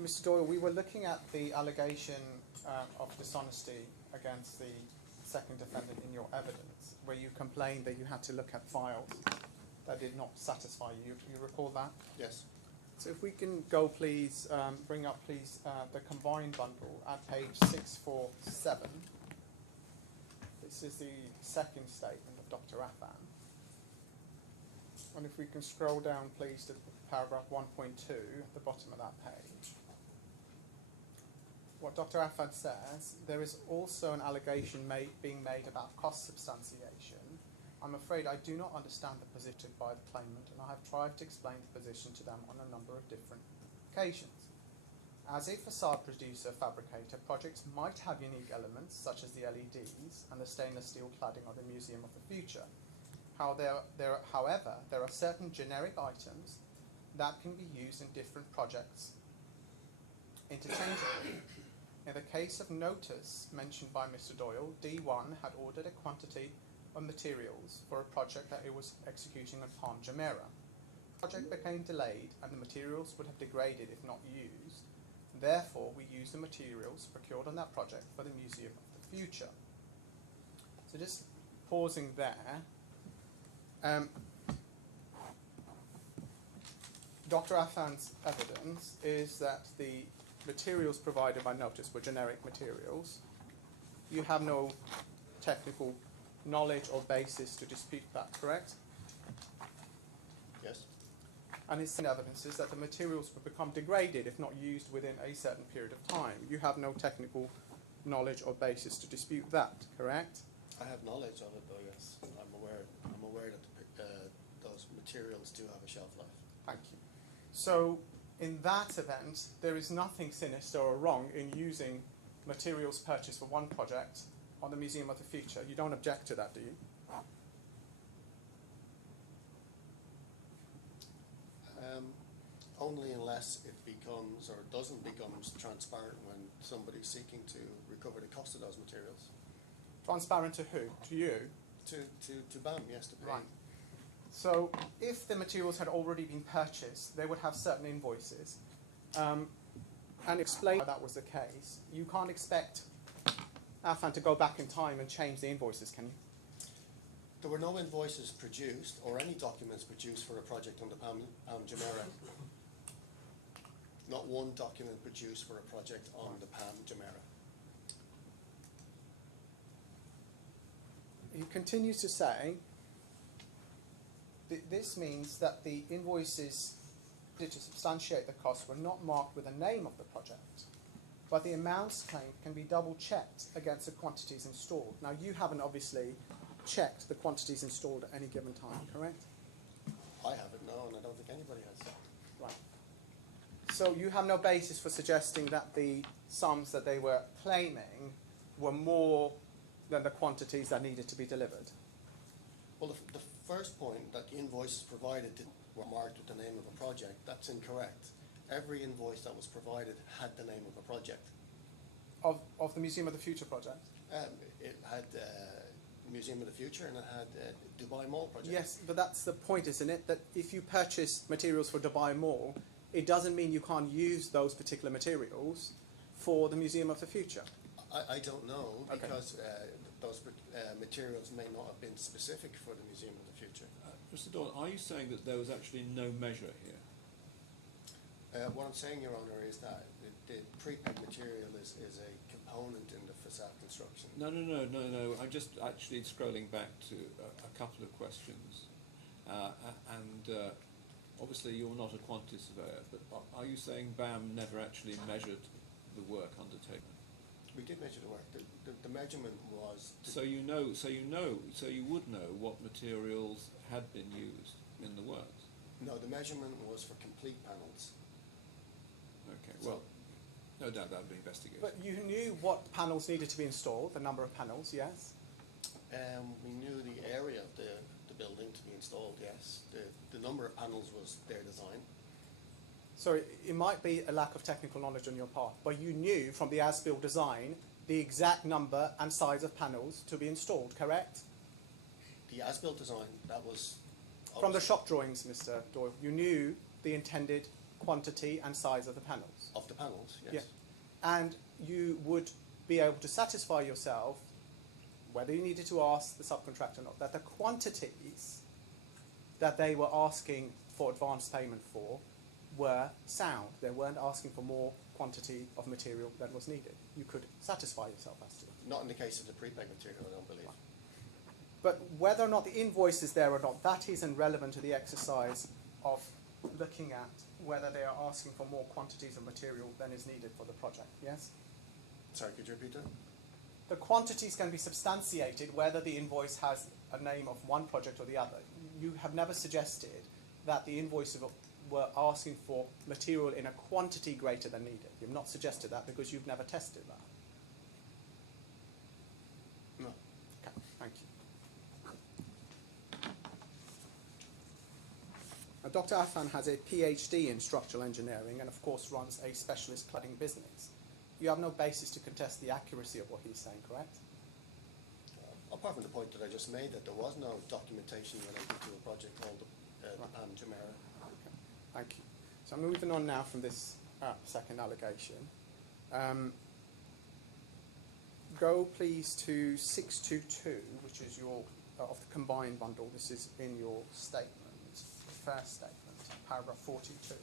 Mr. Doyle, we were looking at the allegation of dishonesty against the second defendant in your evidence, where you complained that you had to look at files that did not satisfy you. You recall that? Yes. So if we can go, please, bring up, please, the combined bundle at page 647. This is the second statement of Dr. Affan. And if we can scroll down, please, to paragraph 1.2 at the bottom of that page. What Dr. Affan says, there is also an allegation being made about cost substantiation. I'm afraid I do not understand the position by the claimant, and I have tried to explain the position to them on a number of different occasions. As a facade producer fabricator, projects might have unique elements such as the LEDs and the stainless steel cladding of the Museum of the Future. However, there are certain generic items that can be used in different projects interchangeably. In the case of Notice mentioned by Mr. Doyle, D1 had ordered a quantity of materials for a project that it was executing on Palm Jumeirah. The project became delayed and the materials would have degraded if not used. Therefore, we used the materials procured on that project for the Museum of the Future. So just pausing there. Dr. Affan's evidence is that the materials provided by Notice were generic materials. You have no technical knowledge or basis to dispute that, correct? Yes. And his evidence is that the materials would become degraded if not used within a certain period of time. You have no technical knowledge or basis to dispute that, correct? I have knowledge of it, though. Yes, I'm aware that those materials do have a shelf life. Thank you. So, in that event, there is nothing sinister or wrong in using materials purchased for one project on the Museum of the Future. You don't object to that, do you? Only unless it becomes or doesn't become transparent when somebody's seeking to recover the cost of those materials. Transparent to who? To you? To BAM, yes, to pay. Right. So if the materials had already been purchased, they would have certain invoices. And explain why that was the case. You can't expect Affan to go back in time and change the invoices, can you? There were no invoices produced or any documents produced for a project on the Palm Jumeirah. Not one document produced for a project on the Palm Jumeirah. He continues to say this means that the invoices to substantiate the cost were not marked with the name of the project, but the amounts claimed can be double-checked against the quantities installed. Now, you haven't obviously checked the quantities installed at any given time, correct? I haven't, no, and I don't think anybody has. Right. So you have no basis for suggesting that the sums that they were claiming were more than the quantities that needed to be delivered? Well, the first point, that the invoices provided were marked with the name of a project, that's incorrect. Every invoice that was provided had the name of a project. Of the Museum of the Future project? It had Museum of the Future and it had Dubai Mall project. Yes, but that's the point, isn't it? That if you purchase materials for Dubai Mall, it doesn't mean you can't use those particular materials for the Museum of the Future. I don't know, Okay. because those materials may not have been specific for the Museum of the Future. Mr. Doyle, are you saying that there was actually no measure here? What I'm saying, Your Honour, is that the prepaid material is a component in the facade construction. No. I'm just actually scrolling back to a couple of questions. Obviously you're not a quantity surveyor, but are you saying BAM never actually measured the work undertaken? We did measure the work. The measurement was... So you would know what materials had been used in the works? No, the measurement was for complete panels. Okay, well, no doubt that would be investigated. But you knew what panels needed to be installed, the number of panels, yes? We knew the area of the building to be installed, yes. The number of panels was their design. So it might be a lack of technical knowledge on your part, but you knew from the as-built design the exact number and size of panels to be installed, correct? The as-built design, that was... From the shop drawings, Mr. Doyle, you knew the intended quantity and size of the panels. Of the panels, yes. Yeah. And you would be able to satisfy yourself, whether you needed to ask the subcontractor or not, that the quantities that they were asking for advance payment for were sound. They weren't asking for more quantity of material than was needed. You could satisfy yourself as to it. Not in the case of the prepaid material, I don't believe. But whether or not the invoice is there or not, that isn't relevant to the exercise of looking at whether they are asking for more quantities of material than is needed for the project, yes? Sorry, could you repeat that? The quantities can be substantiated whether the invoice has a name of one project or the other. You have never suggested that the invoices were asking for material in a quantity greater than needed. You've not suggested that because you've never tested that. No. Okay, thank you. Now, Dr. Affan has a PhD in structural engineering and, of course, runs a specialist cladding business. You have no basis to contest the accuracy of what he's saying, correct? Apart from the point that I just made, that there was no documentation related to a project called the PAM Jumeirah. Okay, thank you. So I'm moving on now from this second allegation. Go please to 622, which is your, of the combined bundle. This is in your statement, first statement, paragraph 42.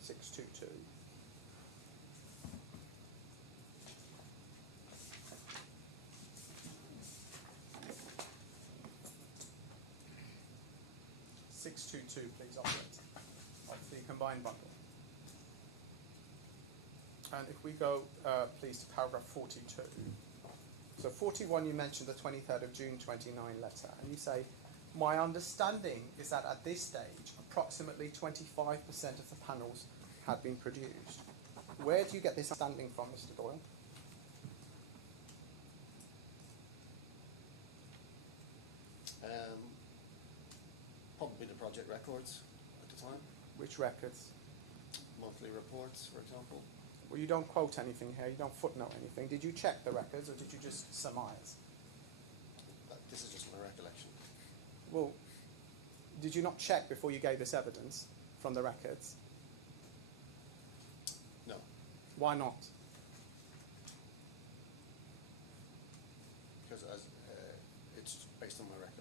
622. Please, operator, of the combined bundle. And if we go, please, to paragraph 42. So 41, you mentioned the 23rd of June 29 letter, and you say, my understanding is that at this stage, approximately 25% of the panels had been produced. Where do you get this understanding from, Mr. Doyle? Probably the project records at the time. Which records? Monthly reports, for example. Well, you don't quote anything here, you don't footnote anything. Did you check the records or did you just surmise? This is just my recollection. Well, did you not check before you gave this evidence from the records? No. Why not? Because it's based on my recollection.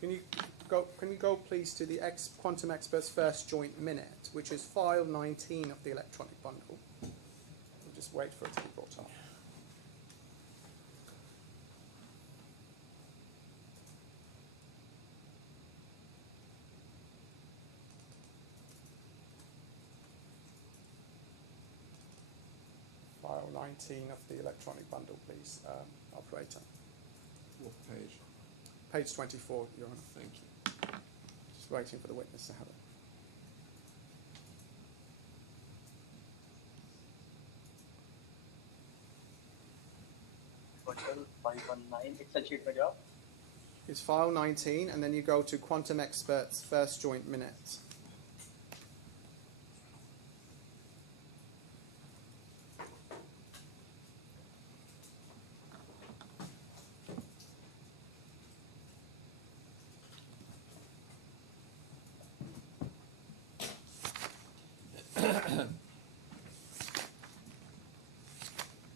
Can you go please to the Quantum Experts first joint minute, which is file 19 of the electronic bundle. We'll just wait for it to be brought up. File 19 of the electronic bundle, please, operator. What page? Page 24, Your Honour. Thank you. Just waiting for the witness to have it. Total 519. It's a sheet job. It's file 19, and then you go to Quantum Experts first joint minute.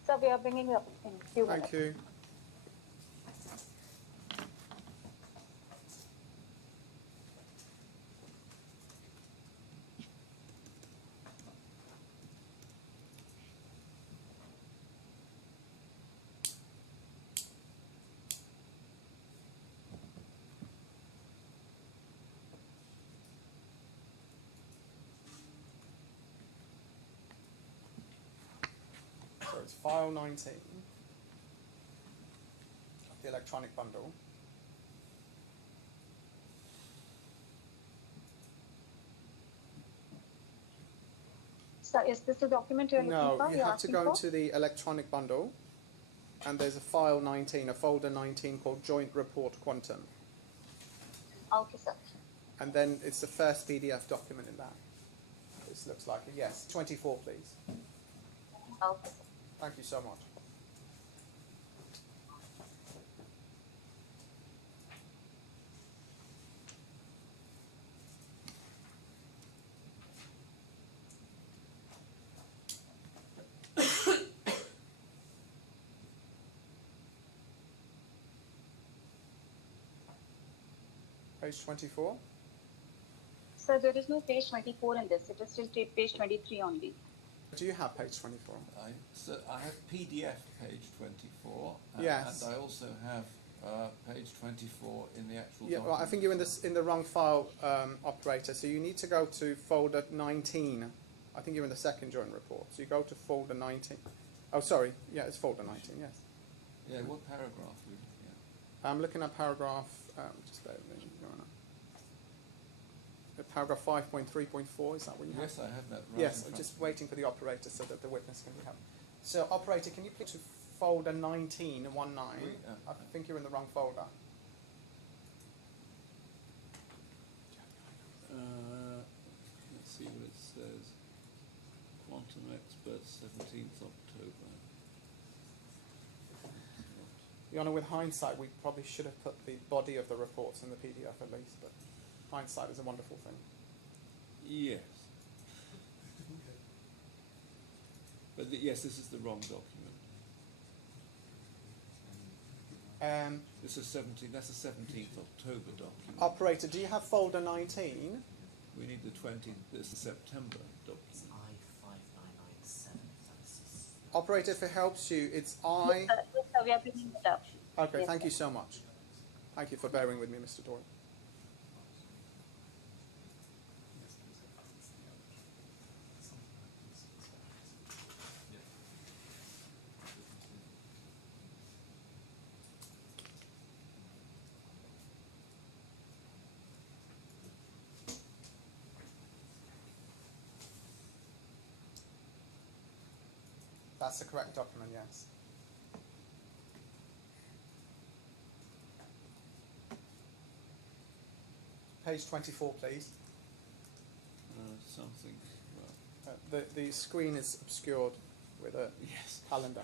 So we are bringing up in few minutes. Thank you. So it's file 19 of the electronic bundle. So is this the document you're looking No, for? you have to go into the electronic bundle, and there's a file 19, a folder 19 called Joint Report Quantum. Okay, sir. And then it's the first PDF document in that. This looks like it. Yes, 24, please. Okay, sir. Thank you so much. Page 24. Sir, there is no page 24 in this. It is still page 23 only. Do you have page 24? I have PDF page 24. Yes. And I also have page 24 in the actual Yeah, well, I think you're in the wrong file, operator. So you need to go to folder 19. I think you're in the second joint report. So you go to folder 19. Oh, sorry. Yeah, it's folder 19, yes. Yeah, what paragraph are you looking at? I'm looking at paragraph, just bear with me. Paragraph 5.3.4, is that what you have? Yes, I have that right. Yes, I'm just waiting for the operator so that the witness can be helped. So, operator, can you put to folder 19, 19? I think you're in the wrong folder. Let's see what it says. Quantum expert, 17th October. Your Honour, with hindsight, we probably should have put the body of the reports in the PDF at least, but hindsight is a wonderful thing. Yes. But yes, this is the wrong document. This is 17. That's the 17th October document. Operator, do you have folder 19? We need the 20th. This is September document. Operator, if it helps you, it's Yes, sir, we are bringing it up. Okay, Yes, thank you sir. so much. Thank you for bearing with me, Mr. Doyle. That's the correct document, yes. Page 24, please. Something. Well, The screen is obscured with a yes. calendar.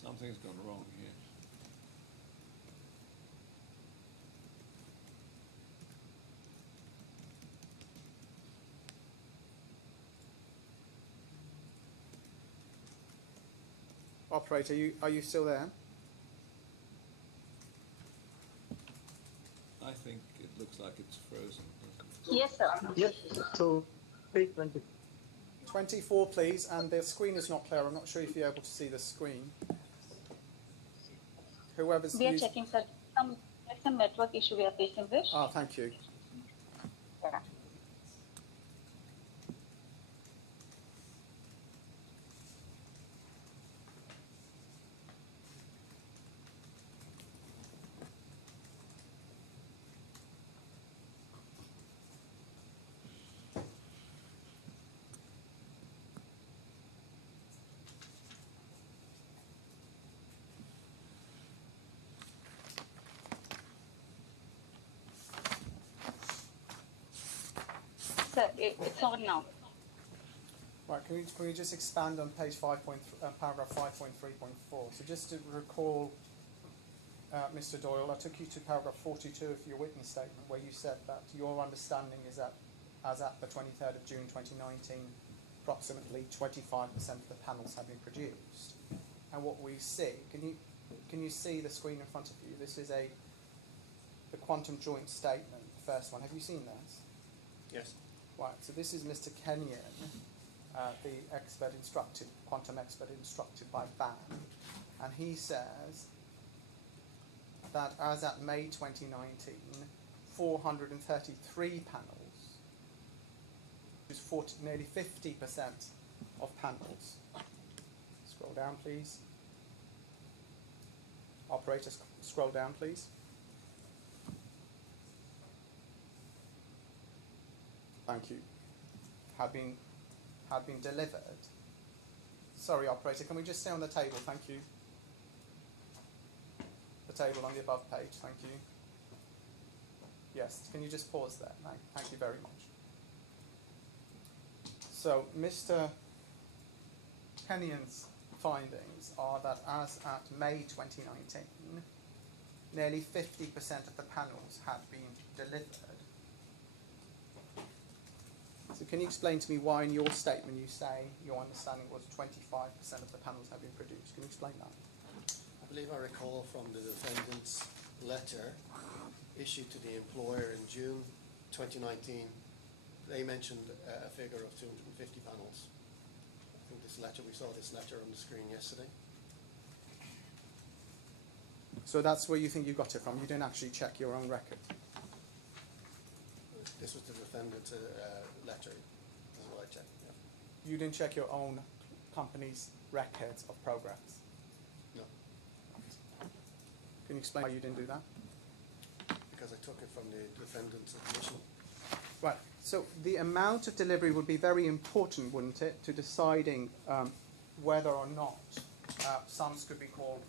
Something's gone wrong here. Operator, are you still there? I think it looks like it's frozen, doesn't it? Yes, sir. Yes, so page 20. 24, please, and the screen is not clear. I'm not sure if you're able to see the screen. Whoever's We are used... checking, sir. There's some network issue we are facing with. Oh, thank you. Yeah. Sir, it's on now. Right, can we just expand on page paragraph 5.3.4? So just to recall, Mr. Doyle, I took you to paragraph 42 of your witness statement where you said that your understanding is that as at the 23rd of June 2019, approximately 25% of the panels have been produced. And what we see, can you see the screen in front of you? This is the quantum joint statement, the first one. Have you seen this? Yes. Right, so this is Mr. Kenyon, the quantum expert instructed by BAM, and he says that as at May 2019, 433 panels, which is nearly 50% of panels. Scroll down, please. Operator, scroll down, please. Thank you. Had been delivered. Sorry, operator, can we just stay on the table? Thank you. The table on the above page, thank you. Yes, can you just pause there? Thank you very much. So, Mr. Kenyon's findings are that as at May 2019, nearly 50% of the panels had been delivered. So can you explain to me why in your statement you say your understanding was 25% of the panels have been produced? Can you explain that? I believe I recall from the defendant's letter issued to the employer in June 2019, they mentioned a figure of 250 panels. I think we saw this letter on the screen yesterday. So that's where you think you got it from. You didn't actually check your own record. This was the defendant's letter, is what I checked. Yeah. You didn't check your own company's records of progress. No, Can you explain why you didn't do that? because I took it from the defendant's admission. Right. So the amount of delivery would be very important, wouldn't it, to deciding whether or not sums could be called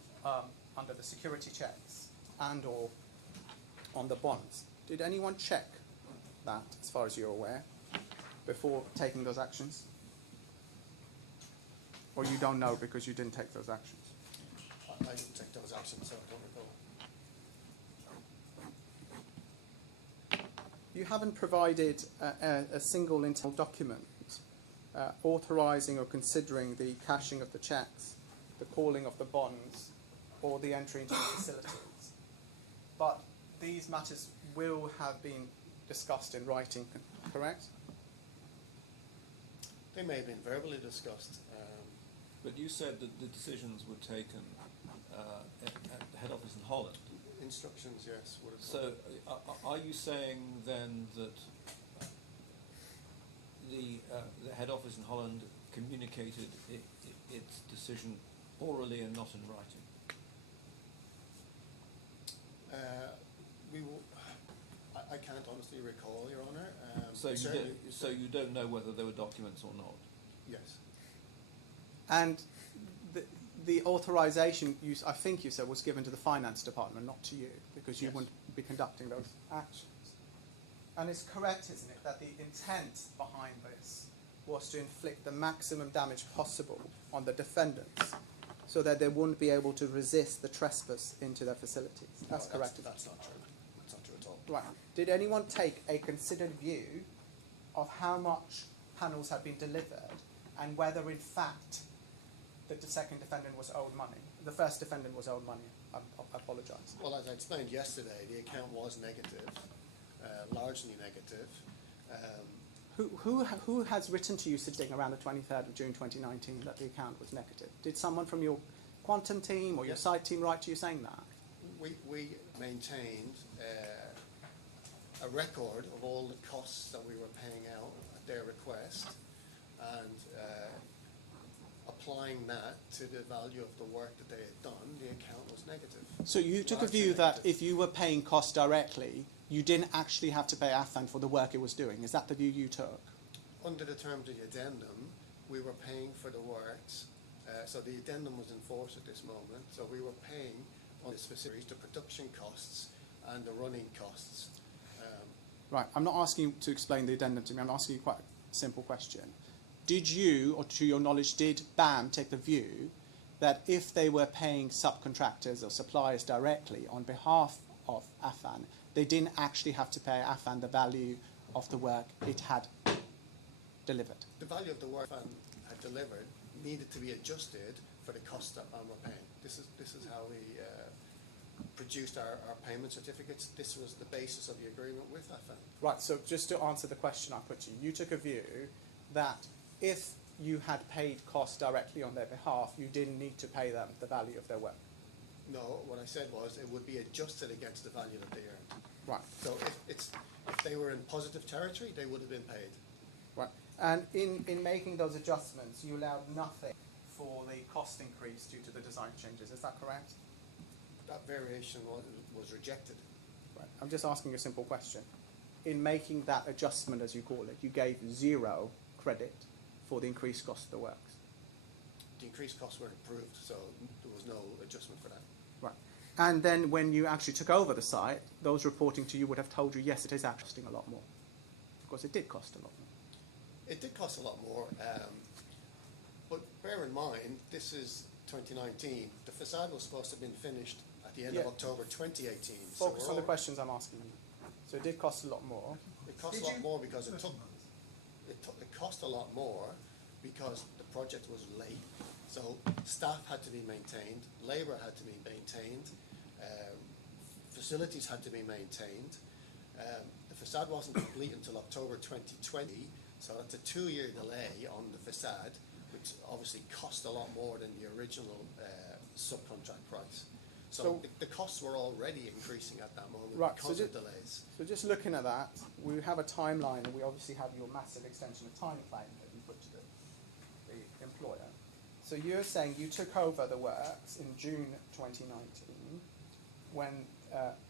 under the security checks and or on the bonds. Did anyone check that, as far as you're aware, before taking those actions? Or you don't know because you didn't take those actions? I didn't take those actions, so I don't recall. You haven't provided a single internal document authorising or considering the cashing of the cheques, the calling of the bonds, or the entry into the facilities. But these matters will have been discussed in writing, correct? They may have been verbally discussed. But you said that the decisions were taken at the head office in Holland. Instructions, yes. Would have So are you saying then that the head office in Holland communicated its decision orally and not in writing? I can't honestly recall, Your Honour. So you don't know whether there were documents or not? Yes. And the authorisation, I think you said, was given to the finance department, not to you, because you Yes. wouldn't be conducting those actions. And it's correct, isn't it, that the intent behind this was to inflict the maximum damage possible on the defendants so that they wouldn't be able to resist the trespass into their facilities. That's No, correct. That's not true. That's not true at all. Right. Did anyone take a considered view of how much panels had been delivered and whether, in fact, the second defendant was owed money? The first defendant was owed money. I apologise. Well, as I explained yesterday, the account was negative, largely negative. Who has written to you sitting around the 23rd of June 2019 that the account was negative? Did someone from your quantum team or your Yes. site team write to you saying that? We maintained a record of all the costs that we were paying out at their request, and applying that to the value of the work that they had done, the account was negative. So you took a Largely view that negative. if you were paying costs directly, you didn't actually have to pay Affan for the work it was doing. Is that the view you took? Under the terms of the addendum, we were paying for the works, so the addendum was in force at this moment, so we were paying on the specifics, the production costs and the running costs. Right, I'm not asking you to explain the addendum to me, I'm asking you quite a simple question. Did you, or to your knowledge, did BAM take the view that if they were paying subcontractors or suppliers directly on behalf of Affan, they didn't actually have to pay Affan the value of the work it had delivered? The value of the work Affan had delivered needed to be adjusted for the costs that BAM were paying. This is how we produced our payment certificates. This was the basis of the agreement with Affan. Right, so just to answer the question I put to you, you took a view that if you had paid costs directly on their behalf, you didn't need to pay them the value of their work. No, what I said was it would be adjusted against the value that they earned. Right, So if they were in positive territory, they would have been paid. right. And in making those adjustments, you allowed nothing for the cost increase due to the design changes, is that correct? That variation was rejected. Right. I'm just asking a simple question. In making that adjustment, as you call it, you gave zero credit for the increased cost of the works. The increased costs were approved, so there was no adjustment for that. Right. And then when you actually took over the site, those reporting to you would have told you, yes, it is actually costing a lot more. Because it did cost a lot more. It did cost a lot more, but bear in mind, this is 2019. The facade was supposed to have been finished at at the end Yeah. of October 2018. Focus we're on the all- questions I'm asking you. So it did cost a lot more. It cost Did a lot you- more because it cost a lot more because the project was late. So staff had to be maintained, labour had to be maintained, facilities had to be maintained. The facade wasn't complete until October 2020, so that's a 2-year delay on the facade, which obviously cost a lot more than the original subcontract price. So the costs were already increasing at that moment Right, because so of delays. So just looking at that, we have a timeline, and we obviously have your massive extension of time claim that you put to the employer. So you're saying you took over the works in June 2019 when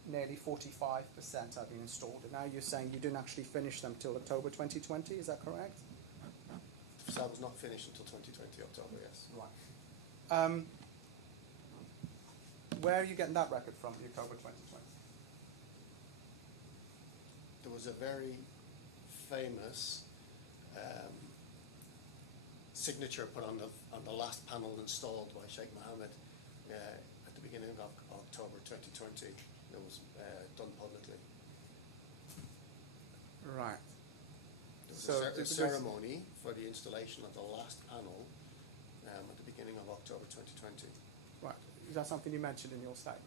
nearly 45% had been installed, and now you're saying you didn't actually finish them till October 2020, is that correct? The facade was not finished until 2020 October, yes. Right. Where are you getting that record from, the October 2020? There was a very famous signature put on the last panel installed by Sheikh Mohammed at the beginning of October 2020. It was done publicly. Right. There was So a because- ceremony for the installation of the last panel at the beginning of October 2020. Right. Is that something you mentioned in your statement?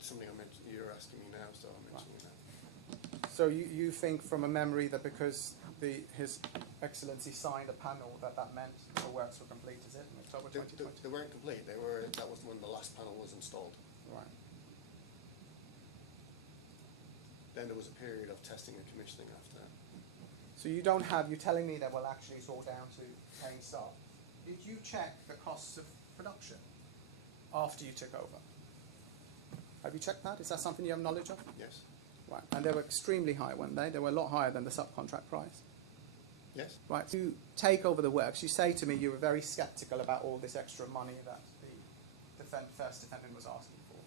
Something I mentioned, you're asking me now, so I'm mentioning it now. So you think from a memory that because His Excellency signed a panel that meant the works were complete, is it, in October 2020? They weren't complete. That was when the last panel was installed. Right. Then there was a period of testing and commissioning after that. So you're telling me that, well, actually it's all down to paying staff. Did you check the costs of production after you took over? Have you checked that? Is that something you have knowledge of? Yes. Right. And they were extremely high, weren't they? They were a lot higher than the subcontract price. Yes. Right. So you take over the works. You say to me you were very sceptical about all this extra money that the first defendant was asking for.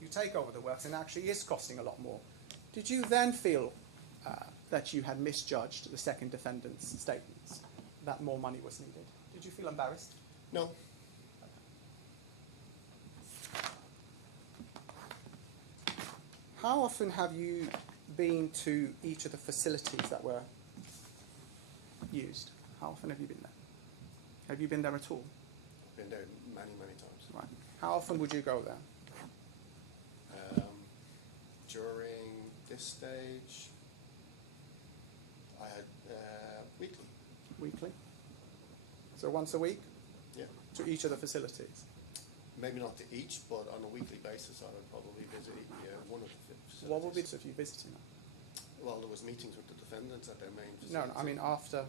You take over the works and actually is costing a lot more. Did you then feel that you had misjudged the second defendant's statements, that more money was needed? Did you feel embarrassed? No. How often have you been to each of the facilities that were used? How often have you been there? Have you been there at all? Been there many, many times. Right. How often would you go there? During this stage, I had weekly. Weekly? So once a week Yeah. to each of the facilities? Maybe not to each, but on a weekly basis, I would probably visit one of the facilities. What would be if you visiting them? Well, there was meetings with the defendants at their main facility. No, I mean after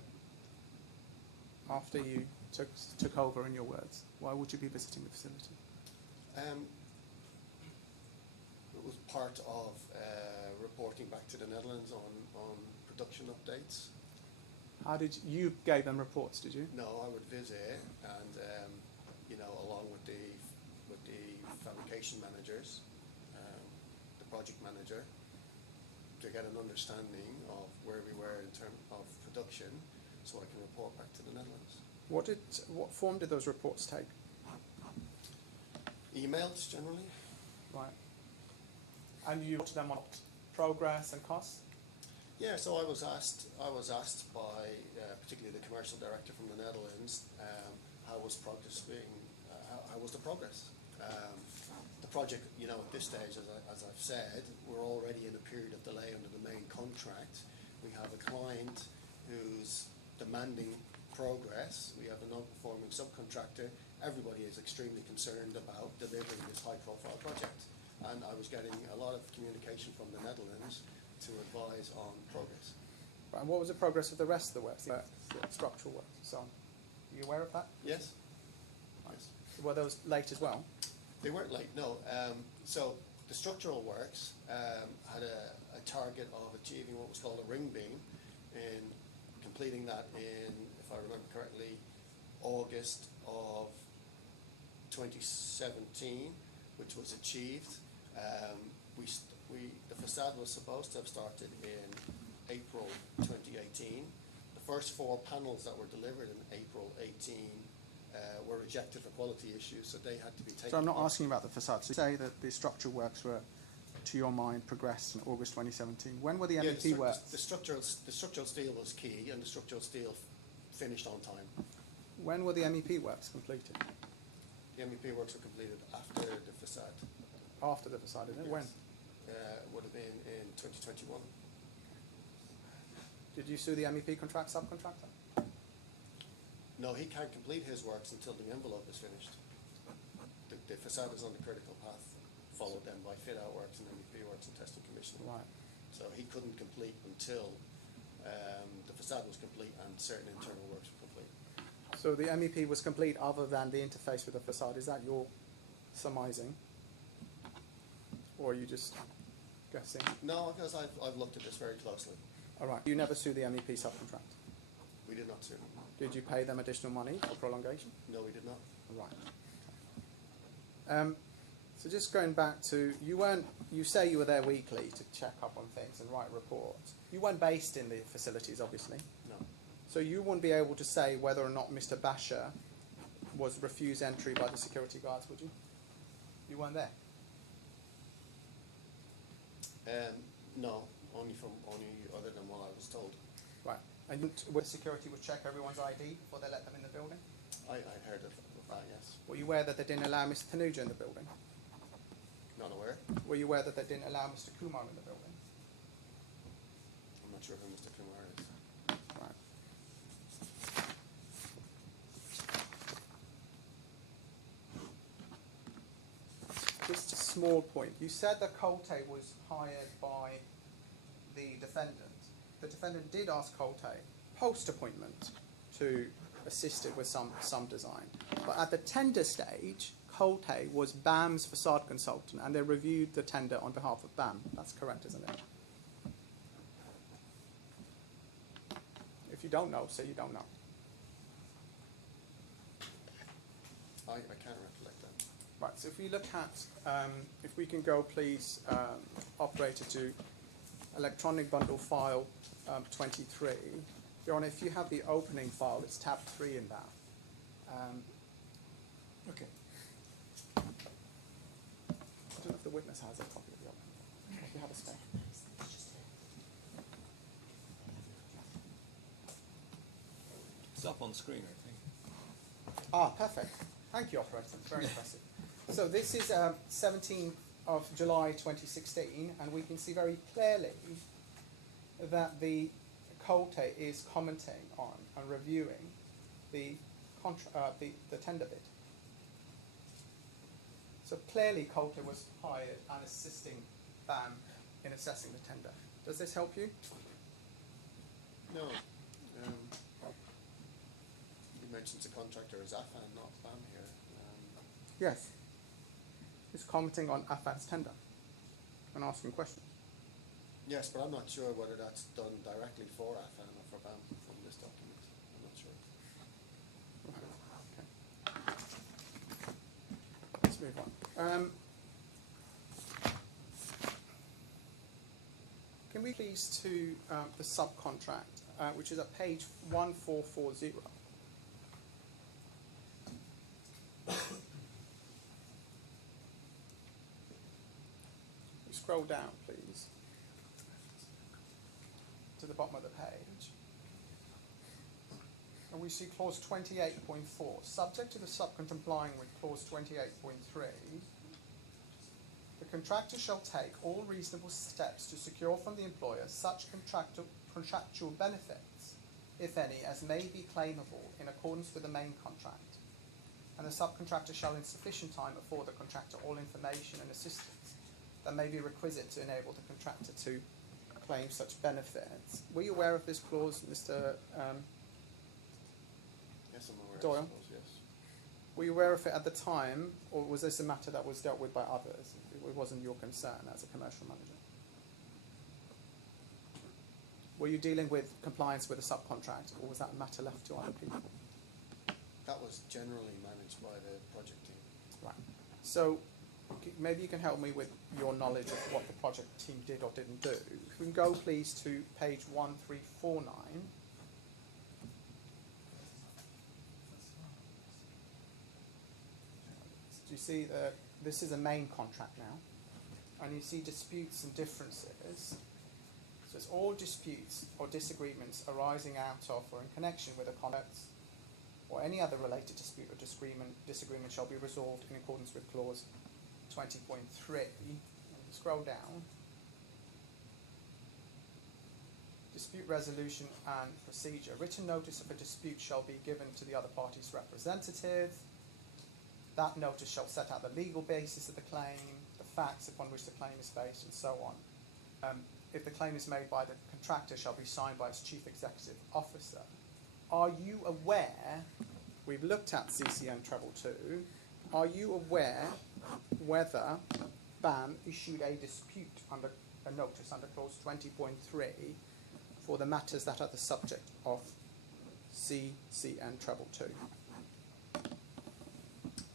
you took over, in your words. Why would you be visiting the facility? It was part of reporting back to the Netherlands on production updates. How did you gave them reports? Did you? No, I would visit and along with the fabrication managers, the project manager, to get an understanding of where we were in terms of production, so I can report back to the Netherlands. What form did those reports take? Emails generally. Right. And you to them on progress and costs? Yeah, so I was asked by particularly the commercial director from the Netherlands, how was progress how was the progress? The project, at this stage, as I've said, we're already in a period of delay under the main contract. We have a client who's demanding progress. We have a non-performing subcontractor. Everybody is extremely concerned about delivering this high-profile project. And I was getting a lot of communication from the Netherlands to advise on progress. Right. And what was the progress of the rest of the works, the structural work and so on? Are you aware of that? Yes? Right. Yes. Were those late as well? They weren't late, no. So the structural works had a target of achieving what was called a ring beam, and completing that in, if I remember correctly, August of 2017, which was achieved. The facade was supposed to have started in April 2018. The first 4 panels that were delivered in April 18 were rejected for quality issues, so they had to be taken. So I'm not off. asking about the facade. So you say that the structural works were, to your mind, progressed in August 2017. When were the Yeah, MEP works? the structural steel was key, and the structural steel finished on time. When were the MEP works completed? The MEP works were completed after the facade. After the facade, isn't it? When? Would have been in 2021. Did you sue the MEP subcontractor? No, he can't complete his works until the envelope is finished. The facade is on the critical path, followed then by fit-out works and MEP works and testing commissioning. Right. So he couldn't complete until the facade was complete and certain internal works were complete. So the MEP was complete other than the interface with the facade. Is that your surmising? Or are you just guessing? No, because I've looked at this very closely. All right. You never sued the MEP subcontractor? We did not sue them. Did you pay them additional money for prolongation? No, we did not. Right. So just going back to, you say you were there weekly to check up on things and write reports. You weren't based in the facilities, obviously. No. So you wouldn't be able to say whether or not Mr. Basher was refused entry by the security guards, would you? You weren't there? No, only other than what I was told. Right. And would security would check everyone's ID before they let them in the building? I heard of that, yes. Were you aware that they didn't allow Mr. Tanuja in the building? Not aware. Were you aware that they didn't allow Mr. Kumar in the building? I'm not sure who Mr. Kumar is. Right. Just a small point. You said that Colte was hired by the defendant. The defendant did ask Colte post-appointment to assist it with some design. But at the tender stage, Colte was BAM's facade consultant, and they reviewed the tender on behalf of BAM. That's correct, isn't it? If you don't know, say you don't know. I can't recollect that. Right, so if we look at, if we can go please, operator, to electronic bundle file 23. Your Honour, if you have the opening file, it's tab 3 in that. Okay. I don't know if the witness has a copy of the opening file. If you have a spare. It's up on screen, I think. Ah, perfect. Thank you, operator. It's very impressive. So this is 17th of July 2016, and we can see very clearly that the Colte is commenting on and reviewing the tender bid. So clearly Colte was hired and assisting BAM in assessing the tender. Does this help you? No. You mentioned the contractor is Affan, not BAM here. Yes. He's commenting on Affan's tender and asking questions. Yes, but I'm not sure whether that's done directly for Affan or for BAM from this document. I'm not sure. Okay. Let's move on. Can we please to the subcontract, which is at page 1440. Scroll down, please, to the bottom of the page. And we see clause 28.4. Subject to the subcontract complying with clause 28.3, the contractor shall take all reasonable steps to secure from the employer such contractual benefits, if any, as may be claimable in accordance with the main contract. And the subcontractor shall in sufficient time afford the contractor all information and assistance that may be requisite to enable the contractor to claim such benefits. Were you aware of this clause, Mr. Yes, I'm aware. Doyle? I suppose, yes. Were you aware of it at the time, or was this a matter that was dealt with by others? It wasn't your concern as a commercial manager. Were you dealing with compliance with a subcontract, or was that a matter left to other people? That was generally managed by the project team. Right. So maybe you can help me with your knowledge of what the project team did or didn't do. If we can go please to page 1349. you see that this is a main contract now, and you see disputes and differences. So it's all disputes or disagreements arising out of or in connection with a contract or any other related dispute or disagreement shall be resolved in accordance with clause 20.3. And scroll down. Dispute resolution and procedure. Written notice of a dispute shall be given to the other party's representative. That notice shall set out the legal basis of the claim, the facts upon which the claim is based, and so on. If the claim is made by the contractor, shall be signed by its chief executive officer. Are you aware, we've looked at CCN Treble 2, are you aware whether BAM issued a dispute under a notice under clause 20.3 for the matters that are the subject of CCN Treble 2?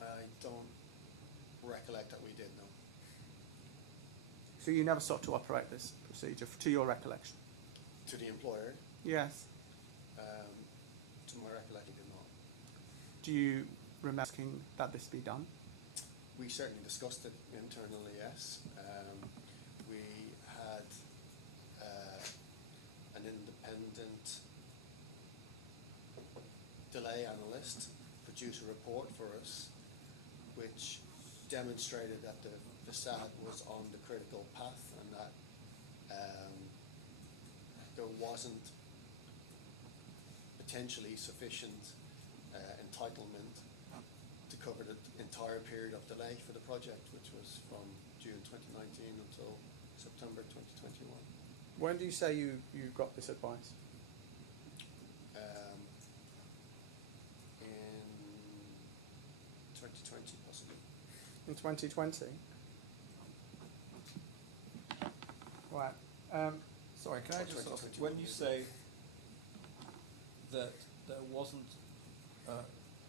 I don't recollect that we did, no. So you never sought to operate this procedure, to your recollection? To the employer, Yes. to my recollection, did not. Do you remember asking that this be done? We certainly discussed it internally, yes. We had an independent delay analyst produce a report for us which demonstrated that the facade was on the critical path and that there wasn't potentially sufficient entitlement to cover the entire period of delay for the project, which was from June 2019 until September 2021. When do you say you got this advice? In 2020, possibly. In 2020? Right. Sorry, can I just ask, when you say that there wasn't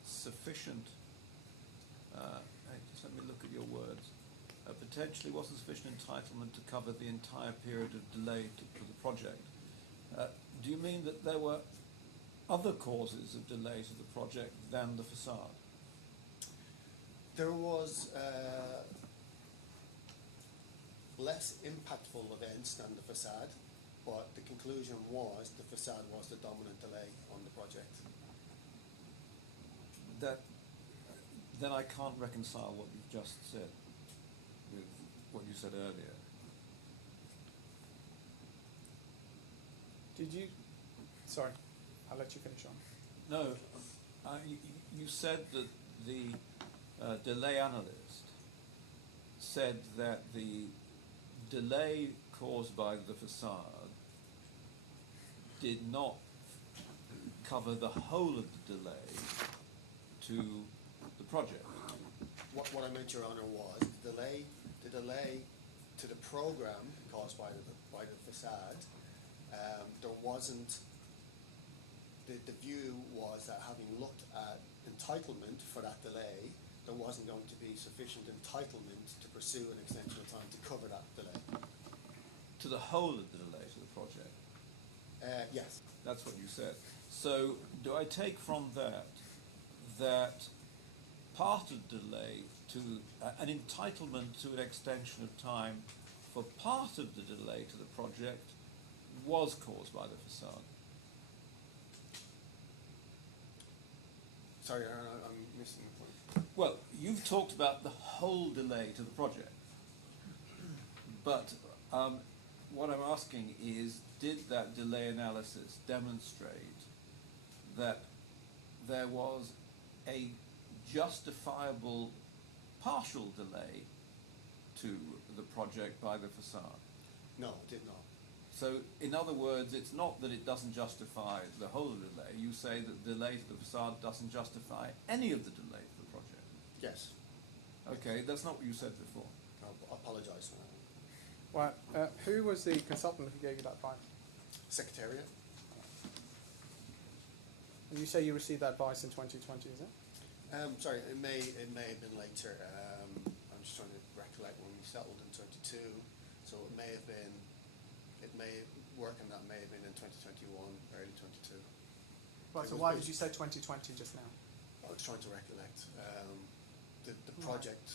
sufficient, just let me look at your words, potentially wasn't sufficient entitlement to cover the entire period of delay to the project, do you mean that there were other causes of delay to the project than the facade? There was less impactful events than the facade, but the conclusion was the facade was the dominant delay on the project. Then I can't reconcile what you've just said with what you said earlier. Did you? Sorry, I'll let you finish on. No, you said that the delay analyst said that the delay caused by the facade did not cover the whole of the delay to the project. What I meant, Your Honour, was the delay to the program caused by the facade. There wasn't. The view was that having looked at entitlement for that delay, there wasn't going to be sufficient entitlement to pursue an extension of time to cover that delay. To the whole of the delay to the project. Yes. That's what you said. So do I take from that part of delay to an entitlement to an extension of time for part of the delay to the project was caused by the facade? Sorry, Your Honour, I'm missing the point. Well, you've talked about the whole delay to the project, but what I'm asking is, did that delay analysis demonstrate that there was a justifiable partial delay to the project by the facade? No, it did not. So, in other words, it's not that it doesn't justify the whole of the delay. You say that the delay to the facade doesn't justify any of the delay to the project. Yes. Okay, that's not what you said before. I apologise for that. Right. Who was the consultant who gave you that advice? Secretariat. And you say you received that advice in 2020, is it? Sorry, it may have been later. I'm just trying to recollect when we settled in 22. So it may have been. Work on that may have been in 2021, early 22. Right. So why did you say 2020 just now? I was trying to recollect. The the project.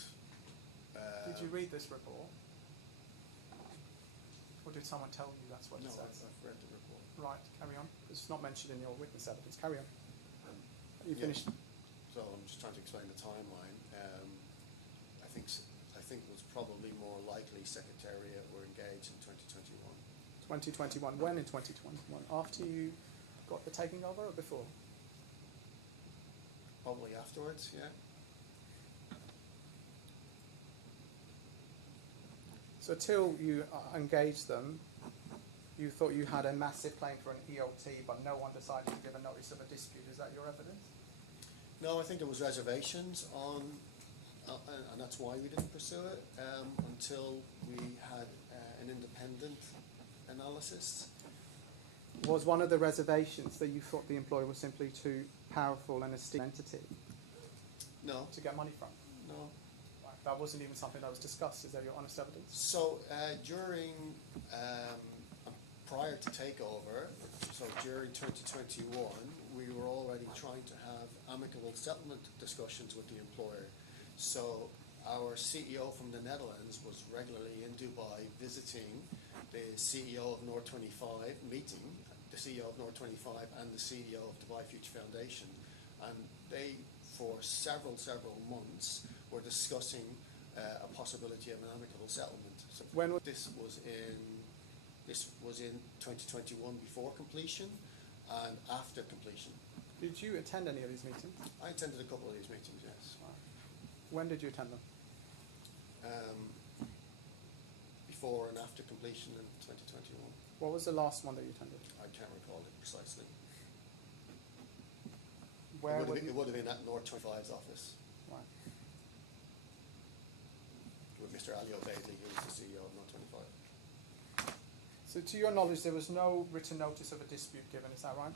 Did you read this report? Or did someone tell you that's what No, it says? I've read the report. Right, carry on. It's not mentioned in your witness evidence. Carry on. You Yeah. finished? So I'm just trying to explain the timeline. I think it was probably more likely Secretariat were engaged in 2021. 2021. When in 2021? After you got the taking over or before? Probably afterwards, yeah. So till you engaged them, you thought you had a massive claim for an EOT, but no one decided to give a notice of a dispute. Is that your evidence? No, I think there was reservations on, and that's why we didn't pursue it until we had an independent analysis. Was one of the reservations that you thought the employer was simply too powerful and esteemed entity No, to get money from? no. Right. That wasn't even something that was discussed. Is that your honest evidence? So during, prior to takeover, so during 2021, we were already trying to have amicable settlement discussions with the employer. So our CEO from the Netherlands was regularly in Dubai visiting the CEO of North 25, meeting the CEO of North 25 and the CEO of Dubai Future Foundation. And they, for several months, were discussing a possibility of an amicable settlement. So When was this was in 2021 before completion and after completion. Did you attend any of these meetings? I attended a couple of these meetings, yes. When did you attend them? Before and after completion in 2021. What was the last one that you attended? I can't recall it precisely. Where it were would you? have been at North 25's office Right. with Mr. Ali Obeidly, who was the CEO of North 25. So to your knowledge, there was no written notice of a dispute given, is that right?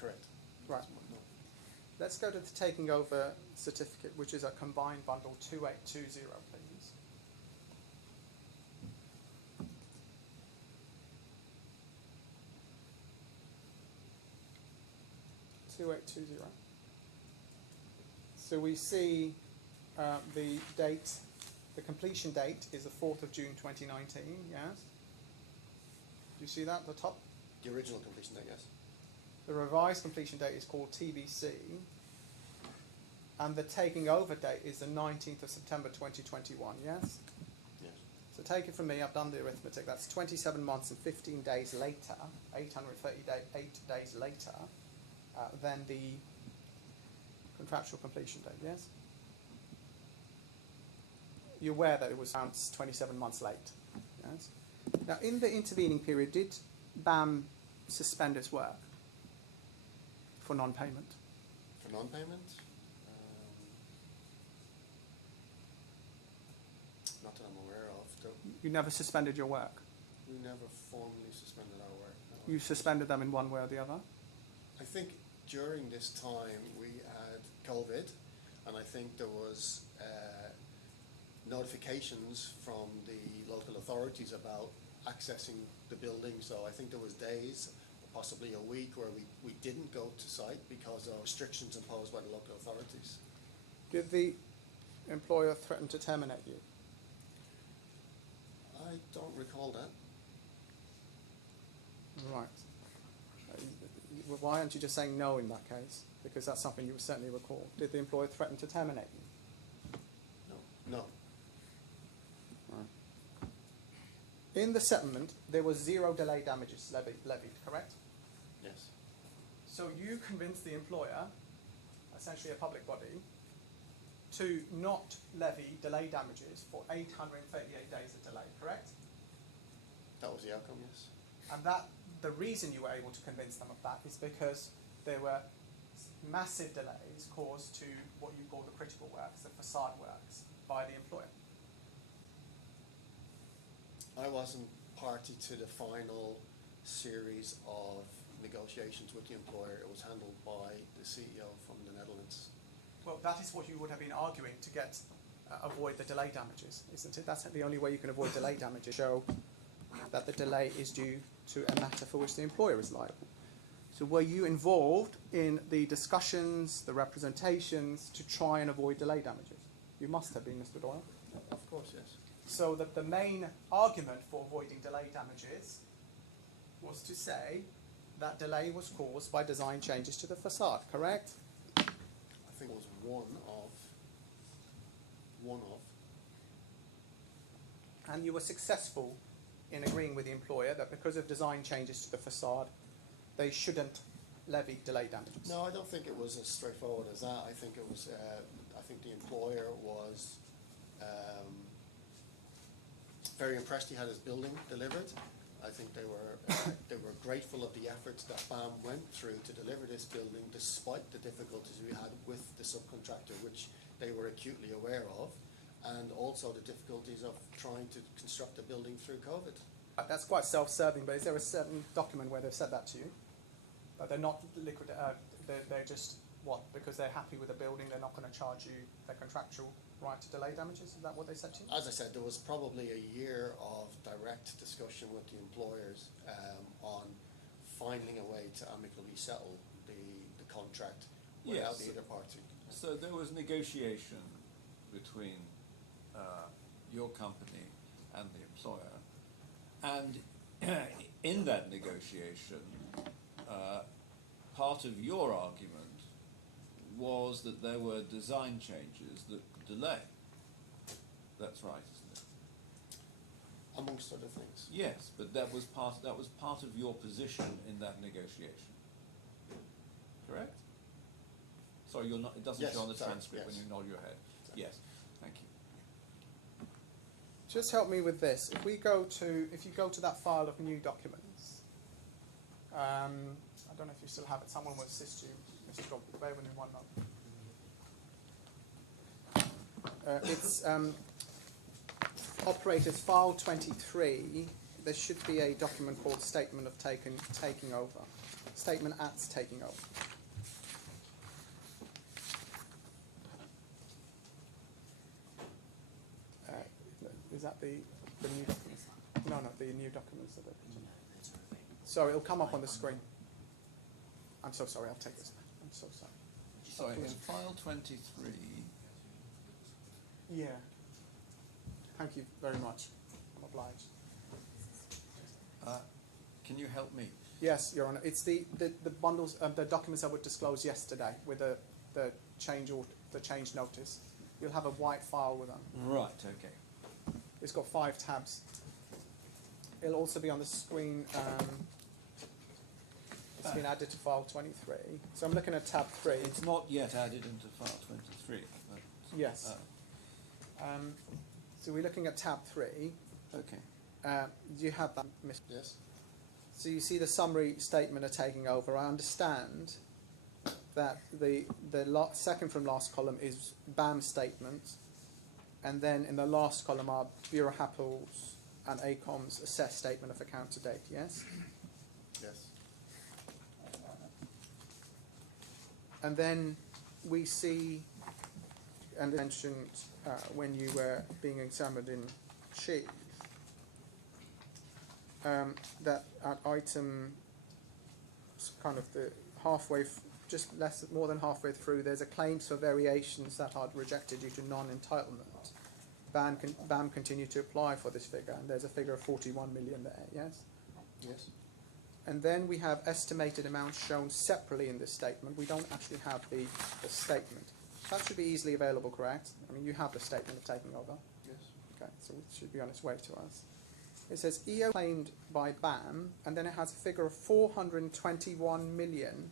Correct. Right. No. Let's go to the taking over certificate, which is a combined bundle 2820, please. So we see the date, the completion date is the 4th of June 2019, yes? Do you see that at the top? The original completion, I guess. The revised completion date is called TBC, and the taking over date is the 19th of September 2021, yes? Yes. So take it from me, I've done the arithmetic, that's 27 months and 15 days later, 838 days later, than the contractual completion date, yes? You're aware that it was around 27 months late, yes? Now, in the intervening period, did BAM suspend its work for non-payment? For non-payment? Not that I'm aware of. Though. You never suspended your work? We never formally suspended our work. No. You suspended them in one way or the other? I think during this time we had COVID, and I think there was notifications from the local authorities about accessing the building. So I think there was days, possibly a week, where we didn't go to site because of restrictions imposed by the local authorities. Did the employer threaten to terminate you? I don't recall that. Right. Why aren't you just saying no in that case? Because that's something you would certainly recall. Did the employer threaten to terminate you? No. Right. In the settlement, there was 0 delay damages levied, correct? Yes. So you convinced the employer, essentially a public body, to not levy delay damages for 838 days of delay, correct? That was the outcome, yes. And the reason you were able to convince them of that is because there were massive delays caused to what you call the critical works, the facade works, by the employer. I wasn't party to the final series of negotiations with the employer. It was handled by the CEO from the Netherlands. Well, that is what you would have been arguing to get avoid the delay damages, isn't it? That's the only way you can avoid delay damages. Show that the delay is due to a matter for which the employer is liable. So were you involved in the discussions, the representations to try and avoid delay damages? You must have been, Mr. Doyle. Of course, yes. So the main argument for avoiding delay damages was to say that delay was caused by design changes to the facade, correct? I think it was one of. And you were successful in agreeing with the employer that because of design changes to the facade, they shouldn't levy delay damages. No, I don't think it was as straightforward as that. I think it was. I think the employer was very impressed he had his building delivered. I think they were grateful of the efforts that BAM went through to deliver this building, despite the difficulties we had with the subcontractor, which they were acutely aware of, and also the difficulties of trying to construct a building through COVID. That's quite self-serving, but is there a certain document where they've said that to you? That they're not liquid, they're just, what, because they're happy with the building, they're not going to charge you their contractual right to delay damages? Is that what they said to you? As I said, there was probably a year of direct discussion with the employers on finding a way to amicably settle the contract without Yes. either party. So there was negotiation between your company and the employer, and in that negotiation, part of your argument was that there were design changes that could delay. That's right, isn't it? Amongst other things. Yes, but that was part of your position in that negotiation. Correct? Sorry, you're not. It doesn't Yes, show on the sorry, transcript when yes. you nod your head. Sorry. Yes, thank you. Just help me with this. If you go to that file of new documents, I don't know if you still have it. Someone will assist you, Mr. Dobb. Bear with me one moment. It's operators file 23. There should be a document called Statement of Taking Over. Statement at Taking Over. Is that the new documents? No, the new documents. Sorry, it'll come up on the screen. I'm so sorry, I'll take this. I'm so sorry. Sorry, in file 23. Yeah. Thank you very much. I'm obliged. Can you help me? Yes, Your Honour. It's the bundles, the documents that were disclosed yesterday with the change notice. You'll have a white file with them. Right, okay. It's got 5 tabs. It'll also be on the screen. It's been added to file 23. So I'm looking at tab 3. It's not yet added into file 23. But, Yes. So we're looking at tab 3. okay. Do you have that, Mr. Yes. So you see the summary statement of taking over. I understand that the second from last column is BAM statement, and then in the last column are Bureau Happel's and ACOM's assessed statement of account to date, yes? Yes. And then we see, and mentioned when you were being examined in chief, that at item kind of the halfway, more than halfway through, there's a claims for variations that are rejected due to non-entitlement. BAM continue to apply for this figure, and there's a figure of 41 million there, yes? Yes. And then we have estimated amounts shown separately in this statement. We don't actually have the statement. That should be easily available, correct? I mean, you have the statement of taking over. Yes. Okay, so it should be on its way to us. It says EO claimed by BAM, and then it has a figure of 421 million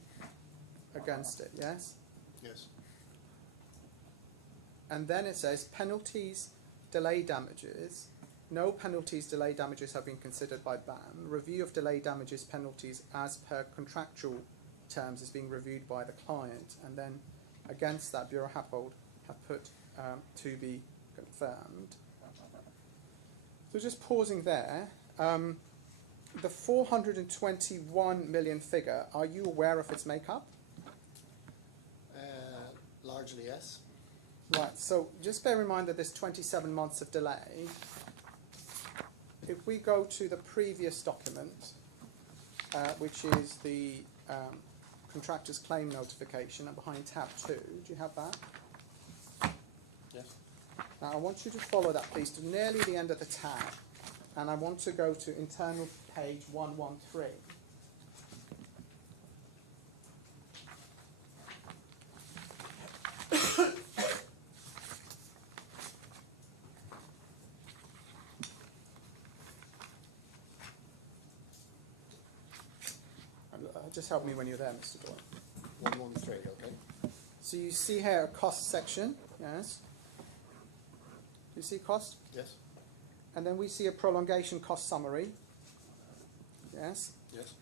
against it, yes? Yes. And then it says penalties, delay damages. No penalties, delay damages have been considered by BAM. Review of delay damages penalties as per contractual terms is being reviewed by the client. And then against that, Bureau Happold have put to be confirmed. So just pausing there, the 421 million figure, are you aware of its makeup? Largely, yes. Right, so just bear in mind that there's 27 months of delay. If we go to the previous document, which is the contractor's claim notification and behind tab 2. Do you have that? Yes. Now I want you to follow that, please, to nearly the end of the tab, and I want to go to internal page 113. Just help me when you're there, Mr. Doyle. 113, okay. So you see here a cost section, yes? You see cost? Yes. And then we see a prolongation cost summary, yes? Yes.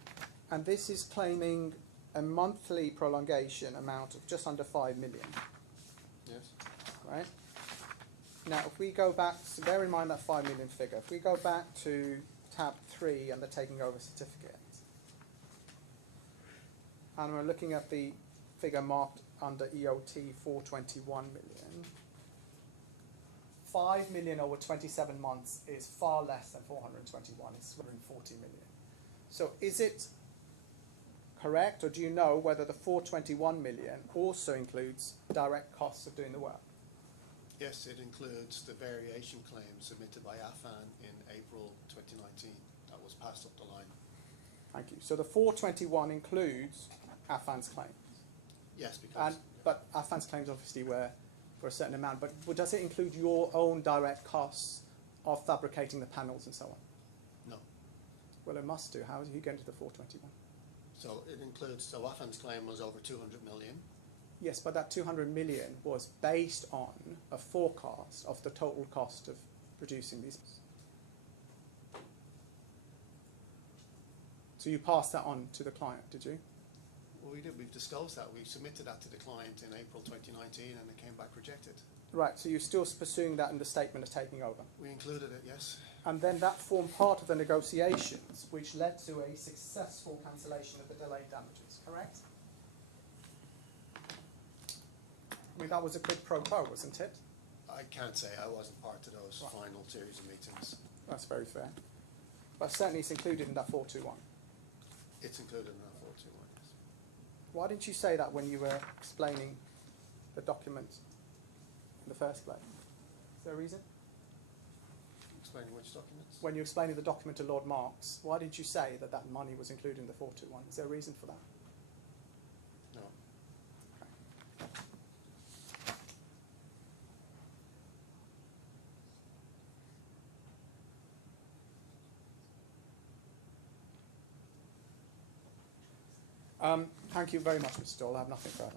And this is claiming a monthly prolongation amount of just under 5 million, Yes. right? Now, if we go back, so bear in mind that 5 million figure. If we go back to tab 3 and the taking over certificate, and we're looking at the figure marked under EOT 421 million. 5 million over 27 months is far less than 421, it's 140 million. So is it correct, or do you know whether the 421 million also includes direct costs of doing the work? Yes, it includes the variation claim submitted by Affan in April 2019. That was passed up the line. Thank you. So the 421 includes Affan's claims? Yes, because... But Affan's claims obviously were for a certain amount, but does it include your own direct costs of fabricating the panels and so on? No. Well, it must do. How are you getting to the 421? So it includes, so Affan's claim was over 200 million. Yes, but that 200 million was based on a forecast of the total cost of producing these. So you passed that on to the client, did you? Well, we did. We've disclosed that. We submitted that to the client in April 2019 and it came back rejected. Right, so you're still pursuing that in the statement of taking over. We included it, yes. And then that formed part of the negotiations, which led to a successful cancellation of the delayed damages, correct? I mean, that was a quid pro quo, wasn't it? I can't say. I wasn't part of those Right. final series of meetings. That's very fair. But certainly it's included in that 421. It's included in that 421, yes. Why didn't you say that when you were explaining the document in the first place? Is there a reason? Explaining which documents? When you were explaining the document to Lord Marks, why didn't you say that that money was included in the 421? Is there a reason for that? No. Thank you very much, Mr. Doyle. I have nothing further.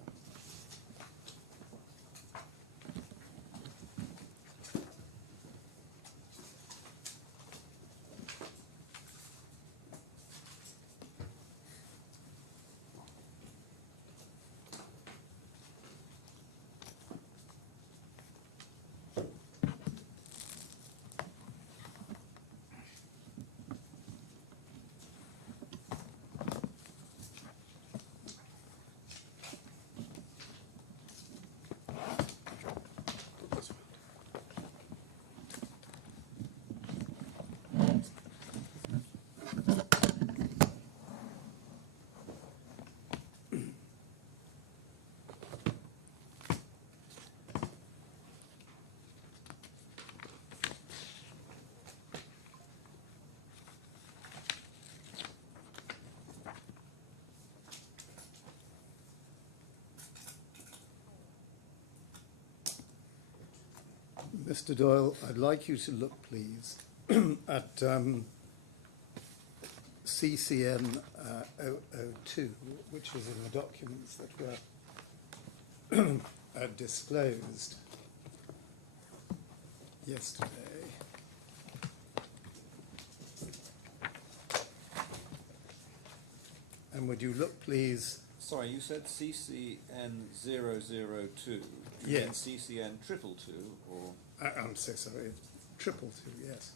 Mr. Doyle, I'd like you to look, please, at CCN 002, which was in the documents that were disclosed yesterday. And would you look, please? Sorry, you said CCN 002. Do you Yes. mean CCN 222 or? I'm so sorry, 222, yes.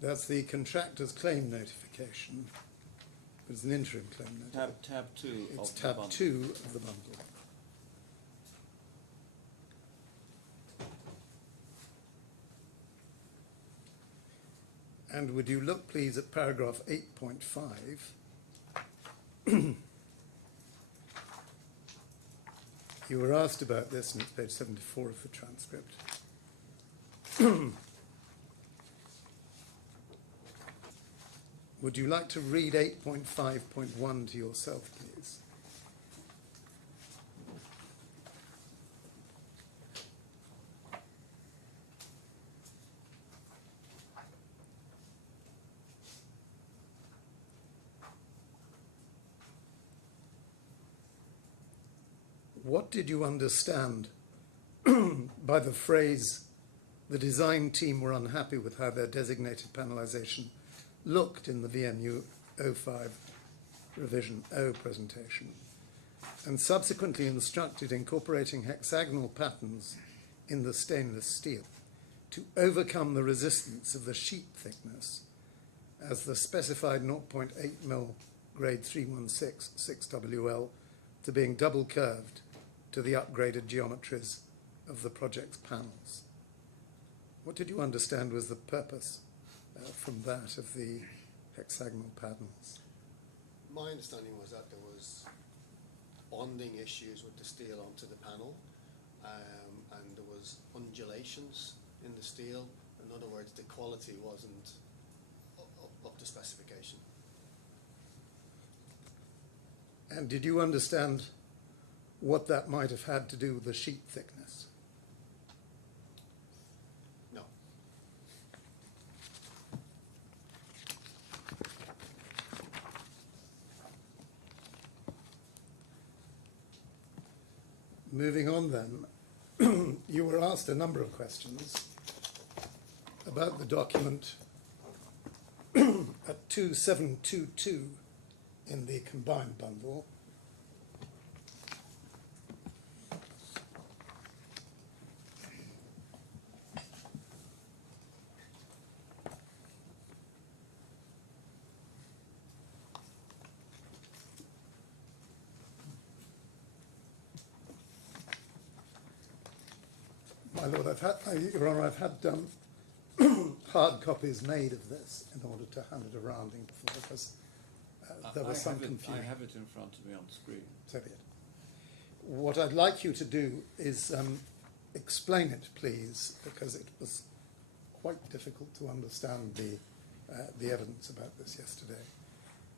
That's the contractor's claim notification. It's an interim claim notification. Tab 2 It's of the tab bundle. 2 of the bundle. And would you look, please, at paragraph 8.5, You were asked about this, and it's page 74 of the transcript. Would you like to read 8.5.1 to yourself, please? What did you understand by the phrase, the design team were unhappy with how their designated panelization looked in the VMU 05 revision O presentation, and subsequently instructed incorporating hexagonal patterns in the stainless steel to overcome the resistance of the sheet thickness as the specified 0.8 mm grade 316 6WL to being double curved to the upgraded geometries of the project's panels. What did you understand was the purpose from that of the hexagonal patterns? My understanding was that there was bonding issues with the steel onto the panel, and there was undulations in the steel. In other words, the quality wasn't up to specification. And did you understand what that might have had to do with the sheet thickness? No. Moving on then, you were asked a number of questions about the document at 2722 in the combined bundle. My Lord, Your Honour, I've had hard copies made of this in order to hand it around because there was some confusion. I have it in front of me on the screen. So be it. What I'd like you to do is explain it, please, because it was quite difficult to understand the evidence about this yesterday.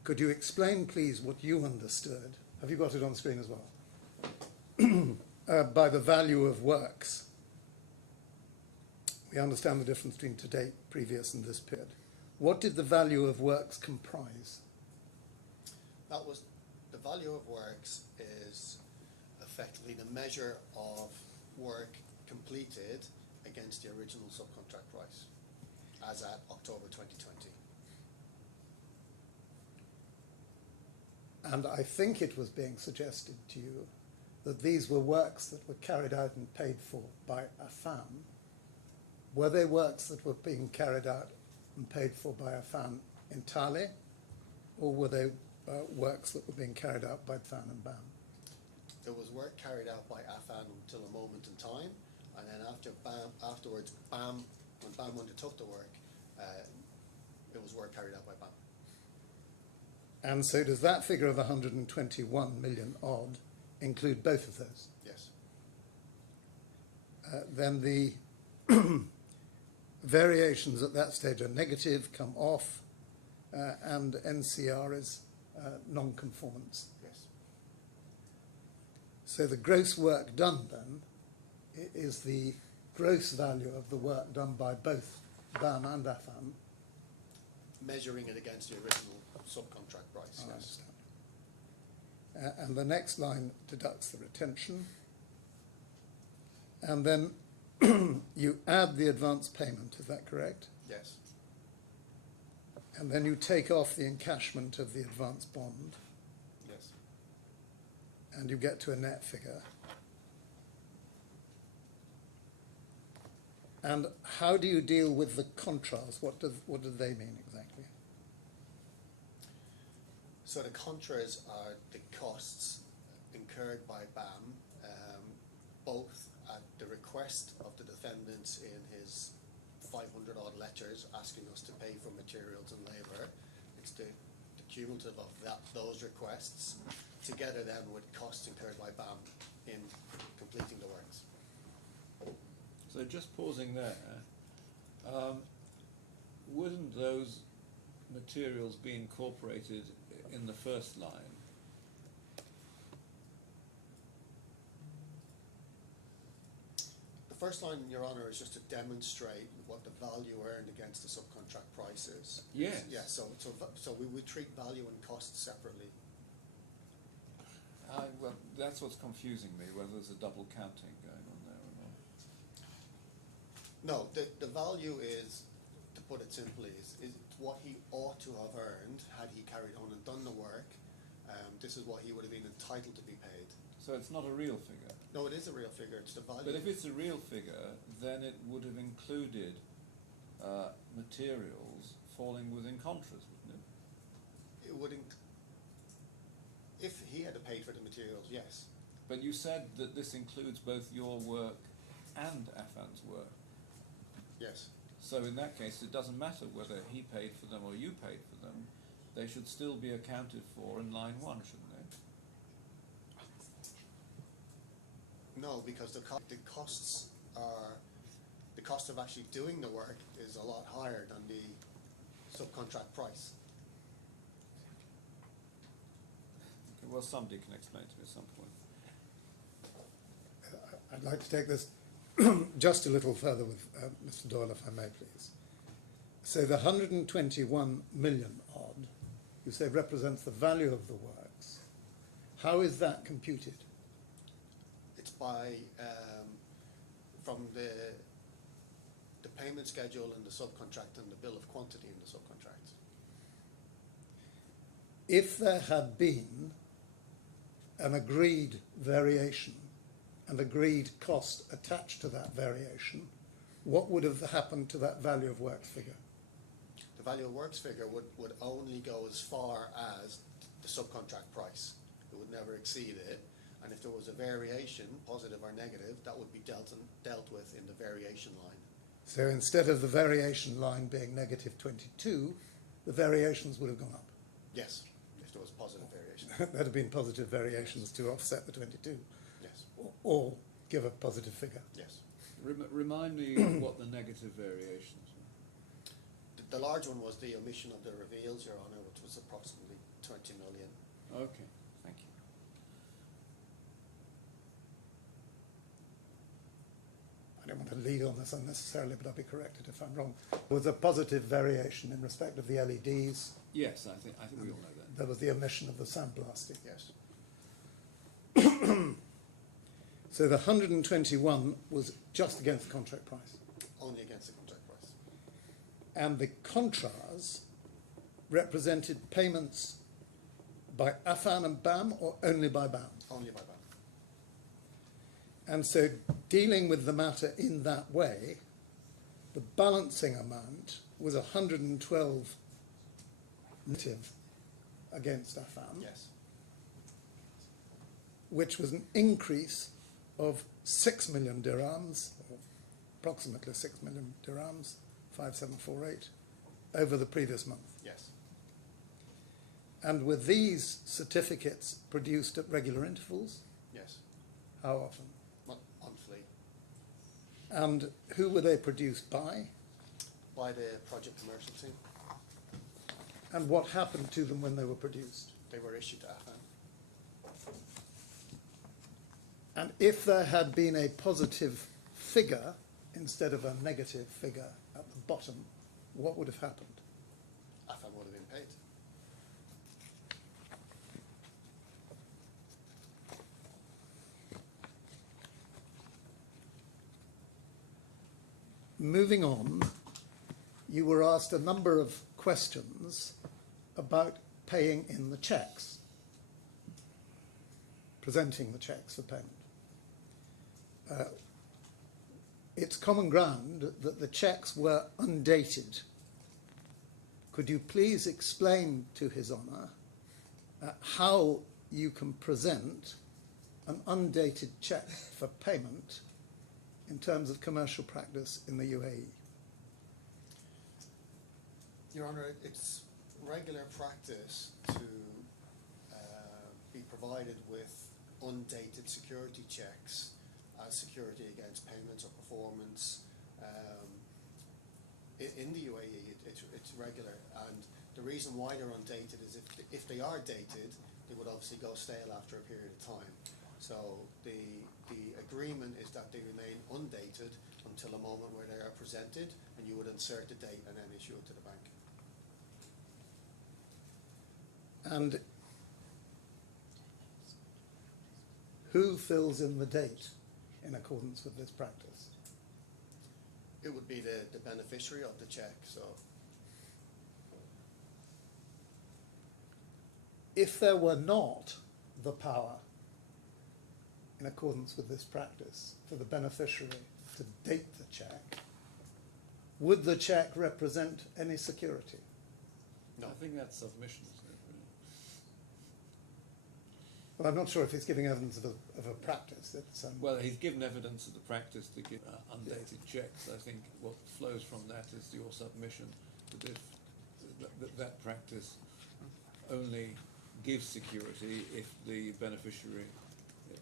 Could you explain, please, what you understood? Have you got it on screen as well? By the value of works. We understand the difference between to date, previous, and this period. What did the value of works comprise? That was, the value of works is effectively the measure of work completed against the original subcontract price as at October 2020. And I think it was being suggested to you that these were works that were carried out and paid for by Affan. Were they works that were being carried out and paid for by Affan entirely, or were they works that were being carried out by Affan and BAM? There was work carried out by Affan until a moment in time, and then afterwards, BAM, when BAM undertook the work, it was work carried out by BAM. And so does that figure of 121 million odd include both of those? Yes. Then the variations at that stage are negative, come off, and NCR is non-conformance. Yes. So the gross work done then is the gross value of the work done by both BAM and Affan. Measuring it against the original subcontract price. I Yes. understand. And the next line deducts the retention. And then you add the advance payment, is that correct? Yes. And then you take off the encashment of the advance bond, Yes. and you get to a net figure. And how do you deal with the contras? What do they mean exactly? So the contras are the costs incurred by BAM, both at the request of the defendants in his 500 odd letters asking us to pay for materials and labour. It's the cumulative of those requests, together then with costs incurred by BAM in completing the works. So just pausing there, wouldn't those materials be incorporated in the first line? The first line, Your Honour, is just to demonstrate what the value earned against the subcontract price is. Yes. Yeah, so we would treat value and costs separately. Well, that's what's confusing me, whether there's a double counting going on there or not. No, the value is, to put it simply, is what he ought to have earned had he carried on and done the work. This is what he would have been entitled to be paid. So it's not a real figure. No, it is a real figure, it's the value. But if it's a real figure, then it would have included materials falling within contras, wouldn't it? It would if he had paid for the materials, yes. But you said that this includes both your work and Affan's work. Yes. So in that case, it doesn't matter whether he paid for them or you paid for them. They should still be accounted for in line 1, shouldn't they? No, because the costs are, the cost of actually doing the work is a lot higher than the subcontract price. Okay, well, somebody can explain to me at some point. I'd like to take this just a little further with Mr. Doyle, if I may, please. So the 121 million odd, you say, represents the value of the works. How is that computed? It's by, from the payment schedule and the subcontract and the bill of quantity in the subcontract. If there had been an agreed variation and agreed cost attached to that variation, what would have happened to that value of works figure? The value of works figure would only go as far as the subcontract price. It would never exceed it. And if there was a variation, positive or negative, that would be dealt with in the variation line. So instead of the variation line being negative 22, the variations would have gone up. Yes, if there was positive variation. There'd have been positive variations to offset the 22. Yes. Or give a positive figure. Yes. Remind me what the negative variations were. The large one was the omission of the reveals, Your Honour, which was approximately 20 million. Okay, thank you. I don't want to lead on this unnecessarily, but I'll be corrected if I'm wrong. There was a positive variation in respect of the LEDs. Yes, I think we all know that. There was the omission of the sandblasting. Yes. So the 121 was just against the contract price. Only against the contract price. And the contras represented payments by Affan and BAM or only by BAM? Only by BAM. And so dealing with the matter in that way, the balancing amount was 112 negative against Affan, Yes. which was an increase of 6 million dirhams, or approximately 6 million dirhams, 5748, over the previous month. Yes. And were these certificates produced at regular intervals? Yes. How often? Monthly. And who were they produced by? By the project commercial team. And what happened to them when they were produced? They were issued to Affan. And if there had been a positive figure instead of a negative figure at the bottom, what would have happened? Affan would have been paid. Moving on, you were asked a number of questions about paying in the cheques, presenting the cheques for payment. It's common ground that the cheques were undated. Could you please explain to His Honour how you can present an undated cheque for payment in terms of commercial practice in the UAE? Your Honour, it's regular practice to be provided with undated security checks as security against payments or performance. In the UAE, it's regular, and the reason why they're undated is if they are dated, they would obviously go stale after a period of time. So the agreement is that they remain undated until a moment where they are presented, and you would insert the date and then issue it to the bank. And who fills in the date in accordance with this practice? It would be the beneficiary of the check. So If there were not the power, in accordance with this practice, for the beneficiary to date the check, would the check represent any security? no. I think that's submission, isn't it? Really? Well, I'm not sure if he's giving evidence of a practice. It's, Well, he's given evidence of the practice to give undated checks. I think what flows from that is your submission that if that practice only gives security if the beneficiary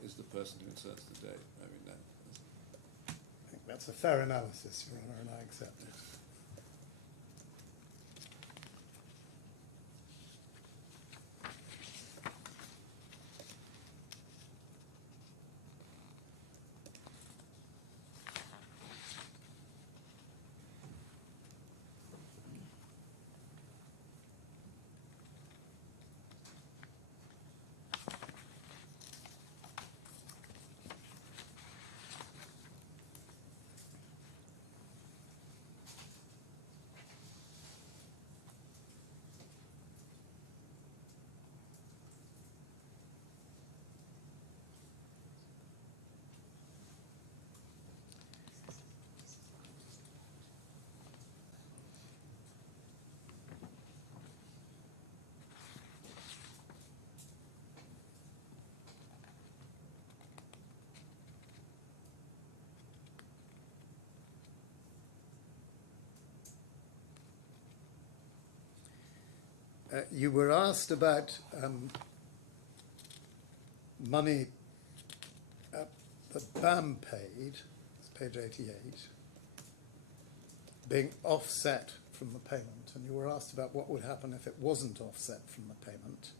is the person who inserts the date. I mean, I think that's a fair analysis, Your Honour, and I accept it. You were asked about money that BAM paid, it's page 88, being offset from the payment, and you were asked about what would happen if it wasn't offset from the payment.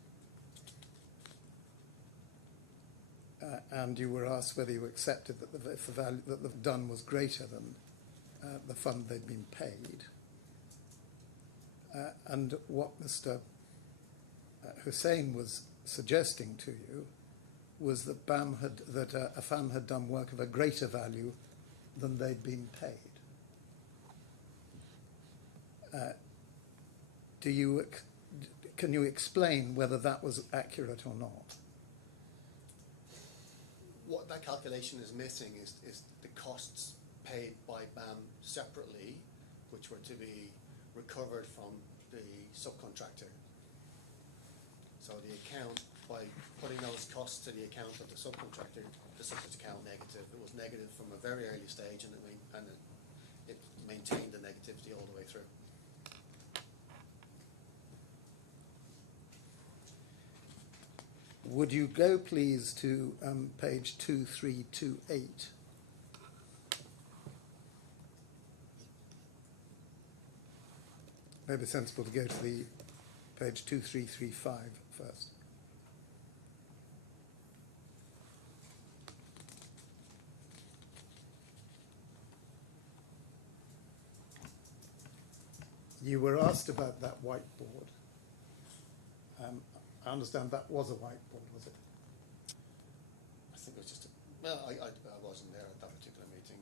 And you were asked whether you accepted that if the value that the done was greater than the fund they'd been paid. And what Mr. Hussain was suggesting to you was that Affan had done work of a greater value than they'd been paid. Can you explain whether that was accurate or not? What that calculation is missing is the costs paid by BAM separately, which were to be recovered from the subcontractor. So the account, by putting those costs to the account of the subcontractor, the subject account negative. It was negative from a very early stage, and it maintained the negativity all the way through. Would you go, please, to page 2328? Maybe sensible to go to the page 2335 first. You were asked about that whiteboard. I understand that was a whiteboard, was it? I think it was just well, I wasn't there at that particular meeting.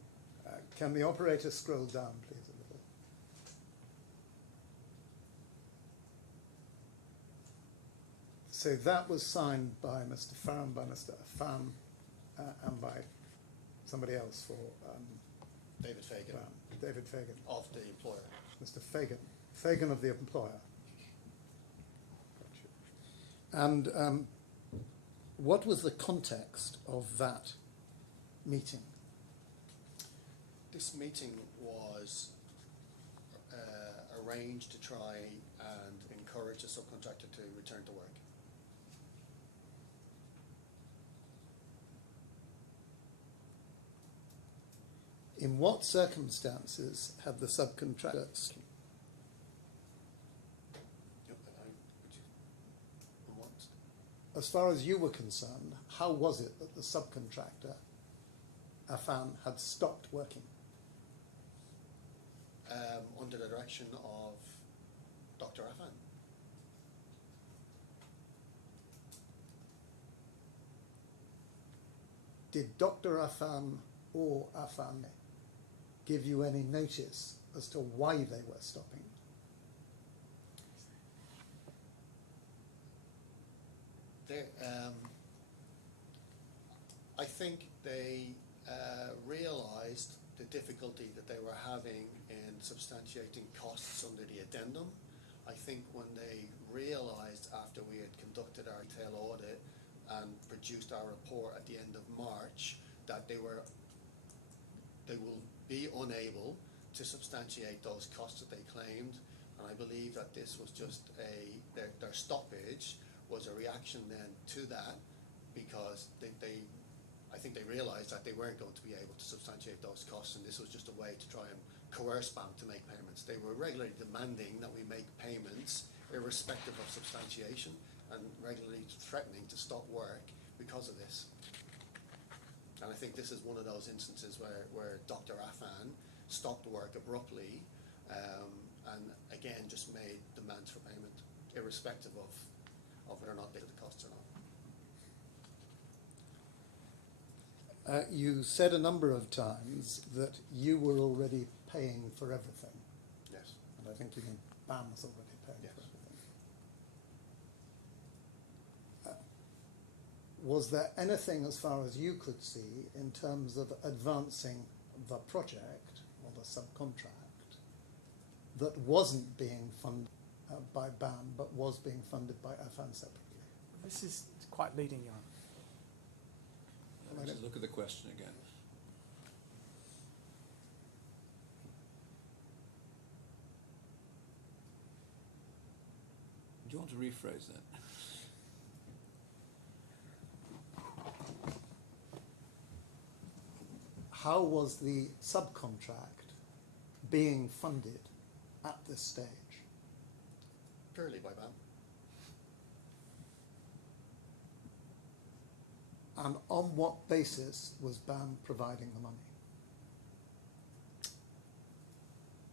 Can the operator scroll down, please, a little? So that was signed by Mr. Farron, by Mr. Affan, and by somebody else for David Fagan. David Fagan. Of the employer. Mr. Fagan. Fagan of the employer. And what was the context of that meeting? This meeting was arrange to try and encourage the subcontractor to return to work. In what circumstances had the subcontractor, as far as you were concerned, how was it that the subcontractor, Affan, had stopped working? Under the direction of Dr. Affan. Did Dr. Affan or Affan give you any notice as to why they were stopping? I think they realised the difficulty that they were having in substantiating costs under the addendum. I think when they realised after we had conducted our tail audit and produced our report at the end of March that they will be unable to substantiate those costs that they claimed, and I believe that this was just their stoppage was a reaction then to that, because I think they realised that they weren't going to be able to substantiate those costs, and this was just a way to try and coerce BAM to make payments. They were regularly demanding that we make payments irrespective of substantiation, and regularly threatening to stop work because of this. And I think this is one of those instances where Dr. Affan stopped work abruptly, and again just made demands for payment, irrespective of whether or not they did the costs or not. You said a number of times that you were already paying for everything. Yes. And I think you mean BAM was already paying Yes. for everything. Was there anything, as far as you could see, in terms of advancing the project or the subcontract that wasn't being funded by BAM but was being funded by Affan separately? This is quite leading you on. Let's look at the question again. Do you want to rephrase that? How was the subcontract being funded at this stage? Purely by BAM. And on what basis was BAM providing the money?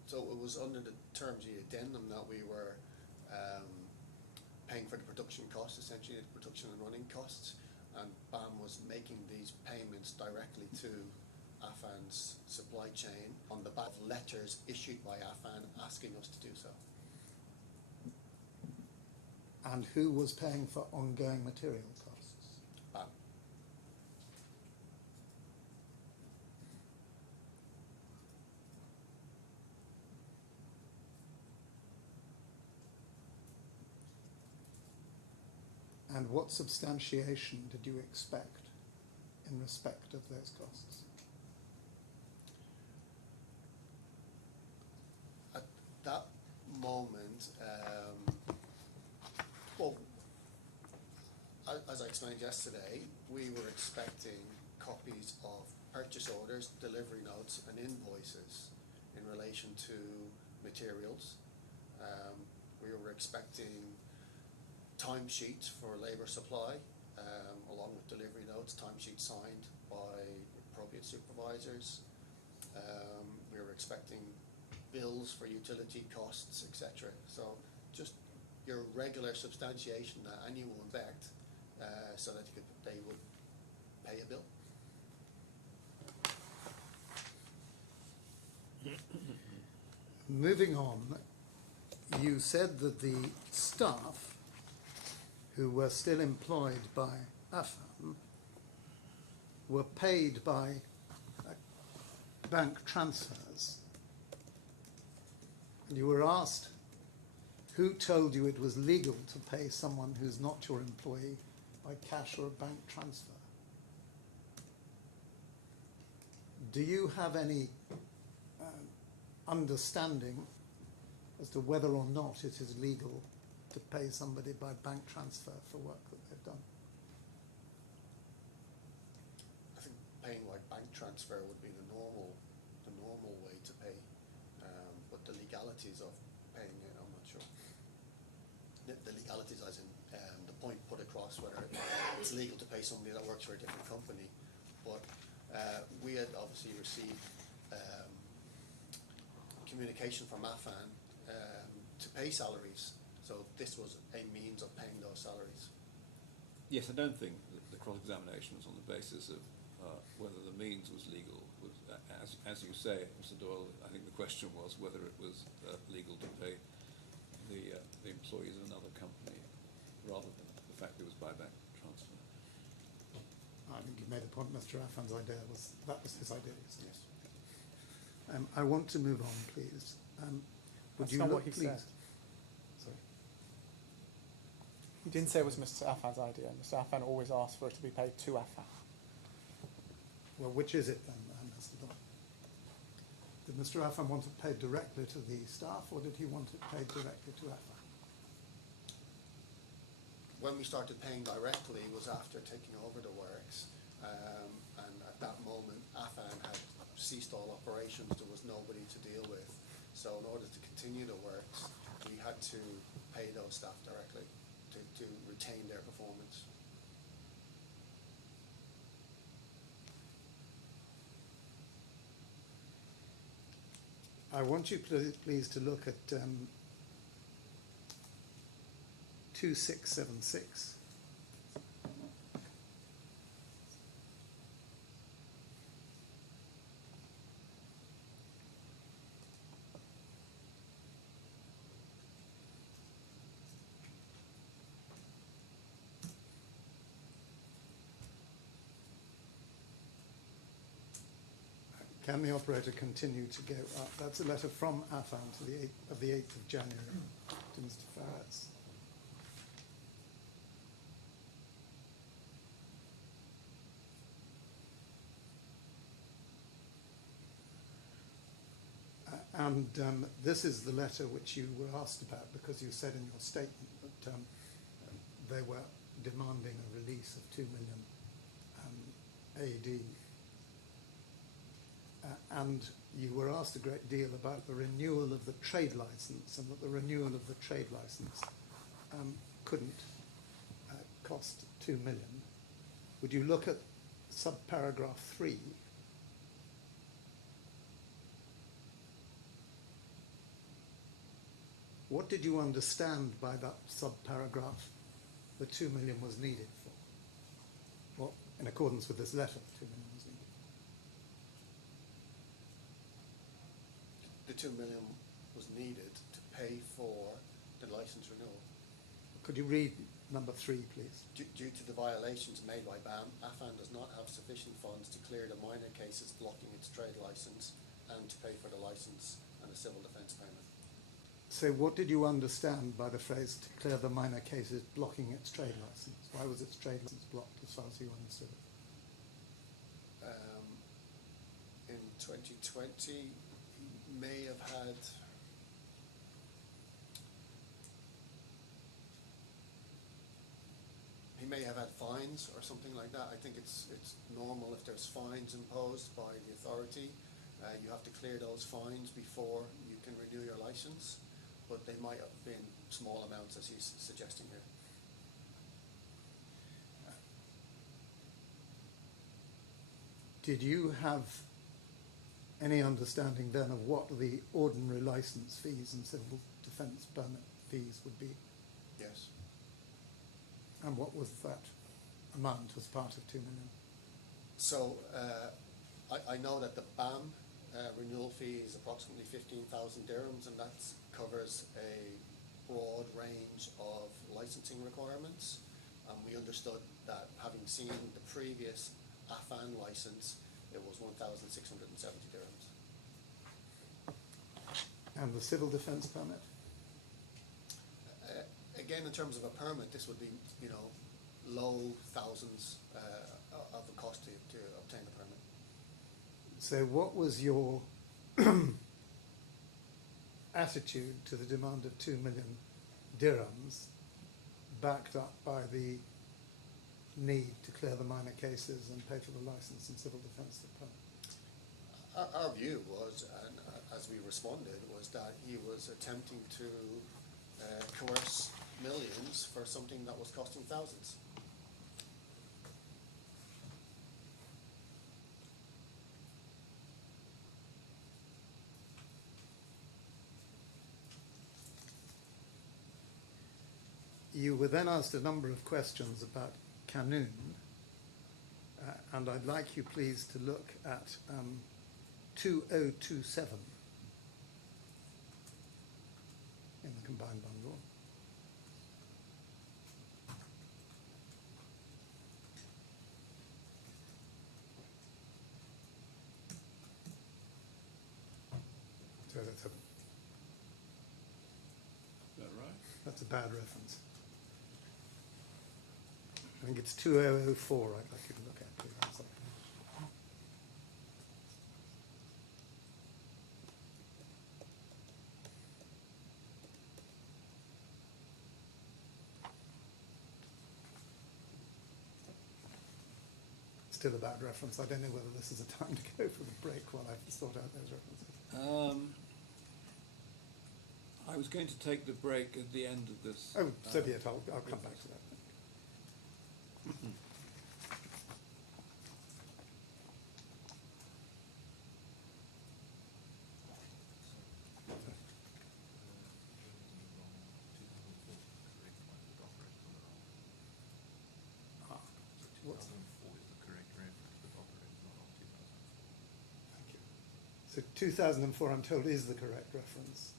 So it was under the terms of the addendum that we were paying for the production costs, essentially the production and running costs, and BAM was making these payments directly to Affan's supply chain on the back of letters issued by Affan asking us to do so. And who was paying for ongoing material costs? BAM. And what substantiation did you expect in respect of those costs? At that moment, well, as I explained yesterday, we were expecting copies of purchase orders, delivery notes and invoices in relation to materials. We were expecting timesheets for labour supply, along with delivery notes, timesheets signed by appropriate supervisors. We were expecting bills for utility costs, etc. So just your regular substantiation that anyone would expect, so that they would pay a bill. Moving on, you said that the staff who were still employed by Affan were paid by bank transfers. And you were asked who told you it was legal to pay someone who's not your employee by cash or a bank transfer. Do you have any understanding as to whether or not it is legal to pay somebody by bank transfer for work that they've done. I think paying by bank transfer would be the normal way to pay, but the legalities of paying it, I'm not sure. The legalities, as in the point put across whether it's legal to pay somebody that works for a different company, but we had obviously received communication from Affan to pay salaries, so this was a means of paying those salaries. Yes, I don't think the cross-examination was on the basis of whether the means was legal. As you say, Mr. Doyle, I think the question was whether it was legal to pay the employees of another company rather than the fact that it was by bank transfer. I think you made a point. Mr. Affan's idea was his idea. Yes. I want to move on, please. Would That's you not look, what he please? said. Sorry. He didn't say it was Mr. Affan's idea. Mr. Affan always asked for it to be paid to Affan. Well, which is it then, Mr. Doyle? Did Mr. Affan want it paid directly to the staff, or did he want it paid directly to Affan? When we started paying directly was after taking over the works, and at that moment Affan had ceased all operations. There was nobody to deal with, so in order to continue the works we had to pay those staff directly to retain their performance. I want you please to look at 2676. Can the operator continue to go up? That's a letter from Affan to the 8th of January to Mr. Farratz. And this is the letter which you were asked about because you said in your statement that they were demanding a release of 2 million AD. And you were asked a great deal about the renewal of the trade license, and that the renewal of the trade license couldn't cost 2 million. Would you look at subparagraph 3? What did you understand by that subparagraph the 2 million was needed for? Well, in accordance with this letter, 2 million was needed. The 2 million was needed to pay for the license renewal. Could you read number 3, please? Due to the violations made by BAM, Affan does not have sufficient funds to clear the minor cases blocking its trade license and to pay for the license and the civil defence payment. So what did you understand by the phrase to clear the minor cases blocking its trade license? Why was its trade license blocked as far as you understood it? In 2020, he may have had fines or something like that. I think it's normal if there's fines imposed by the authority. You have to clear those fines before you can renew your license, but they might have been small amounts as he's suggesting here. Did you have any understanding then of what the ordinary license fees and civil defence permit fees would be? Yes. And what was that amount as part of 2 million? So I know that the BAM renewal fee is approximately 15,000 dirhams, and that covers a broad range of licensing requirements. We understood that, having seen the previous Affan license, it was 1,670 dirhams. And the civil defence permit? Again, in terms of a permit, this would be, low thousands of the cost to obtain a permit. So what was your attitude to the demand of 2 million dirhams, backed up by the need to clear the minor cases and pay for the license and civil defence department? Our view was, and as we responded, was that he was attempting to coerce millions for something that was costing thousands. You were then asked a number of questions about Qanun, and I'd like you please to look at 2027 in the combined bundle. So that's a bad reference. I think it's 2004 I'd like you to look at, please. Still a bad reference. I don't know whether this is a time to go for the break while I sort out those references. I was going to take the break at the end of this. Oh, so be it. I'll come back to that. So 2004, I'm told, is the correct reference,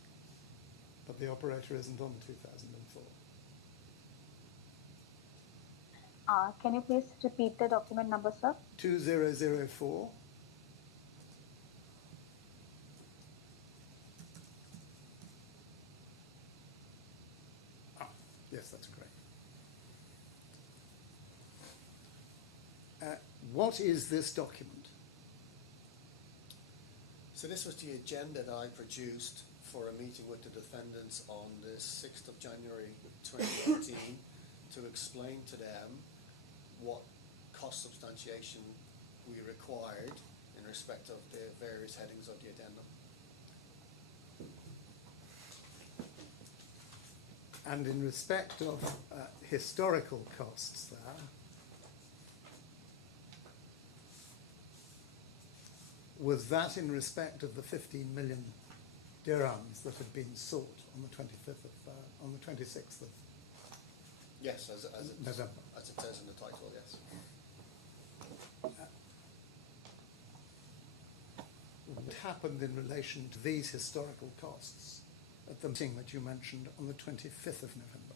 but the operator isn't on 2004. Can you please repeat the document number, sir? 2004. Yes, that's correct. What is this document? So this was the agenda that I produced for a meeting with the defendants on the 6th of January 2018 to explain to them what cost substantiation we required in respect of the various headings of the addendum. And in respect of historical costs there, was that in respect of the 15 million dirhams that had been sought on the 25th of, on the 26th of Yes, November? As it says in the title, yes. What happened in relation to these historical costs at the meeting that you mentioned on the 25th of November?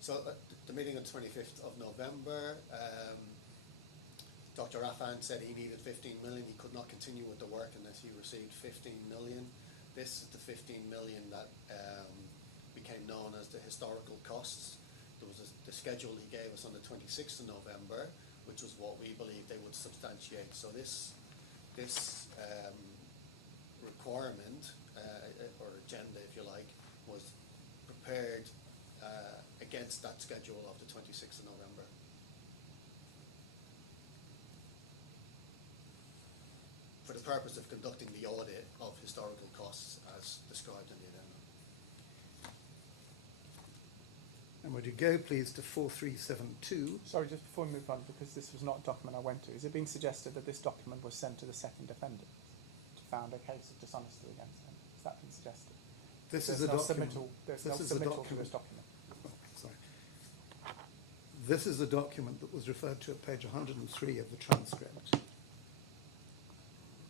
So at the meeting on 25th of November, Dr. Affan said he needed 15 million. He could not continue with the work unless he received 15 million. This is the 15 million that became known as the historical costs. There was the schedule he gave us on the 26th of November, which was what we believed they would substantiate. So this requirement, or agenda, if you like, was prepared against that schedule of the 26th of November. For the purpose of conducting the audit of historical costs as described in the addendum. And would you go, please, to 4372? Sorry, just before we move on, because this was not a document I went to, is it being suggested that this document was sent to the second defendant to found a case of dishonesty against him? Is that being suggested? This There's is a no document. submittal, there's This no is a submittal to document. this document. Sorry. This is a document that was referred to at page 103 of the transcript.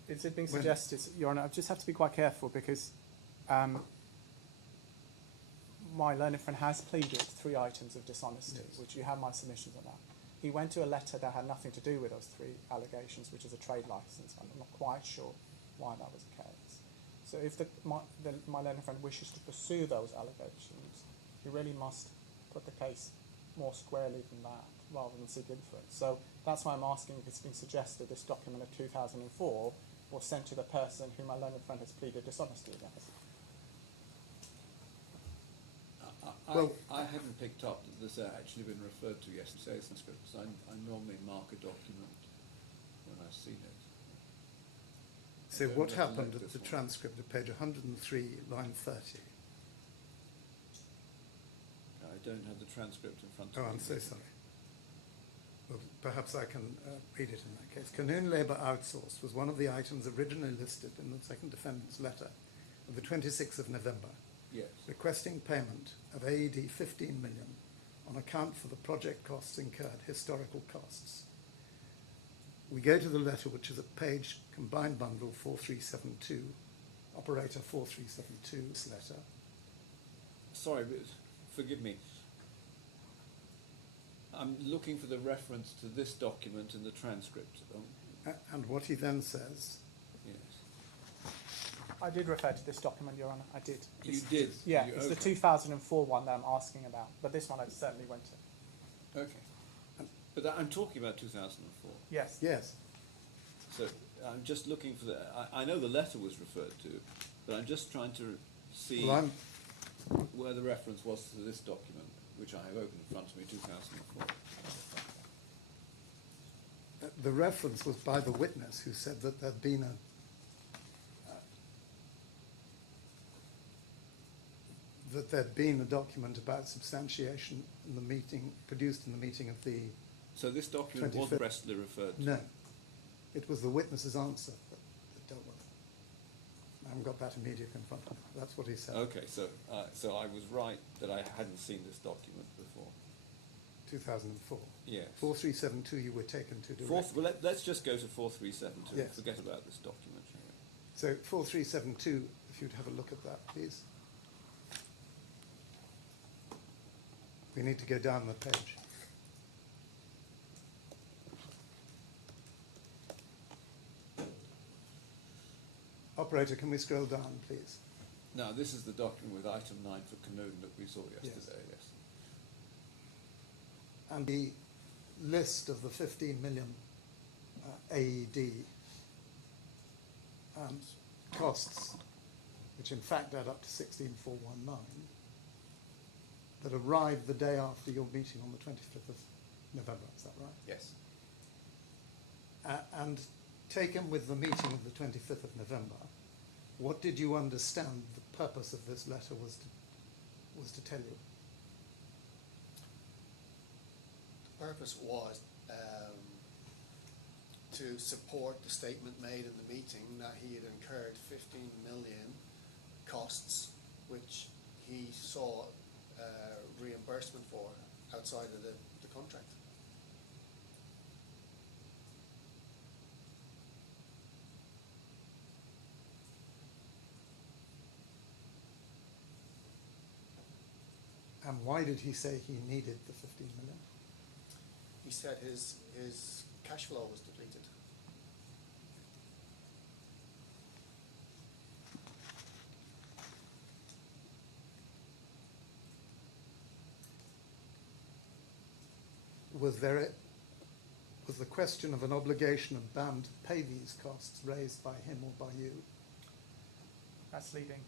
Is it being When- suggested, Your Honour, I just have to be quite careful because my learned friend has pleaded 3 items of dishonesty, Yes. which you have my submissions on that. He went to a letter that had nothing to do with those 3 allegations, which is a trade licence. I'm not quite sure why that was the case. So if my learned friend wishes to pursue those allegations, he really must put the case more squarely than that, rather than seek inference. So that's why I'm asking if it's been suggested this document of 2004 was sent to the person who my learned friend has pleaded dishonesty against. I hadn't picked up that this had actually been referred to yesterday's transcripts. I normally mark a document when I've seen it. So don't what recollect happened at this the one. transcript of page 103, line 30? I don't have the transcript in front of Oh, me. I'm so sorry. Well, perhaps I can read it in that case. Canoon labour outsourced was one of the items originally listed in the second defendant's letter of the 26th of November, Yes. requesting payment of AED 15 million on account for the project costs incurred, historical costs. We go to the letter, which is at page combined bundle 4372, operator 4372's letter. Sorry, but forgive me. I'm looking for the reference to this document in the transcript. And what he then says, Yes. I did refer to this document, Your Honour. I did. You did? Yeah, You- it's the okay. 2004 one that I'm asking about, but this one I certainly went to. Okay. But I'm talking about 2004. Yes. yes, So I'm just looking for the. I know the letter was referred to, but I'm just trying to see well, where the reference was to this document, which I have open in front of me, 2004. the reference was by the witness who said that there'd been a document about substantiation in the meeting, produced in the meeting of the. So this document was 25th. expressly referred to. No, it was the witness's answer that dealt with it. I haven't got that immediately in front of me. That's what he said. Okay, so I was right that I hadn't seen this document before. 2004. Yes. 4372 you were taken to direct. Well, let's just go to 4372. Yes. Forget about this document. Shall we? So 4372, if you'd have a look at that, please. We need to go down the page. Operator, can we scroll down, please? Now, this is the document with item 9 for Canoon that we saw yesterday, yes. And the list of the 15 million AED costs, which in fact add up to 16,419, that arrived the day after your meeting on the 25th of November, is that right? Yes. And taken with the meeting of the 25th of November, what did you understand the purpose of this letter was to tell you? The purpose was to support the statement made in the meeting that he had incurred 15 million costs, which he saw reimbursement for outside of the contract. And why did he say he needed the 15 million? He said his cash flow was depleted. Was the question of an obligation of BAM to pay these costs raised by him or by you? That's leading.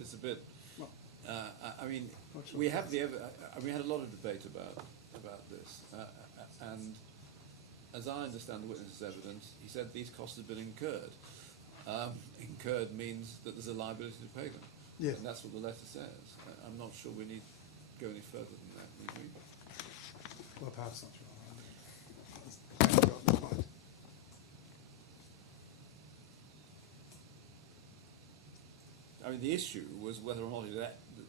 It's a bit. Well, I mean, Not sure we if have that's- we had a lot of debate about this, and as I understand the witness's evidence, he said these costs had been incurred. Incurred means that there's a liability to pay them. Yes. And that's what the letter says. I'm not sure we need to go any further than that, would we? Well, perhaps not. I haven't got the point. I mean, the issue was whether or not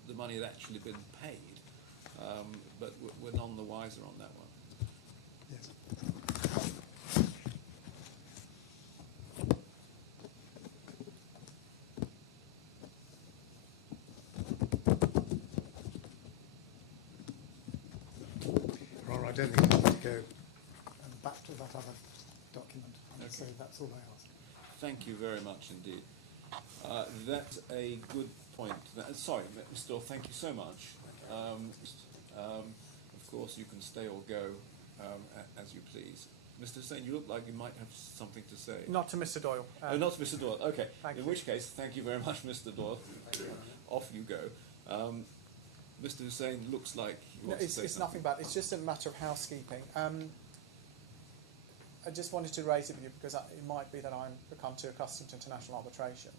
the money had actually been paid, but we're none the wiser on that one. Yes. Well, I don't think we need to go back to that other document. Okay. So that's all I ask. Thank you very much indeed. That's a good point. Sorry, Mr. Orr, thank you so much. Of course, you can stay or go as you please. Mr. Hussain, you look like you might have something to say. Not to Mr. Doyle. Oh, not to Mr. Doyle. Okay. Thank In you. which case, thank you very much, Mr. Doyle. Off you go. Mr. Hussain looks like he No, wants it's to say something. nothing bad. It's just a matter of housekeeping. I just wanted to raise it with you because it might be that I'm become too accustomed to international arbitration.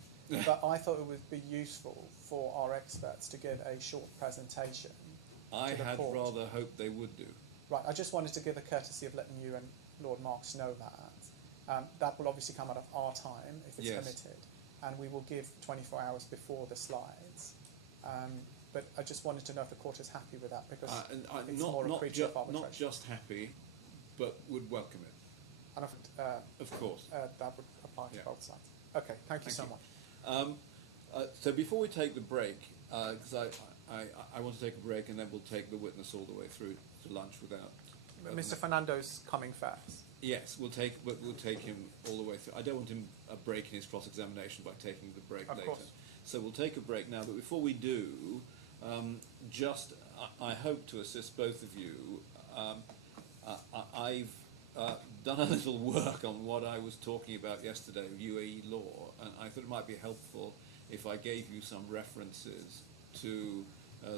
But I thought it would be useful for our experts to give a short presentation. I to the had court. rather hoped they would do. Right, I just wanted to give the courtesy of letting you and Lord Marks know that. That will obviously come out of our time if it's Yes. permitted, and we will give 24 hours before the slides. But I just wanted to know if the court is happy with that because it's more a creature of arbitration. not just happy, but would welcome it. And Of course. that would apply to Yeah. both sides. Okay, thank you so much. So before we take the break, because I want to take a break and then we'll take the witness all the way through to lunch without. Mr. Fernando's coming first. Yes, we'll take him all the way through. I don't want him a break in his cross-examination by taking the break Of later. course. So we'll take a break now. But before we do, I hope to assist both of you. I've done a little work on what I was talking about yesterday, UAE law, and I thought it might be helpful if I gave you some references to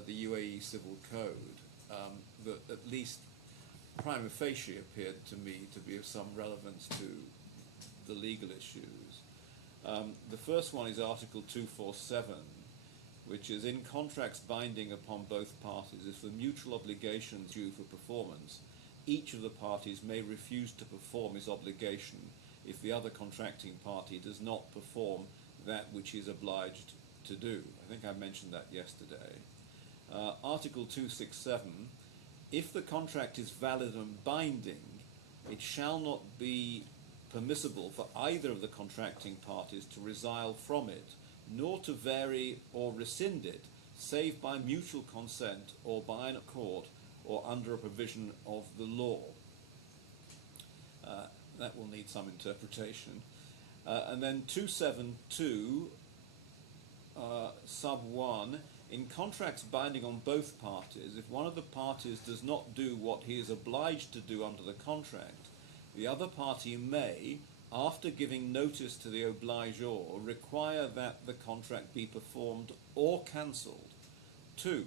the UAE Civil Code that at least prima facie appeared to me to be of some relevance to the legal issues. The first one is Article 247, which is in contracts binding upon both parties, if the mutual obligation is due for performance, each of the parties may refuse to perform his obligation if the other contracting party does not perform that which he is obliged to do. I think I mentioned that yesterday. Article 267, if the contract is valid and binding, it shall not be permissible for either of the contracting parties to resile from it, nor to vary or rescind it, save by mutual consent or by an accord or under a provision of the law. That will need some interpretation. And then 272, sub 1, in contracts binding on both parties, if one of the parties does not do what he is obliged to do under the contract, the other party may, after giving notice to the obligor, require that the contract be performed or cancelled. 2.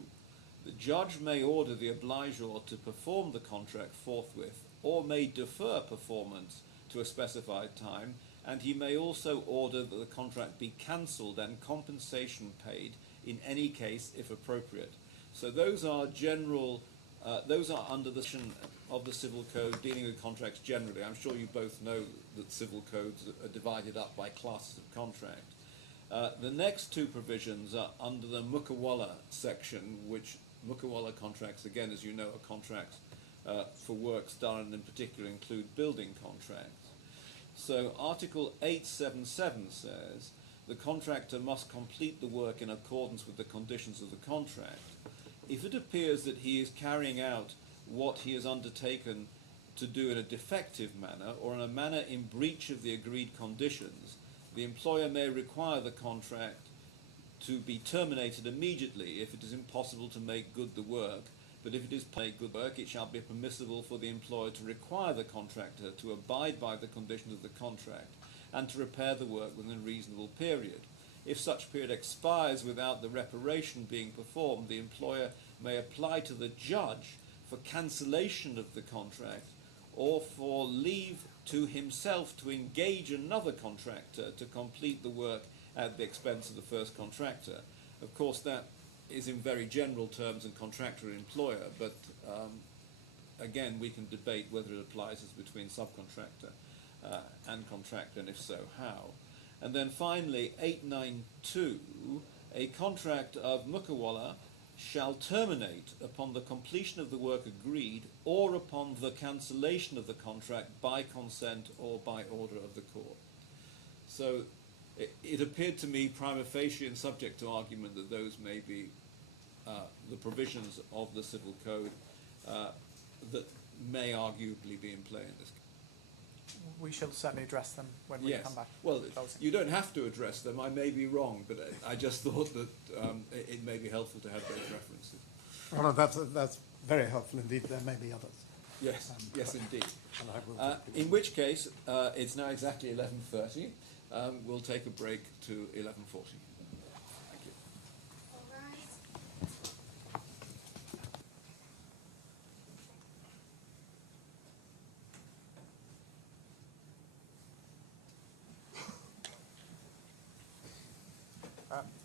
The judge may order the obligor to perform the contract forthwith or may defer performance to a specified time, and he may also order that the contract be cancelled and compensation paid in any case if appropriate. So those are general, those are under the section of the Civil Code dealing with contracts generally. I'm sure you both know that civil codes are divided up by classes of contract. The next two provisions are under the Mukawala section, which Mukawala contracts, again, as you know, are contracts for works done and in particular include building contracts. So Article 877 says the contractor must complete the work in accordance with the conditions of the contract. If it appears that he is carrying out what he has undertaken to do in a defective manner or in a manner in breach of the agreed conditions, the employer may require the contract to be terminated immediately if it is impossible to make good the work, but if it is make good work, it shall be permissible for the employer to require the contractor to abide by the conditions of the contract and to repair the work within a reasonable period. If such period expires without the reparation being performed, the employer may apply to the judge for cancellation of the contract or for leave to himself to engage another contractor to complete the work at the expense of the first contractor. Of course, that is in very general terms and contractor and employer, but again, we can debate whether it applies as between subcontractor and contractor, and if so, how. And then finally, 892, a contract of Mukawala shall terminate upon the completion of the work agreed or upon the cancellation of the contract by consent or by order of the court. So it appeared to me prima facie and subject to argument that those may be the provisions of the Civil Code that may arguably be in play in this case. We shall certainly address them when we Yes. come back. Well, Closing. you don't have to address them. I may be wrong, but I just thought that it may be helpful to have those references. Well, that's very helpful indeed. There may be others. Yes, yes indeed. And I will. In which case, it's now exactly 11:30. We'll take a break to 11:40. Thank you. All right.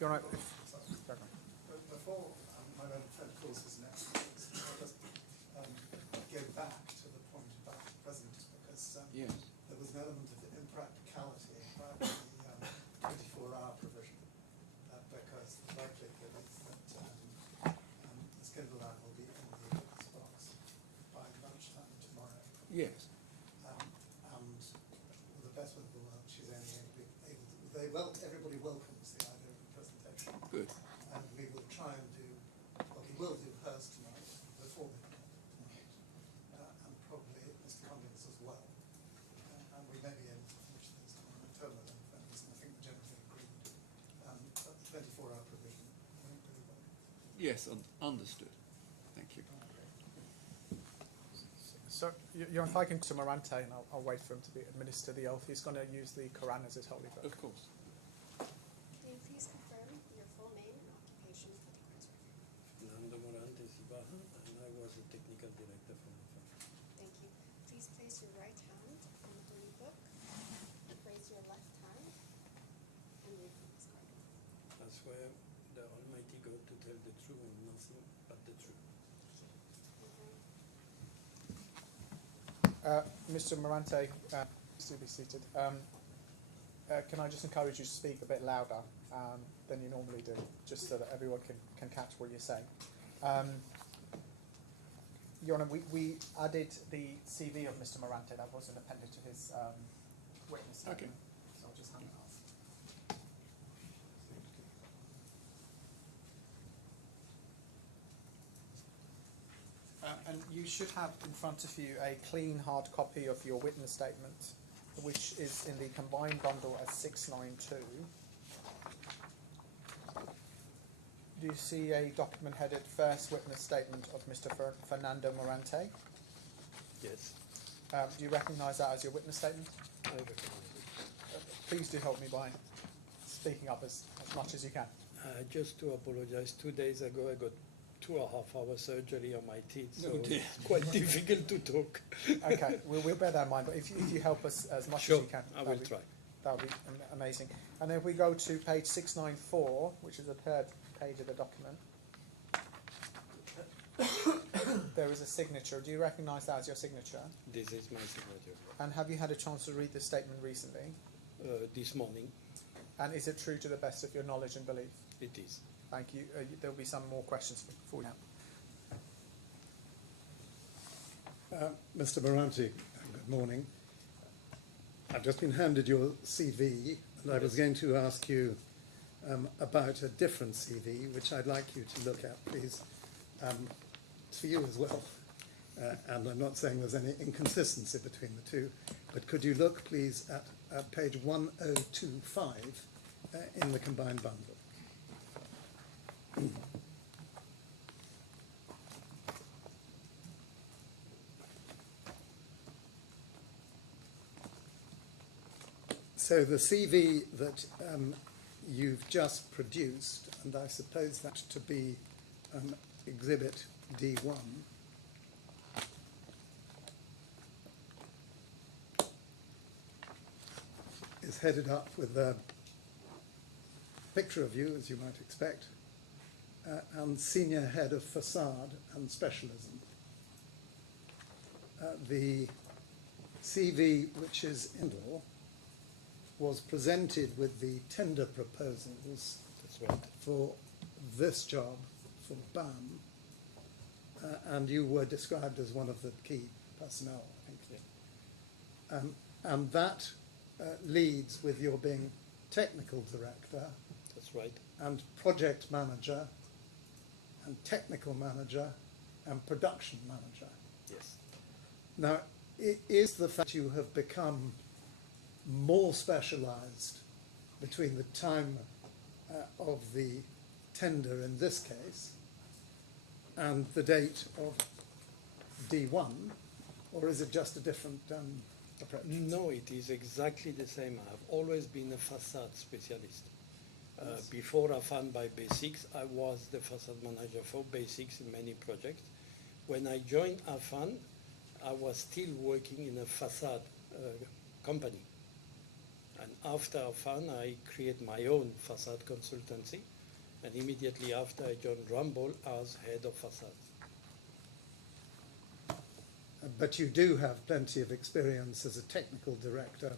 You're right. Before my own friend calls his next, I'll just go back to the point about the present, because Yes. there was an element of impracticality about the 24-hour provision, because the likelihood is that the schedule line will be in the witness box by lunchtime tomorrow. Yes. And with the best will of the world, she's only able to, everybody welcomes the idea of the presentation. Good. And we will try and do, well, we will do hers tonight, before the tonight, and probably Mr. Cummings as well. And we may be able to finish this on October, then, and I think we generally agreed. But the 24-hour provision won't really work. Yes, understood. Thank you. So you're inviting to Morante, and I'll wait for him to administer the oath. He's going to use the Quran as his holy book. Of course. Can you please confirm your full name and occupation for the court's record? Nando Morante Sibaja, and I was the technical director from the firm. Thank you. Please place your right hand on the holy book, raise your left hand, and read from this card. I swear the Almighty God to tell the truth and nothing but the truth. Mr. Morante, please do be seated. Can I just encourage you to speak a bit louder than you normally do, just so that everyone can catch what you're saying? Your Honour, we added the CV of Mr. Morante. That wasn't appended to his witness statement. Okay. So I'll just hand it off. And you should have in front of you a clean hard copy of your witness statement, which is in the combined bundle as 692. Do you see a document headed First Witness Statement of Mr. Fernando Morante? Yes, Do you recognise that as your witness statement? I recognize it. Please do help me by speaking up as much as you can. Just to apologize, 2 days ago I got 2.5 hour surgery on my teeth, so Oh dear. it's quite difficult to talk. Okay, we'll bear that in mind, but if you help us as much Sure, as you can, I will try. that would be amazing. And then if we go to page 694, which is the third page of the document, there is a signature. Do you recognise that as your signature? This is my signature. And have you had a chance to read the statement recently? This morning, And is it true to the best of your knowledge and belief? it is. Thank you. There will be some more questions for you now. Mr. Morante, good morning. I've just been handed your CV, and I was going to ask you about a different CV, which I'd like you to look at, please. It's for you as well, and I'm not saying there's any inconsistency between the two, but could you look, please, at page 1025 in the combined bundle? So the CV that you've just produced, and I suppose that to be Exhibit D1, is headed up with a picture of you, as you might expect, and Senior Head of Facade and Specialism. The CV, which is in law, was presented with the tender proposals That's right. for this job for BAM, and you were described as one of the key personnel, I think. And that leads with your being technical director That's right. and project manager and technical manager and production manager. Yes. Now, is the fact you have become more specialised between the time of the tender in this case and the date of D1, or is it just a different approach? No, it is exactly the same. I have always been a facade specialist. Before Affan by Basics, I was the facade manager for Basics in many projects. When I joined Affan, I was still working in a facade company. And after Affan, I created my own facade consultancy. And immediately after, I joined Rumble as head of facades. But you do have plenty of experience as a technical director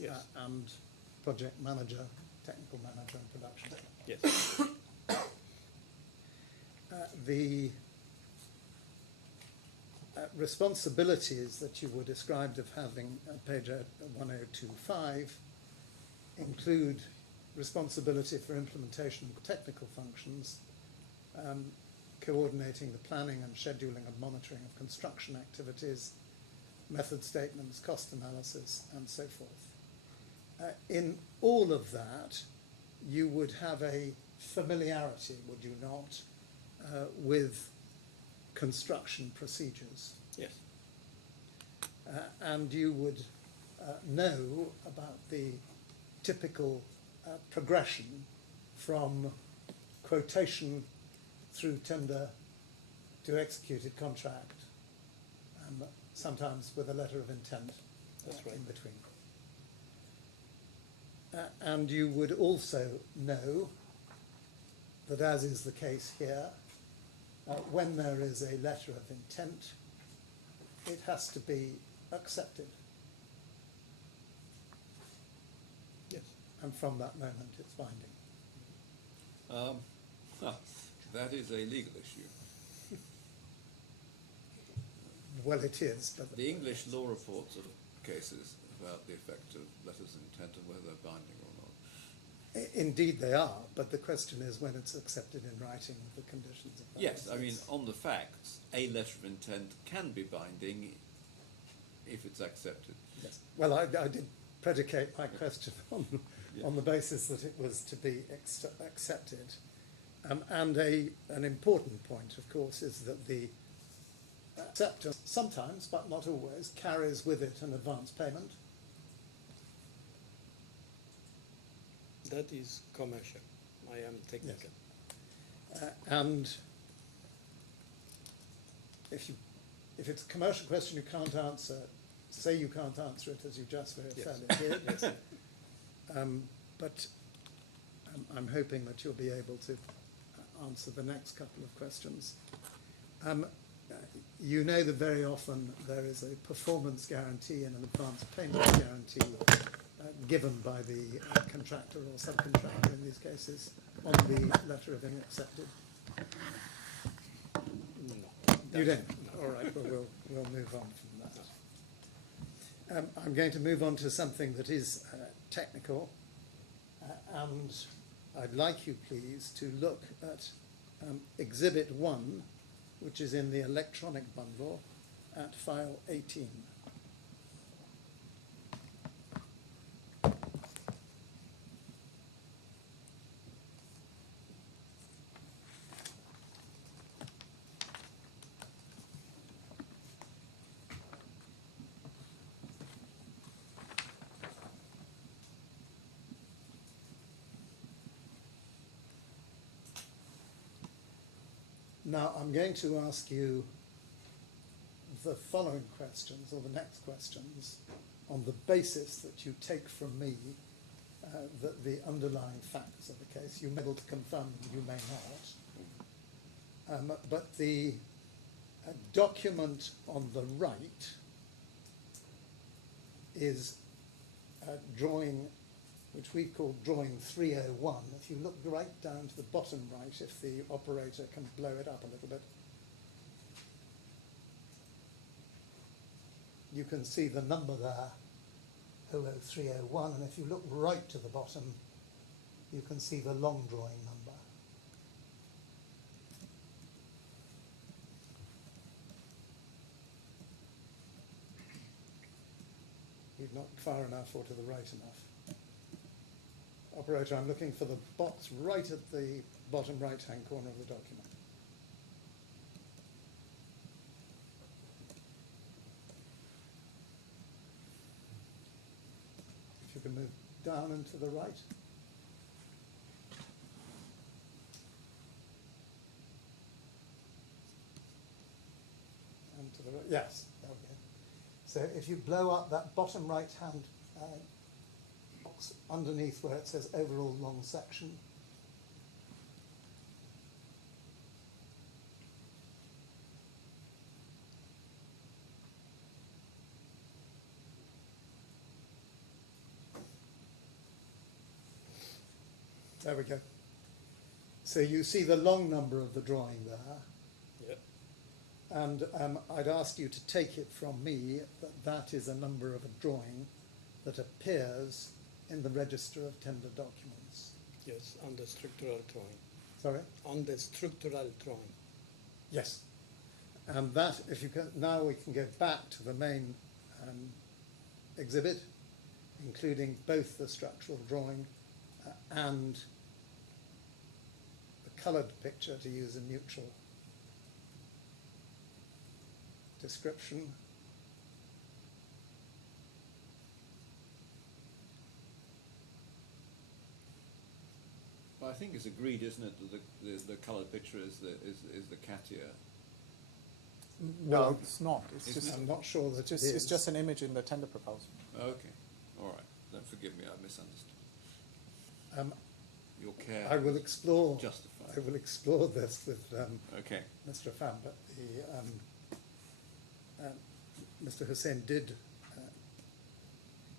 Yes. and project manager, technical manager and production. Yes. The responsibilities that you were described of having at page 1025 include responsibility for implementation of technical functions, coordinating the planning and scheduling and monitoring of construction activities, method statements, cost analysis, and so forth. In all of that, you would have a familiarity, would you not, with construction procedures. Yes. And you would know about the typical progression from quotation through tender to executed contract, sometimes with a letter of intent That's right. in between. And you would also know that, as is the case here, when there is a letter of intent, it has to be accepted. Yes. And from that moment, it's binding. That is a legal issue. Well, it is, but The English law reports of cases about the effect of letters of intent and whether they're binding or not. Indeed they are, but the question is when it's accepted in writing with the conditions of that. Yes, I mean, on the facts, a letter of intent can be binding if it's accepted. Yes. Well, I did predicate my question on, Yeah. on the basis that it was to be accepted. And an important point, of course, is that the acceptance sometimes, but not always, carries with it an advance payment. That is commercial. I am technical. And if it's a commercial question you can't answer, say you can't answer it as you just very Yes. fairly did. Yes. But I'm hoping that you'll be able to answer the next couple of questions. You know that very often there is a performance guarantee and an advance payment guarantee given by the contractor or subcontractor in these cases on the letter of being accepted. No. You don't? No. All right, well, we'll move on from that. I'm going to move on to something that is technical, and I'd like you, please, to look at Exhibit 1, which is in the electronic bundle at file 18. Now, I'm going to ask you the following questions, or the next questions, on the basis that you take from me that the underlying facts of the case, you may be able to confirm them, you may not. But the document on the right is a drawing which we call drawing 301. If you look right down to the bottom right, if the operator can blow it up a little bit, you can see the number there, 00301, and if you look right to the bottom, you can see the long drawing number. You're not far enough or to the right enough. Operator, I'm looking for the box right at the bottom right-hand corner of the document. you can move down and to the right. And to the right, yes, there we go. So if you blow up that bottom right-hand box underneath where it says overall long section, there we go. So you see the long number of the drawing there. Yeah. And I'd ask you to take it from me that that is a number of a drawing that appears in the Register of Tender Documents. Yes, on the structural drawing. Sorry? On the structural drawing. Yes. And that, if you can, now we can go back to the main exhibit, including both the structural drawing and the coloured picture, to use a neutral description. Well, I think it's agreed, isn't it, that the coloured picture is the Katia. No, Well, it's not. It's Isn't just, it? I'm not sure that it's just, it is. it's just an image in the tender proposal. Okay, all right. Then forgive me, I misunderstood. Your care. I will explore. Justified. I will explore this with Okay. Mr. Affan, but Mr. Hussain did.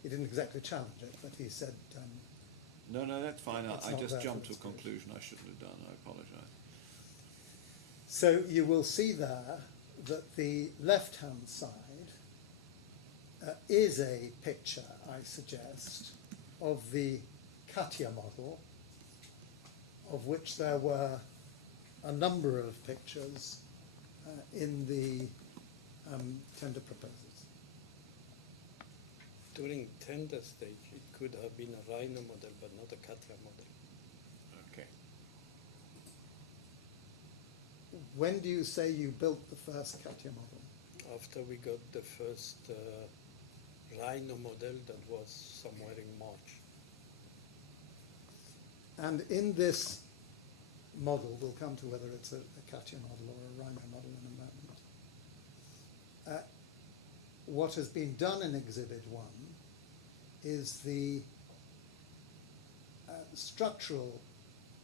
He didn't exactly challenge it, but he said. No, that's fine. It's I not just there jumped for to a this conclusion I shouldn't have done. I apologise. So you will see there that the left-hand side is a picture, I suggest, of the Katia model, of which there were a number of pictures in the tender proposals. During tender stage, it could have been a Rhino model, but not a Katia model. Okay. When do you say you built the first Katia model? After we got the first Rhino model, that was somewhere in March. And in this model, we'll come to whether it's a Katia model or a Rhino model in a moment. What has been done in Exhibit 1 is the structural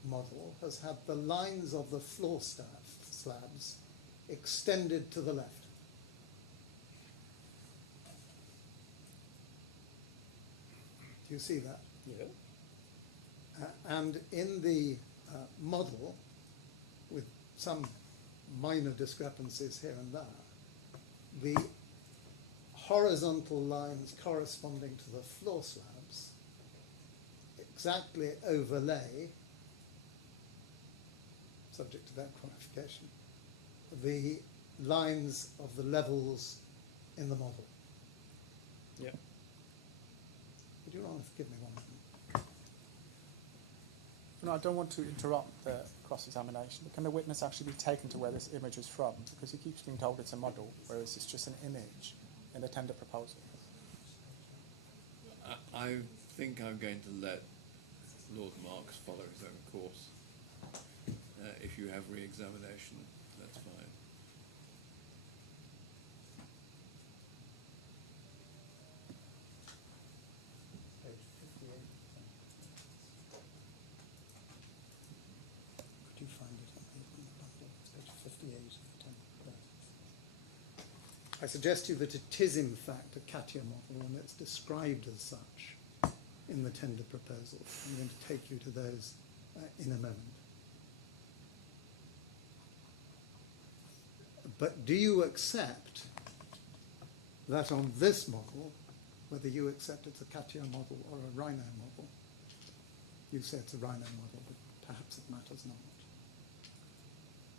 model has had the lines of the floor slabs extended to the left. Do you see that? Yeah. And in the model, with some minor discrepancies here and there, the horizontal lines corresponding to the floor slabs exactly overlay, subject to that quantification, the lines of the levels in the model. Yeah. Would you mind give me one moment? No, I don't want to interrupt the cross-examination, but can the witness actually be taken to where this image is from? Because he keeps being told it's a model, whereas it's just an image in the tender proposal. I think I'm going to let Lord Marks follow his own course. If you have re-examination, that's fine. Page 58. Could you find it on the bundle? It's page 58 of the tender. I suggest to you that it is in fact a Katia model and it's described as such in the tender proposal. I'm going to take you to those in a moment. But do you accept that on this model, whether you accept it's a Katia model or a Rhino model, you say it's a Rhino model, but perhaps it matters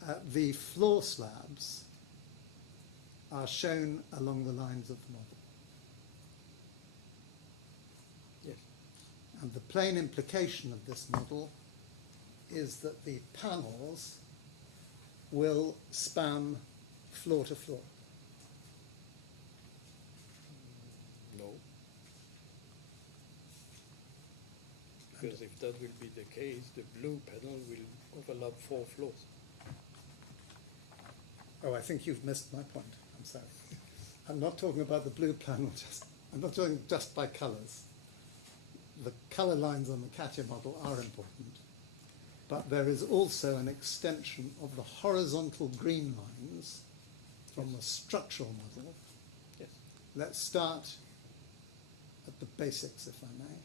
not. The floor slabs are shown along the lines of the model. Yes. And the plain implication of this model is that the panels will span floor to floor. No. because if that will be the case, the blue panel will overlap 4 floors. Oh, I think you've missed my point. I'm sorry. I'm not talking about the blue panel. I'm not talking just by colours. The colour lines on the Katia model are important, but there is also an extension of the horizontal green lines from the structural model. Yes. Let's start at the basics, if I may.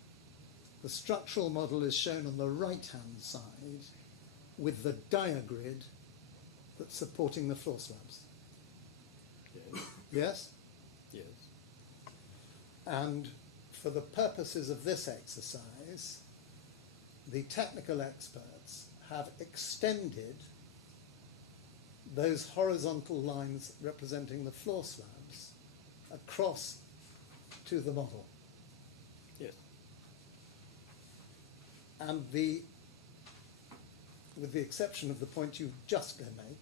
The structural model is shown on the right-hand side with the diagrid that's supporting the floor slabs. Yes. Yes? Yes. And for the purposes of this exercise, the technical experts have extended those horizontal lines representing the floor slabs across to the model. Yes. And with the exception of the point you've just going to make,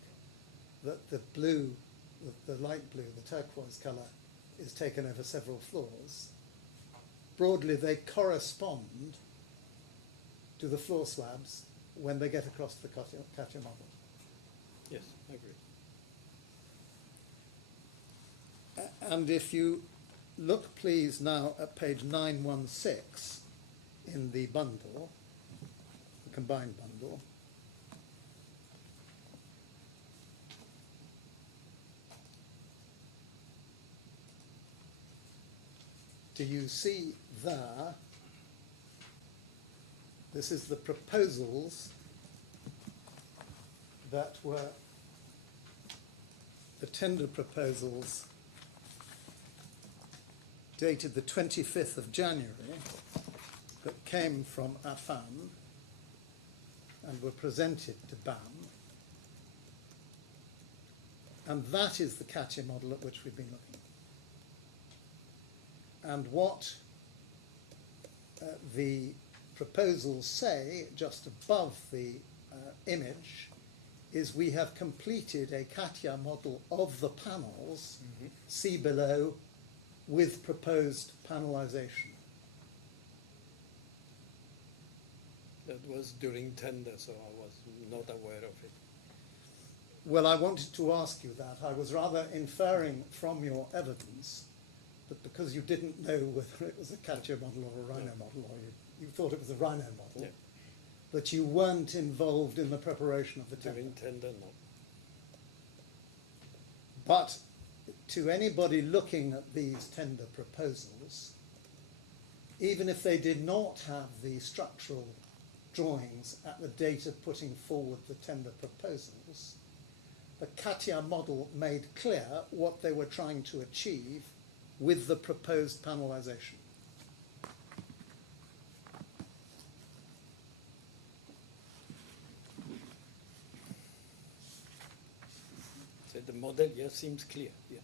that the blue, the light blue, the turquoise colour, is taken over several floors, broadly they correspond to the floor slabs when they get across the Katia model. Yes, I agree. And if you look, please, now at page 916 in the bundle, the combined bundle, do you see there, this is the proposals that were the tender proposals dated the 25th of January that came from Affan and were presented to BAM. And that is the Katia model at which we've been looking. And what the proposals say, just above the image, is we have completed a Katia model of the panels, see below, with proposed panelization. That was during tender, so I was not aware of it. Well, I wanted to ask you that. I was rather inferring from your evidence that because you didn't know whether it was a Katia model or a Rhino model, or you thought it was a Rhino model, that you weren't involved in the preparation of the tender. During tender, no. But to anybody looking at these tender proposals, even if they did not have the structural drawings at the date of putting forward the tender proposals, the Katia model made clear what they were trying to achieve with the proposed panelization. So the model, yes, seems clear. Yeah.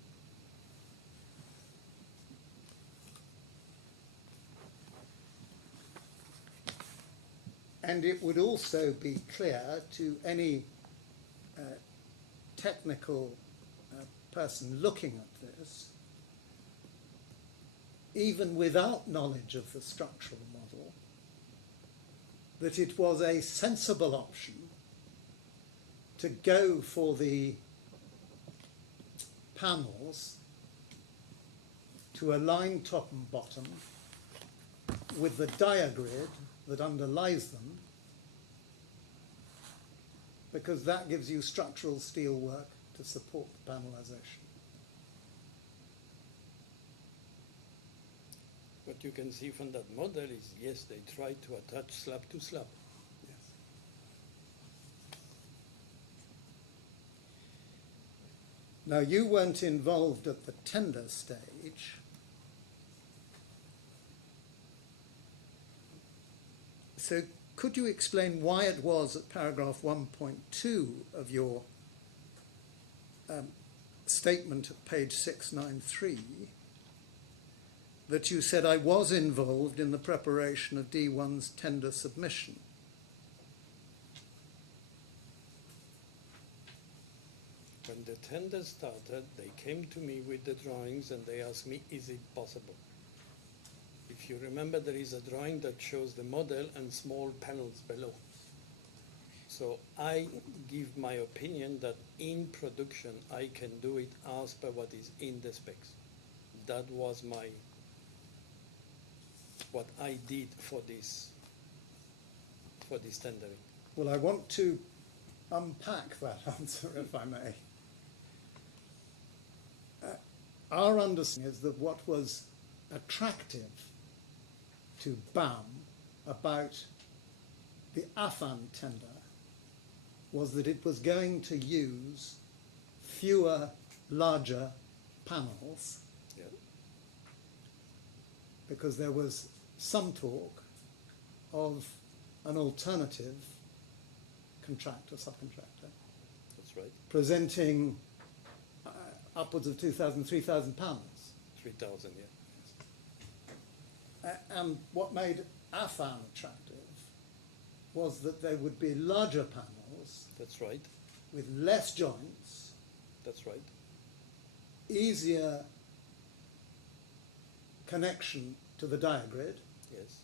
And it would also be clear to any technical person looking at this, even without knowledge of the structural model, that it was a sensible option to go for the panels to align top and bottom with the diagrid that underlies them, because that gives you structural steel work to support the panelization. What you can see from that model is, yes, they tried to attach slab to slab. Yes. Now, you weren't involved at the tender stage. So could you explain why it was at paragraph 1.2 of your statement at page 693 that you said, I was involved in the preparation of D1's tender submission? When the tender started, they came to me with the drawings and they asked me, is it possible? If you remember, there is a drawing that shows the model and small panels below. So I give my opinion that in production, I can do it as per what is in the specs. That was what I did for this tendering. Well, I want to unpack that answer, if I may. Our understanding is that what was attractive to BAM about the Affan tender was that it was going to use fewer, larger panels, Yeah. because there was some talk of an alternative contractor, subcontractor, That's right. presenting upwards of 2,000, 3,000 panels. 3,000, yeah. And what made Affan attractive was that there would be larger panels That's right. with less joints, That's right. easier connection to the diagrid, Yes.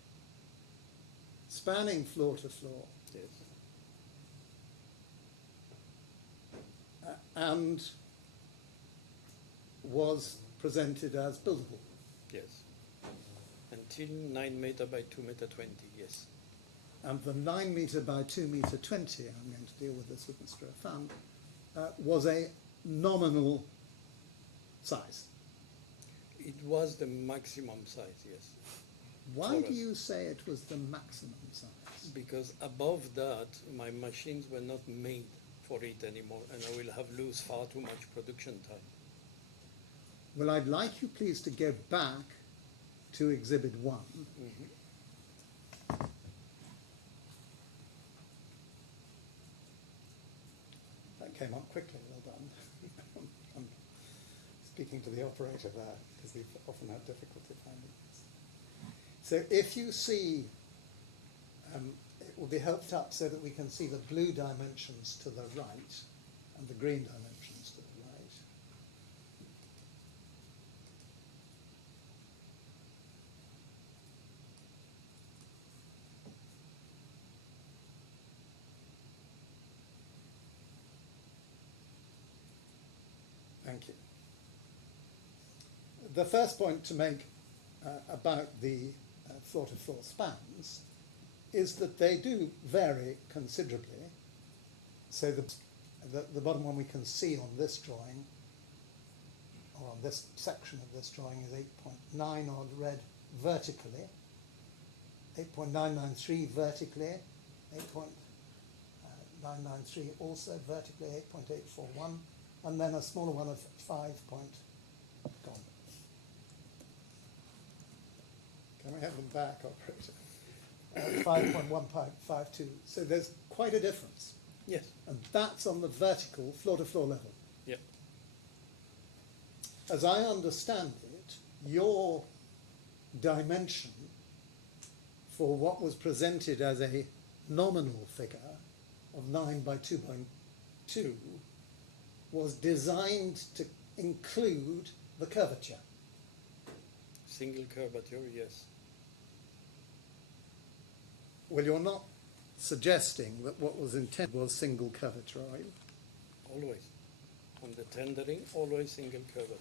spanning floor to floor, Yes. and was presented as buildable. Yes. Until 9 meter by 2 meter 20, yes. And the 9 metre by 2 metre 20, I'm going to deal with this with Mr. Affan, was a nominal size. It was the maximum size, yes. Why For do us. you say it was the maximum size? Because above that, my machines were not made for it anymore, and I will have lose far too much production time. Well, I'd like you please to go back to Exhibit 1. That came up quickly, well done. I'm speaking to the operator there, because we've often had difficulty finding this. So if you see, it will be helped up so that we can see the blue dimensions to the right and the green dimensions to the right. Thank you. The first point to make about the floor-to-floor spans is that they do vary considerably. So the bottom one we can see on this drawing, or on this section of this drawing, is 8.9 odd red vertically, 8.993 vertically, 8.993 also vertically, 8.841, and then a smaller one of 5. Can we have them back, operator? 5.152. So there's quite a difference. Yes. And that's on the vertical floor-to-floor level. Yep. As I understand it, your dimension for what was presented as a nominal figure of 9 by 2.2 was designed to include the curvature. Single curvature, yes. Well, you're not suggesting that what was intended was single curvature, are you? Always. On the tendering, always single curvature.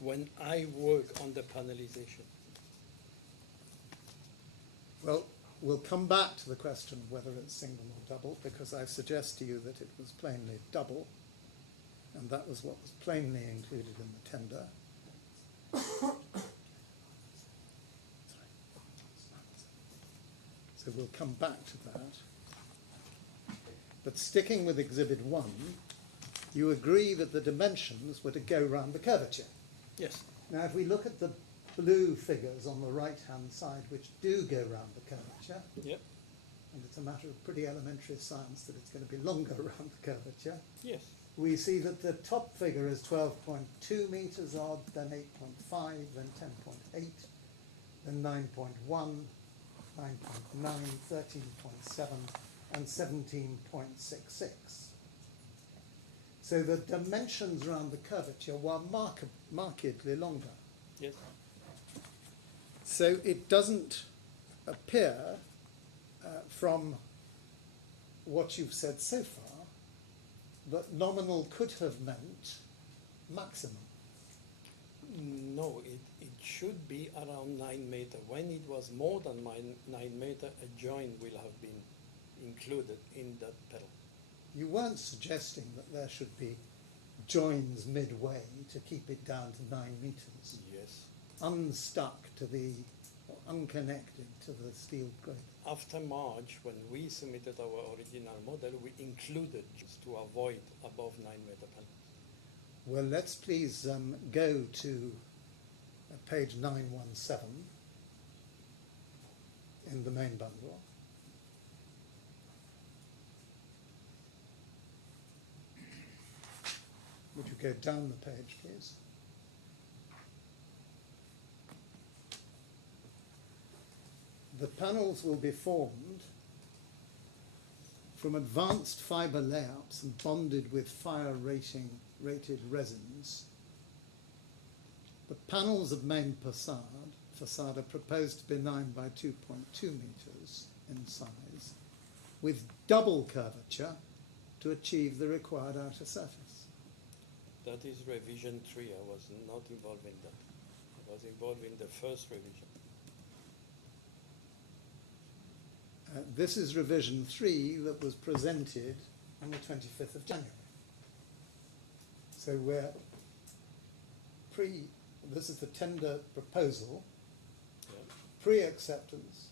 When I work on the panelization. Well, we'll come back to the question of whether it's single or double, because I suggest to you that it was plainly double, and that was what was plainly included in the tender. So we'll come back to that. But sticking with Exhibit 1, you agree that the dimensions were to go round the curvature. Yes. Now, if we look at the blue figures on the right-hand side, which do go round the curvature, Yep. and it's a matter of pretty elementary science that it's going to be longer around the curvature, Yes. we see that the top figure is 12.2 metres odd, then 8.5, then 10.8, then 9.1, 9.9, 13.7, and 17.66. So the dimensions around the curvature were markedly longer. Yes. So it doesn't appear from what you've said so far that nominal could have meant maximum. No, it should be around 9 meter. When it was more than 9 meter, a joint will have been included in that pedal. You weren't suggesting that there should be joins midway to keep it down to 9 meters, Yes. unstuck to the, or unconnected to the steel grate. After March, when we submitted our original model, we included just to avoid above 9 meter panels. Well, let's please go to page 917 in the main bundle. Would you go down the page, please? The panels will be formed from advanced fibre layouts and bonded with rated resins. The panels of main facade are proposed to be 9 by 2.2 metres in size, with double curvature to achieve the required outer surface. That is revision 3. I was not involved in that. I was involved in the first revision. This is revision 3 that was presented on the 25th of January. So we're this is the tender proposal, Yeah. pre-acceptance,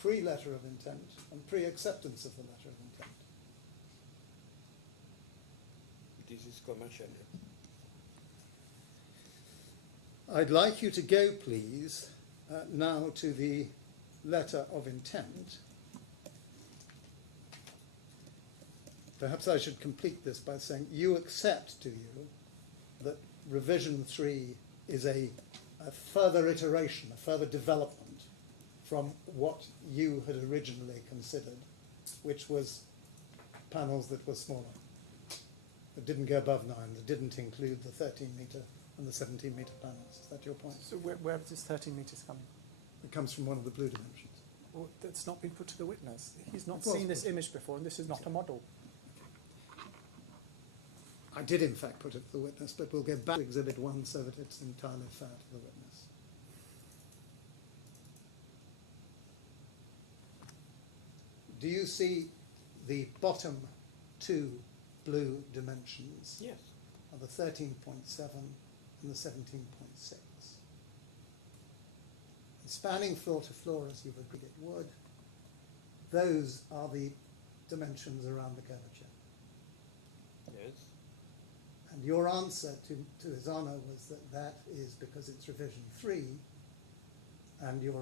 pre-letter of intent, and pre-acceptance of the letter of intent. This is commercial. I'd like you to go, please, now to the letter of intent. Perhaps I should complete this by saying you accept, do you, that revision 3 is a further iteration, a further development from what you had originally considered, which was panels that were smaller, that didn't go above 9, that didn't include the 13 metre and the 17 metre panels. Is that your point? So where is this 13 metres coming? It comes from one of the blue dimensions. Well, that's not been put to the witness. He's not It was seen this put- image before, and this is not a model. I did, in fact, put it to the witness, but we'll go back to Exhibit 1 so that it's entirely fair to the witness. Do you see the bottom 2 blue dimensions? Yes. Are the 13.7 and the 17.6. Spanning floor to floor, as you've agreed it would, those are the dimensions around the curvature. Yes. And your answer to His Honour was that that is because it's revision 3, and the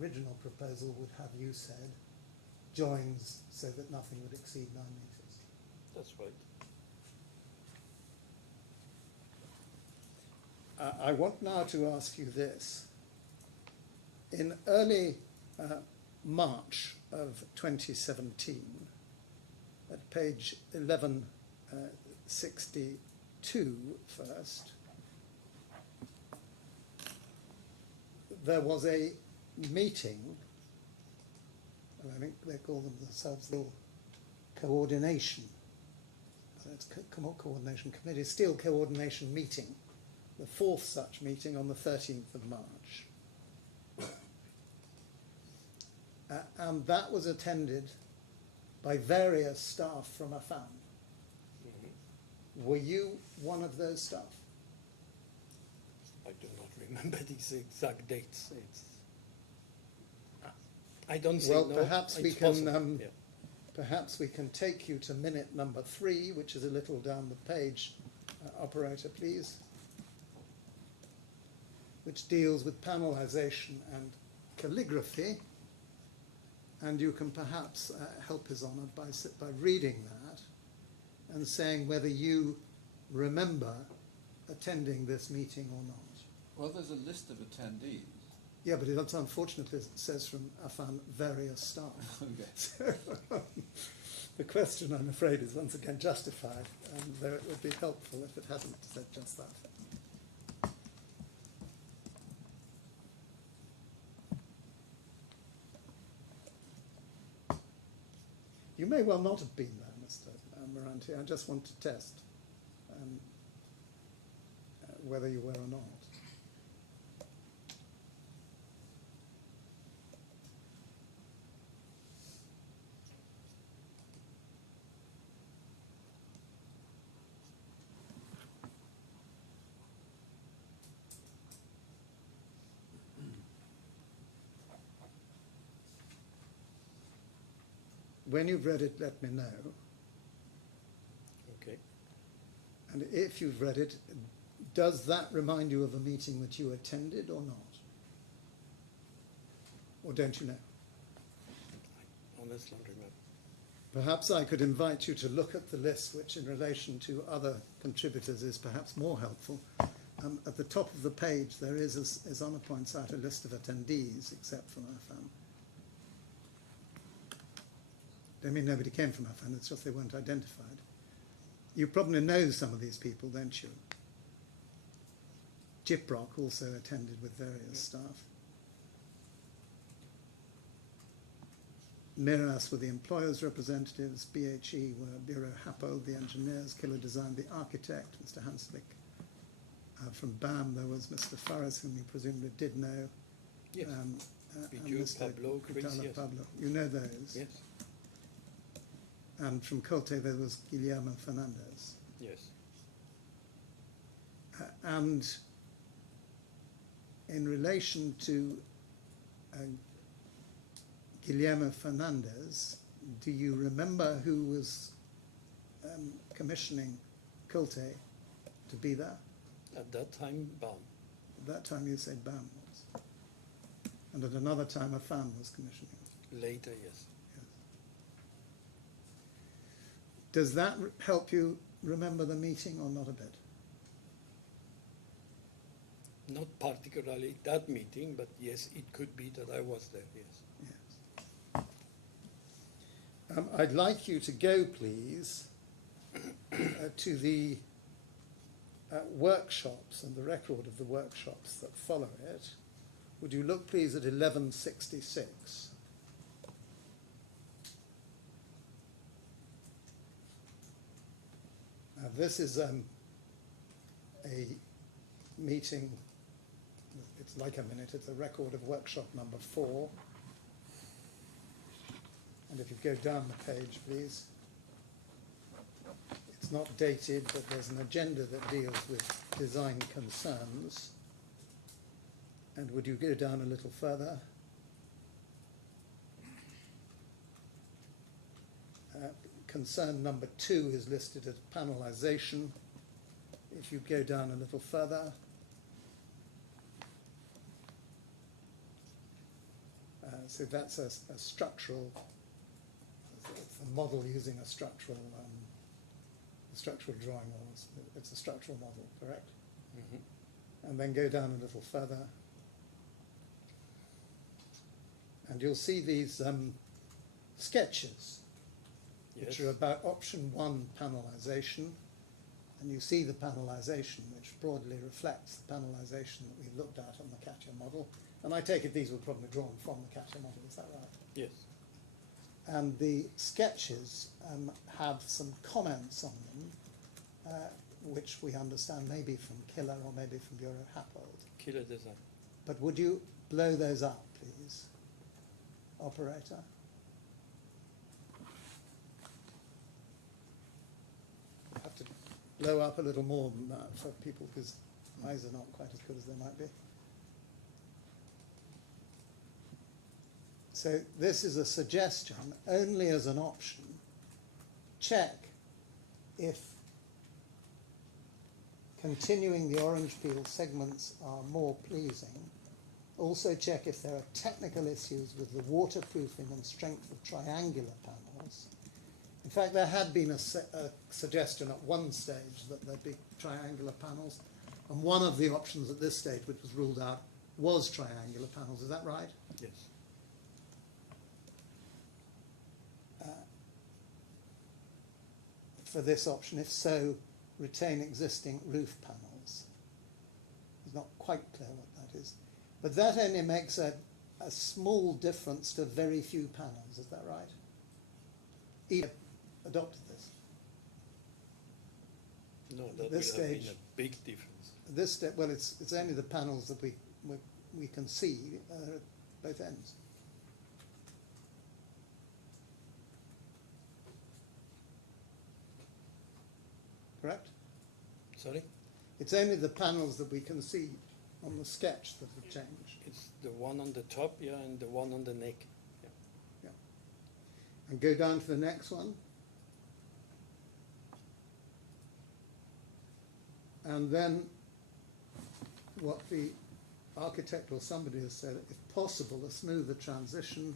original proposal would have, you said, joins so that nothing would exceed 9 metres. That's right. I want now to ask you this. In early March of 2017, at page 1162 first, there was a meeting, I think they call themselves the coordination, it's coordination committee, steel coordination meeting, the 4th such meeting on the 13th of March. And that was attended by various staff from Affan. Were you one of those staff? I do not remember these exact dates. I don't say Well, no. perhaps It's we can possible. Yeah. perhaps we can take you to minute number 3, which is a little down the page. Operator, please. Which deals with panelization and calligraphy. And you can perhaps help His Honour by reading that and saying whether you remember attending this meeting or not. Well, there's a list of attendees. Yeah, but it's unfortunately it says from Affan various staff. Okay. So the question, I'm afraid, is once again justified, though it would be helpful if it hadn't said just that. You may well not have been there, Mr. Moranti. I just want to test whether you were or not. When you've read it, let me know. Okay. And if you've read it, does that remind you of a meeting that you attended or not? Or don't you know? I honestly don't remember. Perhaps I could invite you to look at the list, which in relation to other contributors is perhaps more helpful. At the top of the page, there is, as Anna points out, a list of attendees, except from Affan. Don't mean nobody came from Affan, it's just they weren't identified. You probably know some of these people, don't you? Gyprock also attended with various staff. Miras were the employers' representatives, BHE were Bureau Happold, the engineers, Killer Design, the architect, Mr. Hanslick. From BAM there was Mr. Farris, whom you presumably did know. Yes. And Bijoux, Mr. Pablo, Chris, Kutala yes. Pablo. You know those? Yes. And from Colte there was Guillermo Fernandez. Yes. And in relation to Guillermo Fernandez, do you remember who was commissioning Colte to be there? At that time, BAM. At that time you said BAM was. And at another time Affan was commissioning. Later, yes. Does that help you remember the meeting or not a bit? Not particularly that meeting, but yes, it could be that I was there, yes. Yes. I'd like you to go, please, to the workshops and the record of the workshops that follow it. Would you look, please, at 1166? This is a meeting, it's like a minute, it's a record of workshop number 4. And if you go down the page, please. It's not dated, but there's an agenda that deals with design concerns. And would you go down a little further? Concern number 2 is listed as panelization. If you go down a little further, so that's a structural, it's a model using a structural drawing. It's a structural model, correct? Mm-hmm. And then go down a little further, and you'll see these sketches. Yes. Which are about option 1 panelization, and you see the panelization which broadly reflects the panelization that we looked at on the Katia model, and I take it these were probably drawn from the Katia model, is that right? Yes. And the sketches have some comments on them, which we understand maybe from Killer or maybe from Bureau Happold. Killer Design. But would you blow those up, please, operator? Have to blow up a little more than that for people because eyes are not quite as good as they might be. So this is a suggestion, only as an option. Check if continuing the orange peel segments are more pleasing. Also check if there are technical issues with the waterproofing and strength of triangular panels. In fact, there had been a suggestion at one stage that there'd be triangular panels, and one of the options at this stage, which was ruled out, was triangular panels. Is that right? Yes. For this option, if so, retain existing roof panels. It's not quite clear what that is. But that only makes a small difference to very few panels, is that right? adopted this. No, At that would this have been stage- a big difference. At this step, well, it's only the panels that we can see at both ends. Correct? Sorry? It's only the panels that we can see on the sketch that have changed. It's the one on the top, yeah, and the one on the neck. Yeah. And go down to the next one. And then what the architect or somebody has said, if possible, a smoother transition,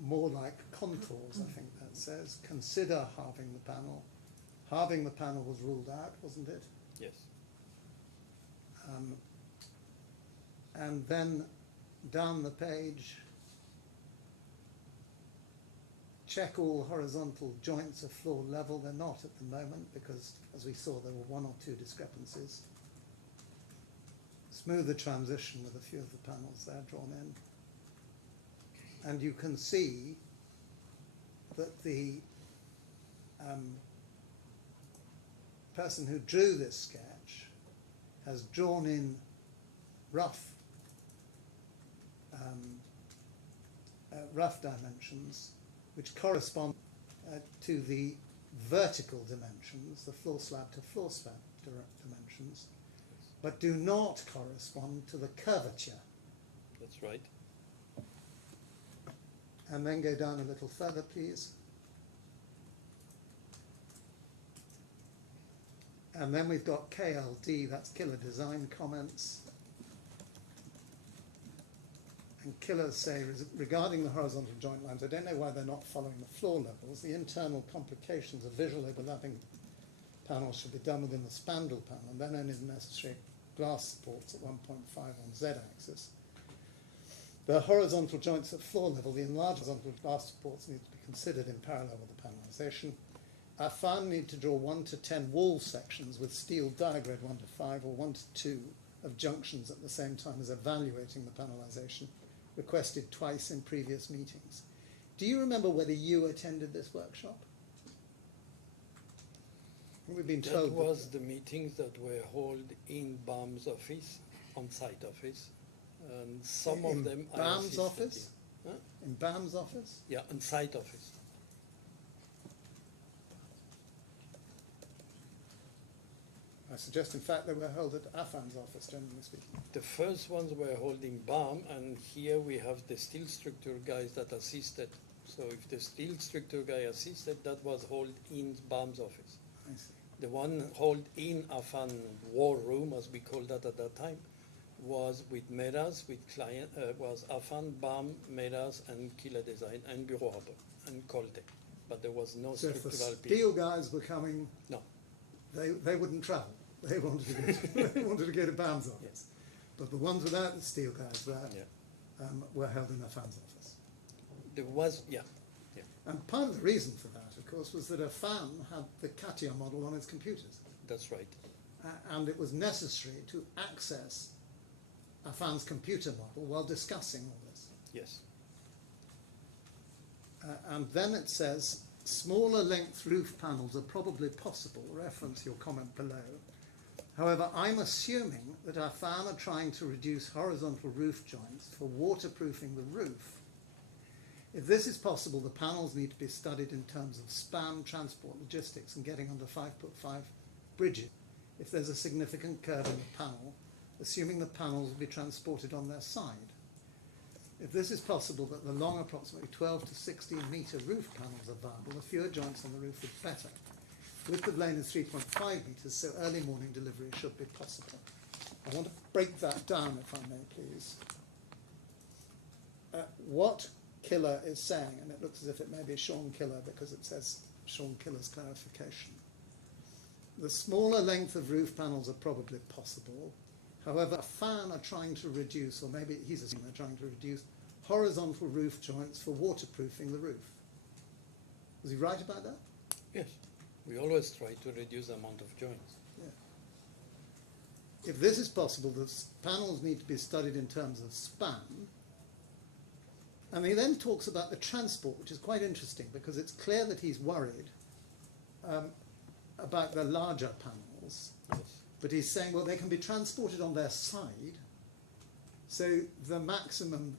more like contours, I think that says. Consider halving the panel. Halving the panel was ruled out, wasn't it? Yes. And then down the page, check all horizontal joints at floor level. They're not at the moment because, as we saw, there were one or two discrepancies. Smooth the transition with a few of the panels there drawn in. And you can see that the person who drew this sketch has drawn in rough dimensions which correspond to the vertical dimensions, the floor slab to floor slab dimensions, but do not correspond to the curvature. That's right. And then go down a little further, please. And then we've got KLD, that's killer design comments. And killers say, regarding the horizontal joint lines, I don't know why they're not following the floor levels. The internal complications of visual overlapping panels should be done within the spandrel panel, and then only the necessary glass supports at 1.5 on Z-axis. The horizontal joints at floor level, the enlarged horizontal glass supports need to be considered in parallel with the panelization. Affan need to draw 1 to 10 wall sections with steel digrade 1 to 5 or 1 to 2 of junctions at the same time as evaluating the panelization, requested twice in previous meetings. Do you remember whether you attended this workshop? We've been told That was the meetings that were held in BAM's office, on-site office, and some of them I BAM's assisted office? in. Huh? In BAM's office? Yeah, on-site office. I suggest, in fact, they were held at Affan's office, generally speaking. The first ones were held in BAM, and here we have the steel structure guys that assisted. So if the steel structure guy assisted, that was held in BAM's office. I see. The one held in Affan war room, as we called that at that time, was with Meras, with client, was Affan, BAM, Meras, and Killer Design, and Bureau Harbor, and Colte. But there was no So if the structural steel guys were coming, No. they wouldn't travel. They wanted to go to, they wanted to go to BAM's office. Yes. But the ones without the steel guys Yeah. were held in Affan's office. There was, yeah. Yeah. And part of the reason for that, of course, was that Affan had the CATIA model on its computers. That's right. And it was necessary to access Affan's computer model while discussing all this. Yes. And then it says, smaller length roof panels are probably possible, reference your comment below. However, I'm assuming that Affan are trying to reduce horizontal roof joints for waterproofing the roof. If this is possible, the panels need to be studied in terms of span, transport, logistics, and getting under 5'5" bridges. If there's a significant curve in the panel, assuming the panels will be transported on their side. If this is possible that the long, approximately 12 to 16 metre roof panels are viable, the fewer joints on the roof would better. Width of lane is 3.5 metres, so early morning delivery should be possible. I want to break that down, if I may, please. What Killer is saying, and it looks as if it may be Sean Killer because it says Sean Killer's clarification. The smaller length of roof panels are probably possible. However, Affan are trying to reduce, or maybe he's assuming they're trying to reduce, horizontal roof joints for waterproofing the roof. Was he right about that? Yes. We always try to reduce the amount of joints. Yeah. If this is possible, the panels need to be studied in terms of span. And he then talks about the transport, which is quite interesting because it's clear that he's worried about the larger panels. Yes. But he's saying, well, they can be transported on their side, so the maximum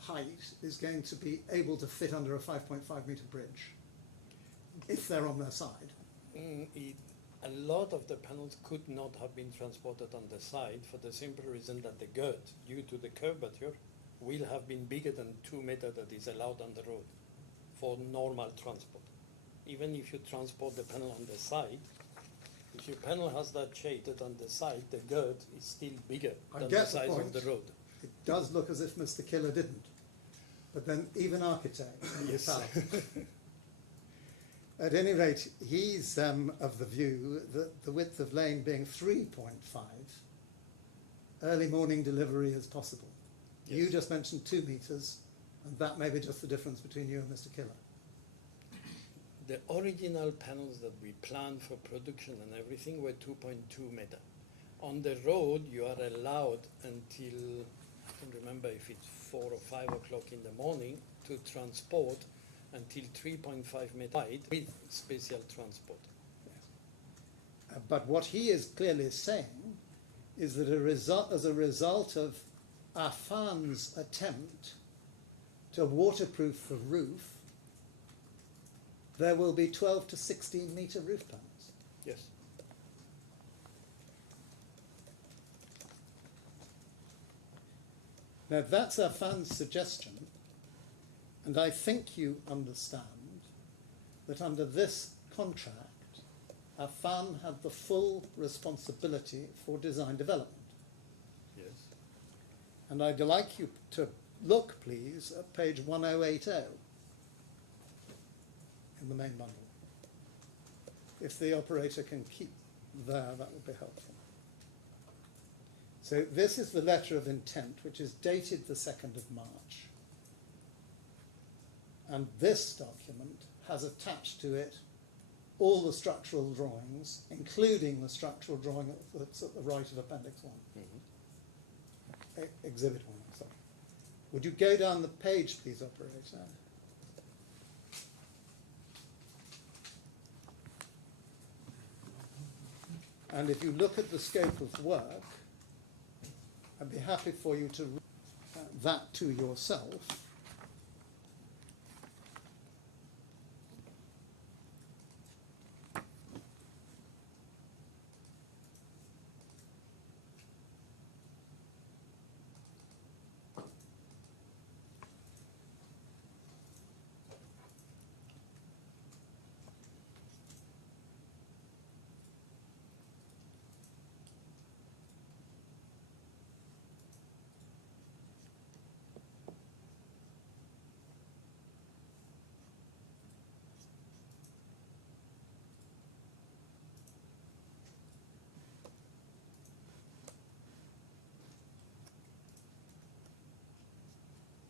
height is going to be able to fit under a 5.5 metre bridge if they're on their side. A lot of the panels could not have been transported on the side for the simple reason that the girth, due to the curvature, will have been bigger than 2 meters that is allowed on the road for normal transport. Even if you transport the panel on the side, if your panel has that shaded on the side, the girth is still bigger than the size of the road. It does look as if Mr. Killer didn't. But then even architects can be Yes. foul. At any rate, he's of the view that the width of lane being 3.5, early morning delivery is possible. Yes. You just mentioned 2 metres, and that may be just the difference between you and Mr. Killer. The original panels that we planned for production and everything were 2.2 meter. On the road, you are allowed until, I don't remember if it's 4 or 5 o'clock in the morning, to transport until 3.5 meter wide with special transport. But what he is clearly saying is that as a result of Affan's attempt to waterproof the roof, there will be 12 to 16 metre roof panels. Yes. Now that's Affan's suggestion, and I think you understand that under this contract, Affan had the full responsibility for design development. Yes. And I'd like you to look, please, at page 1080 in the main bundle. If the operator can keep there, that would be helpful. So this is the letter of intent, which is dated the 2nd of March. And this document has attached to it all the structural drawings, including the structural drawing that's at the right of Appendix 1. Exhibit 1, sorry. Would you go down the page, please, operator? And if you look at the scope of work, I'd be happy for you to read that to yourself.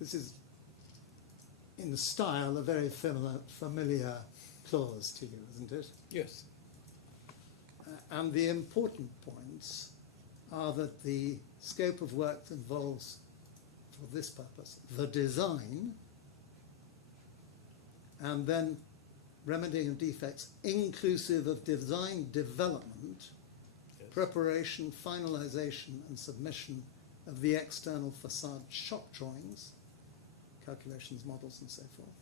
This is, in style, a very familiar clause to you, isn't it? Yes. And the important points are that the scope of work involves, for this purpose, the design, and then remedying of defects inclusive of design development, Yes. preparation, finalisation and submission of the external facade shop drawings, calculations, models and so forth.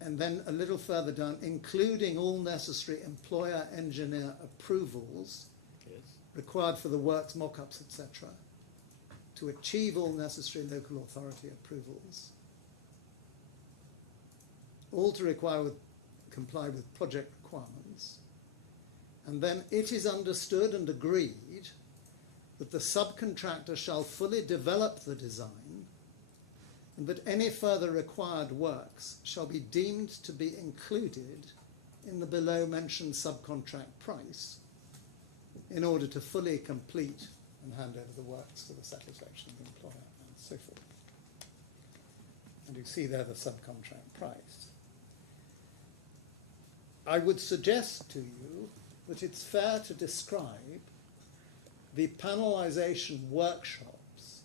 And then a little further down, including all necessary employer-engineer approvals Yes. required for the works, mock-ups, etc., to achieve all necessary local authority approvals, all to comply with project requirements, and then it is understood and agreed that the subcontractor shall fully develop the design and that any further required works shall be deemed to be included in the below mentioned subcontract price in order to fully complete and hand over the works to the satisfaction of the employer and so forth. And you see there the subcontract price. I would suggest to you that it's fair to describe the panelisation workshops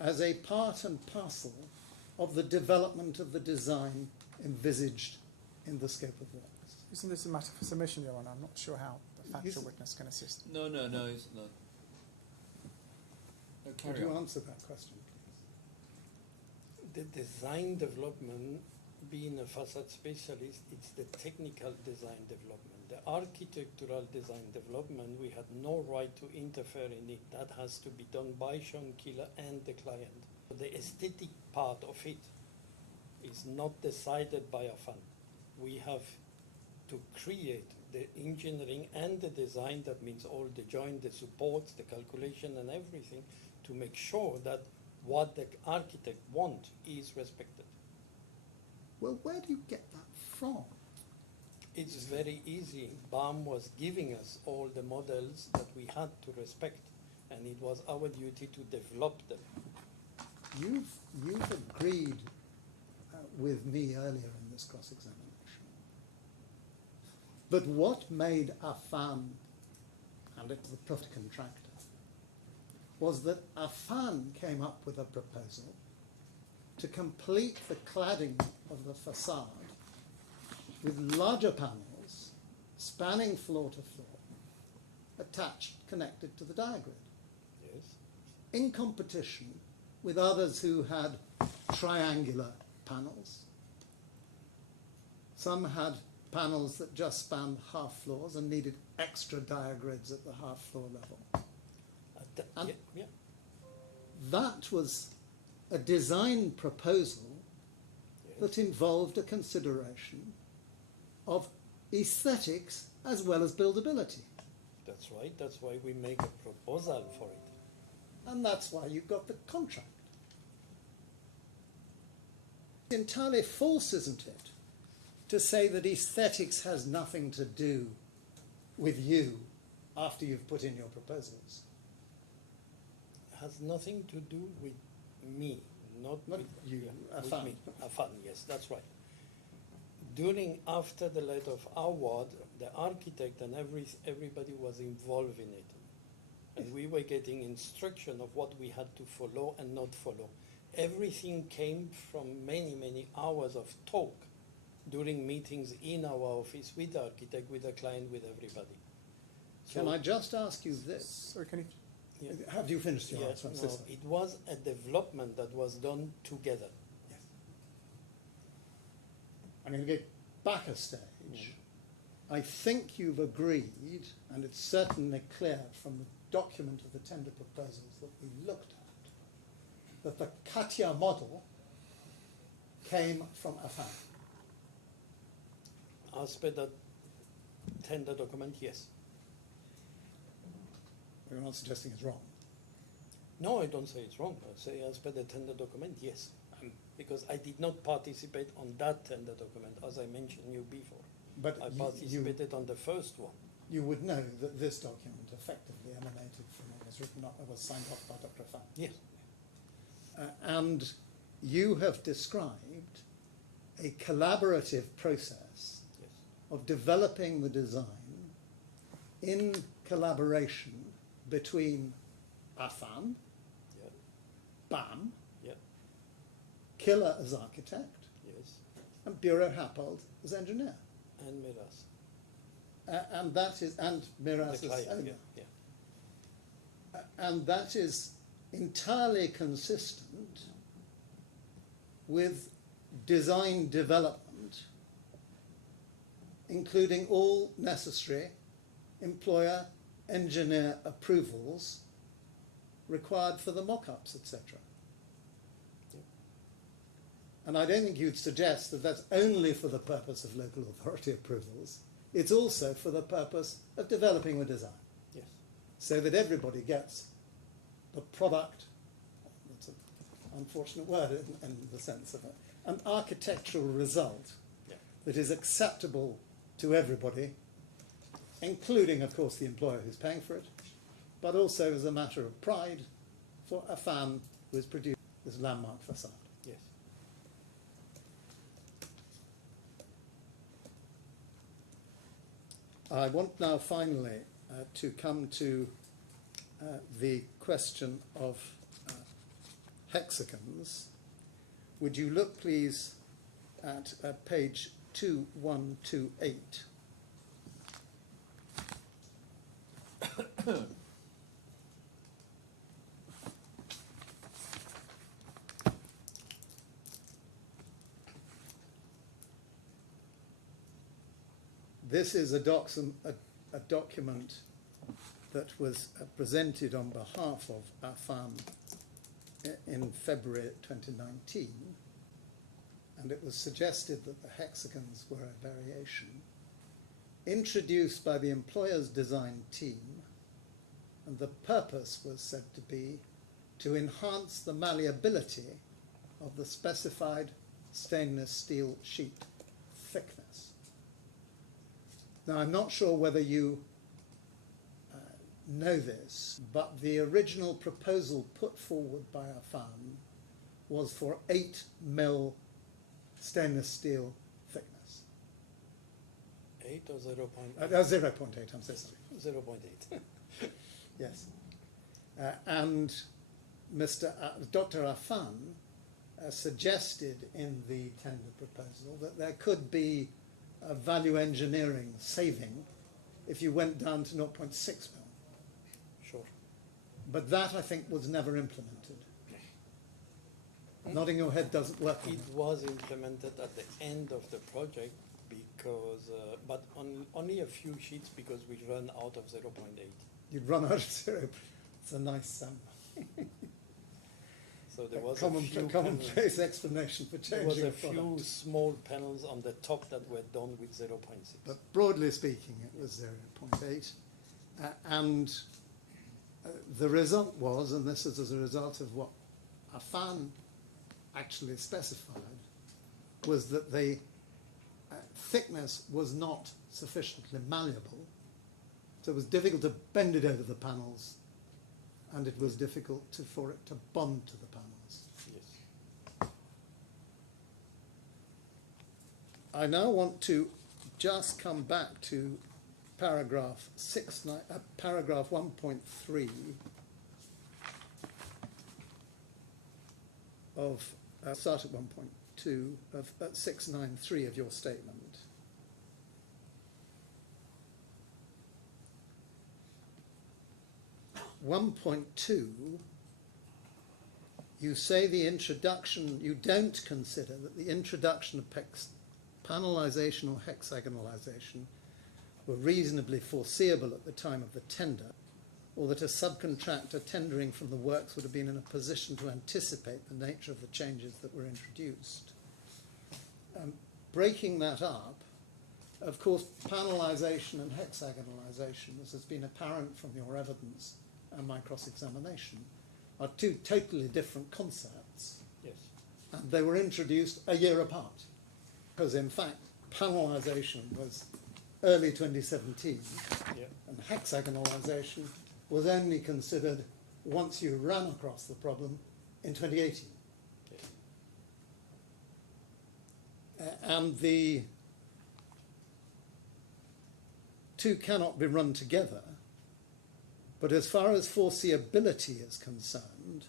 as a part and parcel of the development of the design envisaged in the scope of works. Isn't this a matter for submission, Your Honour? I'm not sure how the factual Yes. witness can assist. No, it's not. No, Would carry you on. answer that question, please? The design development, being a facade specialist, it's the technical design development. The architectural design development, we had no right to interfere in it. That has to be done by Sean Killer and the client. The aesthetic part of it is not decided by Affan. We have to create the engineering and the design, that means all the joint, the supports, the calculation and everything, to make sure that what the architect wants is respected. Well, where do you get that from? It's very easy. BAM was giving us all the models that we had to respect, and it was our duty to develop them. You've agreed with me earlier in this cross-examination. But what made Affan, and it was the profit contractor, was that Affan came up with a proposal to complete the cladding of the facade with larger panels spanning floor to floor, attached, connected to the diagrid, Yes. in competition with others who had triangular panels. Some had panels that just spanned half floors and needed extra diagrids at the half floor level. And Yeah. that was a design proposal Yes. that involved a consideration of aesthetics as well as buildability. That's right. That's why we make a proposal for it. And that's why you got the contract. It's entirely false, isn't it, to say that aesthetics has nothing to do with you after you've put in your proposals. Has nothing to do with me, not Not with you, with Affan. me. Affan, yes, that's right. After the letter of award, the architect and everybody was involved in it. And we were getting instruction of what we had to follow and not follow. Everything came from many, many hours of talk during meetings in our office with the architect, with the client, with everybody. Can I just ask you this? Sorry, can you... Yeah. Have you finished your Yes, answer? no, it was a development that was done together. Yes. I'm going to go back a stage. I think you've agreed, and it's certainly clear from the document of the tender proposals that we looked at, that the Katia model came from Affan. As per the tender document, yes. We're not suggesting it's wrong. No, I don't say it's wrong. I say as per the tender document, yes. Because I did not participate on that tender document, as I mentioned you before. But I you participated on the first one. would know that this document effectively emanated from what was written up, was signed off by Dr. Affan. Yes. And you have described a collaborative process Yes. of developing the design in collaboration between Affan, Yeah. BAM, Yeah. Killer as architect, Yes. and Bureau Happold as engineer. And Miras. And that is, and Miras The as client. owner. Yeah. Yeah. And that is entirely consistent with design development, including all necessary employer engineer approvals required for the mock-ups, etc. Yeah. And I don't think you'd suggest that that's only for the purpose of local authority approvals. It's also for the purpose of developing the design, Yes. so that everybody gets the product, that's an unfortunate word in the sense of an architectural result Yeah. that is acceptable to everybody, including, of course, the employer who's paying for it, but also as a matter of pride for Affan, who has produced this landmark facade. Yes. I want now finally to come to the question of hexagons. Would you look, please, at page 2128? This is a document that was presented on behalf of Affan in February 2019, and it was suggested that the hexagons were a variation introduced by the employer's design team, and the purpose was said to be to enhance the malleability of the specified stainless steel sheet thickness. Now, I'm not sure whether you know this, but the original proposal put forward by Affan was for 8 mil stainless steel thickness. 8 or 0.8? 0.8, I'm so sorry. 0.8. Yes. And Dr. Affan suggested in the tender proposal that there could be a value engineering saving if you went down to 0.6 mil. Sure. But that, I think, was never implemented. Nodding your head doesn't work. It was implemented at the end of the project because, but on only a few sheets because we run out of 0.8. You'd run out of 0. It's a nice So there was commonplace explanation for changing. There was a product. few small panels on the top that were done with 0.6. But broadly speaking, it was 0.8. And the result was, and this is as a result of what Affan actually specified, was that the thickness was not sufficiently malleable. So it was difficult to bend it over the panels, and it was difficult for it to bond to the panels. Yes. I now want to just come back to paragraph 1.3 of start at 1.2 of 693 of your statement. (1.2), you say the introduction, you don't consider that the introduction of panelization or hexagonalization were reasonably foreseeable at the time of the tender, or that a subcontractor tendering from the works would have been in a position to anticipate the nature of the changes that were introduced. Breaking that up, of course, panelization and hexagonalization, as has been apparent from your evidence and my cross-examination, are two totally different concepts. Yes. And they were introduced a year apart, because in fact, panelization was early 2017, Yeah. and hexagonalization was only considered once you ran across the problem in 2018. And the two cannot be run together, but as far as foreseeability is concerned,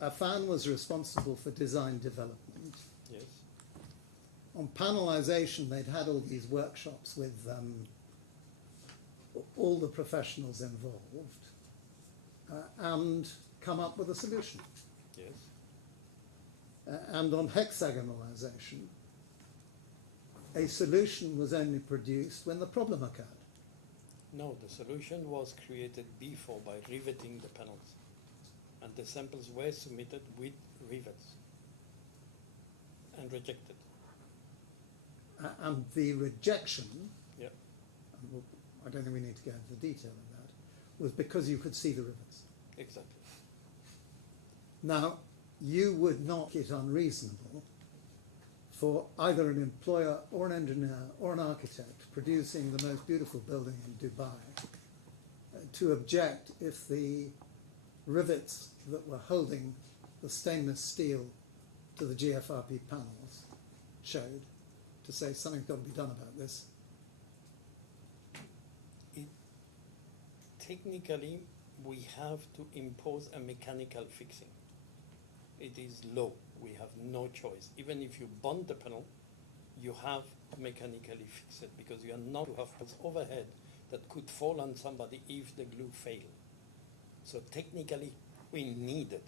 Affan was responsible for design development. Yes. On panelization, they'd had all these workshops with all the professionals involved and come up with a solution. Yes. And on hexagonalization, a solution was only produced when the problem occurred. No, the solution was created before by riveting the panels. And the samples were submitted with rivets and rejected. And the rejection, Yeah. and I don't think we need to go into the detail of that, was because you could see the rivets. Exactly. Now, you would not get unreasonable for either an employer or an engineer or an architect producing the most beautiful building in Dubai to object if the rivets that were holding the stainless steel to the GFRP panels showed, to say something's got to be done about this. Technically, we have to impose a mechanical fixing. it is low. We have no choice. Even if you bond the panel, you have to mechanically fix it because you are not to have panels overhead that could fall on somebody if the glue failed. So technically, we need it.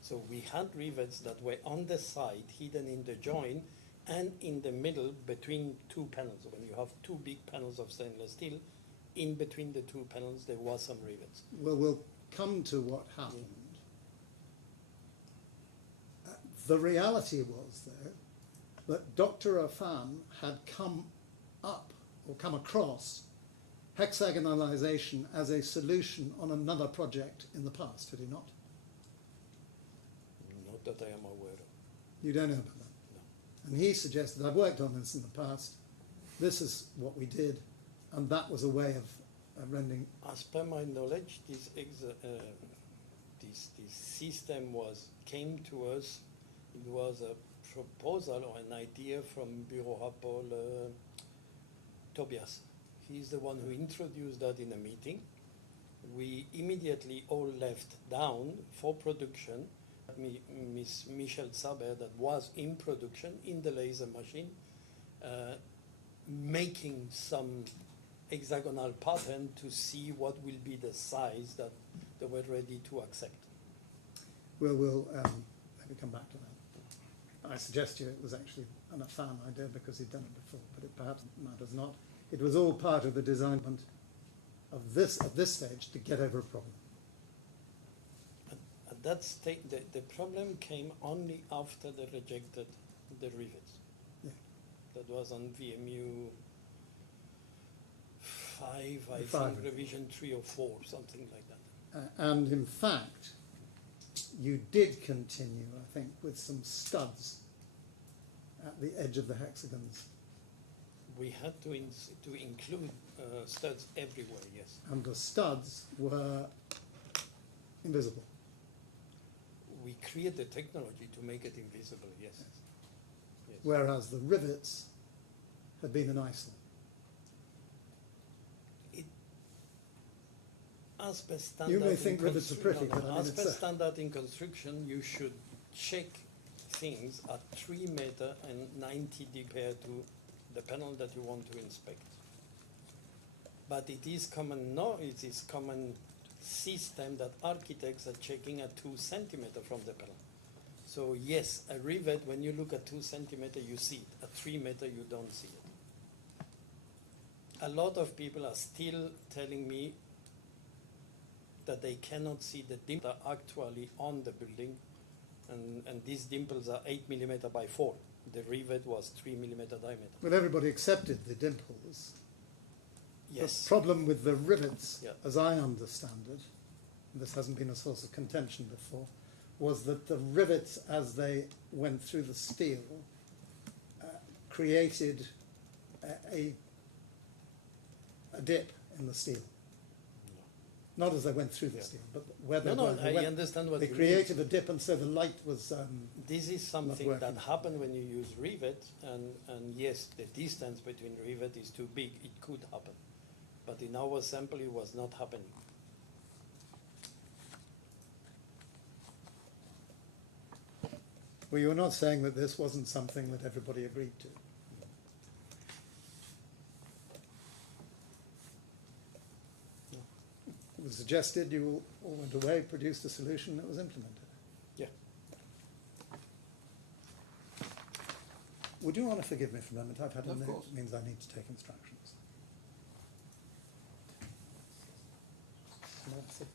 So we had rivets that were on the side, hidden in the joint, and in the middle between two panels. When you have two big panels of stainless steel, in between the two panels there was some rivets. Well, we'll come to what happened. The reality was, though, that Dr. Affan had come up or come across hexagonalization as a solution on another project in the past, had he not? Not that I am aware of. You don't know about that? No. And he suggested, I've worked on this in the past, this is what we did, and that was a way of rendering. As per my knowledge, this system came to us. It was a proposal or an idea from Bureau Rapport Tobias. He's the one who introduced that in a meeting. We immediately all left down for production. Miss Michelle Saber, that was in production in the laser machine, making some hexagonal pattern to see what will be the size that they were ready to accept. We'll maybe come back to that. I suggest to you it was actually an Affan idea because he'd done it before, but it perhaps matters not. It was all part of the design of this at this stage to get over a problem. At that stage, the problem came only after they rejected the rivets. Yeah. That was on VMU 5, I Five. think, revision 3 or 4, something like that. And in fact, you did continue, I think, with some studs at the edge of the hexagons. We had to include studs everywhere, yes. And the studs were invisible. We created the technology to make it invisible, yes. Yes. Whereas the rivets had been an eyesore. As per standard You may think rivets are pretty, no, but I mean as it's per a... standard in construction, you should check things at 3 meter and 90 dpr to the panel that you want to inspect. But it is common, it is common system that architects are checking at 2 centimeter from the panel. So yes, a rivet, when you look at 2 centimeter, you see it. At 3 meter, you don't see it. A lot of people are still telling me that they cannot see the dimples actually on the building, and these dimples are 8 millimeter by 4. The rivet was 3 millimeter diameter. Well, everybody accepted the dimples. Yes. The problem with the rivets, Yeah. as I understand it, and this hasn't been a source of contention before, was that the rivets, as they went through the steel, created a dip in the steel. Not as they went through the Yeah. steel, but where they No, went. I understand what they you created a dip, and so the light was. This is something working. that happened when you use rivet, and yes, the distance between rivet is too big. It could happen, but in our sample, it was not happening. Well, you're not saying that this wasn't something that everybody agreed to. It was suggested, you all went away, produced a solution that was implemented. Yeah. Would you want to forgive me for a moment? I've had a Of note, course. it means I need to take instructions. Merci.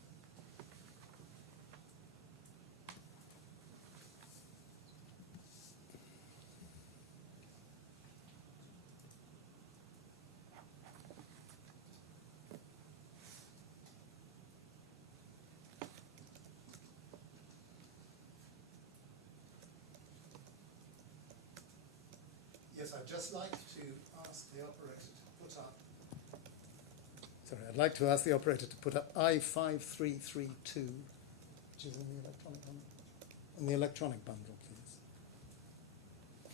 Yes, I'd just like to ask the operator to put up. Sorry, I'd like to ask the operator to put up I5332, which is in the electronic bundle. In the electronic bundle, please.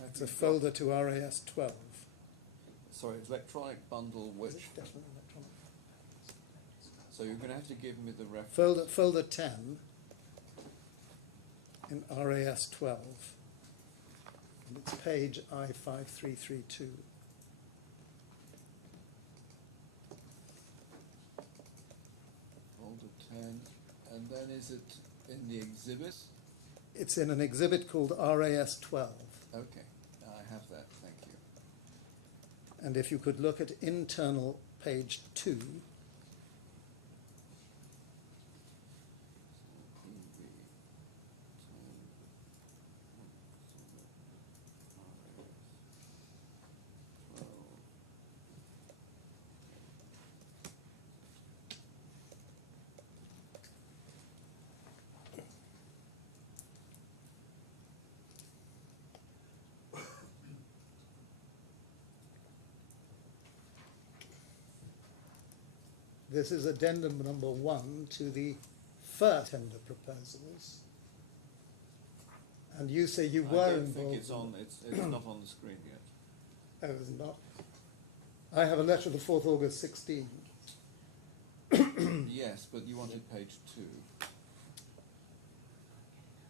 It's a folder to RAS 12. Sorry, electronic bundle Is which? it definitely electronic? So you're going to have to give me the reference. Folder 10 in RAS 12. And it's page I5332. Folder 10. And then is it in the exhibit? It's in an exhibit called RAS 12. Okay, I have that, thank you. And if you could look at internal page 2, this is addendum number 1 to the first tender proposals. And you say you were I don't involved. think it's on, it's not on the screen yet. Oh, it's not. I have a letter of the 4th August 16. Yes, but you wanted page 2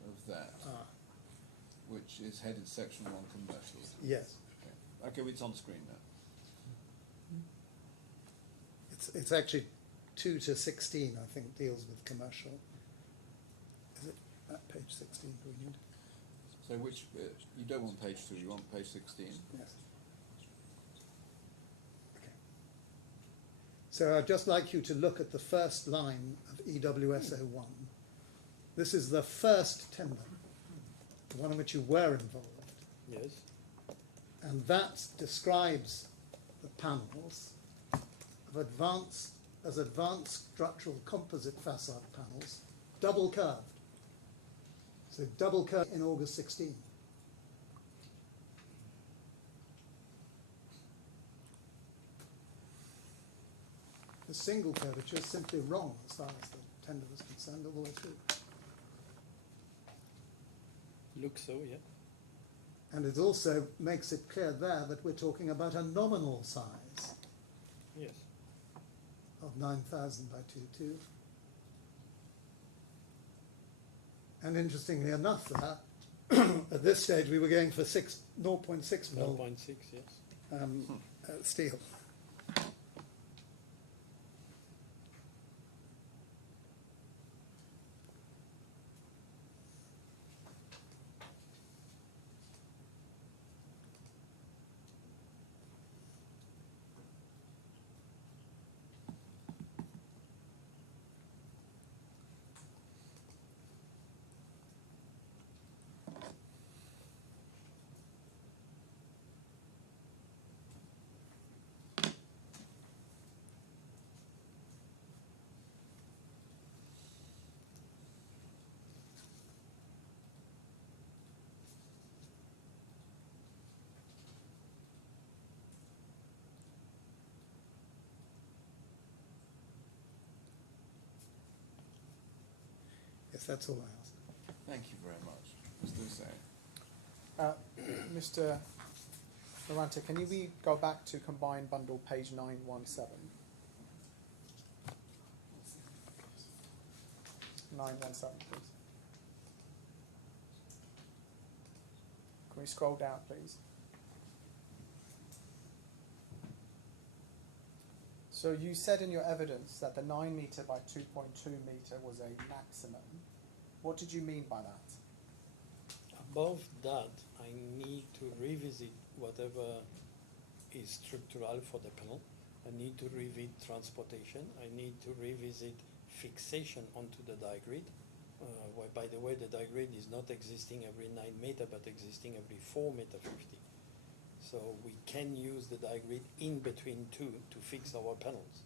of that, which is headed section 1 commercial. Yes. Okay, well, it's on screen now. It's actually 2 to 16, I think, deals with commercial. Is it at page 16 do we need? So which, you don't want page 2, you want page 16? Yes. Okay. So I'd just like you to look at the first line of EWS01. This is the first tender, the one in which you were involved. Yes. And that describes the panels of advanced structural composite facade panels, double curved. So double curved in August 16. The single curvature is simply wrong as far as the tender was concerned all the way through. Looks so, yeah. And it also makes it clear there that we're talking about a nominal size Yes. of 9,000 by 2.2. And interestingly enough, there, at this stage we were going for 0.6 mil 0.6, yes. steel. Yes, that's all I ask. Thank you very much. Mr. Hussain. Mr. Lorante, can we go back to combined bundle page 917? 917, please. Can we scroll down, please? So you said in your evidence that the 9 metre by 2.2 metre was a maximum. What did you mean by that? Above that, I need to revisit whatever is structural for the panel. I need to revisit transportation. I need to revisit fixation onto the die grid. Where, by the way, the die grid is not existing every 9 meter, but existing every 4 meter 50. So we can use the die grid in between two to fix our panels.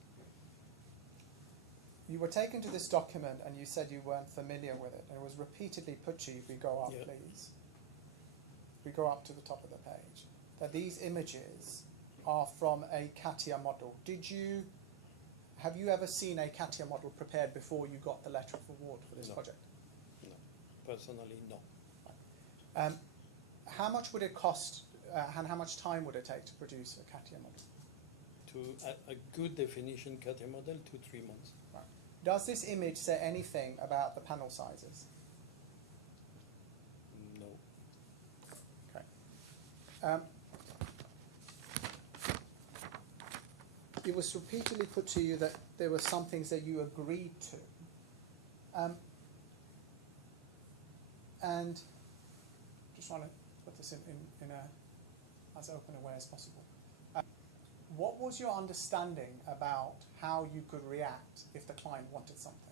You were taken to this document and you said you weren't familiar with it. And it was repeatedly put to you, if we go up, Yeah. please. If we go up to the top of the page. That these images are from a CATIA model. Have you ever seen a CATIA model prepared before you got the letter of award for this No. project? No, personally, no. How much would it cost and how much time would it take to produce a CATIA model? To a good definition CATIA model, 2-3 months. Right. Does this image say anything about the panel sizes? It was repeatedly put to you that there were some things that you agreed to. And just trying to put this in a as open a way as possible. What was your understanding about how you could react if the client wanted something?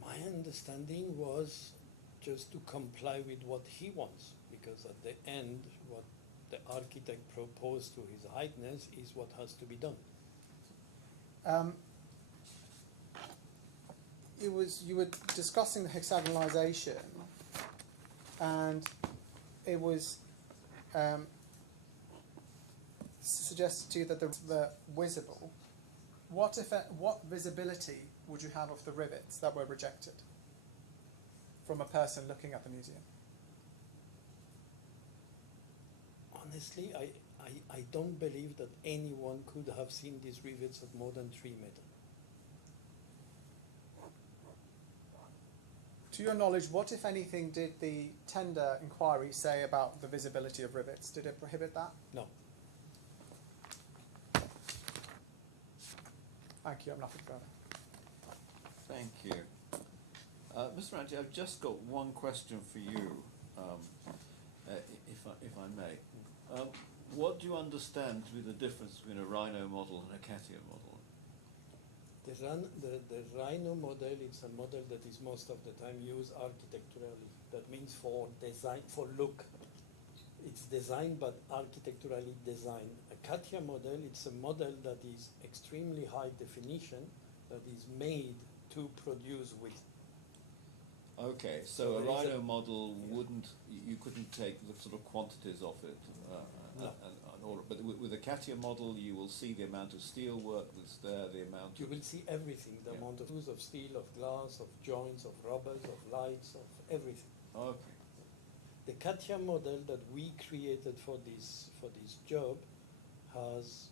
My understanding was just to comply with what he wants, because at the end, what the architect proposed to His Highness is what has to be done. You were discussing the hexagonalization, and it was suggested to you that the visible. What visibility would you have of the rivets that were rejected from a person looking at the museum? Honestly, I don't believe that anyone could have seen these rivets at more than 3 meters. To your knowledge, what, if anything, did the tender inquiry say about the visibility of rivets? Did it prohibit that? No. Thank you. I'm nothing further. Thank you. Mr. Ranti, I've just got one question for you, if I may. What do you understand to be the difference between a Rhino model and a CATIA model? The Rhino model is a model that is most of the time used architecturally. That means for design, for look. It's designed but architecturally designed. A CATIA model, it's a model that is extremely high definition, that is made to produce with. Okay, so a Rhino model wouldn't, you couldn't take the sort of quantities of it, but with a CATIA model you will see the amount of steel work that's there, the amount You will see everything, the amount of use of steel, of glass, of joints, of rubbers, of lights, of everything. Okay. The CATIA model that we created for this job has,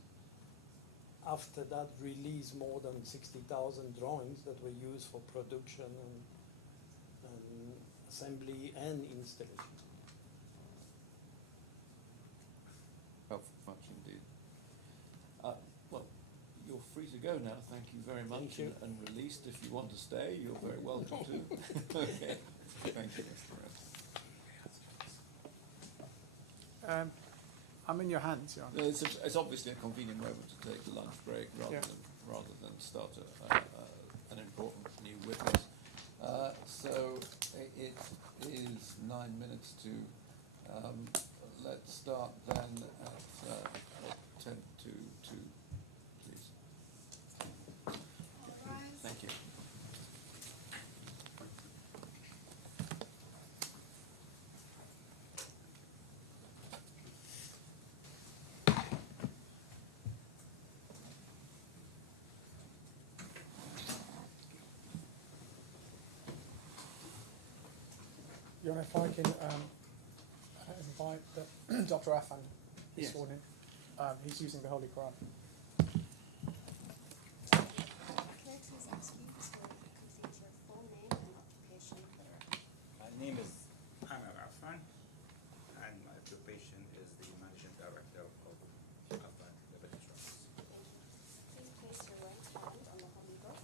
after that, released more than 60,000 drawings that were used for production and assembly and installation. Oh, much indeed. Well, you're free to go now. Thank you very much. Thank you. And released, if you want to stay, you're very welcome to. Okay. Thank you, Mr. Rand. I'm in your hands, Your Honor. It's obviously a convenient moment to take a lunch break rather than start an important new witness. So it is 9 minutes to. Let's start then at 10 to 2, please. Thank you. Your Honor, if I can invite Dr. Affan this morning. He's using the Holy Quran. Can I please ask you to complete your full name and occupation for the record? My name is Affan, and my occupation is the Managing Director of Affan Liberty Trust. Thank you. Please place your right hand on the holy book.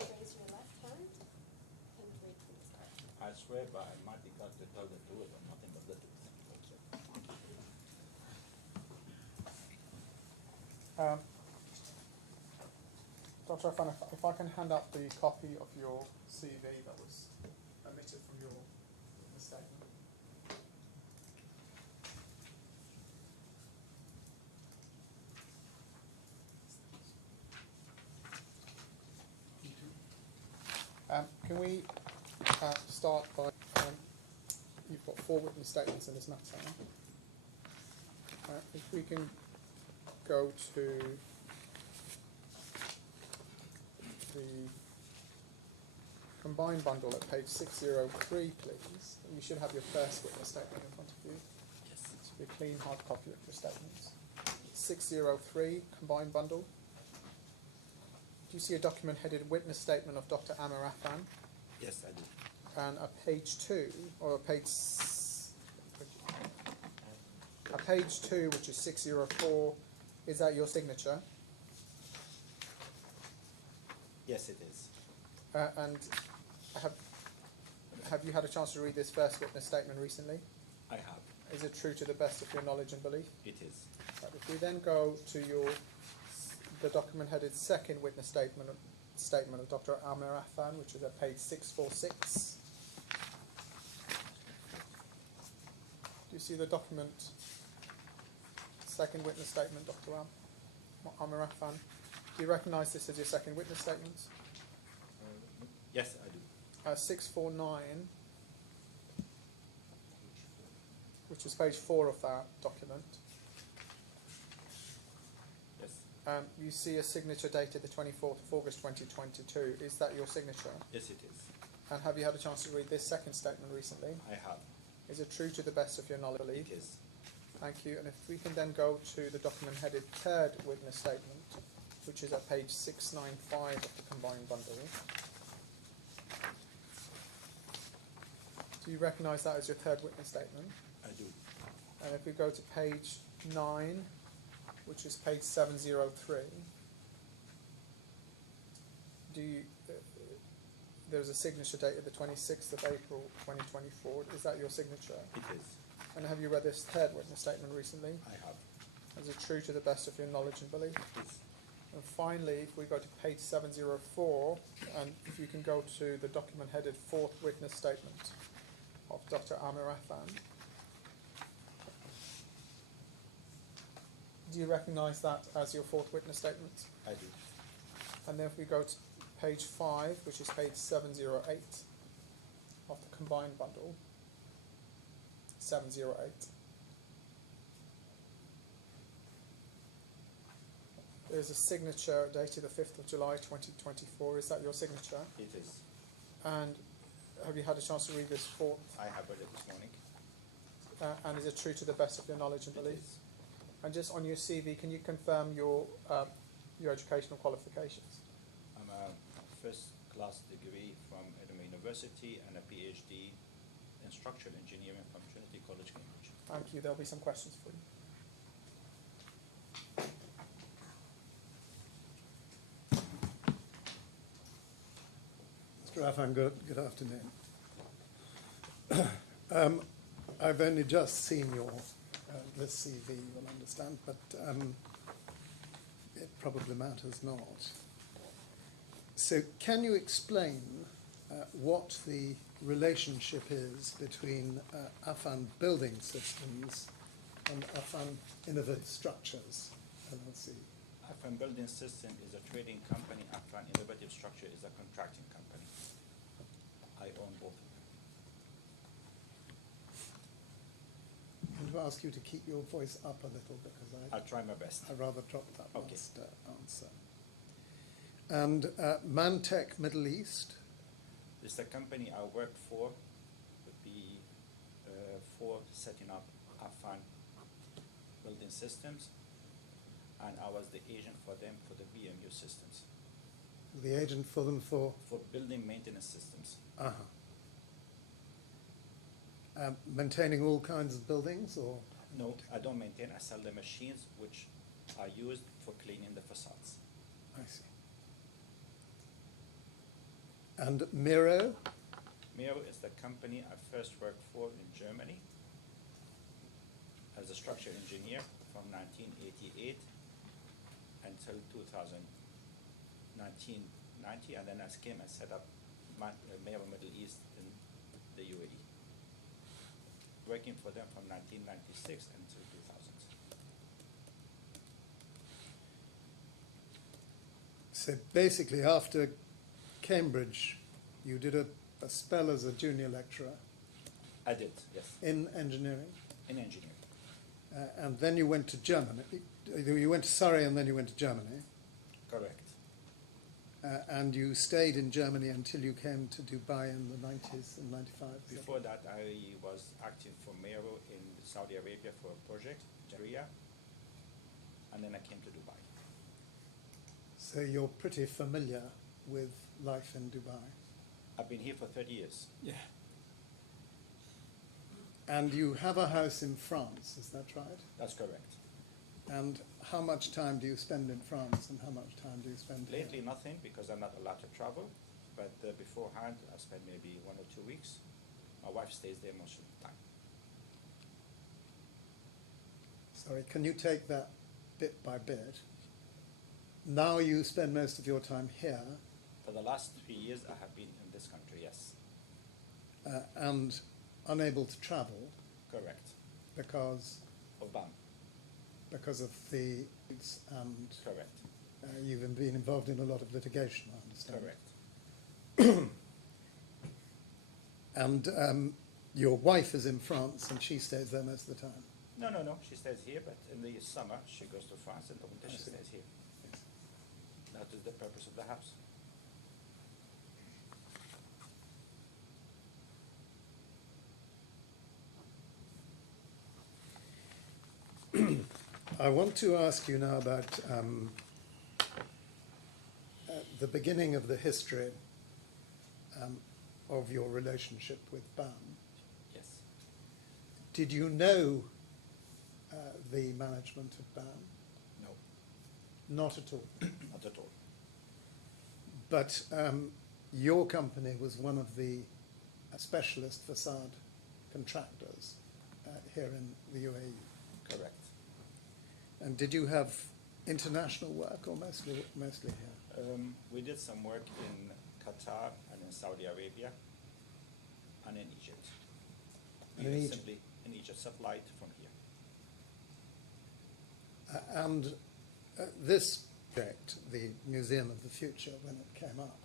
Raise your left hand and read please. I swear by Almighty God to tell the truth and nothing but the truth. Dr. Affan, if I can hand up the copy of your CV that was omitted from your statement. Can we start by, you've got 4 witness statements in this matter. If we can go to the combined bundle at page 603, please. You should have your first witness statement in front of you. Yes. It's a clean hard copy of your statements. 603, combined bundle. Do you see a document headed Witness Statement of Dr. Amir Affan? Yes, I do. And a page 2, or a page 2, which is 604, is that your signature? Yes, it is. And have you had a chance to read this first witness statement recently? I have. Is it true to the best of your knowledge and belief? It is. Right, if we then go to the document headed second witness statement of Dr. Amir Affan, which is at page 646. Do you see the document, second witness statement, Dr. Amir Affan? Do you recognise this as your second witness statement? Yes, I do. 649, which is page 4 of that document. Yes. You see a signature dated the 24th of August 2022. Is that your signature? Yes, it is. And have you had a chance to read this second statement recently? I have. Is it true to the best of your knowledge? It is. Thank you. And if we can then go to the document headed third witness statement, which is at page 695 of the combined bundle. Do you recognise that as your third witness statement? I do. And if we go to page 9, which is page 703, do you, there's a signature dated the 26th of April 2024. Is that your signature? It is. And have you read this third witness statement recently? I have. Is it true to the best of your knowledge and belief? It is. And finally, if we go to page 704, and if you can go to the document headed fourth witness statement of Dr. Amir Affan. Do you recognise that as your fourth witness statement? I do. And then if we go to page 5, which is page 708 of the combined bundle, 708. There's a signature dated the 5th of July 2024. Is that your signature? It is. And have you had a chance to read this fourth? I have read it this morning. And is it true to the best of your knowledge and It belief? is. And just on your CV, can you confirm your educational qualifications? I'm a first-class degree from Edinburgh University and a PhD in structural engineering from Trinity College, Cambridge. Thank you. There'll be some questions for you. Mr. Affan, good afternoon. I've only just seen your this CV, you will understand, but it probably matters not. So can you explain what the relationship is between Affan Building Systems and Affan Innovative Structures, LLC? Affan Building System is a trading company. Affan Innovative Structure is a contracting company. I own both of them. I'm going to ask you to keep your voice up a little because I'll try my best. I rather dropped that Okay. last answer. And Mantech Middle East? It's the company I worked for setting up Affan Building Systems, and I was the agent for them for the BMU systems. The agent for them for? For building maintenance systems. Uh-huh. Maintaining all kinds of buildings, or? No, I don't maintain. I sell the machines which are used for cleaning the facades. I see. And Miro? Miro is the company I first worked for in Germany as a structural engineer from 1988 until 1990, and then I came and set up Miro Middle East in the UAE, working for them from 1996 until 2000. So basically, after Cambridge, you did a spell as a junior lecturer I did, yes, in engineering, in engineering. and then you went to Germany. You went to Surrey and then you went to Germany. Correct. And you stayed in Germany until you came to Dubai in the 90s, in 95. Before that, I was active for Miro in Saudi Arabia for a project, Jaria, and then I came to Dubai. So you're pretty familiar with life in Dubai. I've been here for 30 years. Yeah. And you have a house in France, is that right? That's correct. And how much time do you spend in France and how much time do you spend here? Lately, nothing because I'm not allowed to travel. But beforehand, I spent maybe 1 or 2 weeks. My wife stays there most of the time. Sorry, can you take that bit by bit? Now you spend most of your time here, For the last 3 years, I have been in this country, yes. and unable to travel Correct. because Of BAM. of the and Correct. you've been involved in a lot of litigation, I understand. Correct. And your wife is in France and she stays there most of the time. No. She stays here, but in the summer, she goes to France, and in the winter, I she see. stays here. That is the purpose of the house. I want to ask you now about the beginning of the history of your relationship with BAM. Yes. Did you know the management of BAM? No, Not at all. not at all. But your company was one of the specialist facade contractors here in the UAE. Correct. And did you have international work or mostly here? We did some work in Qatar and in Saudi Arabia and in Egypt. And We in were Egypt? simply in Egypt supplied from here. And this project, the Museum of the Future, when it came up,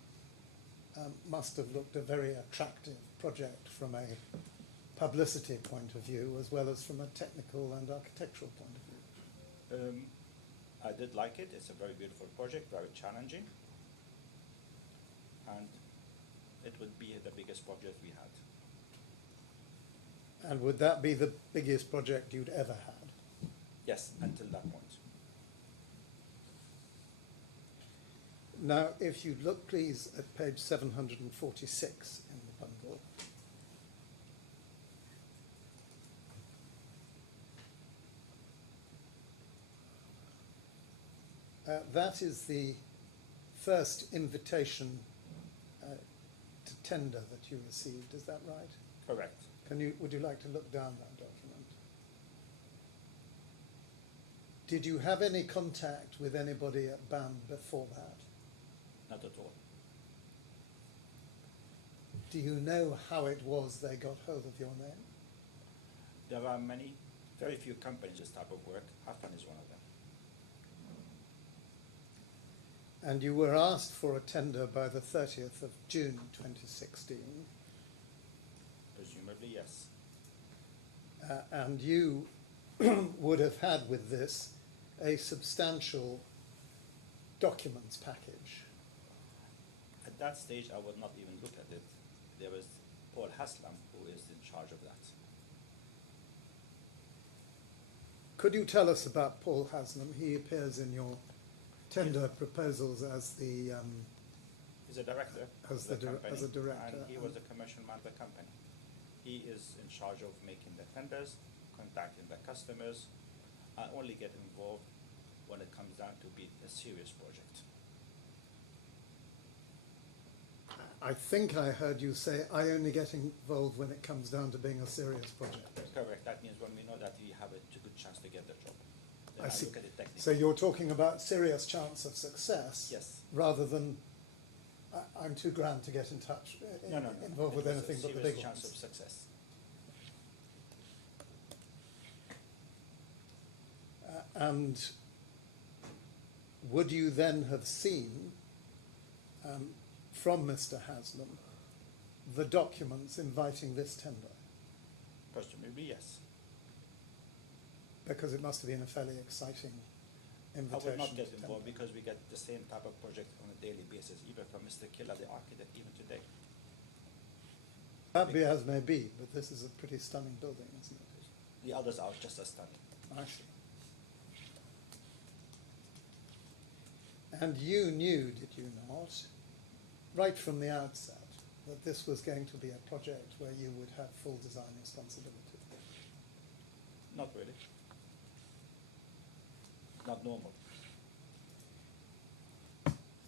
must have looked a very attractive project from a publicity point of view as well as from a technical and architectural point of view. I did like it. It's a very beautiful project, very challenging. And it would be the biggest project we had. And would that be the biggest project you'd ever had? Yes, until that point. Now, if you'd look, please, at page 746 in the bundle. That is the first invitation to tender that you received, is that right? Correct. Would you like to look down that document? Did you have any contact with anybody at BAM before that? Not at all. Do you know how it was they got hold of your name? There are very few companies this type of work. Affan is one of them. And you were asked for a tender by the 30th of June 2016, Presumably, yes. and you would have had with this a substantial documents package. At that stage, I would not even look at it. There was Paul Haslam, who is in charge of that. Could you tell us about Paul Haslam? He appears in your tender proposals as the He's a director As of the the dir- company, as a director, and he was the commercial man of the company. He is in charge of making the tenders, contacting the customers. I only get involved when it comes down to be a serious project. I think I heard you say I only get involved when it comes down to being a serious project. Correct. That means when we know that we have a good chance to get the job. Then I see. look at it technically. So you're talking about serious chance of success, Yes. rather than I'm too grand to get in touch, No. involved with It was anything a but the serious big chance ones. of success. And would you then have seen from Mr. Haslam the documents inviting this tender? Presumably, yes. Because it must have been a fairly exciting I invitation. would not get to involved tender. because we get the same type of project on a daily basis, even from Mr. Killa, the architect, even today. That be as may be, but this is a pretty stunning building, isn't it? The others are just as stunning. I see. And you knew, did you not, right from the outset, that this was going to be a project where you would have full design responsibility? Not really. Not normal.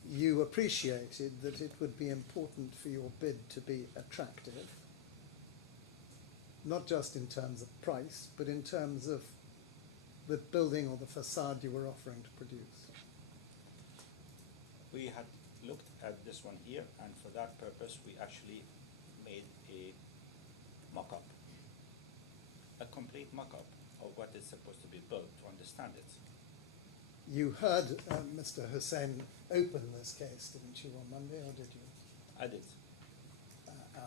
You appreciated that it would be important for your bid to be attractive, not just in terms of price, but in terms of the building or the facade you were offering to produce. We had looked at this one here, and for that purpose, we actually made a mock-up, a complete mock-up of what is supposed to be built to understand it. You heard Mr. Hussain open this case, didn't you, on Monday, or did you? I did.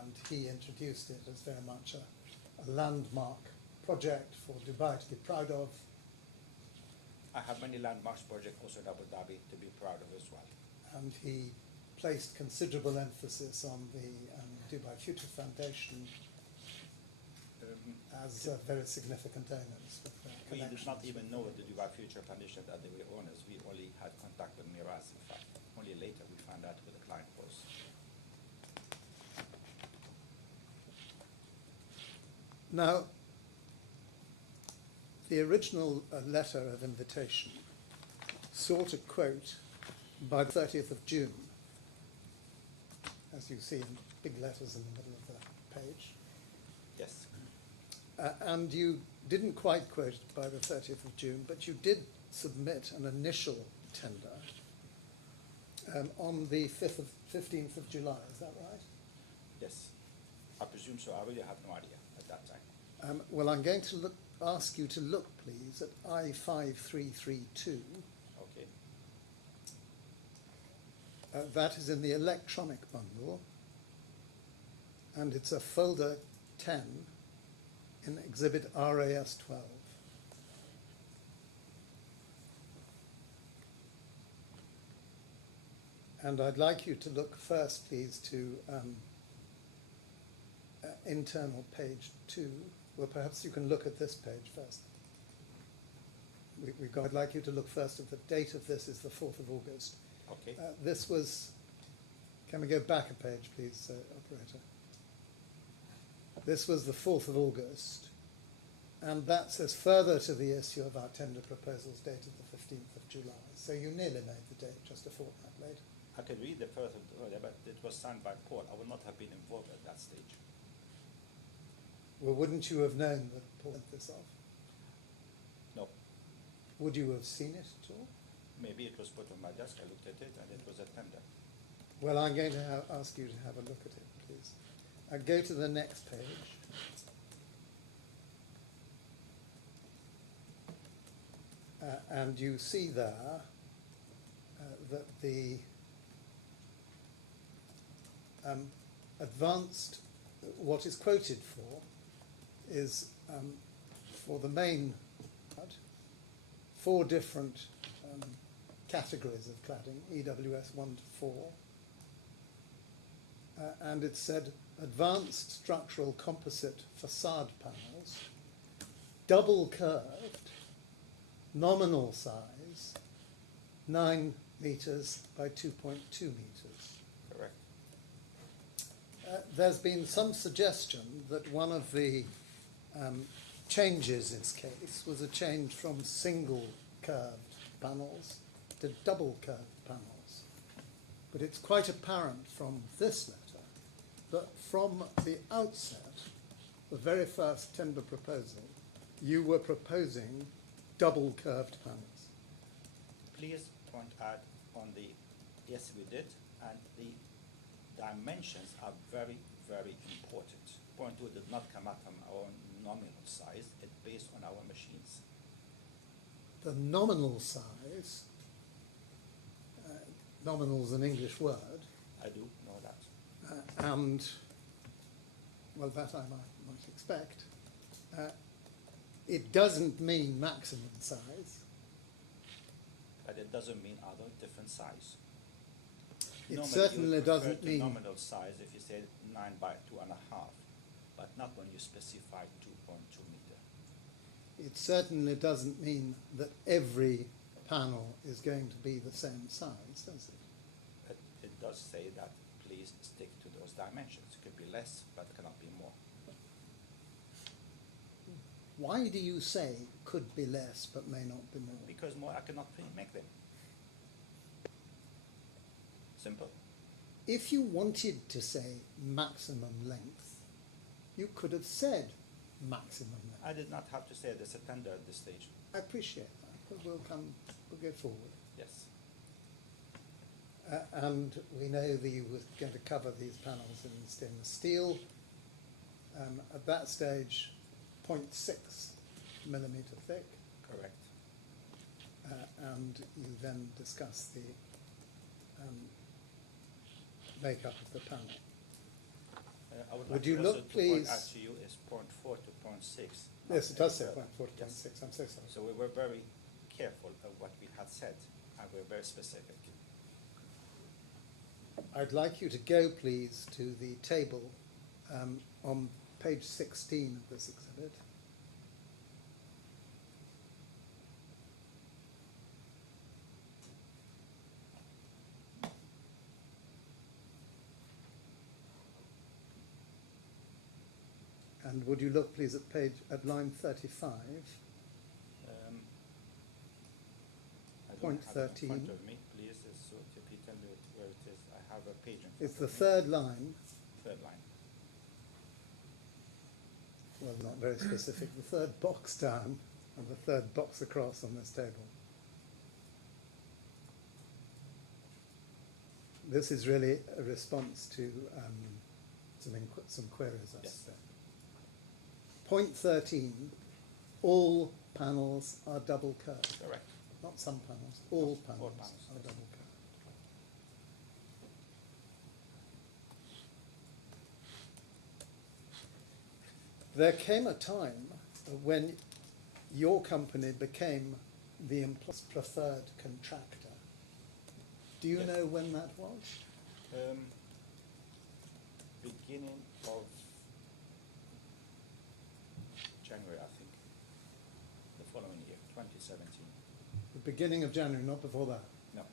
And he introduced it as very much a landmark project for Dubai to be proud of. I have many landmarks projects also in Abu Dhabi to be proud of as well. And he placed considerable emphasis on the Dubai Future Foundation as very significant owners. With We did not connections even with- know the Dubai Future Foundation that they were owners. We only had contact with Miraz, in fact. Only later we found out who the client was. Now, the original letter of invitation sought a quote by the 30th of June, as you see in big letters in the middle of the page. Yes. And you didn't quite quote it by the 30th of June, but you did submit an initial tender on the 15th of July, is that right? Yes. I presume so. I really have no idea at that time. Well, I'm going to ask you to look, please, at I5332. Okay. That is in the electronic bundle, and it's a folder 10 in exhibit RAS 12. And I'd like you to look first, please, to internal page 2. Well, perhaps you can look at this page first. I'd like you to look first at the date of this is the 4th of August. Okay. This was, can we go back a page, please, operator? This was the 4th of August, and that says further to the issue of our tender proposals dated the 15th of July. So you nearly made the date, just a fortnight later. I could read the first earlier, but it was signed by Paul. I would not have been involved at that stage. Well, wouldn't you have known that Paul sent this off? No. Would you have seen it at all? Maybe it was put on my desk. I looked at it, and it was a tender. Well, I'm going to ask you to have a look at it, please. Go to the next page. And you see there that the advanced, what is quoted for, is for the main 4 different categories of cladding, EWS 1 to 4. And it said advanced structural composite facade panels, double curved, nominal size, 9 meters by 2.2 meters. Correct. There's been some suggestion that one of the changes in this case was a change from single curved panels to double curved panels. But it's quite apparent from this letter that from the outset, the very first tender proposal, you were proposing double curved panels. Please point out on the, yes, we did, and the dimensions are very, very important. Point 2 did not come out from our nominal size, it's based on our machines. The nominal size, nominal is an English word, I do know that. and, well, that I might expect. It doesn't mean maximum size. But it doesn't mean other different size. It Normally, certainly you would refer doesn't to mean nominal size if you say 9 by 2.5, but not when you specify 2.2 meter. it certainly doesn't mean that every panel is going to be the same size, does it? It does say that please stick to those dimensions. It could be less, but it cannot be more. Why do you say could be less but may not be more? Because more I cannot make them. Simple. If you wanted to say maximum length, you could have said maximum length. I did not have to say there's a tender at this stage. I appreciate that, but we'll go forward. Yes. And we know that you were going to cover these panels in stainless steel. At that stage, 0.6 millimeter thick. Correct. And you then discuss the makeup of the panel. I would Would like you also look, to point please? out to you is 0.4 to 0.6. Yes, it does say Uh, 0.4 to yes. 0.6. I'm so sorry. So we were very careful of what we had said, and we were very specific. I'd like you to go, please, to the table on page 16 of this exhibit. And would you look, please, at line 35? I don't Point have it in 13. front of me, please. So if you tell me where it is, I have a page in front It's of the me. third line. Third line. Well, not very specific. The third box down and the third box across on this table. This is really a response to some queries, I Yes. suspect. Point 13, all panels are double curved. Correct. Not some panels, all panels panels, are yes. double curved. There came a time when your company became the employer's preferred contractor. Do you Yes. know when that was? Beginning of January, I think. The following year, 2017. The beginning of January, not before that. No.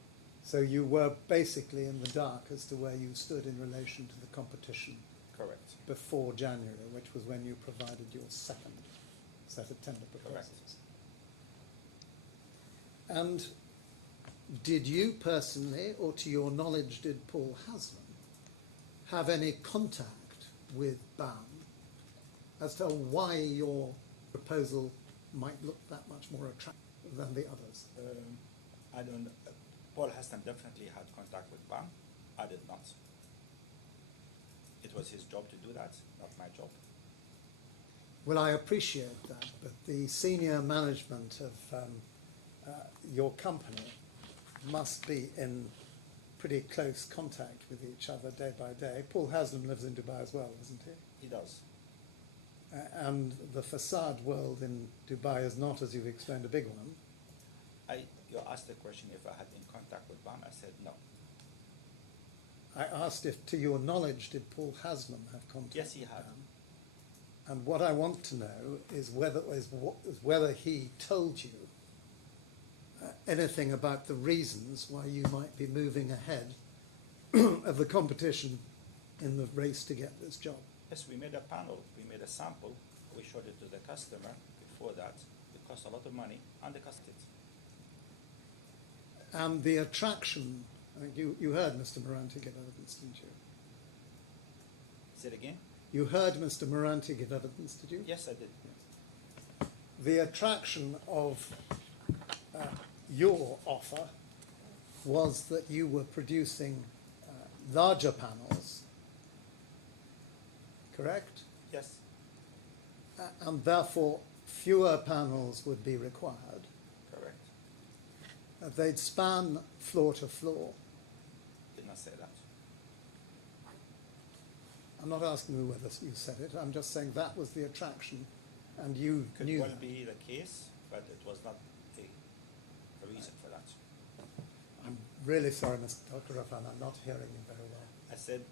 So you were basically in the dark as to where you stood in relation to the competition Correct. before January, which was when you provided your second set of tender proposals. And did you personally, or to your knowledge, did Paul Haslam have any contact with BAM as to why your proposal might look that much more attractive than the others? I don't. Paul Haslam definitely had contact with BAM. I did not. It was his job to do that, not my job. Well, I appreciate that, but the senior management of your company must be in pretty close contact with each other day by day. Paul Haslam lives in Dubai as well, doesn't he? He does. And the facade world in Dubai is not, as you've explained, a big one. You asked the question if I had in contact with BAM. I said no. I asked if, to your knowledge, did Paul Haslam have contact? Yes, he with had. BAM? And what I want to know is whether he told you anything about the reasons why you might be moving ahead of the competition in the race to get this job. Yes, we made a panel. We made a sample. We showed it to the customer. Before that, it cost a lot of money, and they cost it. And the attraction, I think you heard Mr. Moranti give evidence, didn't you? Say it again. You heard Mr. Moranti give evidence, did you? Yes, I did. The attraction of your offer was that you were producing larger panels, correct? Yes. And therefore fewer panels would be required. Correct. They'd span floor to floor. Did not say that. I'm not asking you whether you said it, I'm just saying that was the attraction and you Could knew well that. be the case, but it was not a reason for that. I'm really sorry, Mr. Dr. Affan, I'm not hearing you very well. I said,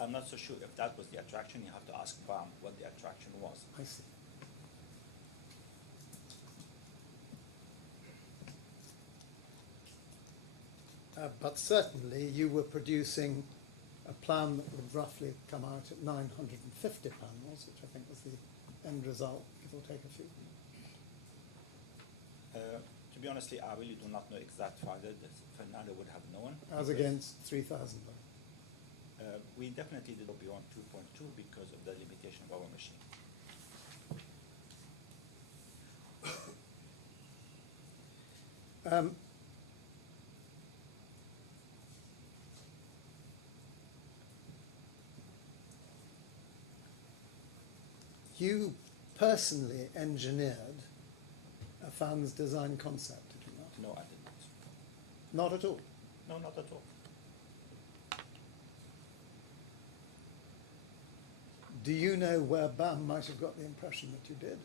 I'm not so sure if that was the attraction. You have to ask BAM what the attraction was. I see. but certainly you were producing a plan that would roughly come out at 950 panels, which I think was the end result, give or take a few. To be honest, I really do not know exact figure that Fernando would have known. As against 3,000. We definitely did go beyond 2.2 because of the limitation of our machine. You personally engineered Affan's design concept, did you not? No, I did not. Not at all. No, not at all. Do you know where BAM might have got the impression that you did?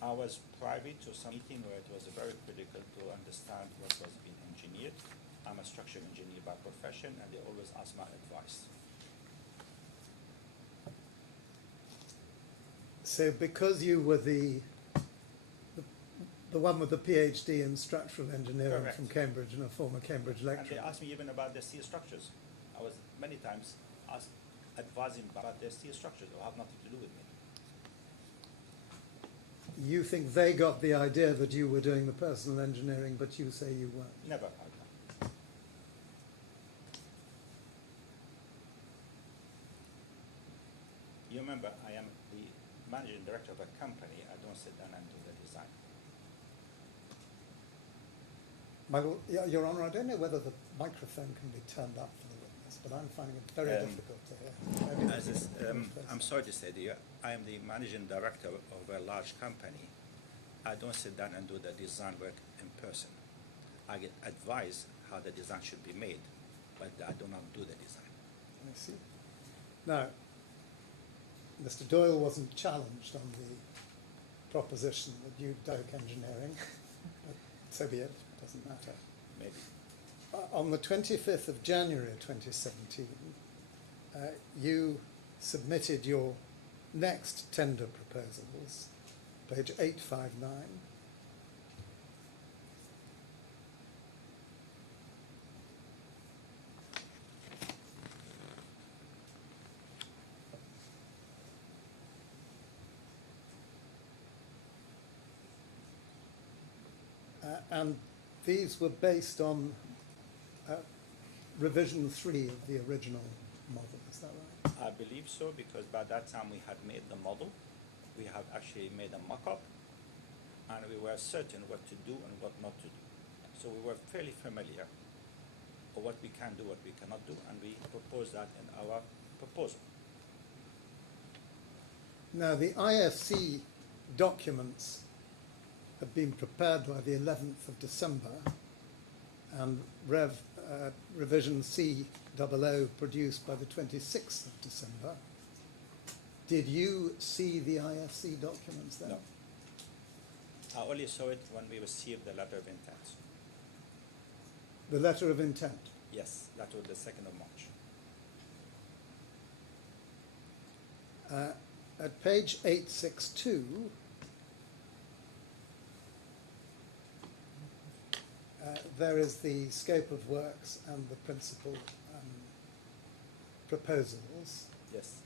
I was privy to some meeting where it was very critical to understand what was being engineered. I'm a structural engineer by profession, and they always ask my advice. So because you were the one with the PhD in structural engineering Correct. from Cambridge and a former Cambridge And lecturer, they asked me even about the steel structures. I was many times advising about their steel structures, or have nothing to do with me. you think they got the idea that you were doing the personal engineering, but you say you weren't. Never heard that. You remember, I am the managing director of a company. I don't sit down and do the design. Michael, Your Honour, I don't know whether the microphone can be turned up for the witness, but I'm finding it very difficult to hear. Maybe I'm sorry to say to you, I am the managing director of a large company. I don't sit down and do the design work in person. I get advice how the design should be made, but I do not do the design. I see. Now, Mr. Doyle wasn't challenged on the proposition that you did engineering, but so be it, doesn't matter. Maybe. On the 25th of January 2017, you submitted your next tender proposals, page 859. And these were based on revision 3 of the original model, is that right? I believe so, because by that time we had made the model. We have actually made a mock-up, and we were certain what to do and what not to do. So we were fairly familiar of what we can do, what we cannot do, and we proposed that in our proposal. Now, the IFC documents have been prepared by the 11th of December, and revision C00 produced by the 26th of December. Did you see the IFC documents then? No. I only saw it when we received the letter of intent. The letter of intent? Yes, that was the 2nd of March. At page 862, there is the scope of works and the principal proposals. Yes.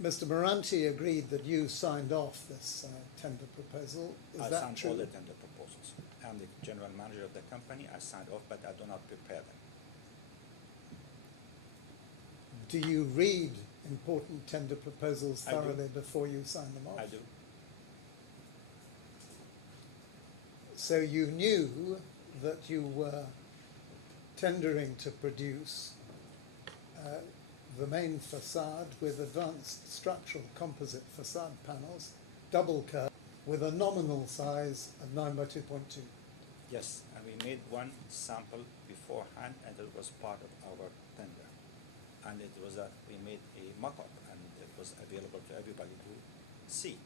Mr. Moranti agreed that you signed off this tender proposal. Is I that signed true? all the tender proposals. I'm the general manager of the company. I signed off, but I do not prepare them. Do you read important tender proposals I do. thoroughly before you sign them off? I do. So you knew that you were tendering to produce the main facade with advanced structural composite facade panels, double curve, with a nominal size of 9 by 2.2. Yes, and we made one sample beforehand, and it was part of our tender. And it was we made a mock-up, and it was available to everybody to see.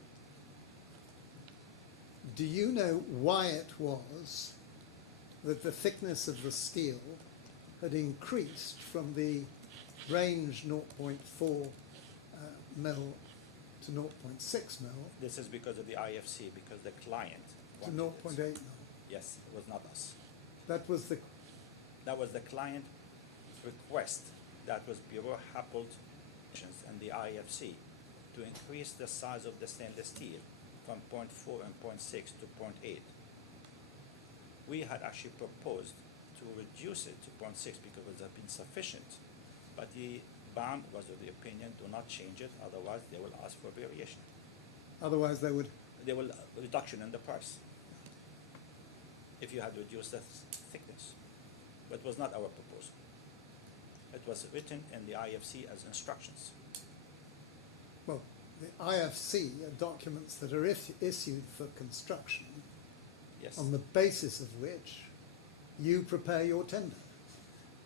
Do you know why it was that the thickness of the steel had increased from the range 0.4 mil to 0.6 mil This is because of the IFC, because the client to wanted 0.8 it. mil? Yes, it was not us. That was the That was the client request. That was Bureau Happold and the IFC to increase the size of the stainless steel from 0.4 and 0.6 to 0.8. We had actually proposed to reduce it to 0.6 because it would have been sufficient, but the BAM was of the opinion, do not change it, otherwise they will ask for variation. otherwise they would. They will reduction in the price if you had reduced the thickness. But it was not our proposal. It was written in the IFC as instructions. Well, the IFC are documents that are issued for construction, Yes. on the basis of which you prepare your tender.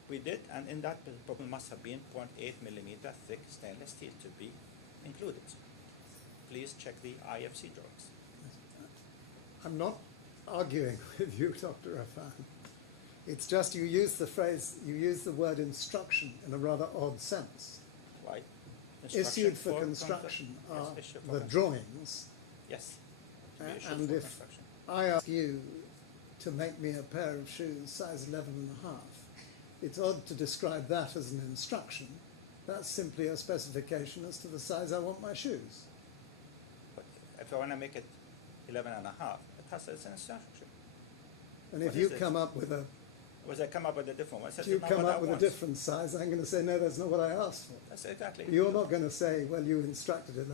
We did, and in that proposal must have been 0.8 millimeter thick stainless steel to be included. Please check the IFC drawings. I'm not arguing with you, Dr. Affan. It's just you use the word instruction in a rather odd sense. Right? Issued for construction are Yes, issued for the construction. drawings, Yes. To be issued and for if construction. I ask you to make me a pair of shoes size 11.5, it's odd to describe that as an instruction. That's simply a specification as to the size I want my shoes. But if I want to make it 11.5, it has its instruction. And if What you is it? come up with a Was I come up with a different one? I said, if you "It's not come what I up with a want." different size, I'm going to say, no, that's not what I asked for. That's exactly. You're not going to say, well, you instructed 11.5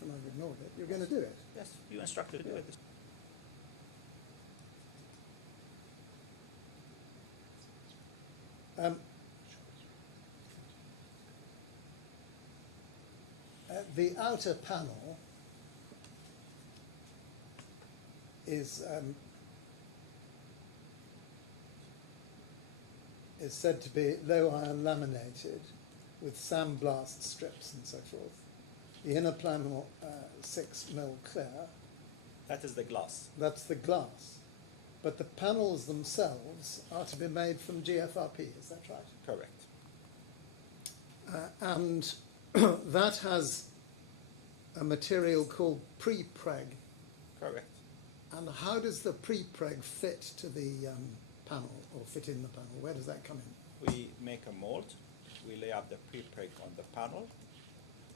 and I've ignored it. You're going to do it. Yes, you instructed to do it. The outer panel is said to be low iron laminated with sandblast strips and so forth. The inner panel 6 mil clear. That is the glass. That's the glass. But the panels themselves are to be made from GFRP, is that right? Correct. And that has a material called pre-preg. Correct. And how does the pre-preg fit to the panel, or fit in the panel? Where does that come in? We make a mold. We lay out the pre-preg on the panel,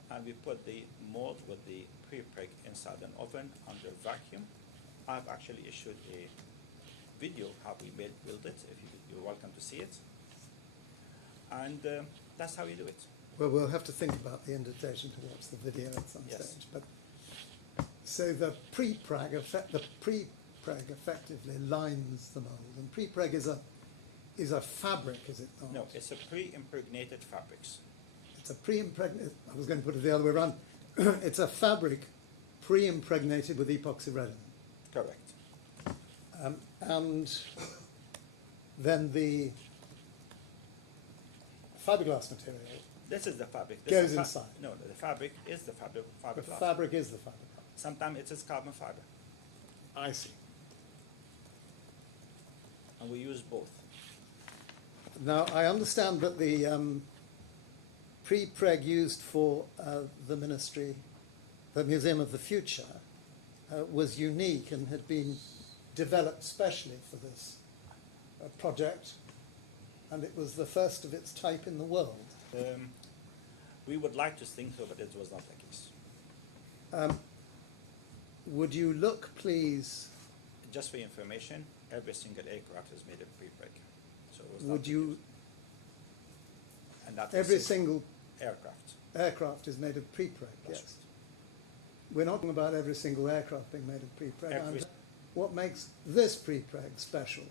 and we put the mold with the pre-preg inside an oven under vacuum. I've actually issued a video how we build it. If you're welcome to see it. And that's how you do it. Well, we'll have to think about the invitation to watch the video at some Yes. stage. But so the pre-preg effectively lines the mold, and pre-preg is a fabric, is it not? No, it's a pre-impregnated fabrics. It's a pre-impregnated. I was going to put it the other way around. It's a fabric pre-impregnated with epoxy resin. Correct. And then the fiberglass material, This is the fabric. This Goes is inside. No, the fabric is the the fiberglass. fabric is the fiberglass. Sometimes it is carbon fiber, I see. and we use both. Now, I understand that the pre-preg used for the ministry, the Museum of the Future, was unique and had been developed specially for this project, and it was the first of its type in the world. We would like to think so, but it was not the case. Would you look, please, Just for your information, every single aircraft is made of pre-preg. So it was not would the you, case. And that every is single aircraft. aircraft is made of pre-preg, That's yes. We're not talking about every single aircraft being made of pre-preg. Every- What makes this pre-preg special?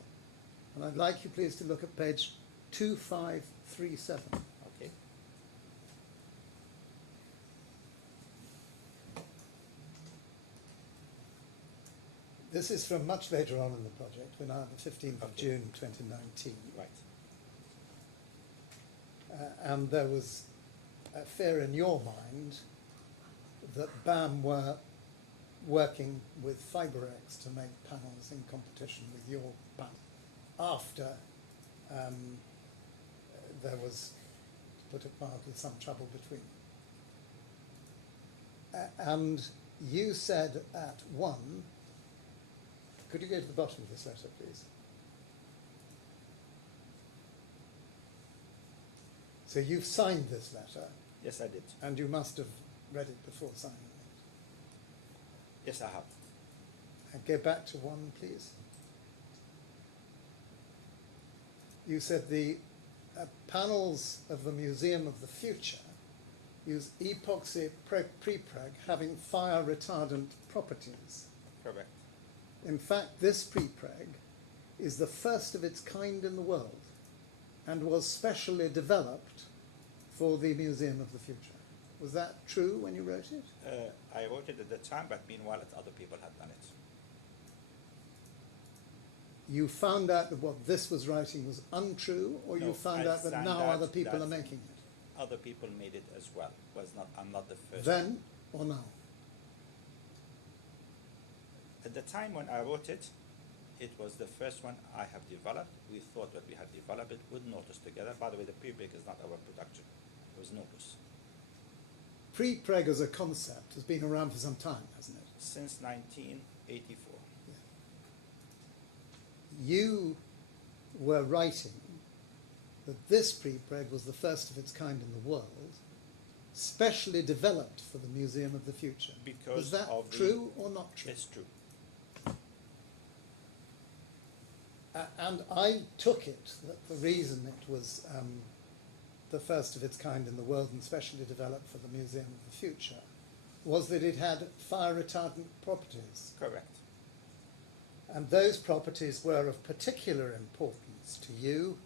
And I'd like you please to look at page 2537. Okay. This is from much later on in the project. We're now at the 15th of Okay. June 2019. Right. And there was a fear in your mind that BAM were working with FiberX to make panels in competition with your panel after there was, to put it mildly, some trouble between them. And you said at one, could you go to the bottom of this letter, please? So you've signed this letter, Yes, I did. and you must have read it before signing it. Yes, I have. And go back to one, please. You said the panels of the Museum of the Future use epoxy prepreg having fire retardant properties. Correct. In fact, this prepreg is the first of its kind in the world and was specially developed for the Museum of the Future. Was that true when you wrote it? I wrote it at the time, but meanwhile, other people had done it. You found out that what this was writing was untrue, or No, you found I out that found now out other people that- are making it? Other people made it as well. I'm not the first. Then or now? At the time when I wrote it, it was the first one I have developed. We thought that we had developed it with Notus together. By the way, the pre-break is not our production. It was Notus. Prepreg as a concept has been around for some time, hasn't it? Since 1984. You were writing that this prepreg was the first of its kind in the world, specially developed for the Museum of the Future. Because was that of the- true or not true? It's true. And I took it that the reason it was the first of its kind in the world and specially developed for the Museum of the Future was that it had fire retardant properties. Correct. And those properties were of particular importance to you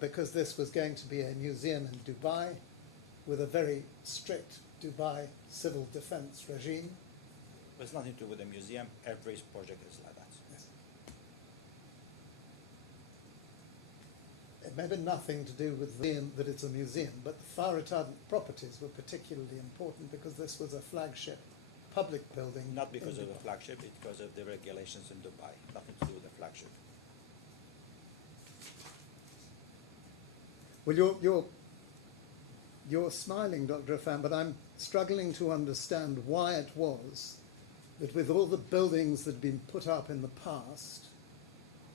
because this was going to be a museum in Dubai with a very strict Dubai civil defense regime. There's nothing to do with the museum. Every project is like that. Yes. It may have nothing to do with that it's a museum, but the fire retardant properties were particularly important because this was a flagship public building. Not because in of the Dubai. flagship, it's because of the regulations in Dubai. Nothing to do with the flagship. Well, you're smiling, Dr. Affan, but I'm struggling to understand why it was that with all the buildings that had been put up in the past,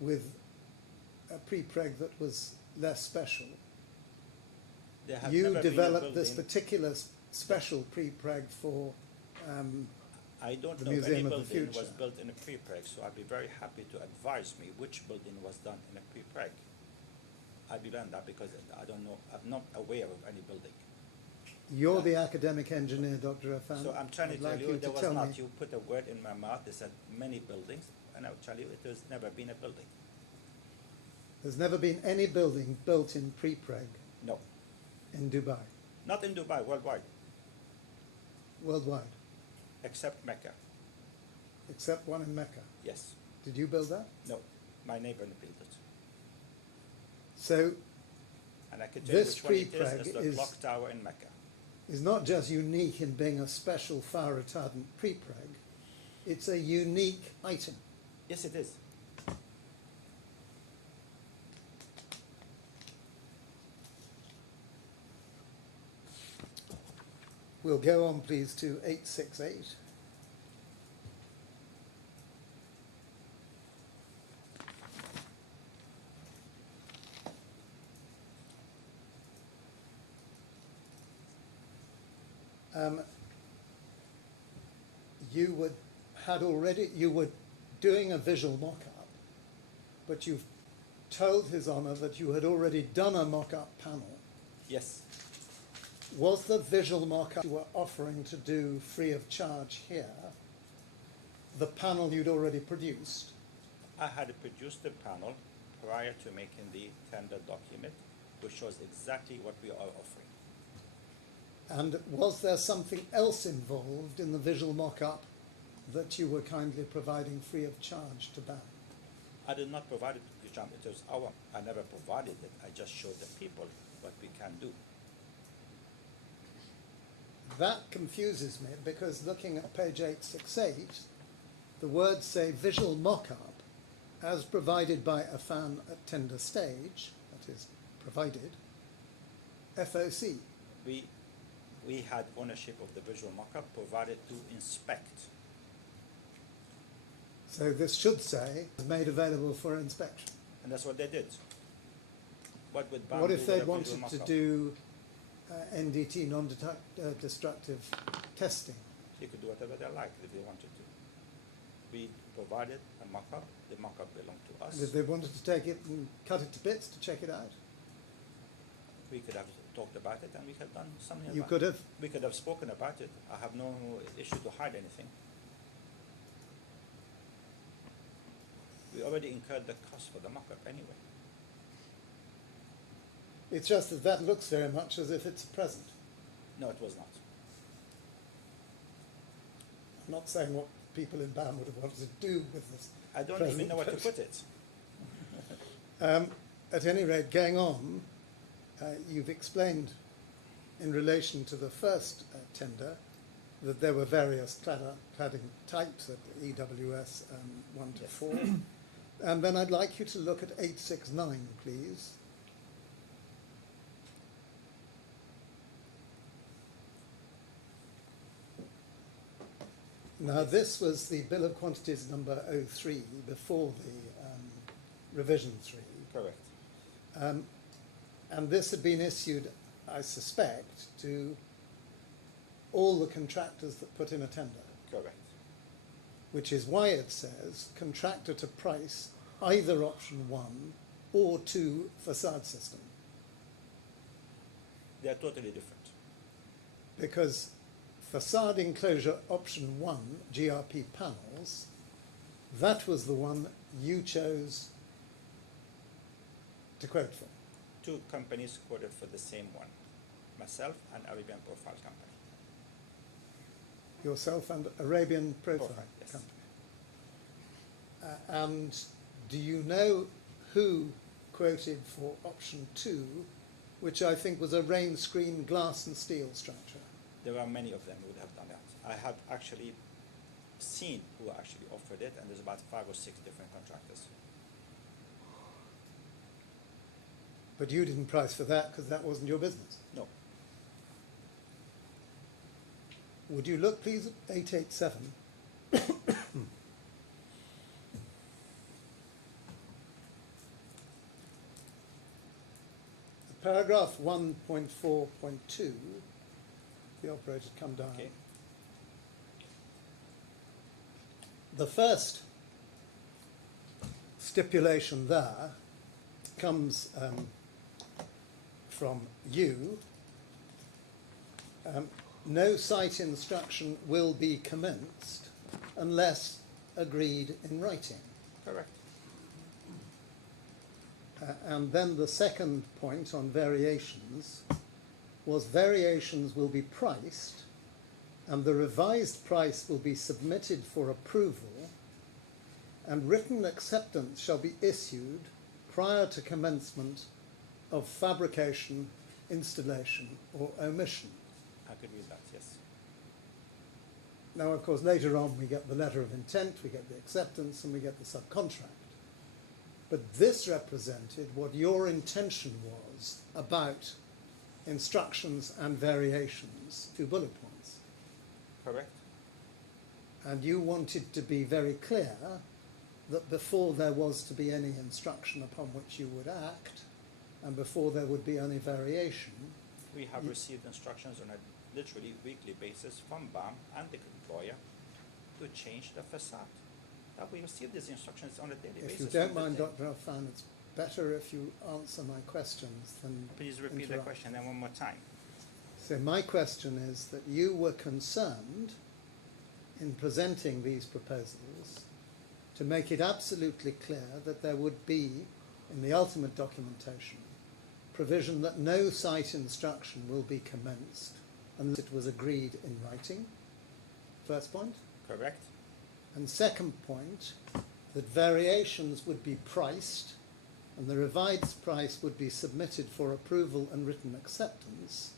with a prepreg that was less special, There have you never been a developed this building- particular special prepreg for I don't the know if Museum any of the building was Future. built in a pre-preg, so I'd be very happy to advise me which building was done in a pre-preg. I'd be done that because I don't know, I'm not aware of any building. You're the academic engineer, Dr. Affan. So I'm trying to I'd tell like you, there to was tell not. me. You put a word in my mouth, they said many buildings, and I'll tell you, it has never been a building. There's never been any building built in prepreg No, in Dubai, not in Dubai, worldwide, worldwide, except Mecca. except one in Mecca. Yes, Did you build that? no, my neighbor built it. So And I can tell you This which one it is, pre-preg it's the is- clock tower in Mecca. is not just unique in being a special fire retardant prepreg, it's a unique item. Yes, it is. We'll go on, please, to 868. You were doing a visual mock-up, but you've told His Honour that you had already done a mock-up panel. Yes, Was the visual mock-up you were offering to do free of charge here the panel you'd already produced? I had produced the panel prior to making the tender document, which shows exactly what we are offering. And was there something else involved in the visual mock-up that you were kindly providing free of charge to BAM? I did not provide it to Jam, it was our, I never provided it, I just showed the people what we can do. That confuses me because looking at page 868, the words say visual mock-up as provided by Affan at tender stage, that is, provided, FOC. We had ownership of the visual mock-up provided to inspect. So this should say made available for inspection. And that's what they did. What would BAM What do if with they a visual wanted to mock-up? do NDT, non-destructive testing? They could do whatever they like if they wanted to. We provided a mock-up. The mock-up belonged to us. And if they wanted to take it and cut it to bits to check it out? We could have talked about it and we could have done something You about could it. have. We could have spoken about it. I have no issue to hide anything. We already incurred the cost for the mock-up anyway. It's just that that looks very much as if it's a present. No, it was not. I'm not saying what people in BAM would have wanted to do with this. I don't present, even know where to but- put it. At any rate, going on, you've explained in relation to the first tender that there were various cladding types at EWS 1 to 4. And then I'd like you to look at 869, please. Now, this was the Bill of Quantities number 03 before the revision 3. Correct. And this had been issued, I suspect, to all the contractors that put in a tender, Correct. which is why it says contractor to price either option 1 or 2 facade system. They are totally different. Because facade enclosure option 1, GRP panels, that was the one you chose to quote for. Two companies quoted for the same one, myself and Arabian Profile Company. Yourself and Arabian Profile Profile, yes. Company. And do you know who quoted for option 2, which I think was a rain screen glass and steel structure? There are many of them who would have done that. I have actually seen who actually offered it, and there's about 5 or 6 different contractors. But you didn't price for that because that wasn't your business. No. Would you look, please, at 887? Paragraph 1.4.2, the operator come down. Okay. The first stipulation there comes from you. No site instruction will be commenced unless agreed in writing. Correct. And then the second point on variations was variations will be priced and the revised price will be submitted for approval and written acceptance shall be issued prior to commencement of fabrication, installation or omission. I could read that, yes. Now, of course, later on we get the letter of intent, we get the acceptance and we get the subcontract. But this represented what your intention was about instructions and variations, 2 bullet points. Correct. And you wanted to be very clear that before there was to be any instruction upon which you would act, and before there would be any variation, We have received instructions on a literally weekly basis from BAM and the employer to change the facade. We receive these instructions on a daily basis. If you don't from the mind, team. Dr. Affan, it's better if you answer my questions than Please repeat the interrupt. question then one more time. So my question is that you were concerned in presenting these proposals to make it absolutely clear that there would be, in the ultimate documentation, provision that no site instruction will be commenced unless it was agreed in writing. First point. Correct. And second point, that variations would be priced and the revised price would be submitted for approval and written acceptance,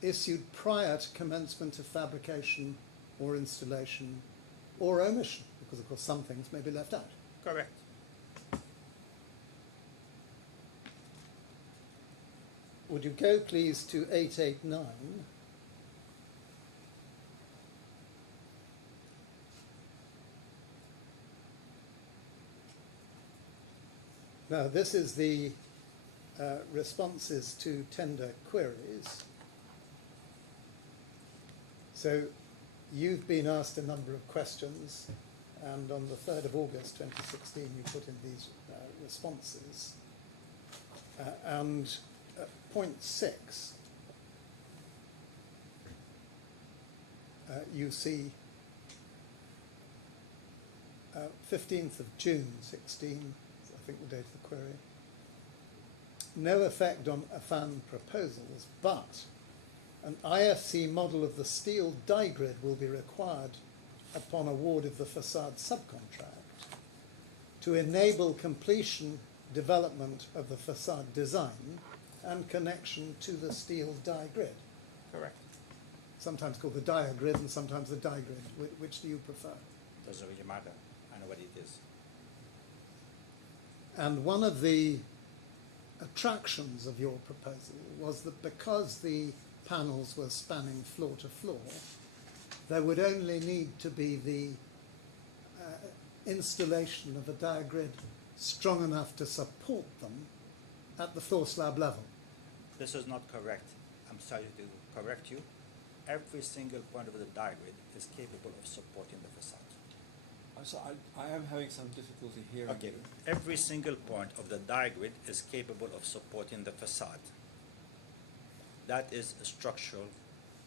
issued prior to commencement of fabrication or installation or omission, because of course some things may be left out. Correct. Would you go please to 889? Now this is the responses to tender queries. So you've been asked a number of questions, and on the 3rd of August 2016 you put in these responses. And at point 6, you see 15th of June 16, I think the date of the query. No effect on Affan proposals, but an IFC model of the steel die grid will be required upon award of the facade subcontract to enable completion development of the facade design and connection to the steel die grid. Correct. Sometimes called the diagrid and sometimes the die grid. Which do you prefer? Doesn't really matter. I know what it is. And one of the attractions of your proposal was that because the panels were spanning floor to floor, there would only need to be the installation of a diagrid strong enough to support them at the floor slab level. This is not correct. I'm sorry to correct you. Every single point of the diagrid is capable of supporting the facade. I'm sorry, I am having some difficulty hearing Okay. you. Every single point of the diagrid is capable of supporting the facade. That is a structural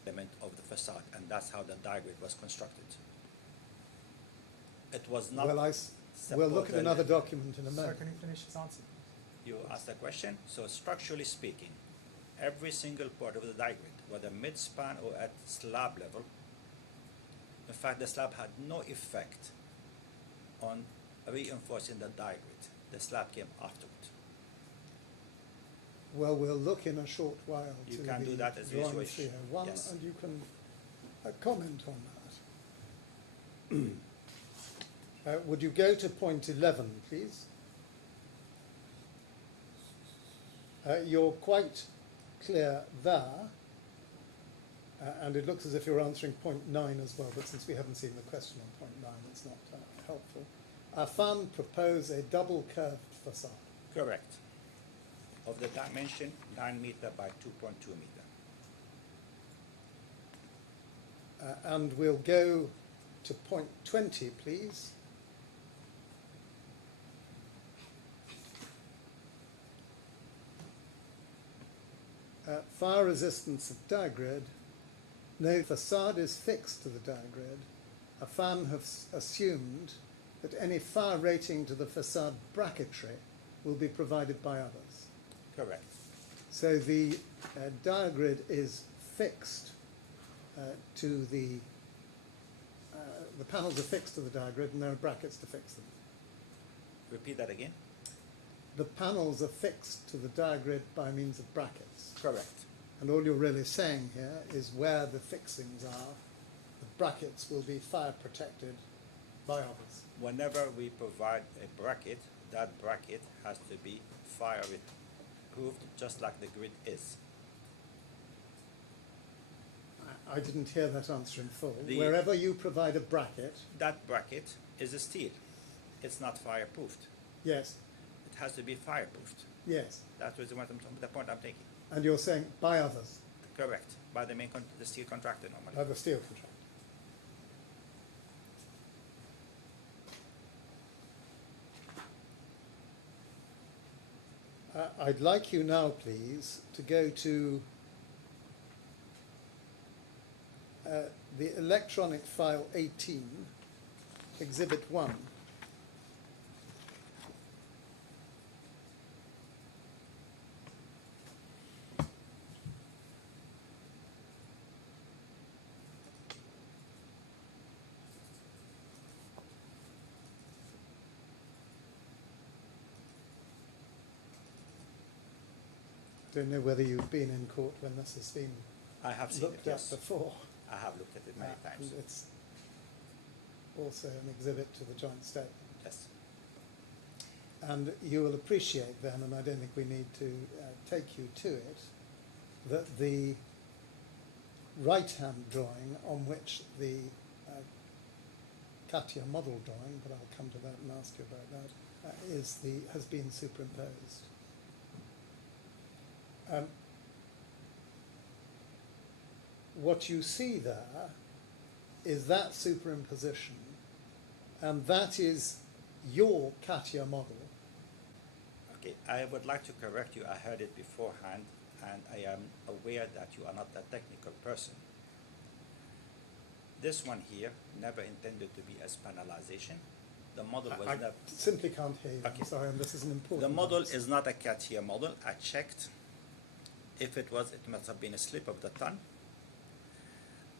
element of the facade, and that's how the diagrid was constructed. It was not. Well, we'll look at another document in a Sir, moment. can you finish his answer? You asked a question. So structurally speaking, every single part of the diagrid, whether mid-span or at slab level, in fact, the slab had no effect on reinforcing the diagrid. The slab came afterward. Well, we'll look in a short while You to can the do that as you drawing wish. 301, Yes. and you can comment on that. Would you go to point 11, please? You're quite clear there, and it looks as if you're answering point 9 as well, but since we haven't seen the question on point 9, it's not helpful. Affan propose a double curved facade. Correct. Of the dimension 9 meter by 2.2 meter. And we'll go to point 20, please. Fire resistance of diagrid. No facade is fixed to the diagrid. Affan has assumed that any fire rating to the facade bracketry will be provided by others. Correct. So the diagrid is fixed to the panels are fixed to the diagrid, and there are brackets to fix them. Repeat that again. The panels are fixed to the diagrid by means of brackets. Correct. And all you're really saying here is where the fixings are, the brackets will be fire protected by others. Whenever we provide a bracket, that bracket has to be fire proofed, just like the grid is. I didn't hear that answer in full. The- Wherever you provide a bracket, That bracket is a steel. It's not fireproofed. yes, It has to be fireproofed. yes. That was the point I'm taking. And you're saying by others, Correct. By the the steel contractor normally. by the steel contract. I'd like you now, please, to go to the electronic file 18, Exhibit 1. Don't know whether you've been in court when this has been I have seen it, looked at yes. before. I have looked at it many times. And it's also an exhibit to the joint statement. Yes. And you will appreciate then, and I don't think we need to take you to it, that the right-hand drawing on which the Katia model drawing, but I'll come to that and ask you about that, has been superimposed. What you see there is that superimposition, and that is your CATIA model. Okay, I would like to correct you. I heard it beforehand, and I am aware that you are not a technical person. This one here never intended to be as panelization. The model was I never. simply can't hear you. Okay. I'm sorry, and this is an important The model answer. is not a CATIA model. I checked. If it was, it must have been a slip of the tongue.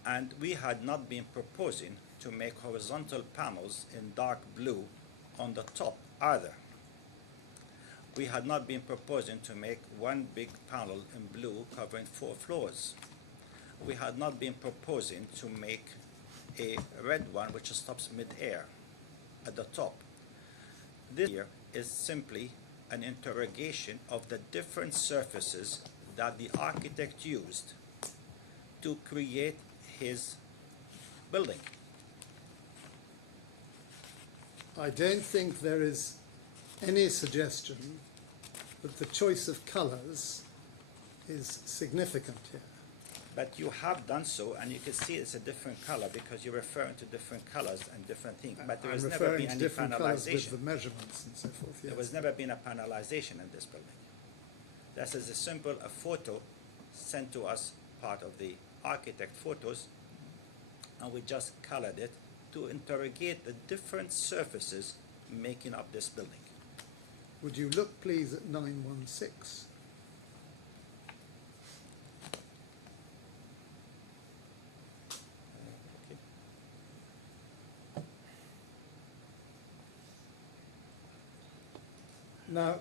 And we had not been proposing to make horizontal panels in dark blue on the top either. We had not been proposing to make one big panel in blue covering 4 floors. We had not been proposing to make a red one which stops mid-air at the top. This here is simply an interrogation of the different surfaces that the architect used to create his building. I don't think there is any suggestion that the choice of colours is significant here. But you have done so, and you can see it's a different color because you're referring to different colors and different things. But there I'm has never referring been to any different colours with panelization. the measurements and so forth. Yes. There was never been a panelization in this building. This is a simple photo sent to us, part of the architect photos, and we just colored it to interrogate the different surfaces making up this building. Would you look, please, at 916? Okay. Now,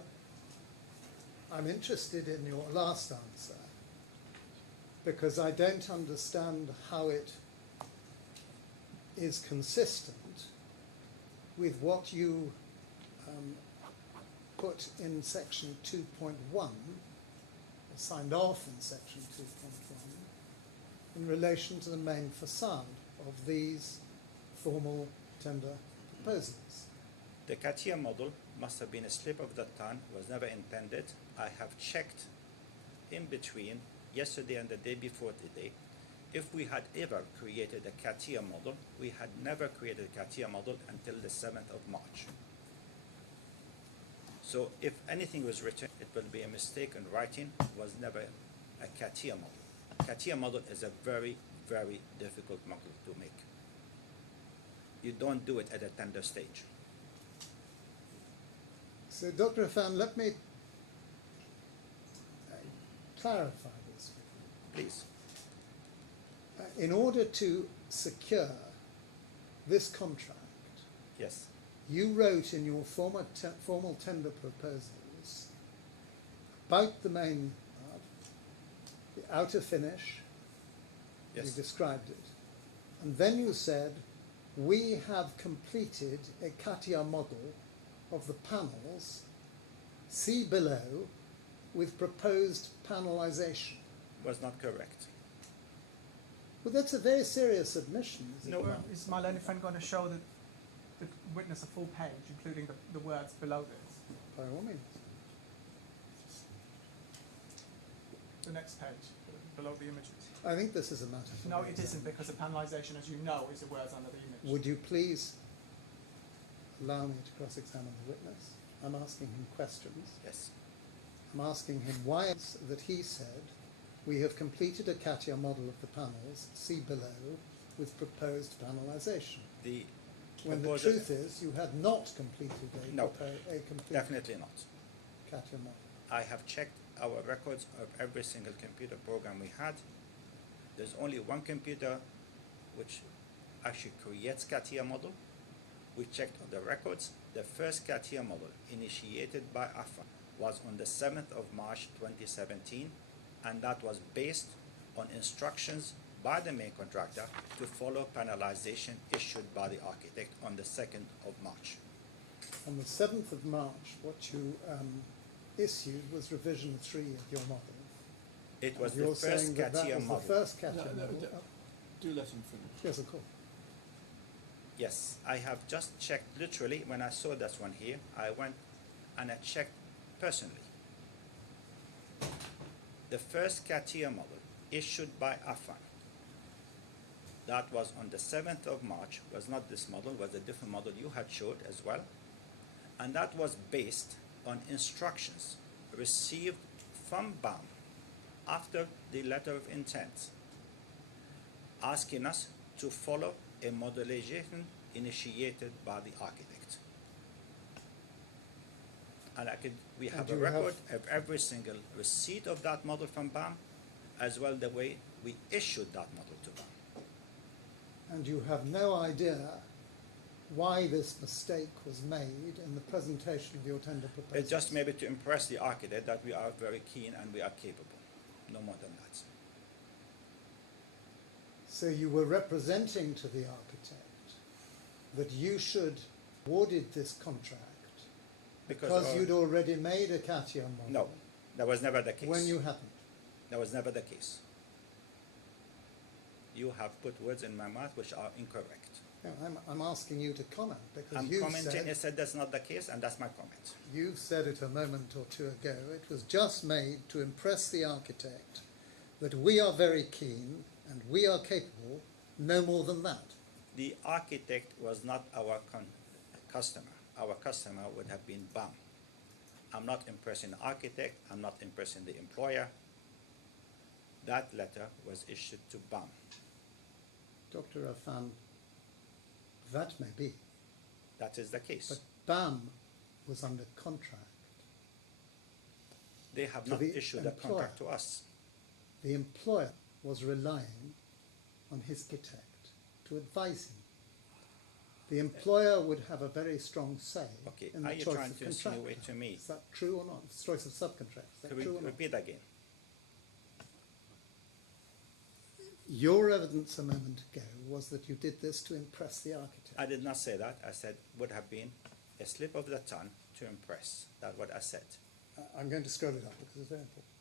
I'm interested in your last answer because I don't understand how it is consistent with what you put in section 2.1, or signed off in section 2.1, in relation to the main facade of these formal tender proposals. The CATIA model must have been a slip of the tongue, was never intended. I have checked in between yesterday and the day before today. If we had ever created a CATIA model, we had never created a CATIA model until the 7th of March. So if anything was written, it will be a mistake in writing, was never a CATIA model. CATIA model is a very, very difficult model to make. You don't do it at a tender stage. So, Dr. Affan, let me clarify this with you. Please. In order to secure this contract, Yes. you wrote in your formal tender proposals about the main part, the outer finish, Yes. you described it, and then you said, we have completed a CATIA model of the panels, see below, with proposed panelization. Was not correct. Well, that's a very serious admission, is it No. not? Is my learned friend going to show the witness a full page, including the words below this? By all means. The next page, below the images. I think this is a matter for No, the it isn't, examiner. because the panelization, as you know, is the words under the image. Would you please allow me to cross-examine the witness? I'm asking him questions. Yes. I'm asking him why it's that he said, we have completed a CATIA model of the panels, see below, with proposed panelization. The When the proposal- truth is, you had not completed No, a complete Definitely not. CATIA model. I have checked our records of every single computer program we had. There's only one computer which actually creates CATIA model. We checked on the records. The first CATIA model initiated by Affan was on the 7th of March 2017, and that was based on instructions by the main contractor to follow panelization issued by the architect on the 2nd of March. On the 7th of March, what you issued was revision 3 of your model. It was And the you're first saying that CATIA was model. the first CATIA No, model. do let him finish. Yes, of course. Yes, I have just checked literally when I saw this one here, I went and I checked personally. the first CATIA model issued by Affan, that was on the 7th of March, was not this model, was a different model you had showed as well. And that was based on instructions received from BAM after the letter of intent, asking us to follow a modelization initiated by the architect. And we have a record of every single receipt of that model from BAM, as well the way we issued that model to BAM. And you have no idea why this mistake was made in the presentation of your tender proposal? It's just maybe to impress the architect that we are very keen and we are capable, no more than that. So you were representing to the architect that you should awarded this contract because you'd already made a CATIA model. No, that was never the case. When you hadn't. That was never the case. You have put words in my mouth which are incorrect. No, I'm asking you to comment because I'm commenting. I said that's not the case, and that's my comment. You said it a moment or two ago. It was just made to impress the architect that we are very keen and we are capable, no more than that. The architect was not our customer. Our customer would have been BAM. I'm not impressing the architect. I'm not impressing the employer. That letter was issued to BAM. Dr. Affan, that may be. That is the case. But BAM was under contract. They have not issued a contract to us. The employer was relying on his architect to advise him. The employer would have a very strong say in the choice of contractor. Are you trying to insinuate to me? Is that true or not? It's choice of subcontract. Is that Can we true or not? repeat again? Your evidence a moment ago was that you did this to impress the architect. I did not say that. I said would have been a slip of the tongue to impress. That's what I said. I'm going to scroll it up because it's very important.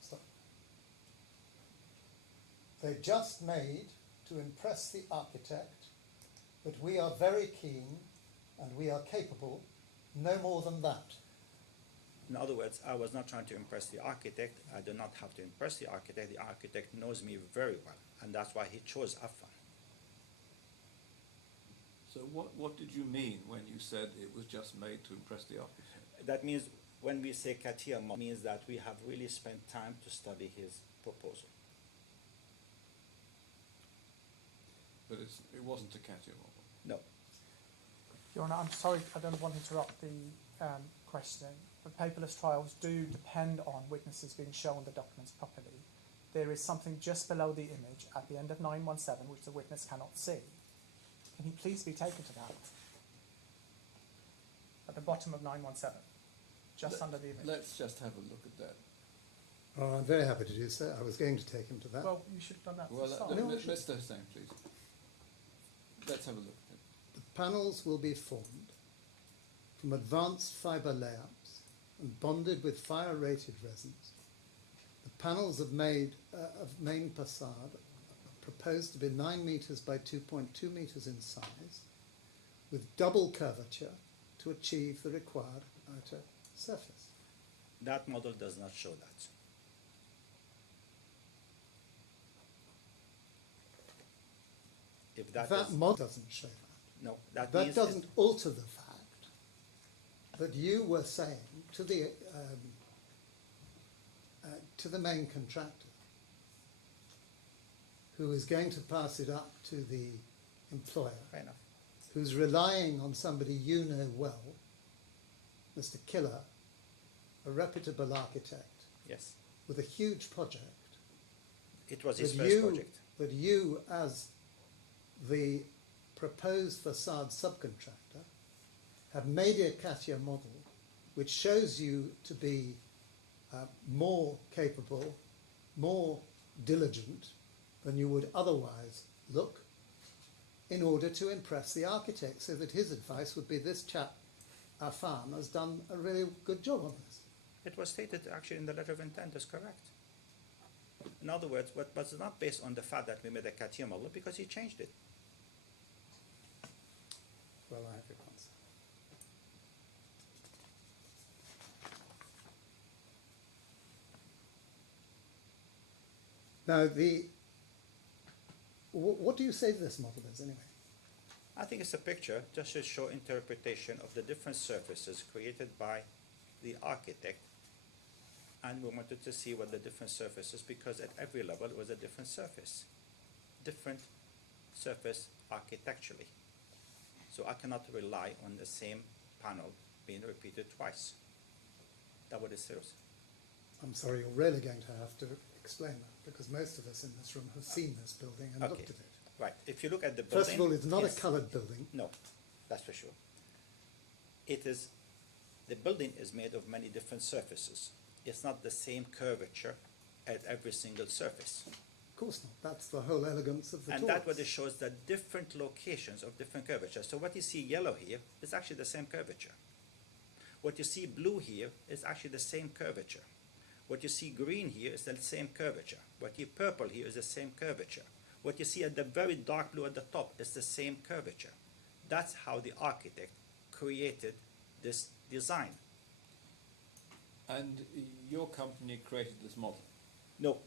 So, they just made to impress the architect that we are very keen and we are capable, no more than that. In other words, I was not trying to impress the architect. I do not have to impress the architect. The architect knows me very well, and that's why he chose Affan. So what did you mean when you said it was just made to impress the architect? That means when we say CATIA model, means that we have really spent time to study his proposal. But it wasn't a CATIA model? No. Your Honour, I'm sorry, I don't want to interrupt the questioning. But paperless trials do depend on witnesses being shown the documents properly. There is something just below the image at the end of 917 which the witness cannot see. Can he please be taken to that? At the bottom of 917, just under the image. Let's just have a look at that. Oh, I'm very happy to do so. I was going to take him to that. Well, you should have done that Well, from the start. let's do the same, please. Let's have a look at it. The panels will be formed from advanced fibre layouts and bonded with fire-rated resins. The panels of main facade are proposed to be 9 metres by 2.2 metres in size, with double curvature to achieve the required outer surface. That model does not show that. If that model doesn't show that. No, that doesn't alter the fact that you were saying to the main contractor, who is going to pass it up to the employer, Fair enough. who's relying on somebody you know well, Mr. Killer, a reputable architect, Yes. with a huge project. It was his first project. That you, as the proposed facade subcontractor, have made a CATIA model which shows you to be more capable, more diligent than you would otherwise look, in order to impress the architect, so that his advice would be, this chap, Affan, has done a really good job on this. It was stated actually in the letter of intent is correct. In other words, what was not based on the fact that we made a CATIA model, because he changed it. Well, I have your answer. Now, what do you say this model is, anyway? I think it's a picture just to show interpretation of the different surfaces created by the architect. And we wanted to see what the different surfaces, because at every level it was a different surface architecturally. So I cannot rely on the same panel being repeated twice. That what it says. I'm sorry, you're really going to have to explain that, because most of us in this room have seen this building and looked at it. Right. If you look at the building, First of all, it's not yes. a coloured building. No, that's for sure. It is, the building is made of many different surfaces. It's not the same curvature at every single surface. Of course not. That's the whole elegance of the And talks. that's what it shows, the different locations of different curvature. So what you see yellow here is actually the same curvature. What you see blue here is actually the same curvature. What you see green here is the same curvature. What you purple here is the same curvature. What you see at the very dark blue at the top is the same curvature. That's how the architect created this design. And your company created this model? No,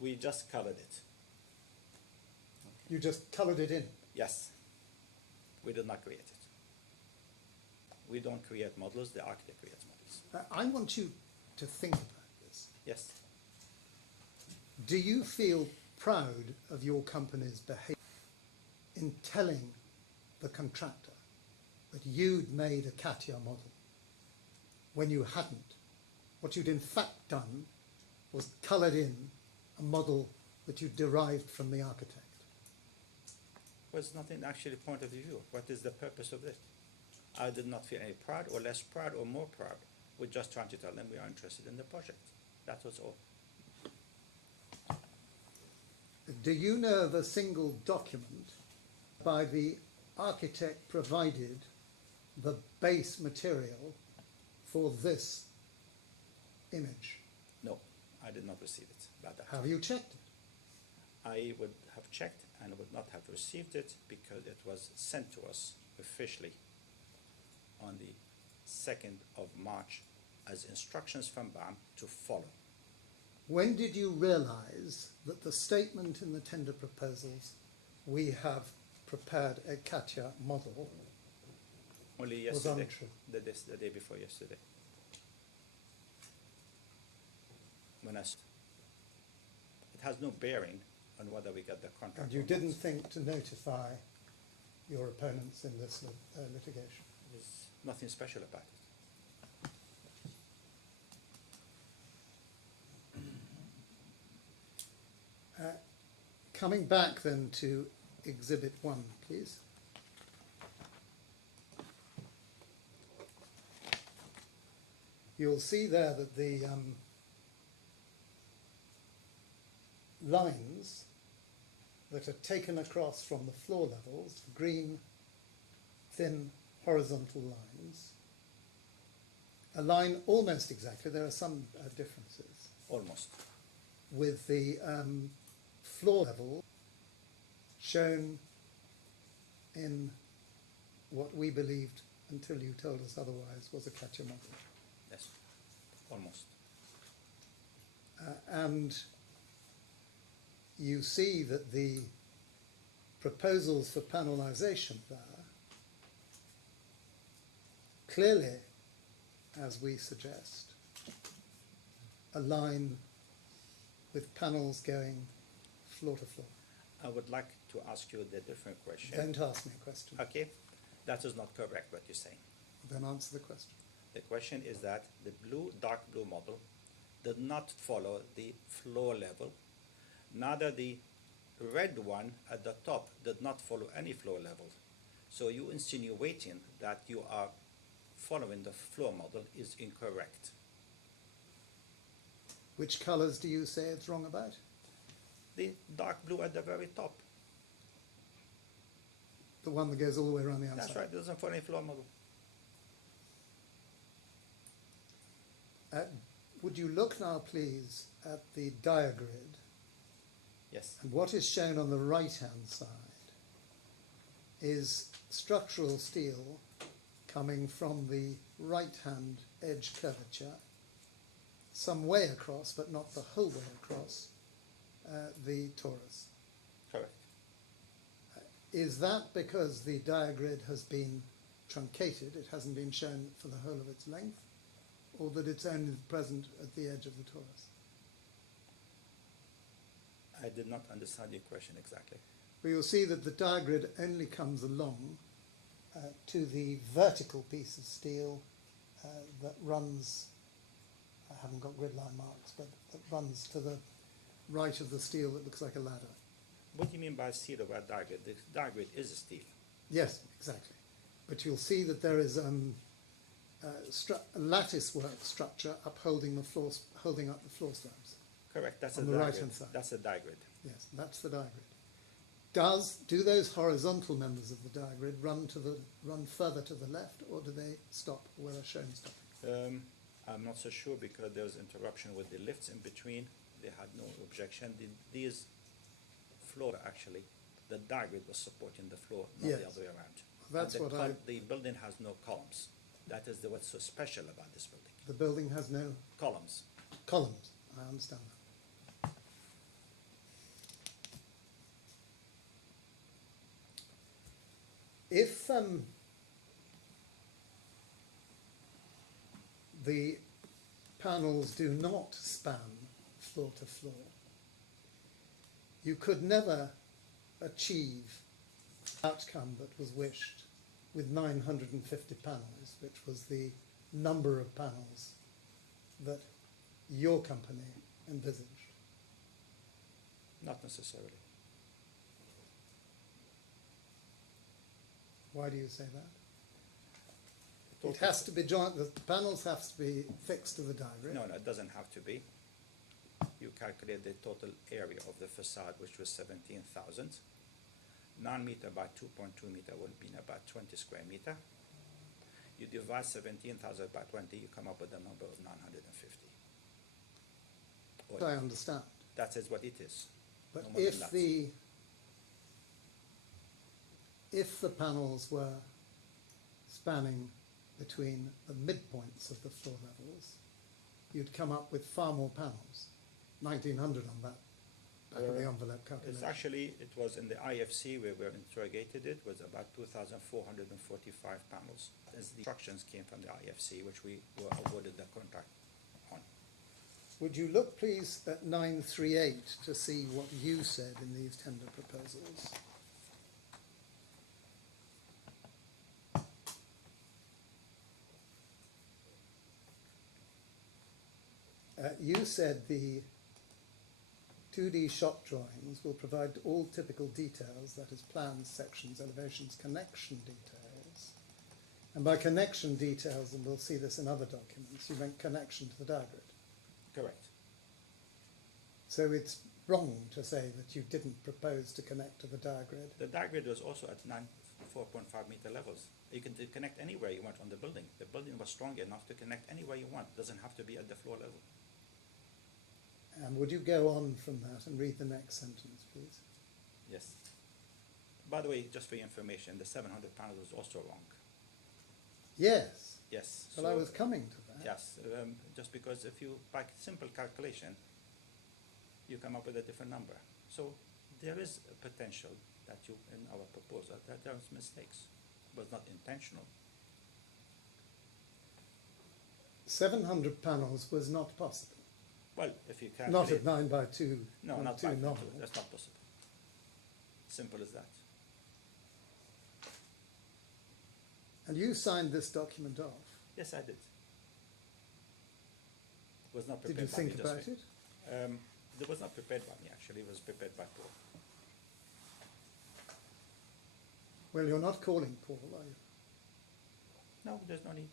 we just colored it. You just coloured it in. Yes, we did not create it. We don't create models, the architect creates models. I want you to think about this. Yes. Do you feel proud of your company's behaviour in telling the contractor that you'd made a CATIA model when you hadn't? What you'd in fact done was coloured in a model that you derived from the architect. Was not in actually point of view. What is the purpose of this? I did not feel any proud or less proud or more proud. We're just trying to tell them we are interested in the project. That was all. Do you know of a single document by the architect provided the base material for this image? No, I did not receive it. About that. Have you checked it? I would have checked and would not have received it because it was sent to us officially on the 2nd of March as instructions from BAM to follow. When did you realise that the statement in the tender proposals, we have prepared a CATIA model, Only was yesterday, untrue? the day before yesterday. When it has no bearing on whether we get the contract. And you or not. didn't think to notify your opponents in this litigation? There's nothing special about it. Coming back then to Exhibit 1, please. You'll see there that the lines that are taken across from the floor levels, green, thin, horizontal lines, align almost exactly, there are some differences, Almost. with the floor level shown in what we believed, until you told us otherwise, was a CATIA model. Yes. Almost. And you see that the proposals for panelisation there clearly, as we suggest, align with panels going floor to floor. I would like to ask you the different question. Don't ask me a question. Okay, that is not correct what you're saying. Then answer the question. The question is that the blue, dark blue model did not follow the floor level. Neither the red one at the top did not follow any floor level. So you insinuating that you are following the floor model is incorrect. Which colours do you say it's wrong about? The dark blue at the very top. The one that goes all the way around the outside? That's right, it doesn't follow any floor model. Would you look now, please, at the diagrid? Yes. And what is shown on the right-hand side is structural steel coming from the right-hand edge curvature, some way across, but not the whole way across, the torus. Correct. Is that because the diagrid has been truncated, it hasn't been shown for the whole of its length, or that it's only present at the edge of the torus? I did not understand your question exactly. Well, you'll see that the diagrid only comes along to the vertical piece of steel that runs, I haven't got grid line marks, but that runs to the right of the steel that looks like a ladder. What do you mean by steel or by diagrid? The diagrid is a steel. Yes, exactly. But you'll see that there is a lattice work structure upholding the floor, holding up the floor slabs. Correct. That's On a the diagrid. right-hand side. That's a diagrid. Yes, that's the diagrid. Do those horizontal members of the diagrid run further to the left, or do they stop where they're shown stopping? I'm not so sure because there was interruption with the lifts in between. They had no objection. These floor actually, the diagrid was supporting the floor, not Yes. the other way around. That's And what the building has no columns. That is what's so special about this building. the building has no Columns. columns. I understand that. If the panels do not span floor to floor, you could never achieve the outcome that was wished with 950 panels, which was the number of panels that your company envisaged. Not necessarily. Why do you say that? It Total- has to be joint, the panels have to be fixed to the diagrid. No, it doesn't have to be. You calculate the total area of the facade, which was 17,000. 9 meter by 2.2 meter would be about 20 square meter. You divide 17,000 by 20, you come up with a number of 950. Or I understand. that is what it is. But No more than that. if the panels were spanning between the midpoints of the floor levels, you'd come up with far more panels, 1,900 on that back of the envelope It's calculation. actually, it was in the IFC where we interrogated it, was about 2,445 panels. As the instructions came from the IFC, which we were awarded the contract on. Would you look please at 938 to see what you said in these tender proposals? You said the 2D shop drawings will provide all typical details, that is plans, sections, elevations, connection details. And by connection details, and we'll see this in other documents, you meant connection to the diagrid. Correct. So it's wrong to say that you didn't propose to connect to the diagrid. The diagrid was also at 4.5 meter levels. You can connect anywhere you want on the building. The building was strong enough to connect anywhere you want. It doesn't have to be at the floor level. And would you go on from that and read the next sentence, please? Yes. By the way, just for your information, the 700 panels was also wrong. Yes. Yes. Well, I was coming to that. Yes, just because if you, by simple calculation, you come up with a different number. So there is a potential that you, in our proposal, that there was mistakes. It was not intentional. 700 panels was not possible. Well, if you calculate. Not at 9 by 2. No, by not 2 by nominal. That's not possible. Simple as that. And you signed this document off. Yes, I did. It was not Did prepared you by me. think just about me. it? It was not prepared by me, actually. It was prepared by Paul. Well, you're not calling Paul, are you? No, there's no need.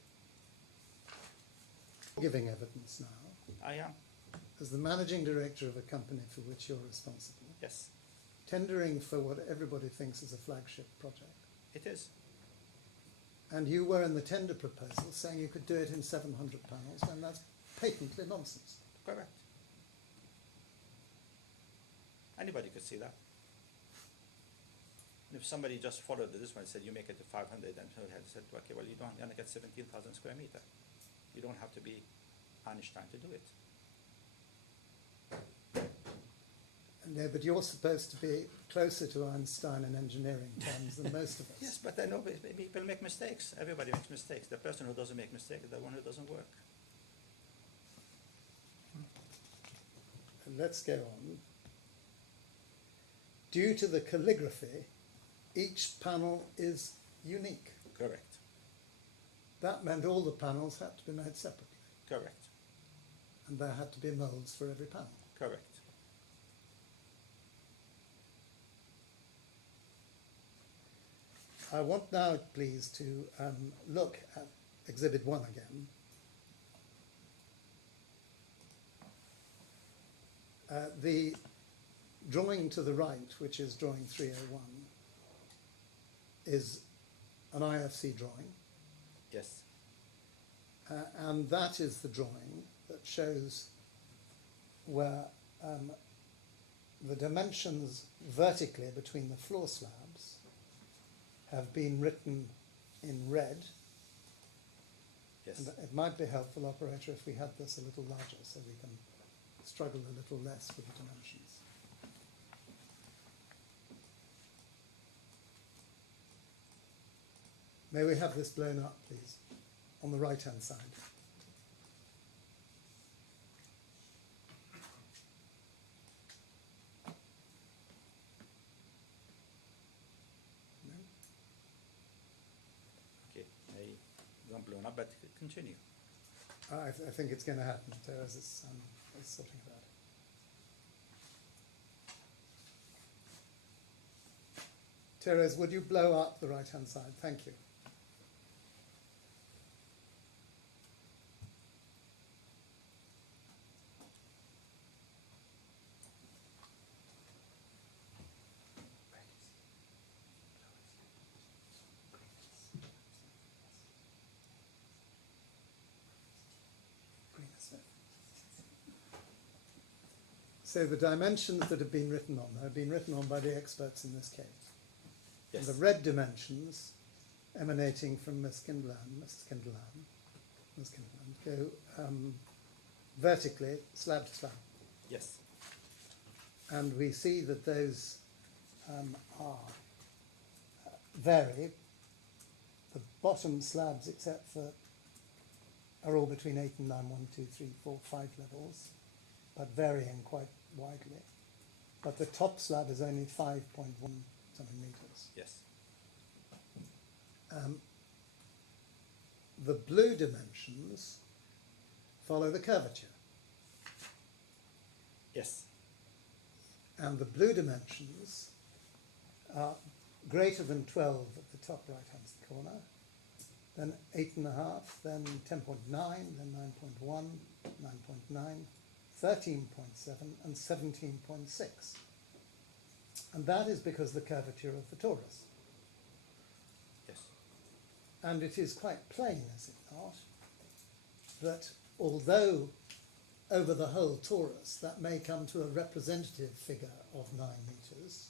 Giving evidence now. I am. As the managing director of a company for which you're responsible, Yes, tendering for what everybody thinks is a flagship project. it is. And you were in the tender proposal saying you could do it in 700 panels, and that's patently nonsense. Correct. Anybody could see that. If somebody just followed this one and said, you make it to 500, and so had said, okay, well, you're going to get 17,000 square meter. You don't have to be Einstein to do it. No, but you're supposed to be closer to Einstein in engineering terms than most of us. Yes, but I know people make mistakes. Everybody makes mistakes. The person who doesn't make mistakes is the one who doesn't work. And let's go on. Due to the calligraphy, each panel is unique. Correct. That meant all the panels had to be made separately, Correct. and there had to be moulds for every panel. Correct. I want now, please, to look at Exhibit 1 again. The drawing to the right, which is drawing 301, is an IFC drawing. Yes. And that is the drawing that shows where the dimensions vertically between the floor slabs have been written in red. Yes. And it might be helpful, operator, if we had this a little larger so we can struggle a little less with the dimensions. May we have this blown up, please, on the right-hand side. No? Okay. I don't blown up, but continue. I think it's going to happen. Terez is sorting it out. Terez, would you blow up the right-hand side? Thank you. So the dimensions that have been written on have been written on by the experts in this case. Yes. And the red dimensions emanating from Miss Kindler, go vertically, slab to slab. Yes. And we see that those vary. The bottom slabs, except for, are all between 8 and 9, 1, 2, 3, 4, 5 levels, but varying quite widely. But the top slab is only 5.1 something meters. Yes. The blue dimensions follow the curvature. Yes. And the blue dimensions are greater than 12 at the top right-hand corner, then 8.5, then 10.9, then 9.1, 9.9, 13.7, and 17.6. And that is because the curvature of the torus. Yes. And it is quite plain, is it not, that although over the whole torus that may come to a representative figure of 9 meters,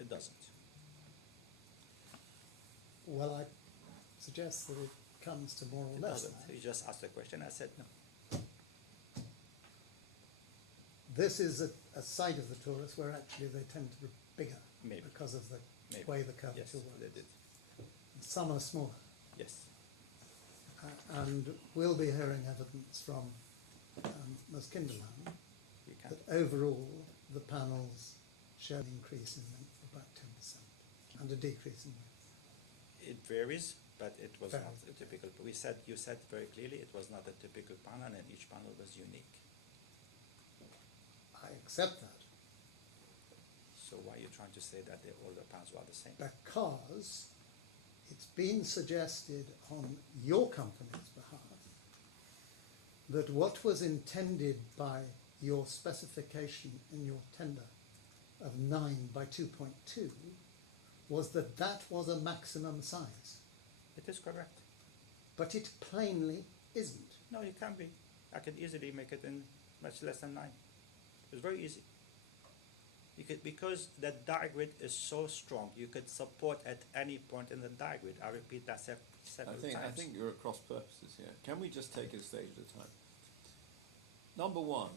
It doesn't. well, I suggest that it comes to more or It less doesn't. that. You just asked the question. I said no. This is a side of the torus where actually they tend to be bigger Maybe. because of the Maybe. way the curvature Yes, works. they did. Some are smaller. Yes. And we'll be hearing evidence from Ms. Kinderland You can. that overall the panels show an increase in length of about 10% and a decrease in width. It varies, but it was Fair. not a typical. You said very clearly it was not a typical panel, and each panel was unique. I accept that So why are you trying to say that all the panels are the same? because it's been suggested on your company's behalf that what was intended by your specification in your tender of 9 by 2.2 was that that was a maximum size. It is correct. But it plainly isn't. No, it can be. I could easily make it in much less than 9. It's very easy. You could, because the die grid is so strong, you could support at any point in the die grid. I repeat that several times. I think you're at cross purposes here. Can we just take it a stage at a time? Number one,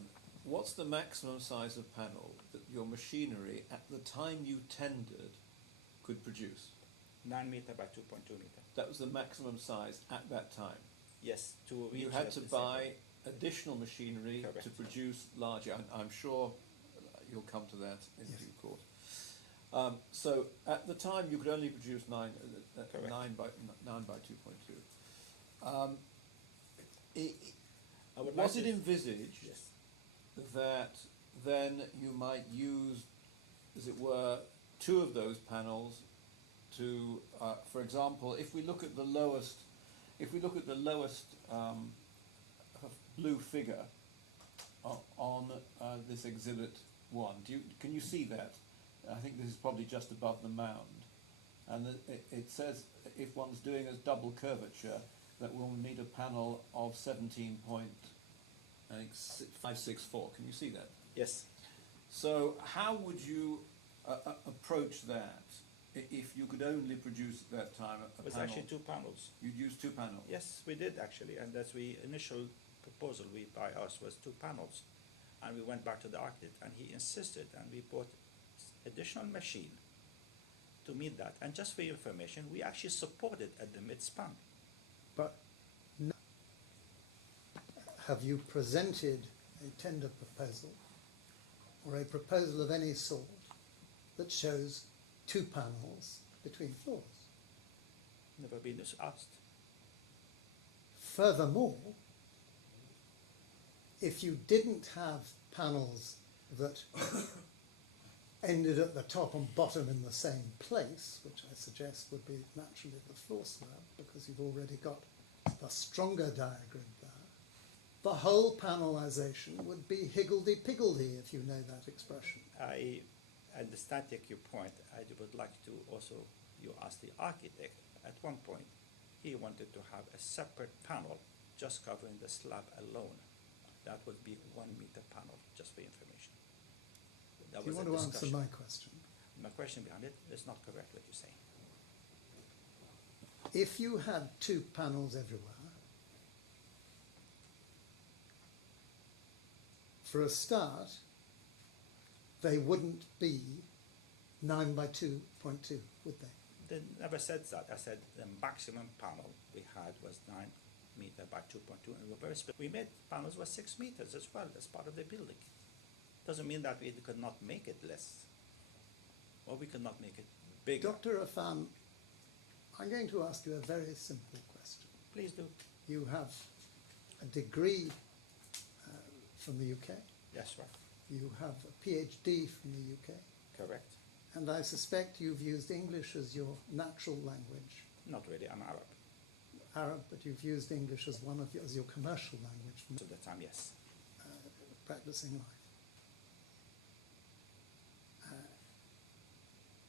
what's the maximum size of panel that your machinery at the time you tendered could produce? 9 meter by 2.2 meter. That was the maximum size at that time. Yes, to reach You had to the buy additional machinery Correct. to produce larger. I'm sure you'll come to that in Yes. due course. So at the time you could only produce 9 by 2.2. I would Was like it to- envisaged Yes. that then you might use, as it were, 2 of those panels to, for example, if we look at the lowest, blue figure on this exhibit 1, can you see that? I think this is probably just above the mound, and it says if one's doing a double curvature that we'll need a panel of 17.564. Can you see that? Yes. So how would you approach that if you could only produce at that time a It was panel? actually 2 panels. You'd use 2 panels? Yes, we did actually, and that's the initial proposal by us was 2 panels. And we went back to the architect and he insisted, and we bought additional machine to meet that. And just for your information, we actually supported at the mid-span. But have you presented a tender proposal or a proposal of any sort that shows 2 panels between floors? Never been asked. Furthermore, if you didn't have panels that ended at the top and bottom in the same place, which I suggest would be naturally the floor slab, because you've already got the stronger diagram there, the whole panelization would be higgledy-piggledy, if you know that expression. I understand, take your point. I would like to also, you asked the architect, at one point, he wanted to have a separate panel just covering the slab alone. That would be 1 meter panel, just for information. That Do you was want a to answer discussion. my question? My question behind it is not correct what you're saying. If you had 2 panels everywhere, for a start, they wouldn't be 9 by 2.2, would they? They never said that. I said the maximum panel we had was 9 meter by 2.2, and we made panels with 6 meters as well as part of the building. Doesn't mean that we could not make it less, or we could not make it bigger. Dr. Affan, I'm going to ask you a very simple question. Please do. You have a degree from the UK, Yes, right. you have a PhD from the UK, Correct. and I suspect you've used English as your natural language. Not really. I'm Arab. Arab, but you've used English as as your commercial language for So the time, yes. practicing life.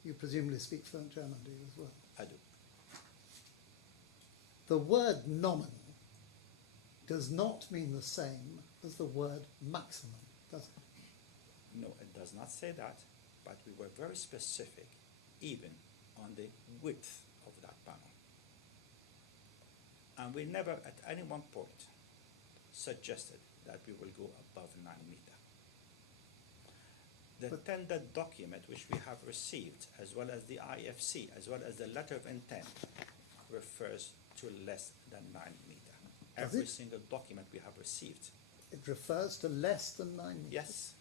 You presumably speak fluent German, do you, as well? I do. The word nominal does not mean the same as the word maximum, does it? No, it does not say that, but we were very specific, even on the width of that panel. And we never, at any one point, suggested that we will go above 9 meter. The But- tender document which we have received, as well as the IFC, as well as the letter of intent, refers to less than 9 meter. Does Every it? single document we have received. It refers to less than 9 meters. Yes.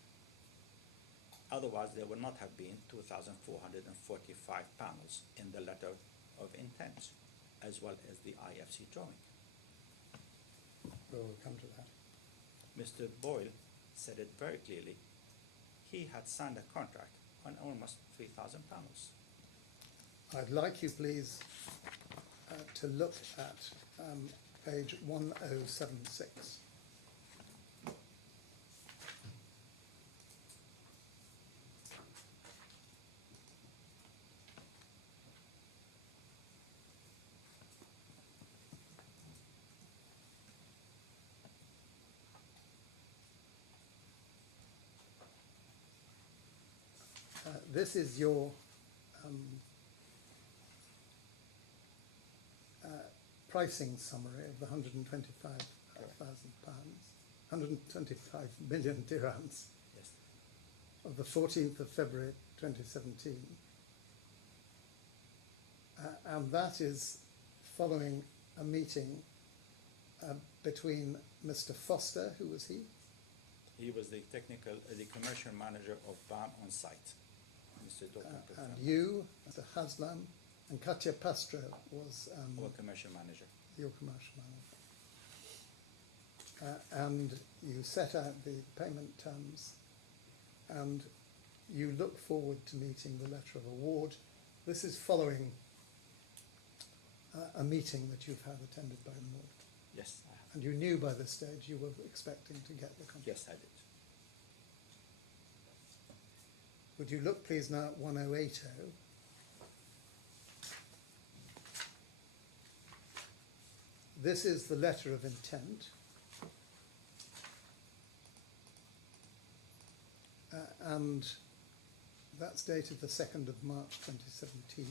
Otherwise, there would not have been 2,445 panels in the letter of intent, as well as the IFC drawing. Well, we'll come to that. Mr. Boyle said it very clearly. He had signed a contract on almost 3,000 panels. I'd like you, please, to look at page 1076. This is your pricing summary of the £125,000. 125 million dirhams Yes. of the 14th of February 2017. And that is following a meeting between Mr. Foster, who was he? He was the commercial manager of BAM on site. Mr. Dr. And you, Mr. Haslam, and Katya Pastro was our commercial manager. your commercial manager. And you set out the payment terms, and you look forward to meeting the letter of award. This is following a meeting that you've had attended by the board. Yes, I have. And you knew by this stage you were expecting to get the contract. Yes, I did. Would you look please now at 1080? This is the letter of intent. And that's dated the 2nd of March 2017.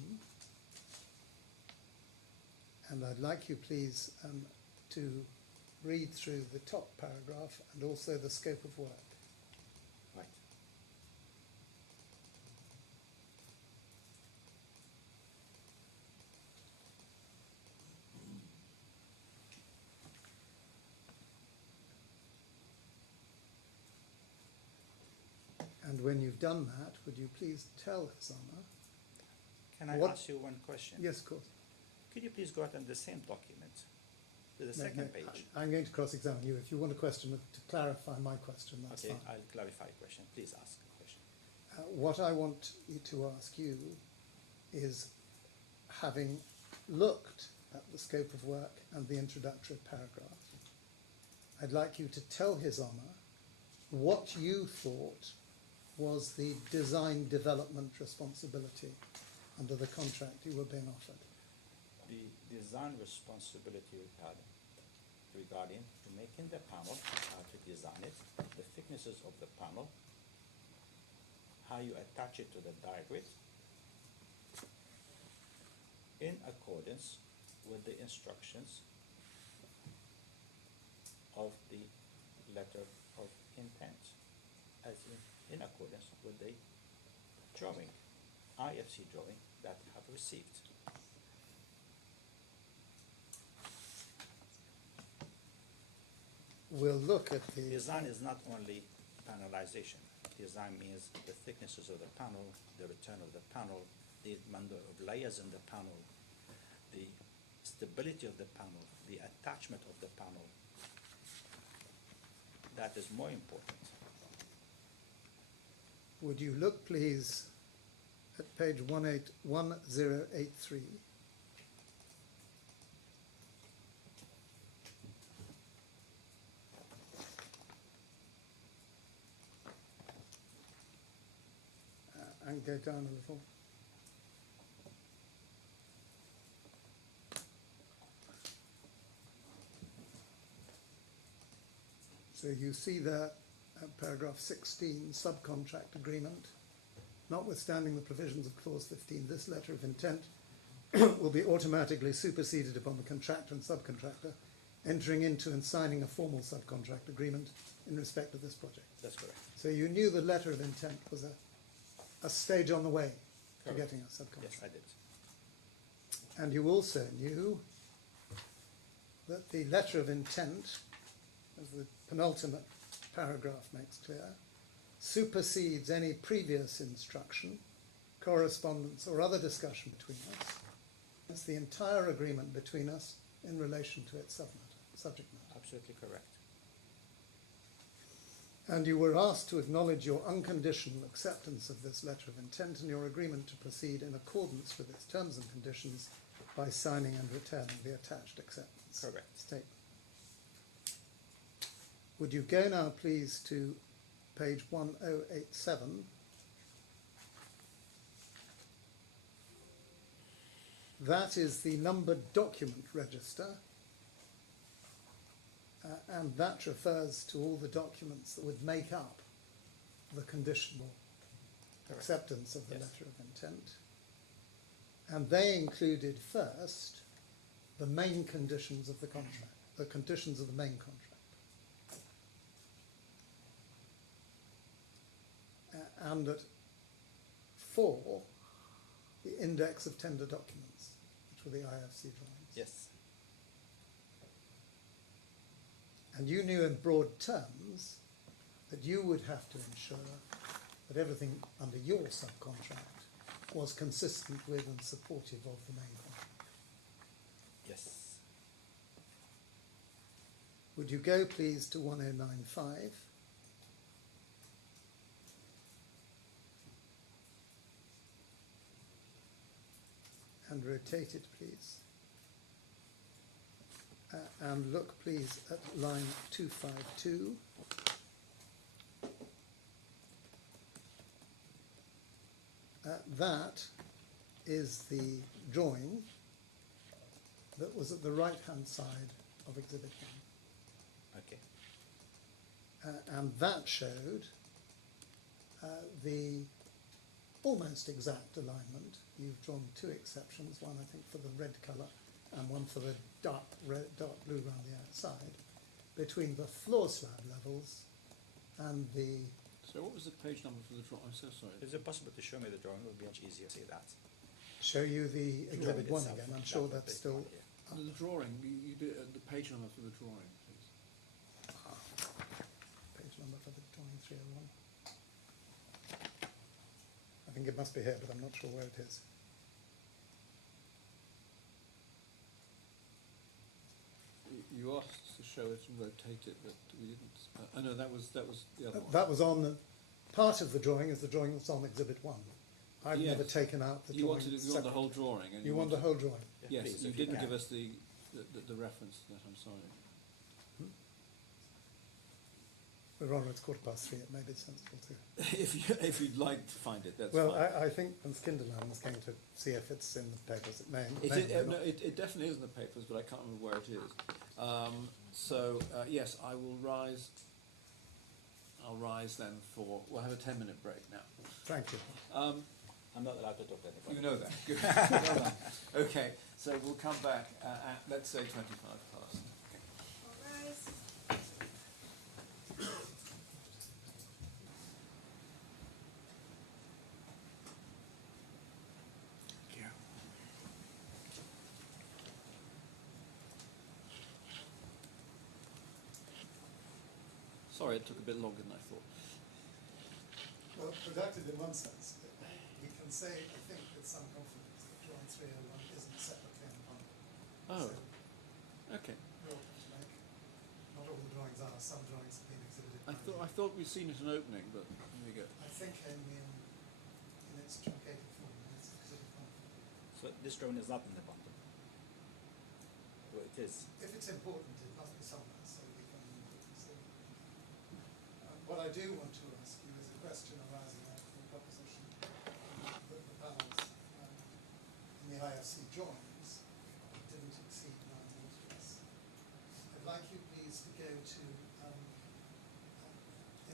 And I'd like you please to read through the top paragraph and also the scope of work. Right. And when you've done that, would you please tell His Honour? Can I What- ask you one question? Yes, of course. Could you please go out on the same document, to the No, second no, page? I'm going to cross-examine you. If you want a question to clarify my question, that's Okay, fine. I'll clarify a question. Please ask a question. What I want to ask you is, having looked at the scope of work and the introductory paragraph, I'd like you to tell His Honour what you thought was the design development responsibility under the contract you were being offered. The design responsibility we had regarding to making the panel, how to design it, the thicknesses of the panel, how you attach it to the die grid, in accordance with the instructions of the letter of intent, as in accordance with the drawing, IFC drawing that I have received. We'll look at the... Design is not only panelization. Design means the thicknesses of the panel, the return of the panel, the number of layers in the panel, the stability of the panel, the attachment of the panel. That is more important. Would you look, please, at page 1083? And go down a little. So you see there, paragraph 16, subcontract agreement. Notwithstanding the provisions of clause 15, this letter of intent will be automatically superseded upon the contractor and subcontractor entering into and signing a formal subcontract agreement in respect of this project. That's correct. So you knew the letter of intent was a stage on the way to Correct. getting a subcontract. Yes, I did. And you also knew that the letter of intent, as the penultimate paragraph makes clear, supersedes any previous instruction, correspondence, or other discussion between us. It's the entire agreement between us in relation to its subject matter. Absolutely correct. And you were asked to acknowledge your unconditional acceptance of this letter of intent and your agreement to proceed in accordance with its terms and conditions by signing and returning the attached acceptance Correct. statement. Would you go now, please, to page 1087? That is the numbered document register, and that refers to all the documents that would make up the conditional Correct. acceptance of the Yes. letter of intent. And they included first the main conditions of the contract, the conditions of the main contract. and at 4, the index of tender documents, which were the IFC drawings. Yes. And you knew in broad terms that you would have to ensure that everything under your subcontract was consistent with and supportive of the main contract. Yes. Would you go, please, to 1095? And rotate it, please. And look, please, at line 252. That is the drawing that was at the right-hand side of Exhibit 1. Okay. And that showed the almost exact alignment. You've drawn 2 exceptions, one I think for the red colour and one for the dark blue around the outside, between the floor slab levels and the... So what was the page number for the drawing? I'm so sorry. Is it possible to show me the drawing? It would be much easier to see that. Show you the Exhibit 1 itself, again. I'm that sure would that's be still... fine, yeah. The drawing, you did the page number for the drawing, please. Page number for the drawing 301. I think it must be here, but I'm not sure where it is. You asked to show it and rotate it, but we didn't. I know that was the other one. That was on the... Part of the drawing is the drawing that's on Exhibit 1. I've Yes. never taken out the You drawing wanted the whole separately. drawing. And You want the whole drawing? Yes, please, you if you didn't can. give us the reference to that. I'm sorry. We're on, it's 3:15. It may be sensible to... if you'd like to find it, that's Well, fine. I think Ms. Kinderland is going to see if it's in the papers. It may, No, it definitely is in the papers, but I can't remember where it is. Yes, I will rise. I'll rise then for. We'll have a 10-minute break now. Thank you. I'm not allowed to talk to anybody. You know that. Good. Well done. Okay, so we'll come back at let's say 25 past. All rise. Sorry, it took a bit longer than I thought. Well, productive in one sense. We can say, I think, with some confidence that drawing 301 isn't separately unbundled. Oh, So, okay. real point to make. Not all the drawings are. Some drawings have been exhibited. I thought we'd seen it in opening, but here we go. I think only in its truncated form, in its exhibit form. So this drawing is not in the bundle. Well, it is. If it's important, it must be somewhere, so we can see. What I do want to ask you is a question arising out of the proposition that the panels in the IFC drawings didn't exceed 9 meters. I'd like you please to go to,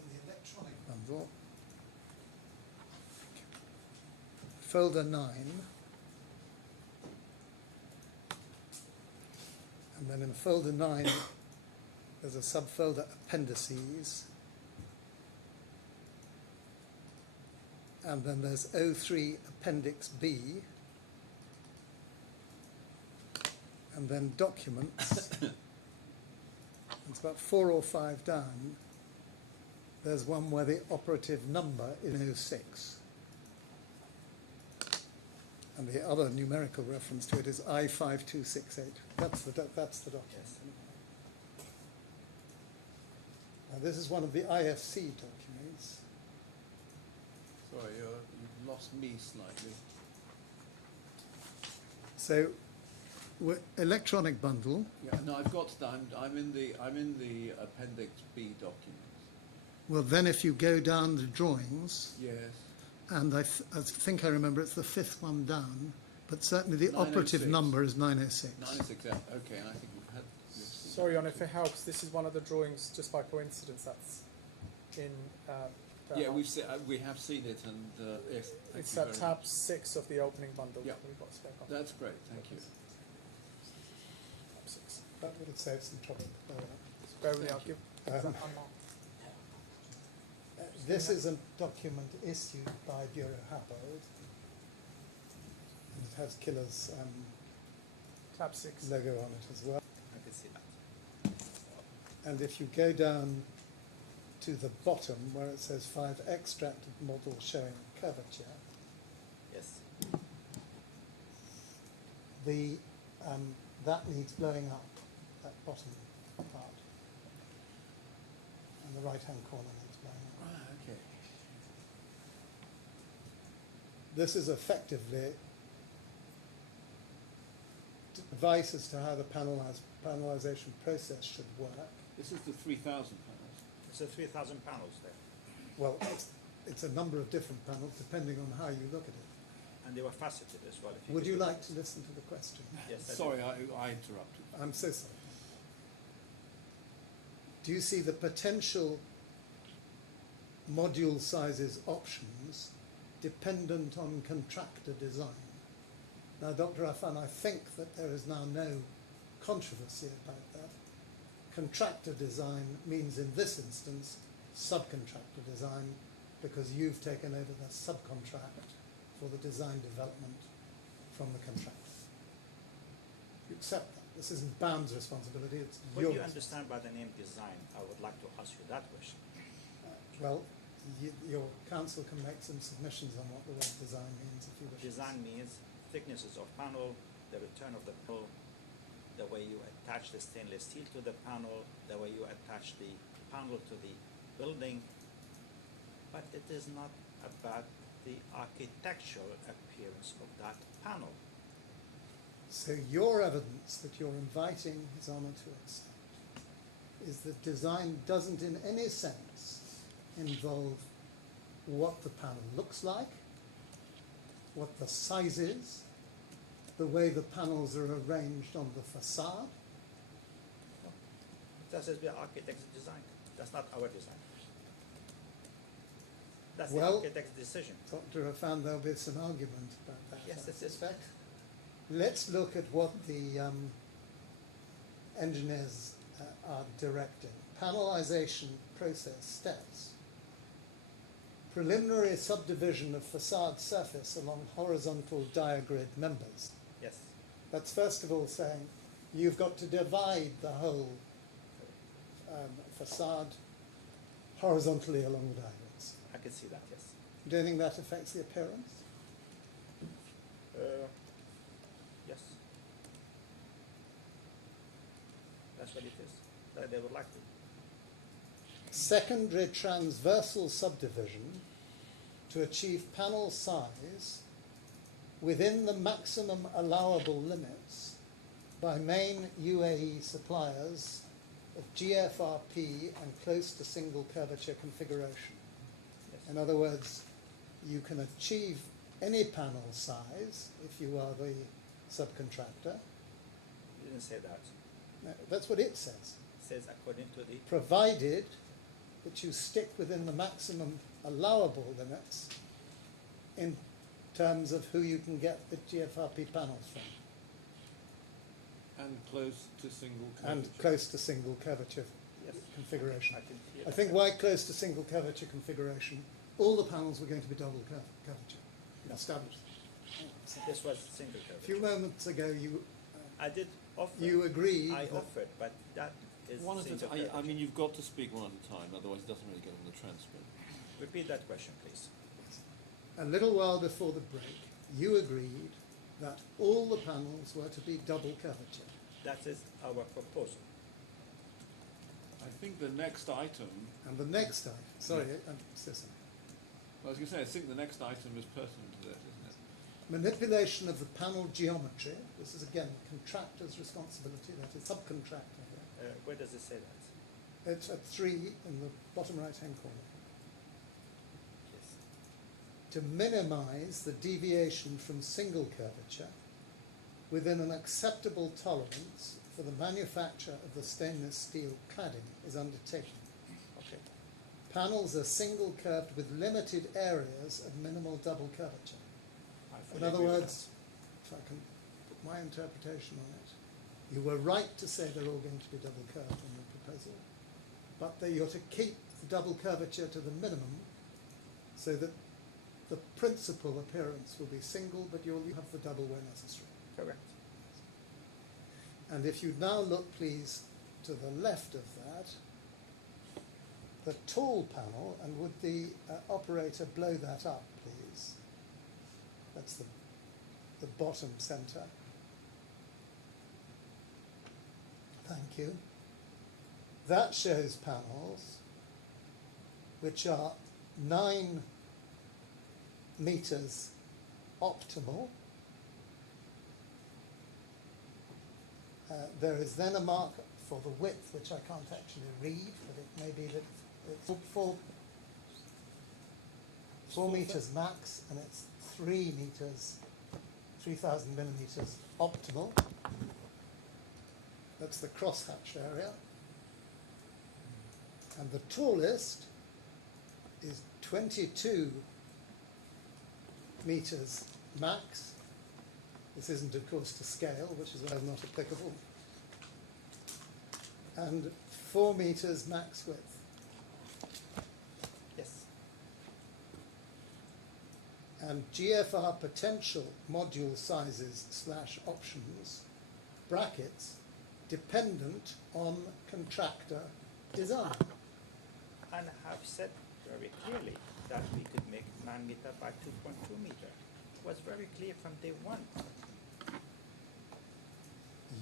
in the electronic bundle, folder 9, and then in folder 9 there's a subfolder appendices, and then there's 03 Appendix B, and then documents. It's about 4 or 5 down. There's one where the operative number is 06. And the other numerical reference to it is I5268. That's the document. Now this is one of the IFC documents. Sorry, you've lost me slightly. So, electronic bundle. Yeah, no, I've got that. I'm in the Appendix B document. Well, then if you go down the drawings, Yes. and I think I remember it's the 5th one down, but certainly the 906. operative number is 906. 906. Okay, and I think we've seen Sorry, that. on if it helps, this is one of the drawings, just by coincidence, that's in. Yeah, we have seen it, and yes. Thank It's you at very tab much. 6 of the opening bundle. Yeah. We've got a spare copy. That's great. Thank you. Tab 6. That would save some trouble. Bear with me, I'll give. Um, unmarked. This is a document issued by Bureau Happold. It has Killer's Tab 6. logo on it as well. I can see that. And if you go down to the bottom where it says 5 extracted models showing curvature, Yes. the that needs blowing up, that bottom part. And the right-hand corner needs blowing up. Ah, okay. This is effectively advice as to how the panelization process should work. This is the 3,000 panels. It's a 3,000 panels there, Well, it's a number of different panels depending on how you look at it. and they were faceted as well. if Would could you look like at to listen to the question? Yes, I do. Sorry, I interrupted. I'm so sorry. Do you see the potential module sizes options dependent on contractor design? Now, Dr. Affan, I think that there is now no controversy about that. Contractor design means in this instance subcontractor design, because you've taken over the subcontract for the design development from the contractor. You accept that. This isn't BAM's responsibility, it's What your do you understand by the name design? I would like to ask you that question. Well, your council can make some submissions on what the word design means if you wish. Design means thicknesses of panel, the return of the panel, the way you attach the stainless steel to the panel, the way you attach the panel to the building, but it is not about the architectural appearance of that panel. So your evidence that you're inviting His Honour to accept is that design doesn't in any sense involve what the panel looks like, what the size is, the way the panels are arranged on the facade. That says the architect's design. That's not our design. That's Well, the architect's decision. Dr. Affan, there'll be some argument about that. Yes, I it is. suspect. Let's look at what the engineers are directing. Panelization process steps. Preliminary subdivision of facade surface along horizontal diagrid members. Yes. That's first of all saying you've got to divide the whole facade horizontally along the diagrams. I can see that, yes. Do you think that affects the appearance? Yes. That's what it is. That they would like to. Secondary transversal subdivision to achieve panel size within the maximum allowable limits by main UAE suppliers of GFRP and close to single curvature configuration. Yes. In other words, you can achieve any panel size if you are the subcontractor. You didn't say that. No, that's what it says. It says according to the Provided that you stick within the maximum allowable limits in terms of who you can get the GFRP panels from. And close to single curvature. And close to single curvature yes. configuration. I can see it. I think why close to single curvature configuration? All the panels were going to be double curvature. Established. This was single A curvature. few moments ago I did offer. you agreed I that offered, but that is One at a single time. I curvature. mean, you've got to speak one at a time, otherwise it doesn't really get on the transcript. Repeat that question, please. a little while before the break you agreed that all the panels were to be double curvature. That is our proposal. I think the next item, And the next item, sorry, Cecil. I was going to say, I think the next item is pertinent to that, isn't it? Manipulation of the panel geometry. This is again the contractor's responsibility, that is subcontractor here. Where does it say that? It's at 3 in the bottom right hand corner. Yes. To minimize the deviation from single curvature within an acceptable tolerance for the manufacture of the stainless steel cladding is undertaken. Okay. Panels are single curved with limited areas of minimal double curvature. I In fully other agree with words, if I can put my interpretation on it, you were right to say they're all going to be double curved in your proposal, but that you're to keep the double curvature to the minimum, so that the principal appearance will be single, but you'll have the double where necessary. Correct. And if you now look, please, to the left of that, the tall panel, and would the operator blow that up, please? That's the bottom centre. Thank you. That shows panels which are 9 meters optimal. There is then a mark for the width, which I can't actually read, but it may be that it's 4 meters max, and it's 3 meters, 3,000 millimeters optimal. That's the crosshatch area. And the tallest is 22 meters max. This isn't, of course, to scale, which is why it's not applicable. And 4 meters max width. Yes. And GFR potential module sizes / options, brackets, dependent on contractor design. And have said very clearly that we could make 9 meter by 2.2 meter. It was very clear from day one.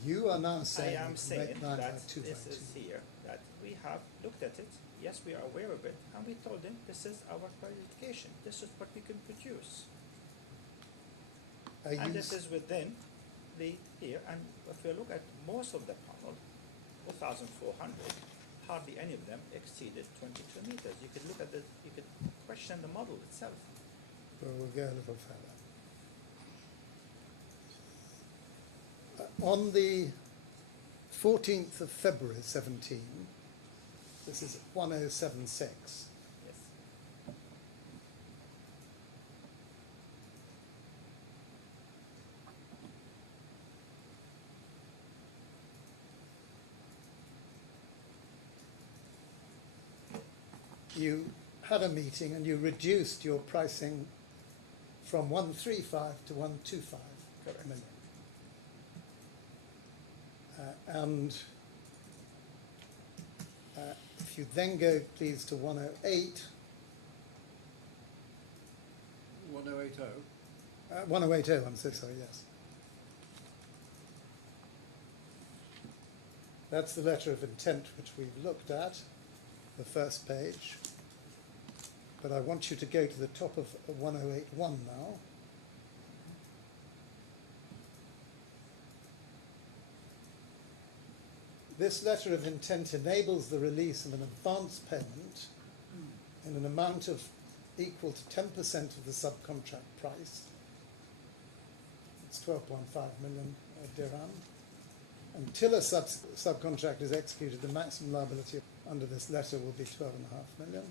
You are now I saying am to saying make 9 by that 2 by this 2. is here, that we have looked at it, yes, we are aware of it, and we told them this is our qualification, this is what we can produce. Are And you this is within the here, and if you look at most of the panel, 4,400, hardly any of them exceeded 22 meters. You could look at the, you could question the model itself. Well, we'll go a little further. On the 14th of February 17, this is 1076, Yes. you had a meeting and you reduced your pricing from 135 to 125 Correct. million. And if you then go, please, to 108, 1080. 1080, I'm so sorry, yes. That's the letter of intent which we've looked at, the first page. But I want you to go to the top of 1081 now. This letter of intent enables the release of an advance payment in an amount of equal to 10% of the subcontract price. It's 12.5 million dirham. Until a subcontract is executed, the maximum liability under this letter will be 12.5 million.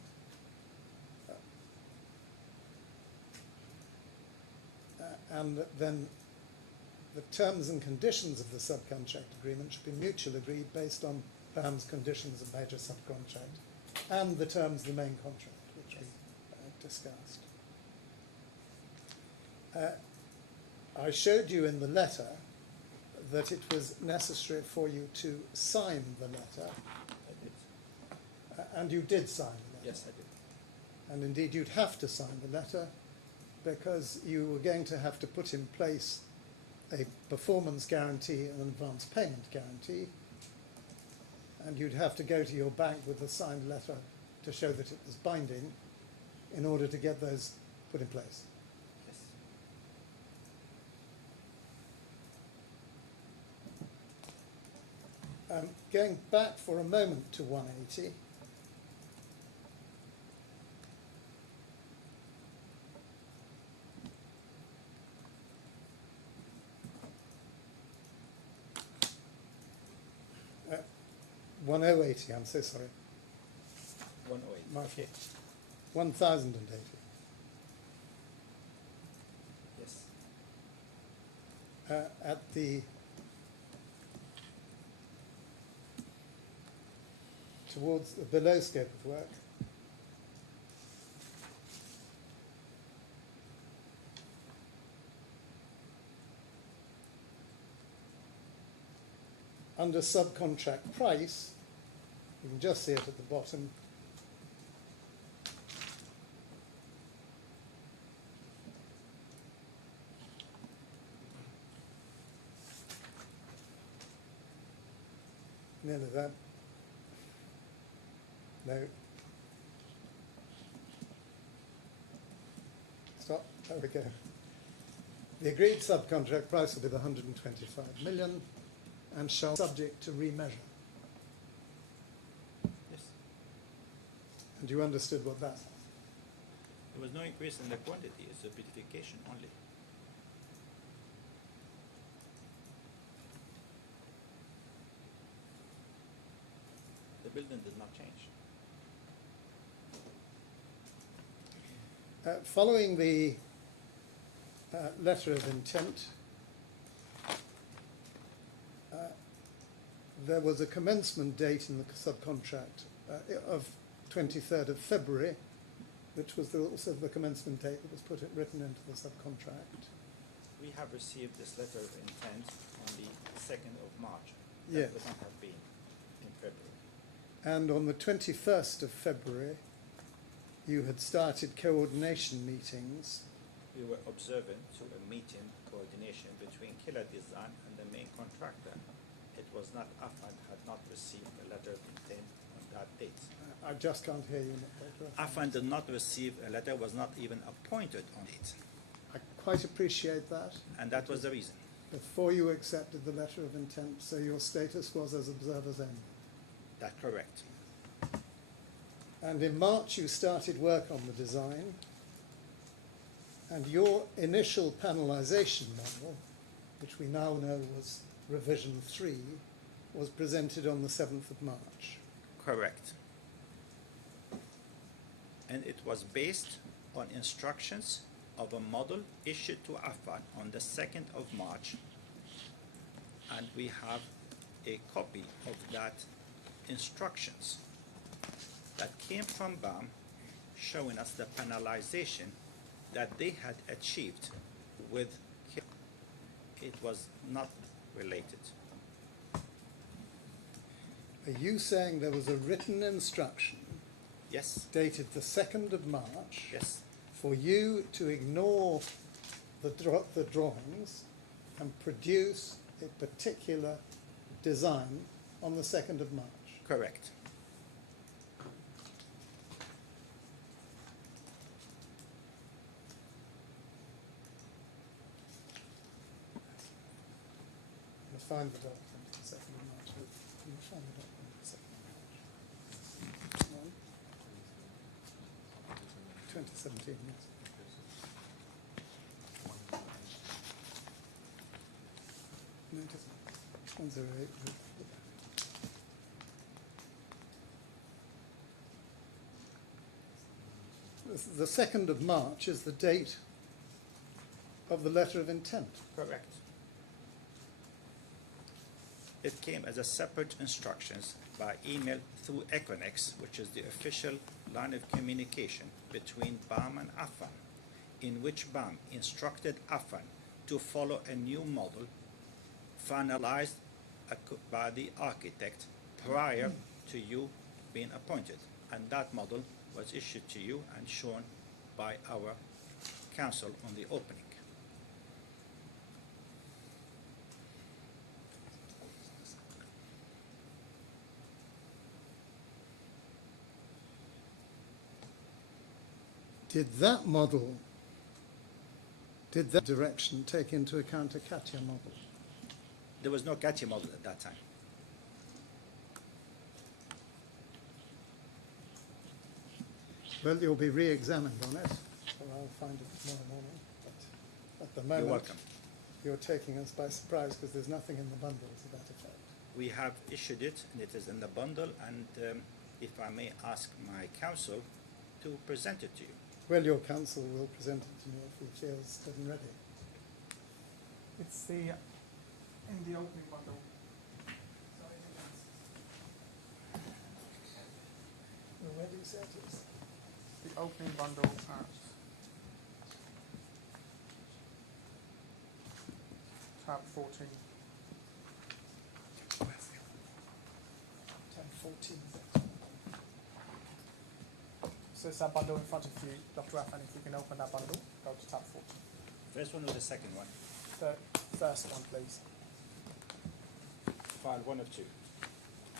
And then the terms and conditions of the subcontract agreement should be mutually agreed based on BAM's conditions of major subcontract and the terms of the main contract, which we discussed. I showed you in the letter that it was necessary for you to sign the letter, I did. and you did sign the letter. Yes, I did. And indeed you'd have to sign the letter because you were going to have to put in place a performance guarantee and an advance payment guarantee, and you'd have to go to your bank with a signed letter to show that it was binding in order to get those put in place. Yes. Going back for a moment to 180, uh, 1080, I'm so sorry. 108. Mark Okay. 1080. Yes. At the towards the below scope of work, under subcontract price, you can just see it at the bottom. Nearly that. No. Stop. There we go. The agreed subcontract price will be the 125 million and shall subject to remeasure. Yes. And you understood what that is? There was no increase in the quantity, it's a beautification only. The building did not change. Following the letter of intent, there was a commencement date in the subcontract of 23rd of February, which was also the commencement date that was written into the subcontract. We have received this letter of intent on the 2nd of March. That Yes. would not have been in February. And on the 21st of February, you had started coordination meetings. We were observant to a meeting coordination between Killer Design and the main contractor. It was not Affan had not received a letter of intent on that date. I just can't hear you. Affan did not receive a letter, was not even appointed on it, I quite appreciate that. and that was the reason. Before you accepted the letter of intent, so your status was as observers only. That's correct. And in March, you started work on the design, and your initial panelization model, which we now know was revision 3, was presented on the 7th of March. Correct. And it was based on instructions of a model issued to Affan on the 2nd of March, and we have a copy of that instructions that came from BAM showing us the panelization that they had achieved with Higgs. It was not related. Are you saying there was a written instruction Yes, dated the 2nd of March yes, for you to ignore the drawings and produce a particular design on the 2nd of March? correct. Let's find the document the 2nd of March. Can you find the document the 2nd of March? 2017, yes. No, it isn't. 108. The 2nd of March is the date of the letter of intent. Correct. It came as a separate instructions by email through Equinix, which is the official line of communication between BAM and Affan, in which BAM instructed Affan to follow a new model finalized by the architect prior to you being appointed. And that model was issued to you and shown by our council on the opening. Did that model, did that direction take into account a Katia model? There was no Katia model at that time. Well, you'll be re-examined on it, so I'll find it tomorrow morning. But at the moment, You're welcome. you're taking us by surprise because there's nothing in the bundle to that effect. We have issued it, and it is in the bundle, and if I may ask my counsel to present it to you. Well, your counsel will present it to me if he feels good and ready. It's in the opening bundle. Where do you say it is? The opening bundle at tab 14. Where's the So it's that bundle in front of you, Dr. Affan, if you can open that bundle, go to tab 14. First one or the second one? The first one, please. File 1 of 2.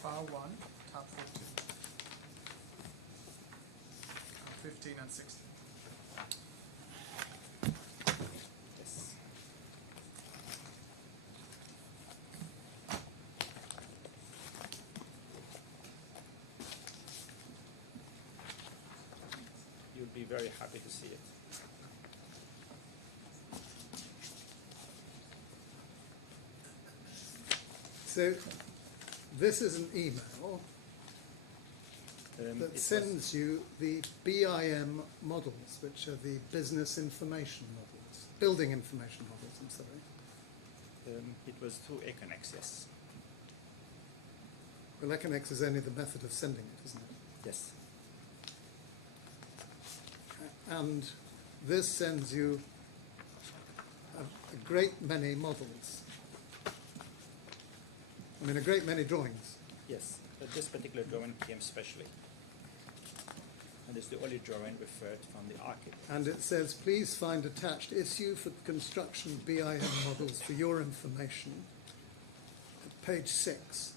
File 1, tab 14. Tab 15 and 16. Yes. You'll be very happy to see it. So this is an email that It sends you the BIM models, which are the business information models, building information models, I'm sorry. it was through Econex, yes. Well, Econex is only the method of sending it, isn't it? Yes. And this sends you a great many models. I mean, a great many drawings. Yes, but this particular drawing came specially. And it's the only drawing referred from the architect. And it says, please find attached issue for construction BIM models for your information at page 6.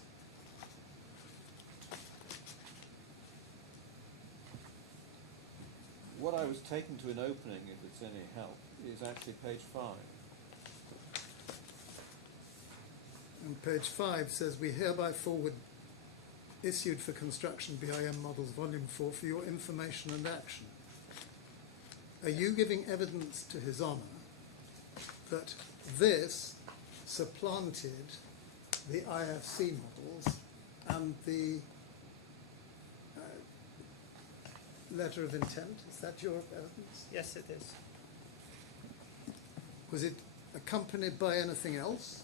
What I was taken to in opening, if it's any help, is actually page 5. And page 5 says, we hereby forward issued for construction BIM models volume 4 for your information and action. Are you giving evidence to His Honour that this supplanted the IFC models and the letter of intent? Is that your evidence? Yes, it is. Was it accompanied by anything else?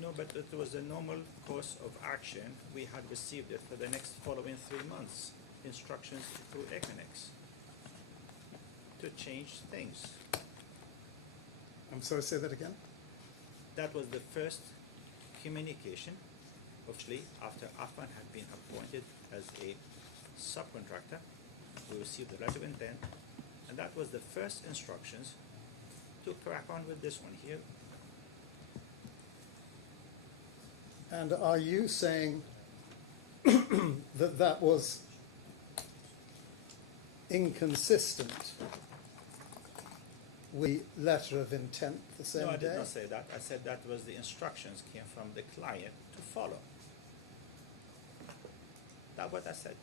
No, but it was a normal course of action. We had received it for the next following 3 months. Instructions through Econex to change things. I'm sorry, say that again. That was the first communication, officially, after Affan had been appointed as a subcontractor. We received the letter of intent, and that was the first instructions to crack on with this one here. And are you saying that that was inconsistent with the letter of intent the same No, I day? did not say that. I said that was the instructions came from the client to follow. That's what I said.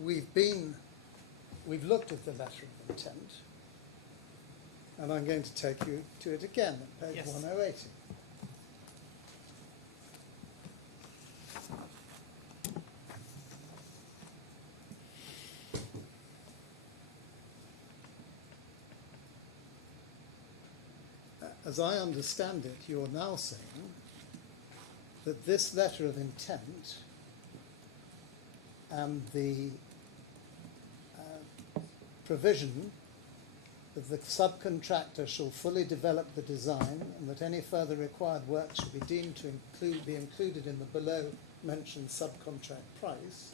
We've looked at the letter of intent, and I'm going to take you to it again at page Yes. 1080. As I understand it, you're now saying that this letter of intent and the provision that the subcontractor shall fully develop the design and that any further required work shall be deemed to be included in the below mentioned subcontract price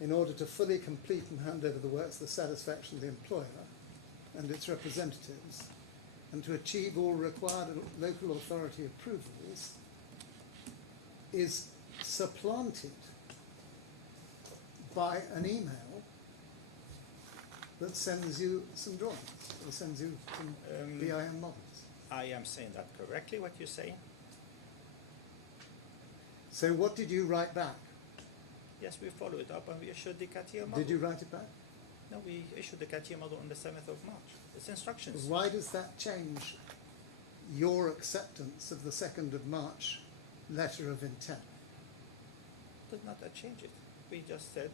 in order to fully complete and hand over the works to the satisfaction of the employer and its representatives and to achieve all required local authority approvals is supplanted by an email that sends you some drawings, or sends you some BIM models. I am saying that correctly, what you're saying? So what did you write back? Yes, we follow it up and we issued the CATIA model. Did you write it back? No, we issued the CATIA model on the 7th of March. It's instructions. Why does that change your acceptance of the 2nd of March letter of intent? Does not change it. We just said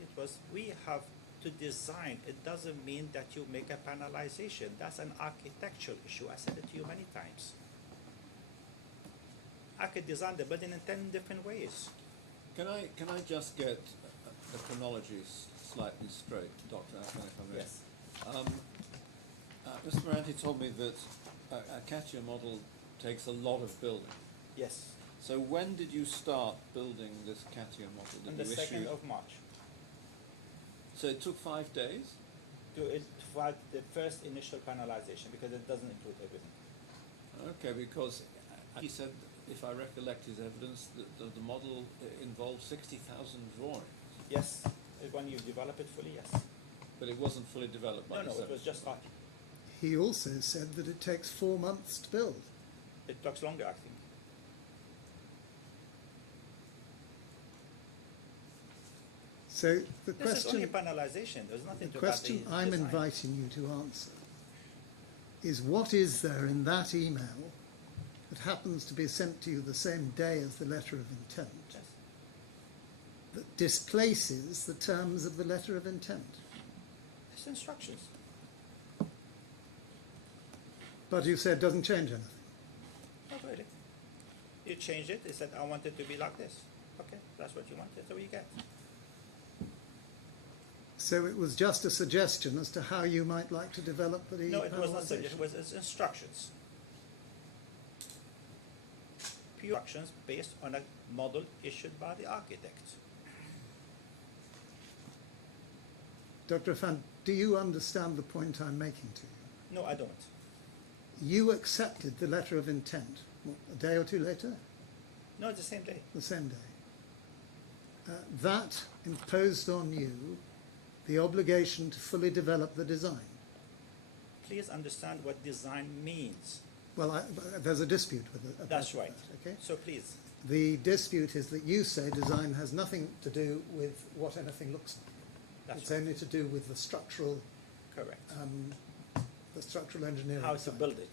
it was, we have to design. It doesn't mean that you make a panelization. That's an architectural issue. I said it to you many times. I could design the building in 10 different ways. Can I just get the chronology slightly straight, Dr. Affan, if I may? Yes. Mr. Moranti told me that a CATIA model takes a lot of building. Yes, So when did you start building this CATIA model? on Did the you 2nd issue? of March. So it took 5 days? To provide the first initial panelization because it doesn't include everything. Okay, because he said, if I recollect his evidence, that the model involved 60,000 drawings, Yes, when you develop it fully, yes. but it wasn't fully developed by No, no, the it was just starting. He also said that it takes 4 months to build. It takes longer, I think. So the This is only question, panelization. There's nothing the to about question the I'm design. inviting you to answer is what is there in that email that happens to be sent to you the same day as the letter of intent Yes. that displaces the terms of the letter of intent? It's instructions. But you said doesn't change anything. Not really. You change it. It said, I want it to be like this. Okay, that's what you want. That's what you get. So it was just a suggestion as to how you might like to develop the No, it was not panelization. suggestion. It's instructions. Pure instructions based on a model issued by the architect. Dr. Affan, do you understand the point I'm making to you? No, I don't. You accepted the letter of intent, what, a day or two later? No, it's the same day. The same day. That imposed on you the obligation to fully develop the design. Please understand what design means. Well, there's a dispute with it. about That's right. that, okay? So please, The dispute is that you say design has nothing to do with what anything looks like. that's It's right. only to do with the structural Correct. engineering How to side. build it.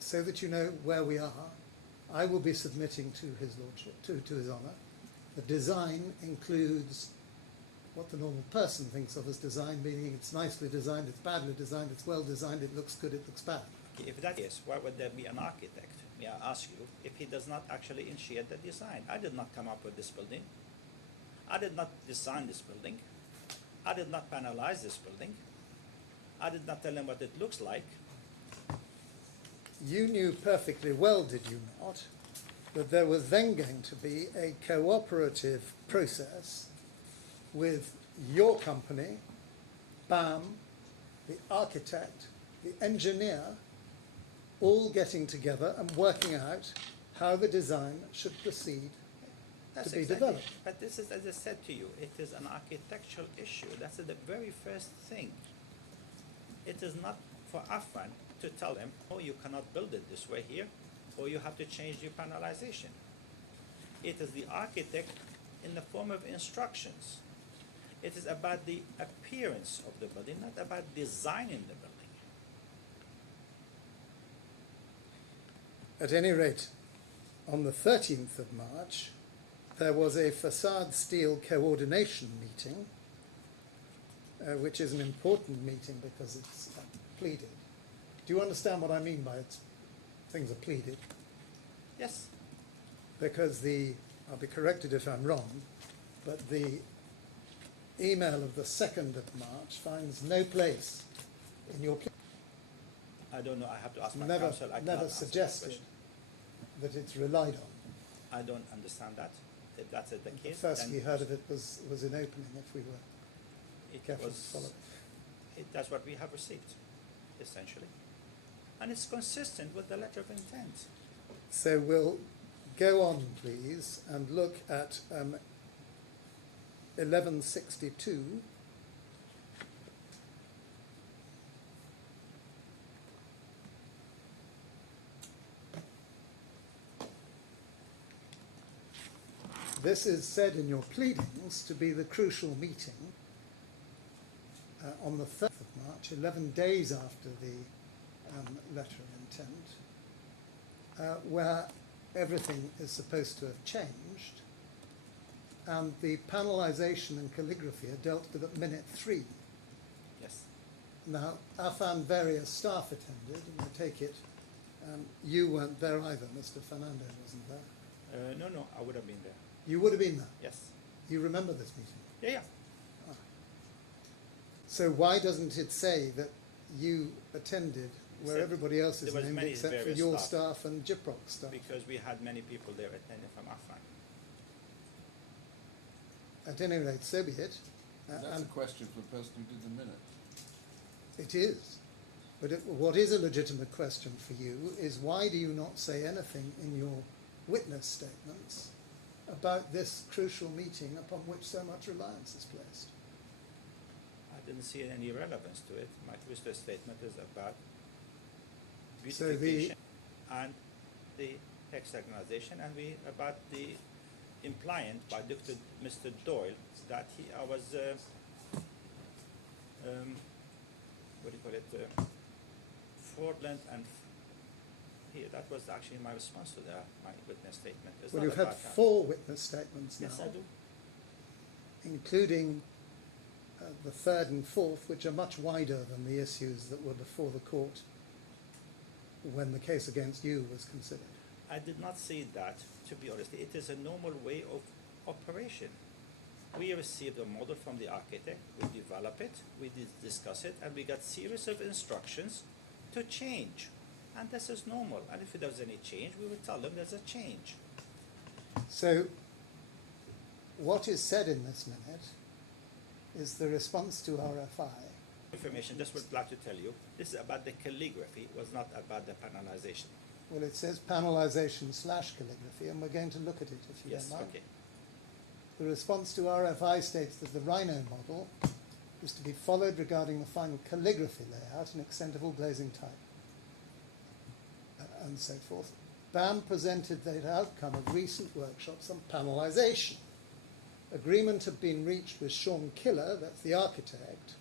So that you know where we are, I will be submitting to his lordship, to his honour. The design includes what the normal person thinks of as design, meaning it's nicely designed, it's badly designed, it's well designed, it looks good, it looks bad. Okay, if that is, why would there be an architect? May I ask you, if he does not actually initiate the design? I did not come up with this building. I did not design this building. I did not panelize this building. I did not tell him what it looks like. You knew perfectly well, did you not, that there was then going to be a cooperative process with your company, BAM, the architect, the engineer, all getting together and working out how the design should proceed That's to be exactly. developed. But this is, as I said to you, it is an architectural issue. That's the very first thing. It is not for Affan to tell him, oh, you cannot build it this way here, or you have to change your panelization. It is the architect in the form of instructions. It is about the appearance of the building, not about designing the building. At any rate, on the 13th of March, there was a facade steel coordination meeting, which is an important meeting because it's pleaded. Do you understand what I mean by it? Things are pleaded? Yes, Because I'll be corrected if I'm wrong, but the email of the 2nd of March finds no place in your plea. I don't know, I have to ask my Never, counsel. I cannot never answer that suggested question. that it's relied on. I don't understand that. If that's the The case, first then we heard of it was in opening, if we were it careful was, to follow. that's what we have received, essentially. And it's consistent with the letter of intent. So we'll go on, please, and look at 1162. This is said in your pleadings to be the crucial meeting on the 3rd of March, 11 days after the letter of intent, where everything is supposed to have changed, and the panelization and calligraphy are dealt with at minute 3. Yes. Now, Affan, various staff attended, and I take it you weren't there either, Mr. Fernando wasn't there. No, I would have been there. You would have been there. Yes. You remember this meeting? Yeah. So why doesn't it say that you attended where Said everybody else is there was named many except for various your staff. staff and Gyprock staff. Because we had many people there attending from Affan. At any rate, so be it. That's a And question for the person who did the minute. it is. But what is a legitimate question for you is why do you not say anything in your witness statements about this crucial meeting upon which so much reliance is placed? I didn't see any relevance to it. My witness statement is about So the- beautification and the hexagonalization, and about the implying by Mr. Doyle that I was what do you call it, fraudulent and that was actually my response to my witness statement. It's Well, not you've had about that. 4 witness statements now, Yes, I do. including the 3rd and 4th, which are much wider than the issues that were before the court when the case against you was considered. I did not see that, to be honest. It is a normal way of operation. We received a model from the architect, we develop it, we discuss it, and we got series of instructions to change. And this is normal. And if there's any change, we will tell them there's a change. So, what is said in this minute is the response to RFI. Information, just would like to tell you, this is about the calligraphy, it was not about the panelization. Well, it says panelization/calligraphy, and we're going to look at it if you Yes, don't mind. okay. The response to RFI states that the Rhino model is to be followed regarding the final calligraphy layout and extent of all glazing type, and so forth. BAM presented the outcome of recent workshops on panelization. Agreement had been reached with Sean Killer, that's the architect,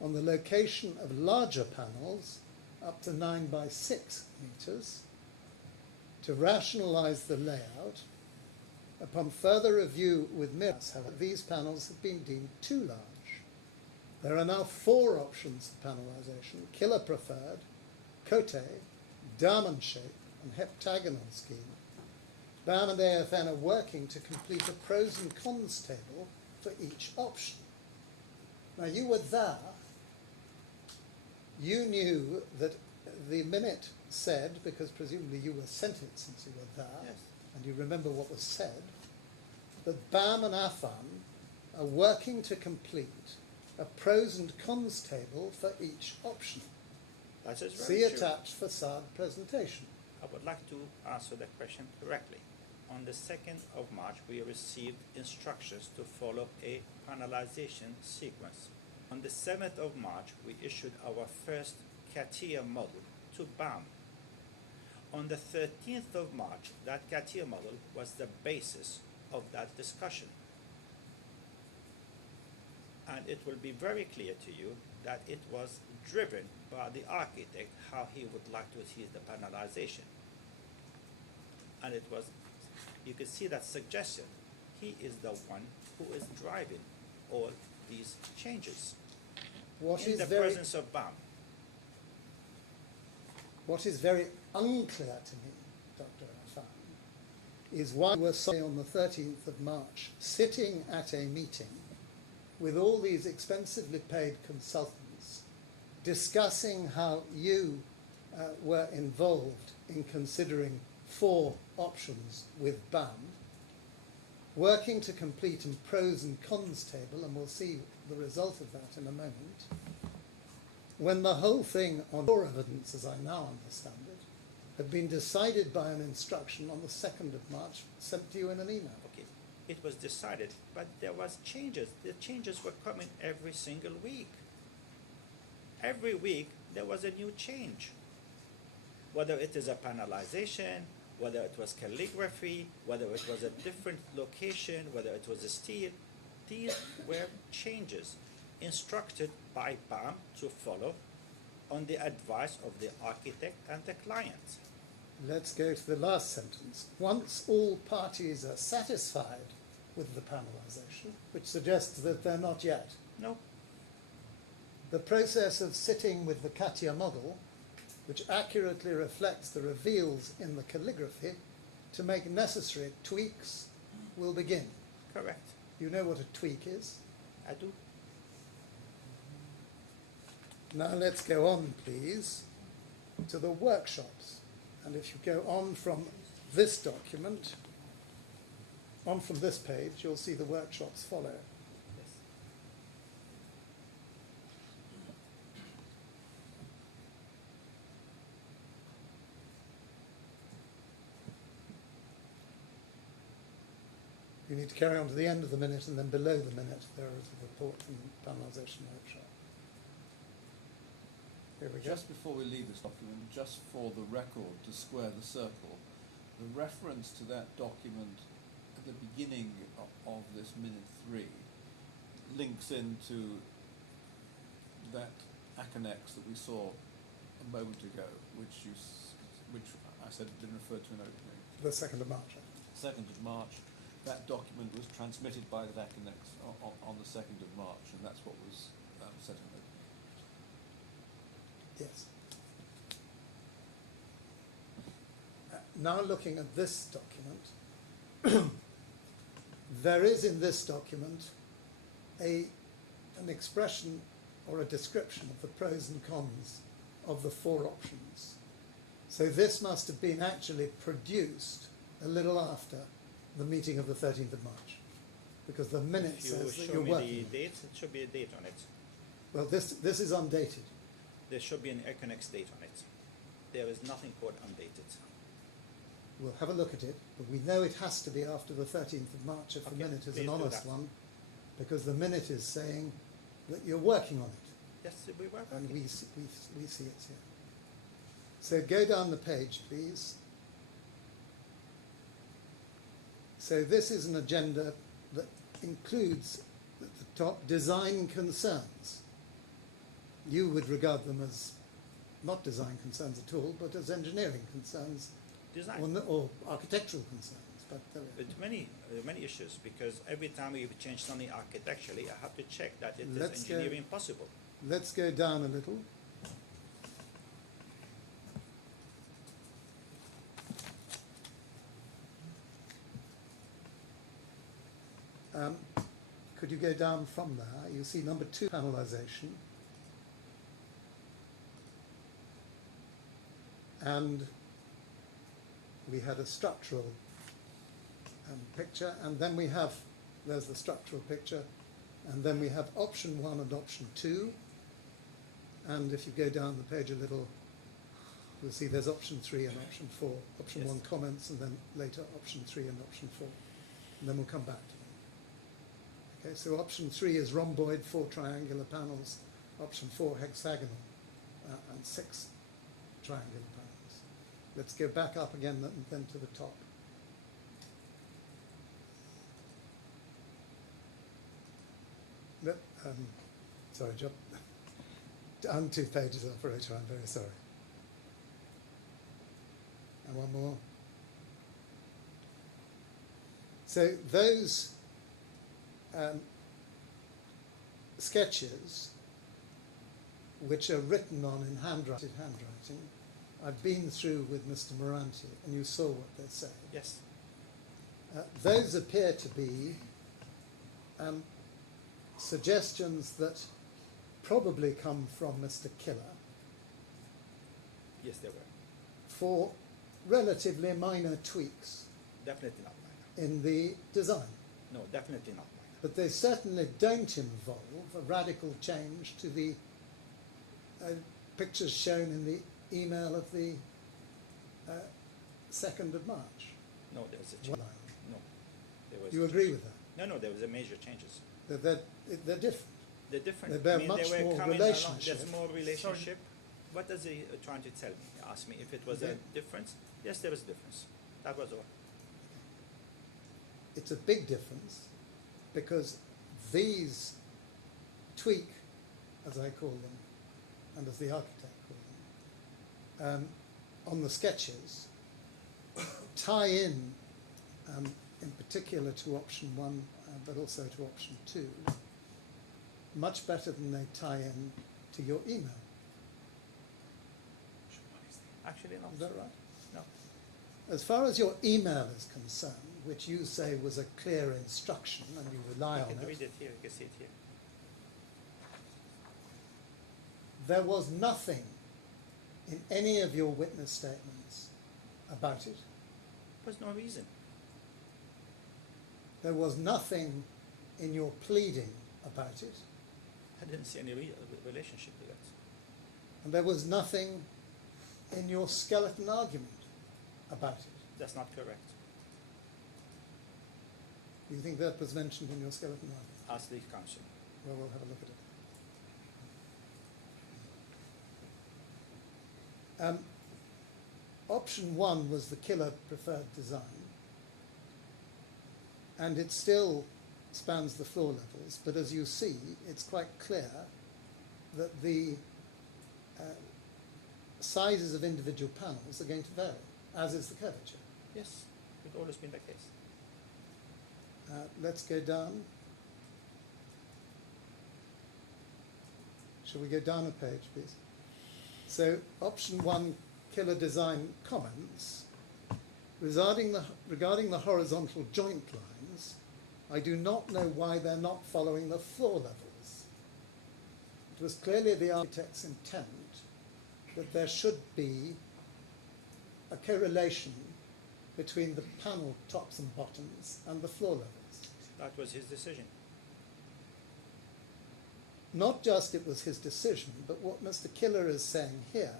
on the location of larger panels up to 9 by 6 meters to rationalize the layout. Upon further review with mirrors, however, these panels have been deemed too large. There are now 4 options for panelization: Killer preferred, Cote, diamond shape, and heptagonal scheme. BAM and AFN are working to complete a pros and cons table for each option. Now, you were there. You knew that the minute said, because presumably you were sent it since you were there, Yes. and you remember what was said, that BAM and Affan are working to complete a pros and cons table for each option. That is See very true. attached facade presentation. I would like to answer the question correctly. On the 2nd of March, we received instructions to follow a panelization sequence. On the 7th of March, we issued our first CATIA model to BAM. On the 13th of March, that CATIA model was the basis of that discussion. And it will be very clear to you that it was driven by the architect how he would like to achieve the panelization. And it was, you can see that suggestion. He is the one who is driving all these changes What in is the very presence of BAM. What is very unclear to me, Dr. Affan, is why you were say on the 13th of March sitting at a meeting with all these expensively paid consultants discussing how you were involved in considering 4 options with BAM, working to complete a pros and cons table, and we'll see the result of that in a moment, when the whole thing on your evidence, as I now understand it, had been decided by an instruction on the 2nd of March, sent to you in an email. Okay, it was decided, but there was changes. The changes were coming every single week. Every week there was a new change. Whether it is a panelization, whether it was calligraphy, whether it was a different location, whether it was a steel, these were changes instructed by BAM to follow on the advice of the architect and the client. Let's go to the last sentence. Once all parties are satisfied with the panelization, which suggests that they're not yet, No, the process of sitting with the CATIA model, which accurately reflects the reveals in the calligraphy, to make necessary tweaks, will begin. correct. You know what a tweak is? I do. Now let's go on, please, to the workshops. And if you go on from this document, on from this page, you'll see the workshops follow. You need to carry on to the end of the minute, and then below the minute there is a report from the panelization workshop. Here we go. Just before we leave this document, just for the record, to square the circle, the reference to that document at the beginning of this minute 3 links into that Aconex that we saw a moment ago, which I said had been referred to in opening. The 2nd of March. 2nd of March. That document was transmitted by the Aconex on the 2nd of March, and that's what was said in opening. Yes. Now looking at this document, there is in this document an expression or a description of the pros and cons of the 4 options. So this must have been actually produced a little after the meeting of the 13th of March, because the minute says that you're working. If you show me the date, it should be a date on it. Well, this is undated. There should be an Aconex date on it. There is nothing called undated. We'll have a look at it, but we know it has to be after the 13th of March if the Okay, minute is please an do honest that. one, because the minute is saying that you're working on it, Yes, we were and working. we see it here. So go down the page, please. So this is an agenda that includes at the top design concerns. You would regard them as not design concerns at all, but as engineering concerns Design. or architectural concerns. But there we are. It's many issues, because every time we change something architecturally, I have to check that it Let's is go- engineering possible. Let's go down a little. Could you go down from there? You see number 2, panelization. And we had a structural picture, and then we have, there's the structural picture, and then we have option 1 and option 2. And if you go down the page a little, you'll see there's option 3 and option 4. Option Yes. 1 comments, and then later option 3 and option 4. And then we'll come back to them. Okay, so option 3 is rhomboid, 4 triangular panels. Option 4 hexagonal, and 6 triangular panels. Let's go back up again and then to the top. Sorry, John. I'm 2 pages off, Rachel, I'm very sorry. And one more. So those sketches, which are written on in handwriting, I've been through with Mr. Moranti, and you saw what they say. Yes. Those appear to be suggestions that probably come from Mr. Killer Yes, there were. for relatively minor tweaks Definitely not minor. in the design. No, definitely not minor. But they certainly don't involve a radical change to the pictures shown in the email of the 2nd of March. No, there's a change. No, there was. You a agree change. with that? No, there was a major changes. They're different. They're different. They bear I mean, much they were more coming relationship. Along. There's more relationship. What is he trying to tell me? He asked me if it was Okay. a difference. Yes, there was a difference. That was all. It's a big difference because these tweak, as I call them, and as the architect called them, on the sketches, tie in particular to option 1, but also to option 2, much better than they tie in to your email. Actually, no. Is that right? No. As far as your email is concerned, which you say was a clear instruction and you rely You on can it, read it here. You can see it here. There was nothing in any of your witness statements about it. There was no reason. There was nothing in your pleading about it. I didn't see any relationship to that. And there was nothing in your skeleton argument about it. That's not correct. Do you think that was mentioned in your skeleton argument? Ask the counsel. Well, we'll have a look at it. Option 1 was the killer preferred design, and it still spans the floor levels, but as you see, it's quite clear that the sizes of individual panels are going to vary, as is the curvature. Yes, it's always been the case. Let's go down. Shall we go down a page, please? So, option 1, killer design comments. Regarding the horizontal joint lines, I do not know why they're not following the floor levels. It was clearly the architect's intent that there should be a correlation between the panel tops and bottoms and the floor levels. That was his decision. Not just it was his decision, but what Mr. Killer is saying here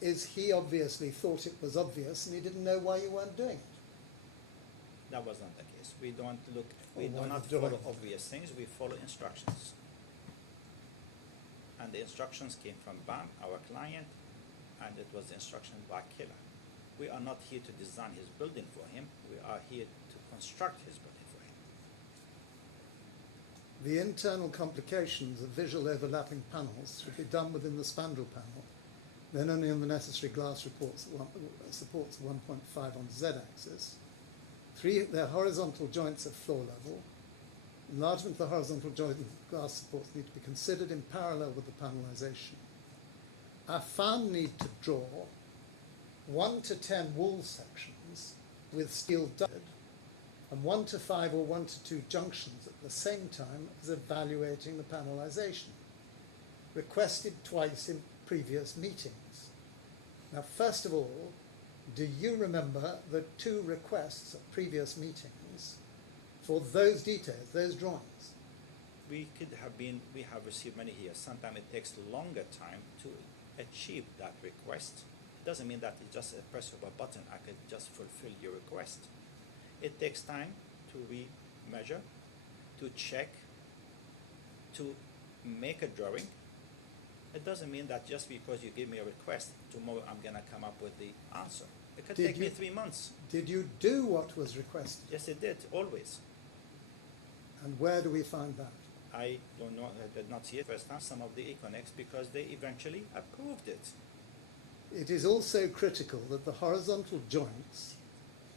is he obviously thought it was obvious and he didn't know why you weren't doing it. That was not the case. We don't look, we Oh, do why not not doing follow it? obvious things, we follow instructions. And the instructions came from BAM, our client, and it was the instruction by Killer. We are not here to design his building for him, we are here to construct his building for him. The internal complications of visual overlapping panels should be done within the spandrel panel, then only on the necessary glass supports 1.5 on the z-axis. 3, their horizontal joints at floor level. Enlargement of the horizontal joint and glass supports need to be considered in parallel with the panelization. Affan need to draw 1 to 10 wall sections with steel ducted and 1 to 5 or 1 to 2 junctions at the same time as evaluating the panelization. Requested twice in previous meetings. Now, first of all, do you remember the 2 requests at previous meetings for those details, those drawings? We have received many here. Sometimes it takes longer time to achieve that request. Doesn't mean that it's just a press of a button, I could just fulfill your request. It takes time to re-measure, to check, to make a drawing. It doesn't mean that just because you give me a request, tomorrow I'm gonna come up with the answer. It could take me 3 months. Did you do what was requested? Yes, it did, always. And where do we find that? I don't know, I did not see it first time, some of the Econex, because they eventually approved it. It is also critical that the horizontal joints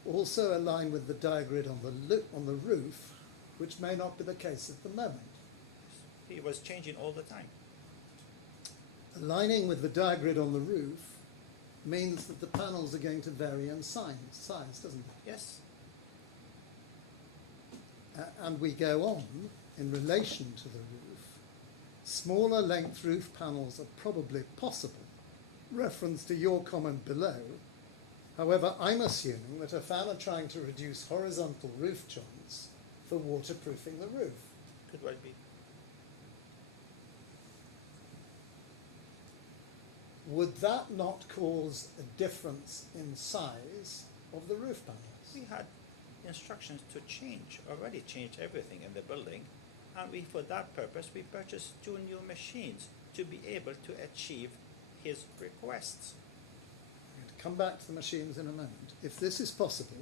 also align with the diagrid on the roof, which may not be the case at the moment. He was changing all the time. Aligning with the diagrid on the roof means that the panels are going to vary in size, doesn't it? Yes. And we go on, in relation to the roof, smaller length roof panels are probably possible, reference to your comment below. However, I'm assuming that Affan are trying to reduce horizontal roof joints for waterproofing the roof. Could well be. Would that not cause a difference in size of the roof panels? We had instructions to change, already changed everything in the building, and for that purpose we purchased 2 new machines to be able to achieve his requests. I'm going to come back to the machines in a moment. If this is possible,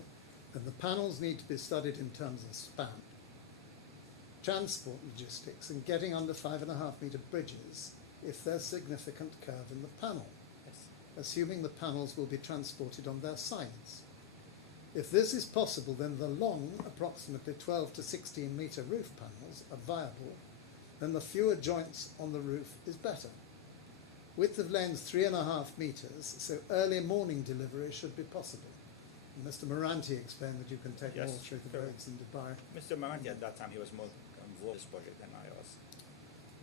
then the panels need to be studied in terms of span, transport logistics, and getting under 5.5 metre bridges if there's significant curve in the panel, Yes. assuming the panels will be transported on their sides. If this is possible, then the long, approximately 12 to 16 metre roof panels are viable, then the fewer joints on the roof is better. Width of lens 3.5 metres, so early morning delivery should be possible. And Mr. Moranti explained that you can take Yes, more through the correct. roads in Dubai. Mr. Maranti at that time, he was more involved in this project than I was.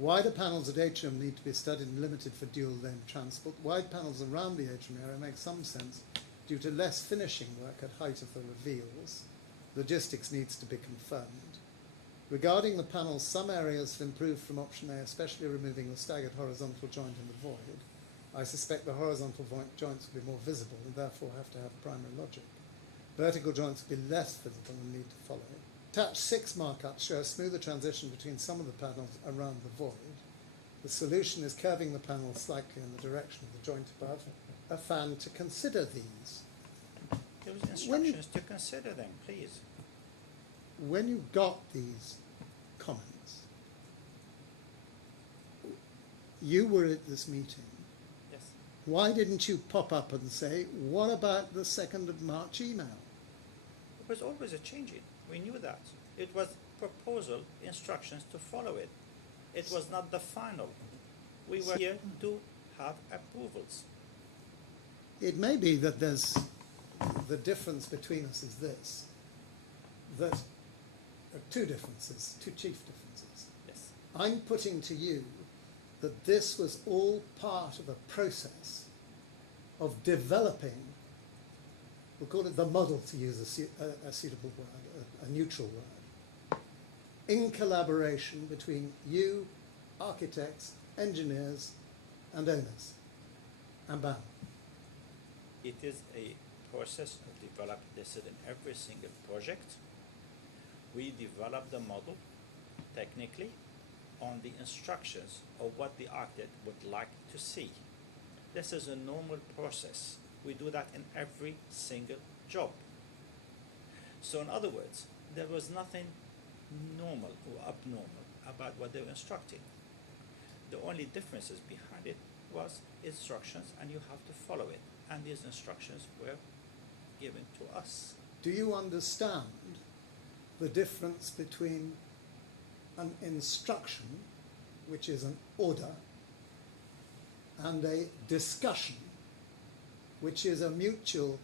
Wider panels at atrium need to be studied and limited for dual lane transport. Wide panels around the atrium area make some sense due to less finishing work at height of the reveals. Logistics needs to be confirmed. Regarding the panels, some areas have improved from option A, especially removing the staggered horizontal joint in the void. I suspect the horizontal joints will be more visible and therefore have to have primary logic. Vertical joints will be less visible and need to follow. Attached 6 markups show a smoother transition between some of the panels around the void. The solution is curving the panel slightly in the direction of the joint above. Affan to consider these. There was instructions to consider them, please. When you got these comments, you were at this meeting. Yes. Why didn't you pop up and say, what about the 2nd of March email? It was always a changing. We knew that. It was proposal, instructions to follow it. It was not the final. We were here to have approvals. It may be that there's the difference between us is this, that two differences, two chief differences. Yes. I'm putting to you that this was all part of a process of developing, we'll call it the model to use a suitable word, a neutral word, in collaboration between you, architects, engineers, and owners, and BAM. It is a process of developing this in every single project. We develop the model technically on the instructions of what the architect would like to see. This is a normal process. We do that in every single job. So in other words, there was nothing normal or abnormal about what they were instructing. The only differences behind it was instructions, and you have to follow it. And these instructions were given to us. Do you understand the difference between an instruction, which is an order, and a discussion, which is a mutual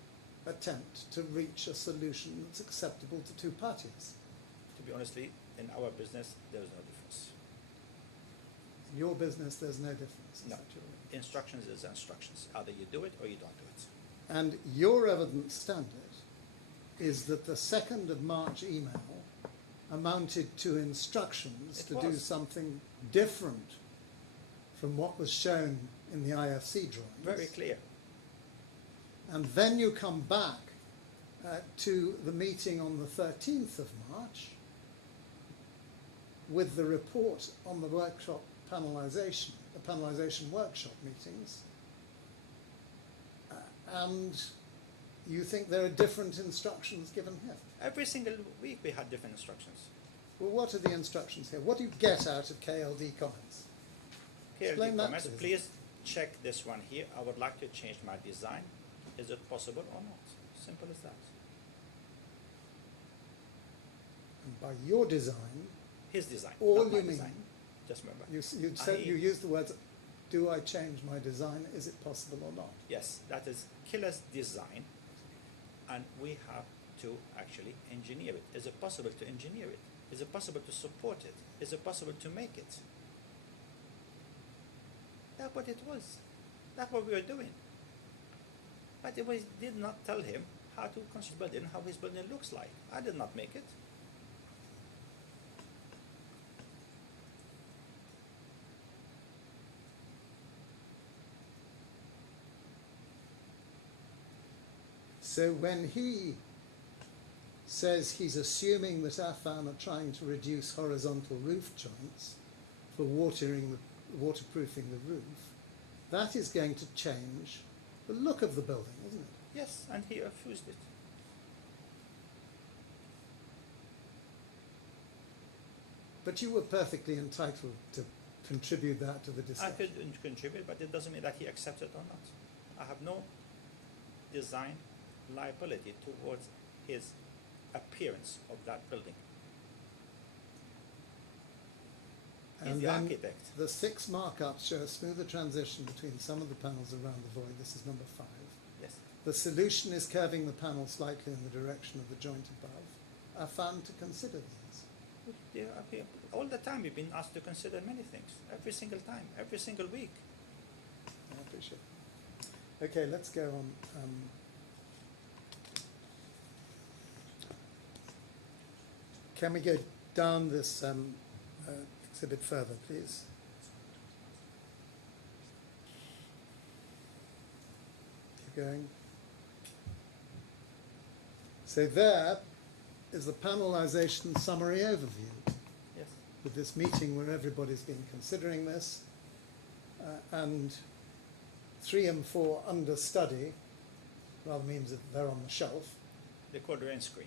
attempt to reach a solution that's acceptable to two parties? To be honestly, in our business, there is no difference. In your business, there's no difference. No. Instructions is instructions. Either you do it or you don't do it. And your evidence standard is that the 2nd of March email amounted to instructions to do something different from what was shown in the IFC drawings. Very clear. And then you come back to the meeting on the 13th of March with the report on the workshop panelization, the panelization workshop meetings, and you think there are different instructions given here. Every single week we had different instructions. Well, what are the instructions here? What do you get out of KLD comments? Here are the Explain that comments. to us. Please check this one here. I would like to change my design. Is it possible or not? Simple as that. And by your design, His design, all not my you mean, design. Just remember. you said you used the words, do I change my design? Is it possible or not? Yes, that is Killer's design, and we have to actually engineer it. Is it possible to engineer it? Is it possible to support it? Is it possible to make it? That's what it was. That's what we were doing. But we did not tell him how to construct building and how his building looks like. I did not make it. So when he says he's assuming that Affan are trying to reduce horizontal roof joints for waterproofing the roof, that is going to change the look of the building, isn't it? Yes, and he refused it. But you were perfectly entitled to contribute that to the I discussion. could contribute, but it doesn't mean that he accepted or not. I have no design liability towards his appearance of that building. He's And the then architect. the 6 markups show a smoother transition between some of the panels around the void. This is number 5. Yes. The solution is curving the panel slightly in the direction of the joint above. Affan to consider these. All the time we've been asked to consider many things, every single time, every single week. I appreciate it. Okay, let's go on. Can we go down this exhibit further, please? Keep going. So there is the panelization summary overview. Yes. With this meeting where everybody's been considering this, and 3 and 4 under study, rather means that they're on the shelf. They call the rain screen.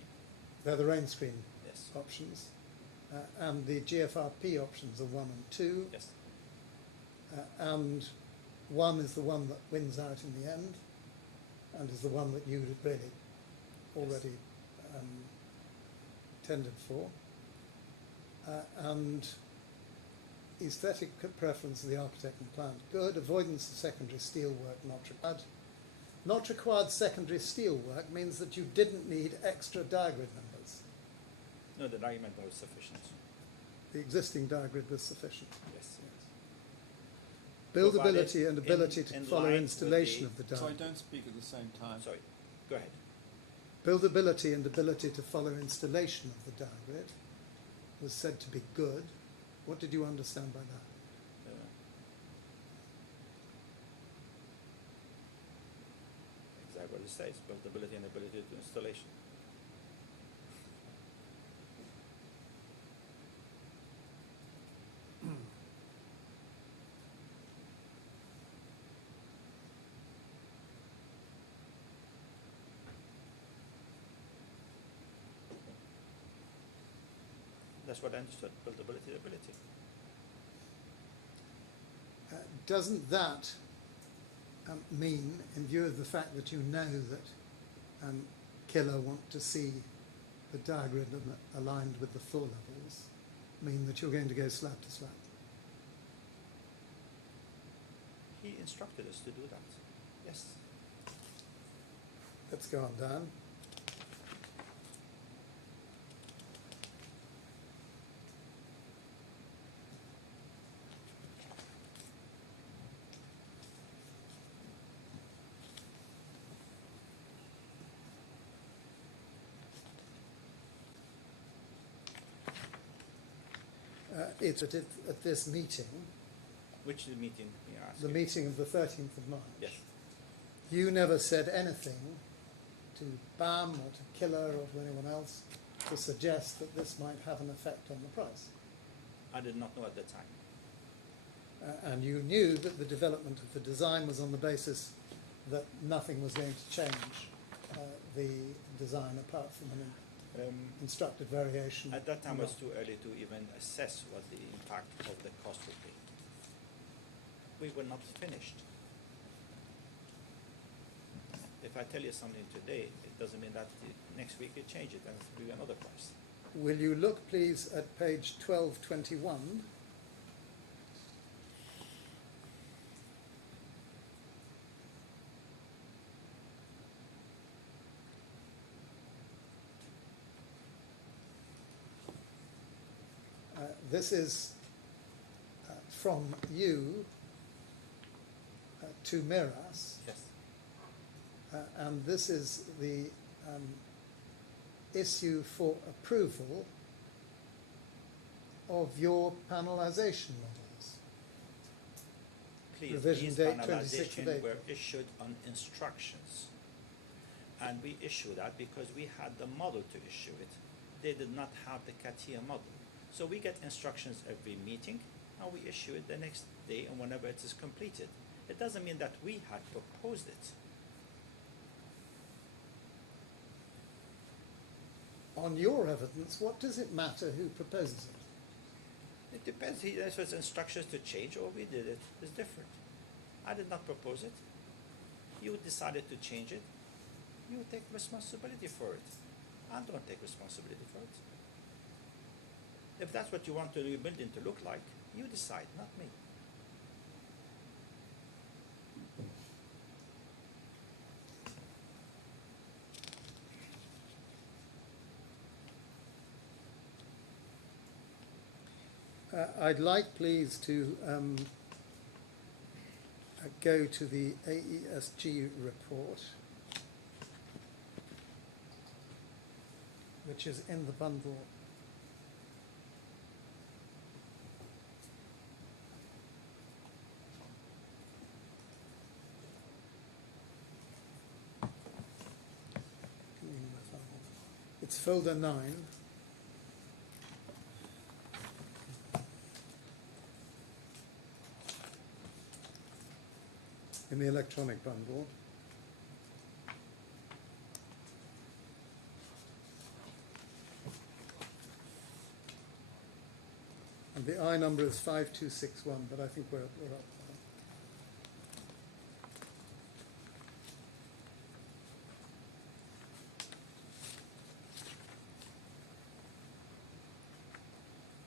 They're the rain screen Yes. options. And the GFRP options are 1 and 2. Yes. And 1 is the one that wins out in the end, and is the one that you'd really already tended for. And aesthetic preference of the architect and client, good. Avoidance of secondary steel work, not required. Not required secondary steel work means that you didn't need extra diagrid numbers. No, the argument was sufficient. The existing diagrid was sufficient. Yes. Buildability and ability to in follow line with installation the- of the So I diagrid. don't speak at the same time. Sorry, go ahead. Buildability and ability to follow installation of the diagrid was said to be good. What did you understand by that? Exactly what it says, buildability and ability to installation. That's what I understood, buildability and ability. Doesn't that mean, in view of the fact that you know that Killer want to see the diagrid aligned with the floor levels, mean that you're going to go slab to slab? He instructed us to do that. Yes. Let's go on down. It's at this meeting, Which meeting you asked? the meeting of the 13th of March. Yes. You never said anything to BAM or to Killer or to anyone else to suggest that this might have an effect on the price. I did not know at the time. And you knew that the development of the design was on the basis that nothing was going to change the design apart from an instructed variation. At that time, it was too early to even assess what the impact of the cost would be. We were not finished. If I tell you something today, it doesn't mean that next week you change it and it'll be another price. Will you look, please, at page 1221? This is from you to Miras, Yes. and this is the issue for approval of your panelization models. Please, Revision these date 26th of panelizations April. were issued on instructions. And we issued that because we had the model to issue it. They did not have the CATIA model. So we get instructions every meeting, and we issue it the next day and whenever it is completed. It doesn't mean that we had proposed it. On your evidence, what does it matter who proposes it? It depends. If it's instructions to change or we did it, it's different. I did not propose it. You decided to change it. You take responsibility for it. I don't take responsibility for it. If that's what you want your building to look like, you decide, not me. I'd like, please, to go to the AESG report, which is in the bundle. It's folder 9. In the electronic bundle. And the I number is 5261, but I think we're up there.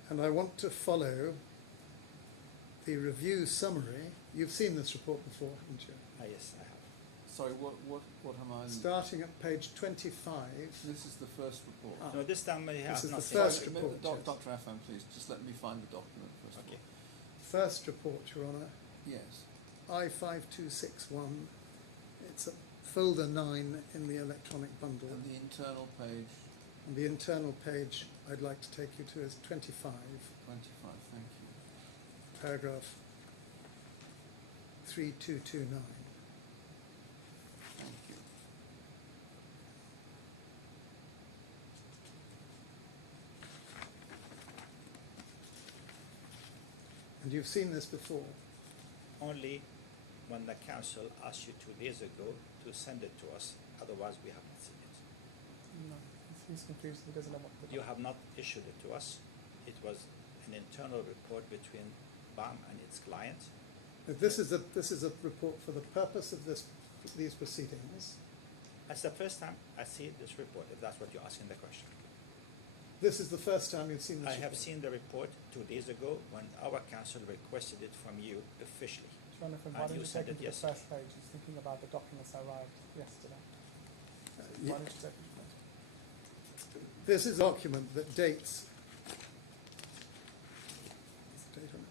And I want to follow the review summary. You've seen this report before, haven't you? Yes, I have. Sorry, what am I? Starting at page 25. This is the first report. Ah. No, this time I have This is not the seen first it. report. Dr. Affan, please, just let me find the document first. Okay. First report, Your Honour, Yes. I5261. It's at folder 9 in the electronic bundle. And the internal page, And the internal page I'd like to take you to is 25, 25, thank you. paragraph 3229. Thank you. And you've seen this before. Only when the council asked you 2 days ago to send it to us, otherwise we have not seen it. No, he's confused. He doesn't know what the You have not issued it to us. It was an internal report between BAM and its client. This is a report for the purpose of these proceedings. That's the first time I see this report, if that's what you're asking the question. This is the first time you've seen this I have report. seen the report 2 days ago when our council requested it from you officially. Jonathan, And why don't you you said take him it to the yesterday. first page? He's thinking about the documents that arrived yesterday. Ye- Why don't you take him to that? This is a document that dates. What's the date on it?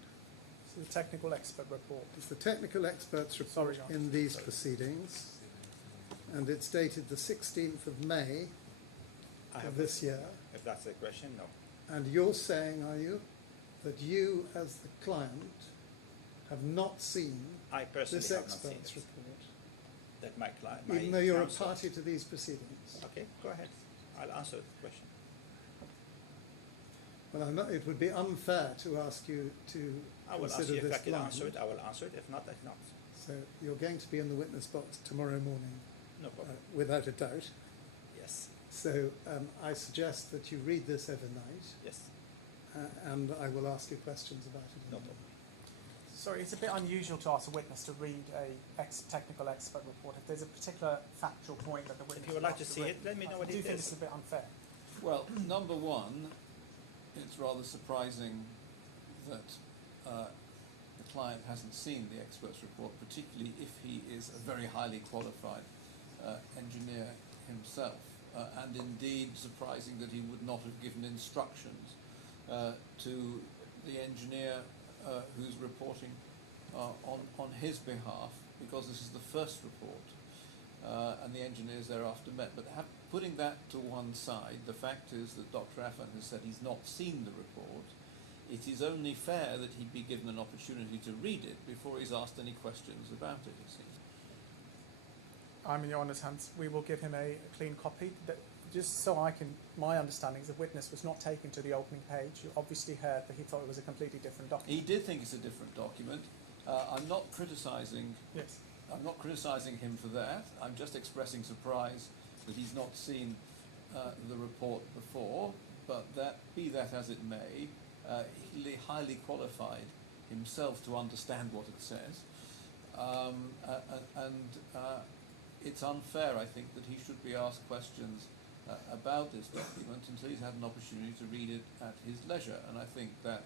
This is a technical expert report. It's the technical experts report Sorry, John. in these proceedings, and it's dated the 16th of May I of have this year. If that's the question, no. And you're saying, are you, that you as the client have not seen I personally this have not seen experts it. report, That my client, even though you're council- a party to these proceedings? Okay, go ahead. I'll answer the question. Well, it would be unfair to ask you to I will ask consider you if I this can answer it. blind. I will answer it. If not, if not. So you're going to be in the witness box tomorrow morning, No problem. without a doubt. Yes. So I suggest that you read this overnight, Yes. and I will ask you questions about it. in No the problem. Sorry, it's a bit unusual to ask a witness to read a technical expert report. If there's a particular factual point that the witness If you would like to wants see read, it, let me know what I do it think is. it's a bit unfair. Well, number one, it's rather surprising that the client hasn't seen the expert's report, particularly if he is a very highly qualified engineer himself, and indeed surprising that he would not have given instructions to the engineer who's reporting on his behalf, because this is the first report, and the engineers thereafter met. But putting that to one side, the fact is that Dr. Affan has said he's not seen the report. It is only fair that he be given an opportunity to read it before he's asked any questions about it, it seems. I'm in your honour's hands. We will give him a clean copy. Just so my understanding is the witness was not taken to the opening page. You obviously heard that he thought it was a completely different document. He did think it's a different document. I'm not criticising Yes. I'm not criticising him for that. I'm just expressing surprise that he's not seen the report before. But be that as it may, he's highly qualified himself to understand what it says, and it's unfair, I think, that he should be asked questions about this document until he's had an opportunity to read it at his leisure. And I think that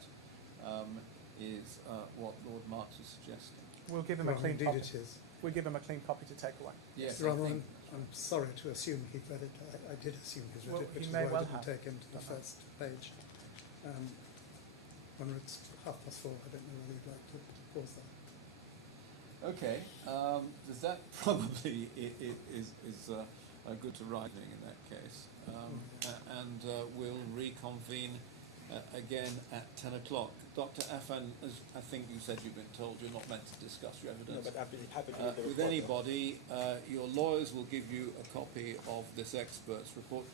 is what Lord Marx is suggesting. We'll give him a Well, clean indeed copy. it is. We'll give him a clean copy to take away. Yes, Your I Honour, think. I'm sorry to assume he'd read it. I did assume he'd read Well, it, which he is may why well I didn't have. take him to the first page. When it's 4:30, I don't know whether you'd like to pause there. Okay, does that probably is good to writing in that case, and we'll reconvene again at 10 o'clock. Dr. Affan, as I think you said you've been told, you're not meant to discuss your evidence. No, but I'd be happy to read the with report. anybody. Your lawyers will give you a copy of this expert's report.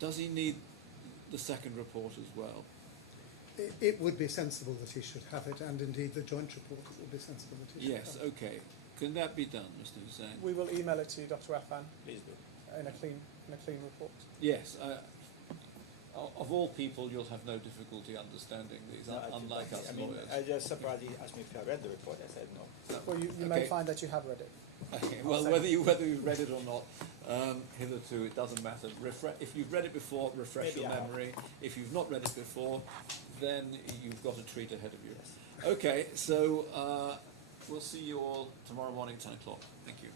Does he need the second report as well? It would be sensible that he should have it, and indeed the joint report, it would be sensible that he should Yes, have it. okay. Can that be done, Mr. Hussain? We will email it to you, Dr. Affan, Please do. in a clean report. Yes. Of all people, you'll have no difficulty understanding these, unlike us lawyers. I just surprised he asked me if I read the report. I said no. Well, you may Okay. find that you have read it. Okay, well, whether you read it or not, hitherto it doesn't matter. If you've read it before, refresh Maybe your I have. memory. If you've not read it before, then you've got a treat ahead of you. Okay, so we'll see you all tomorrow morning, 10 o'clock. Thank you.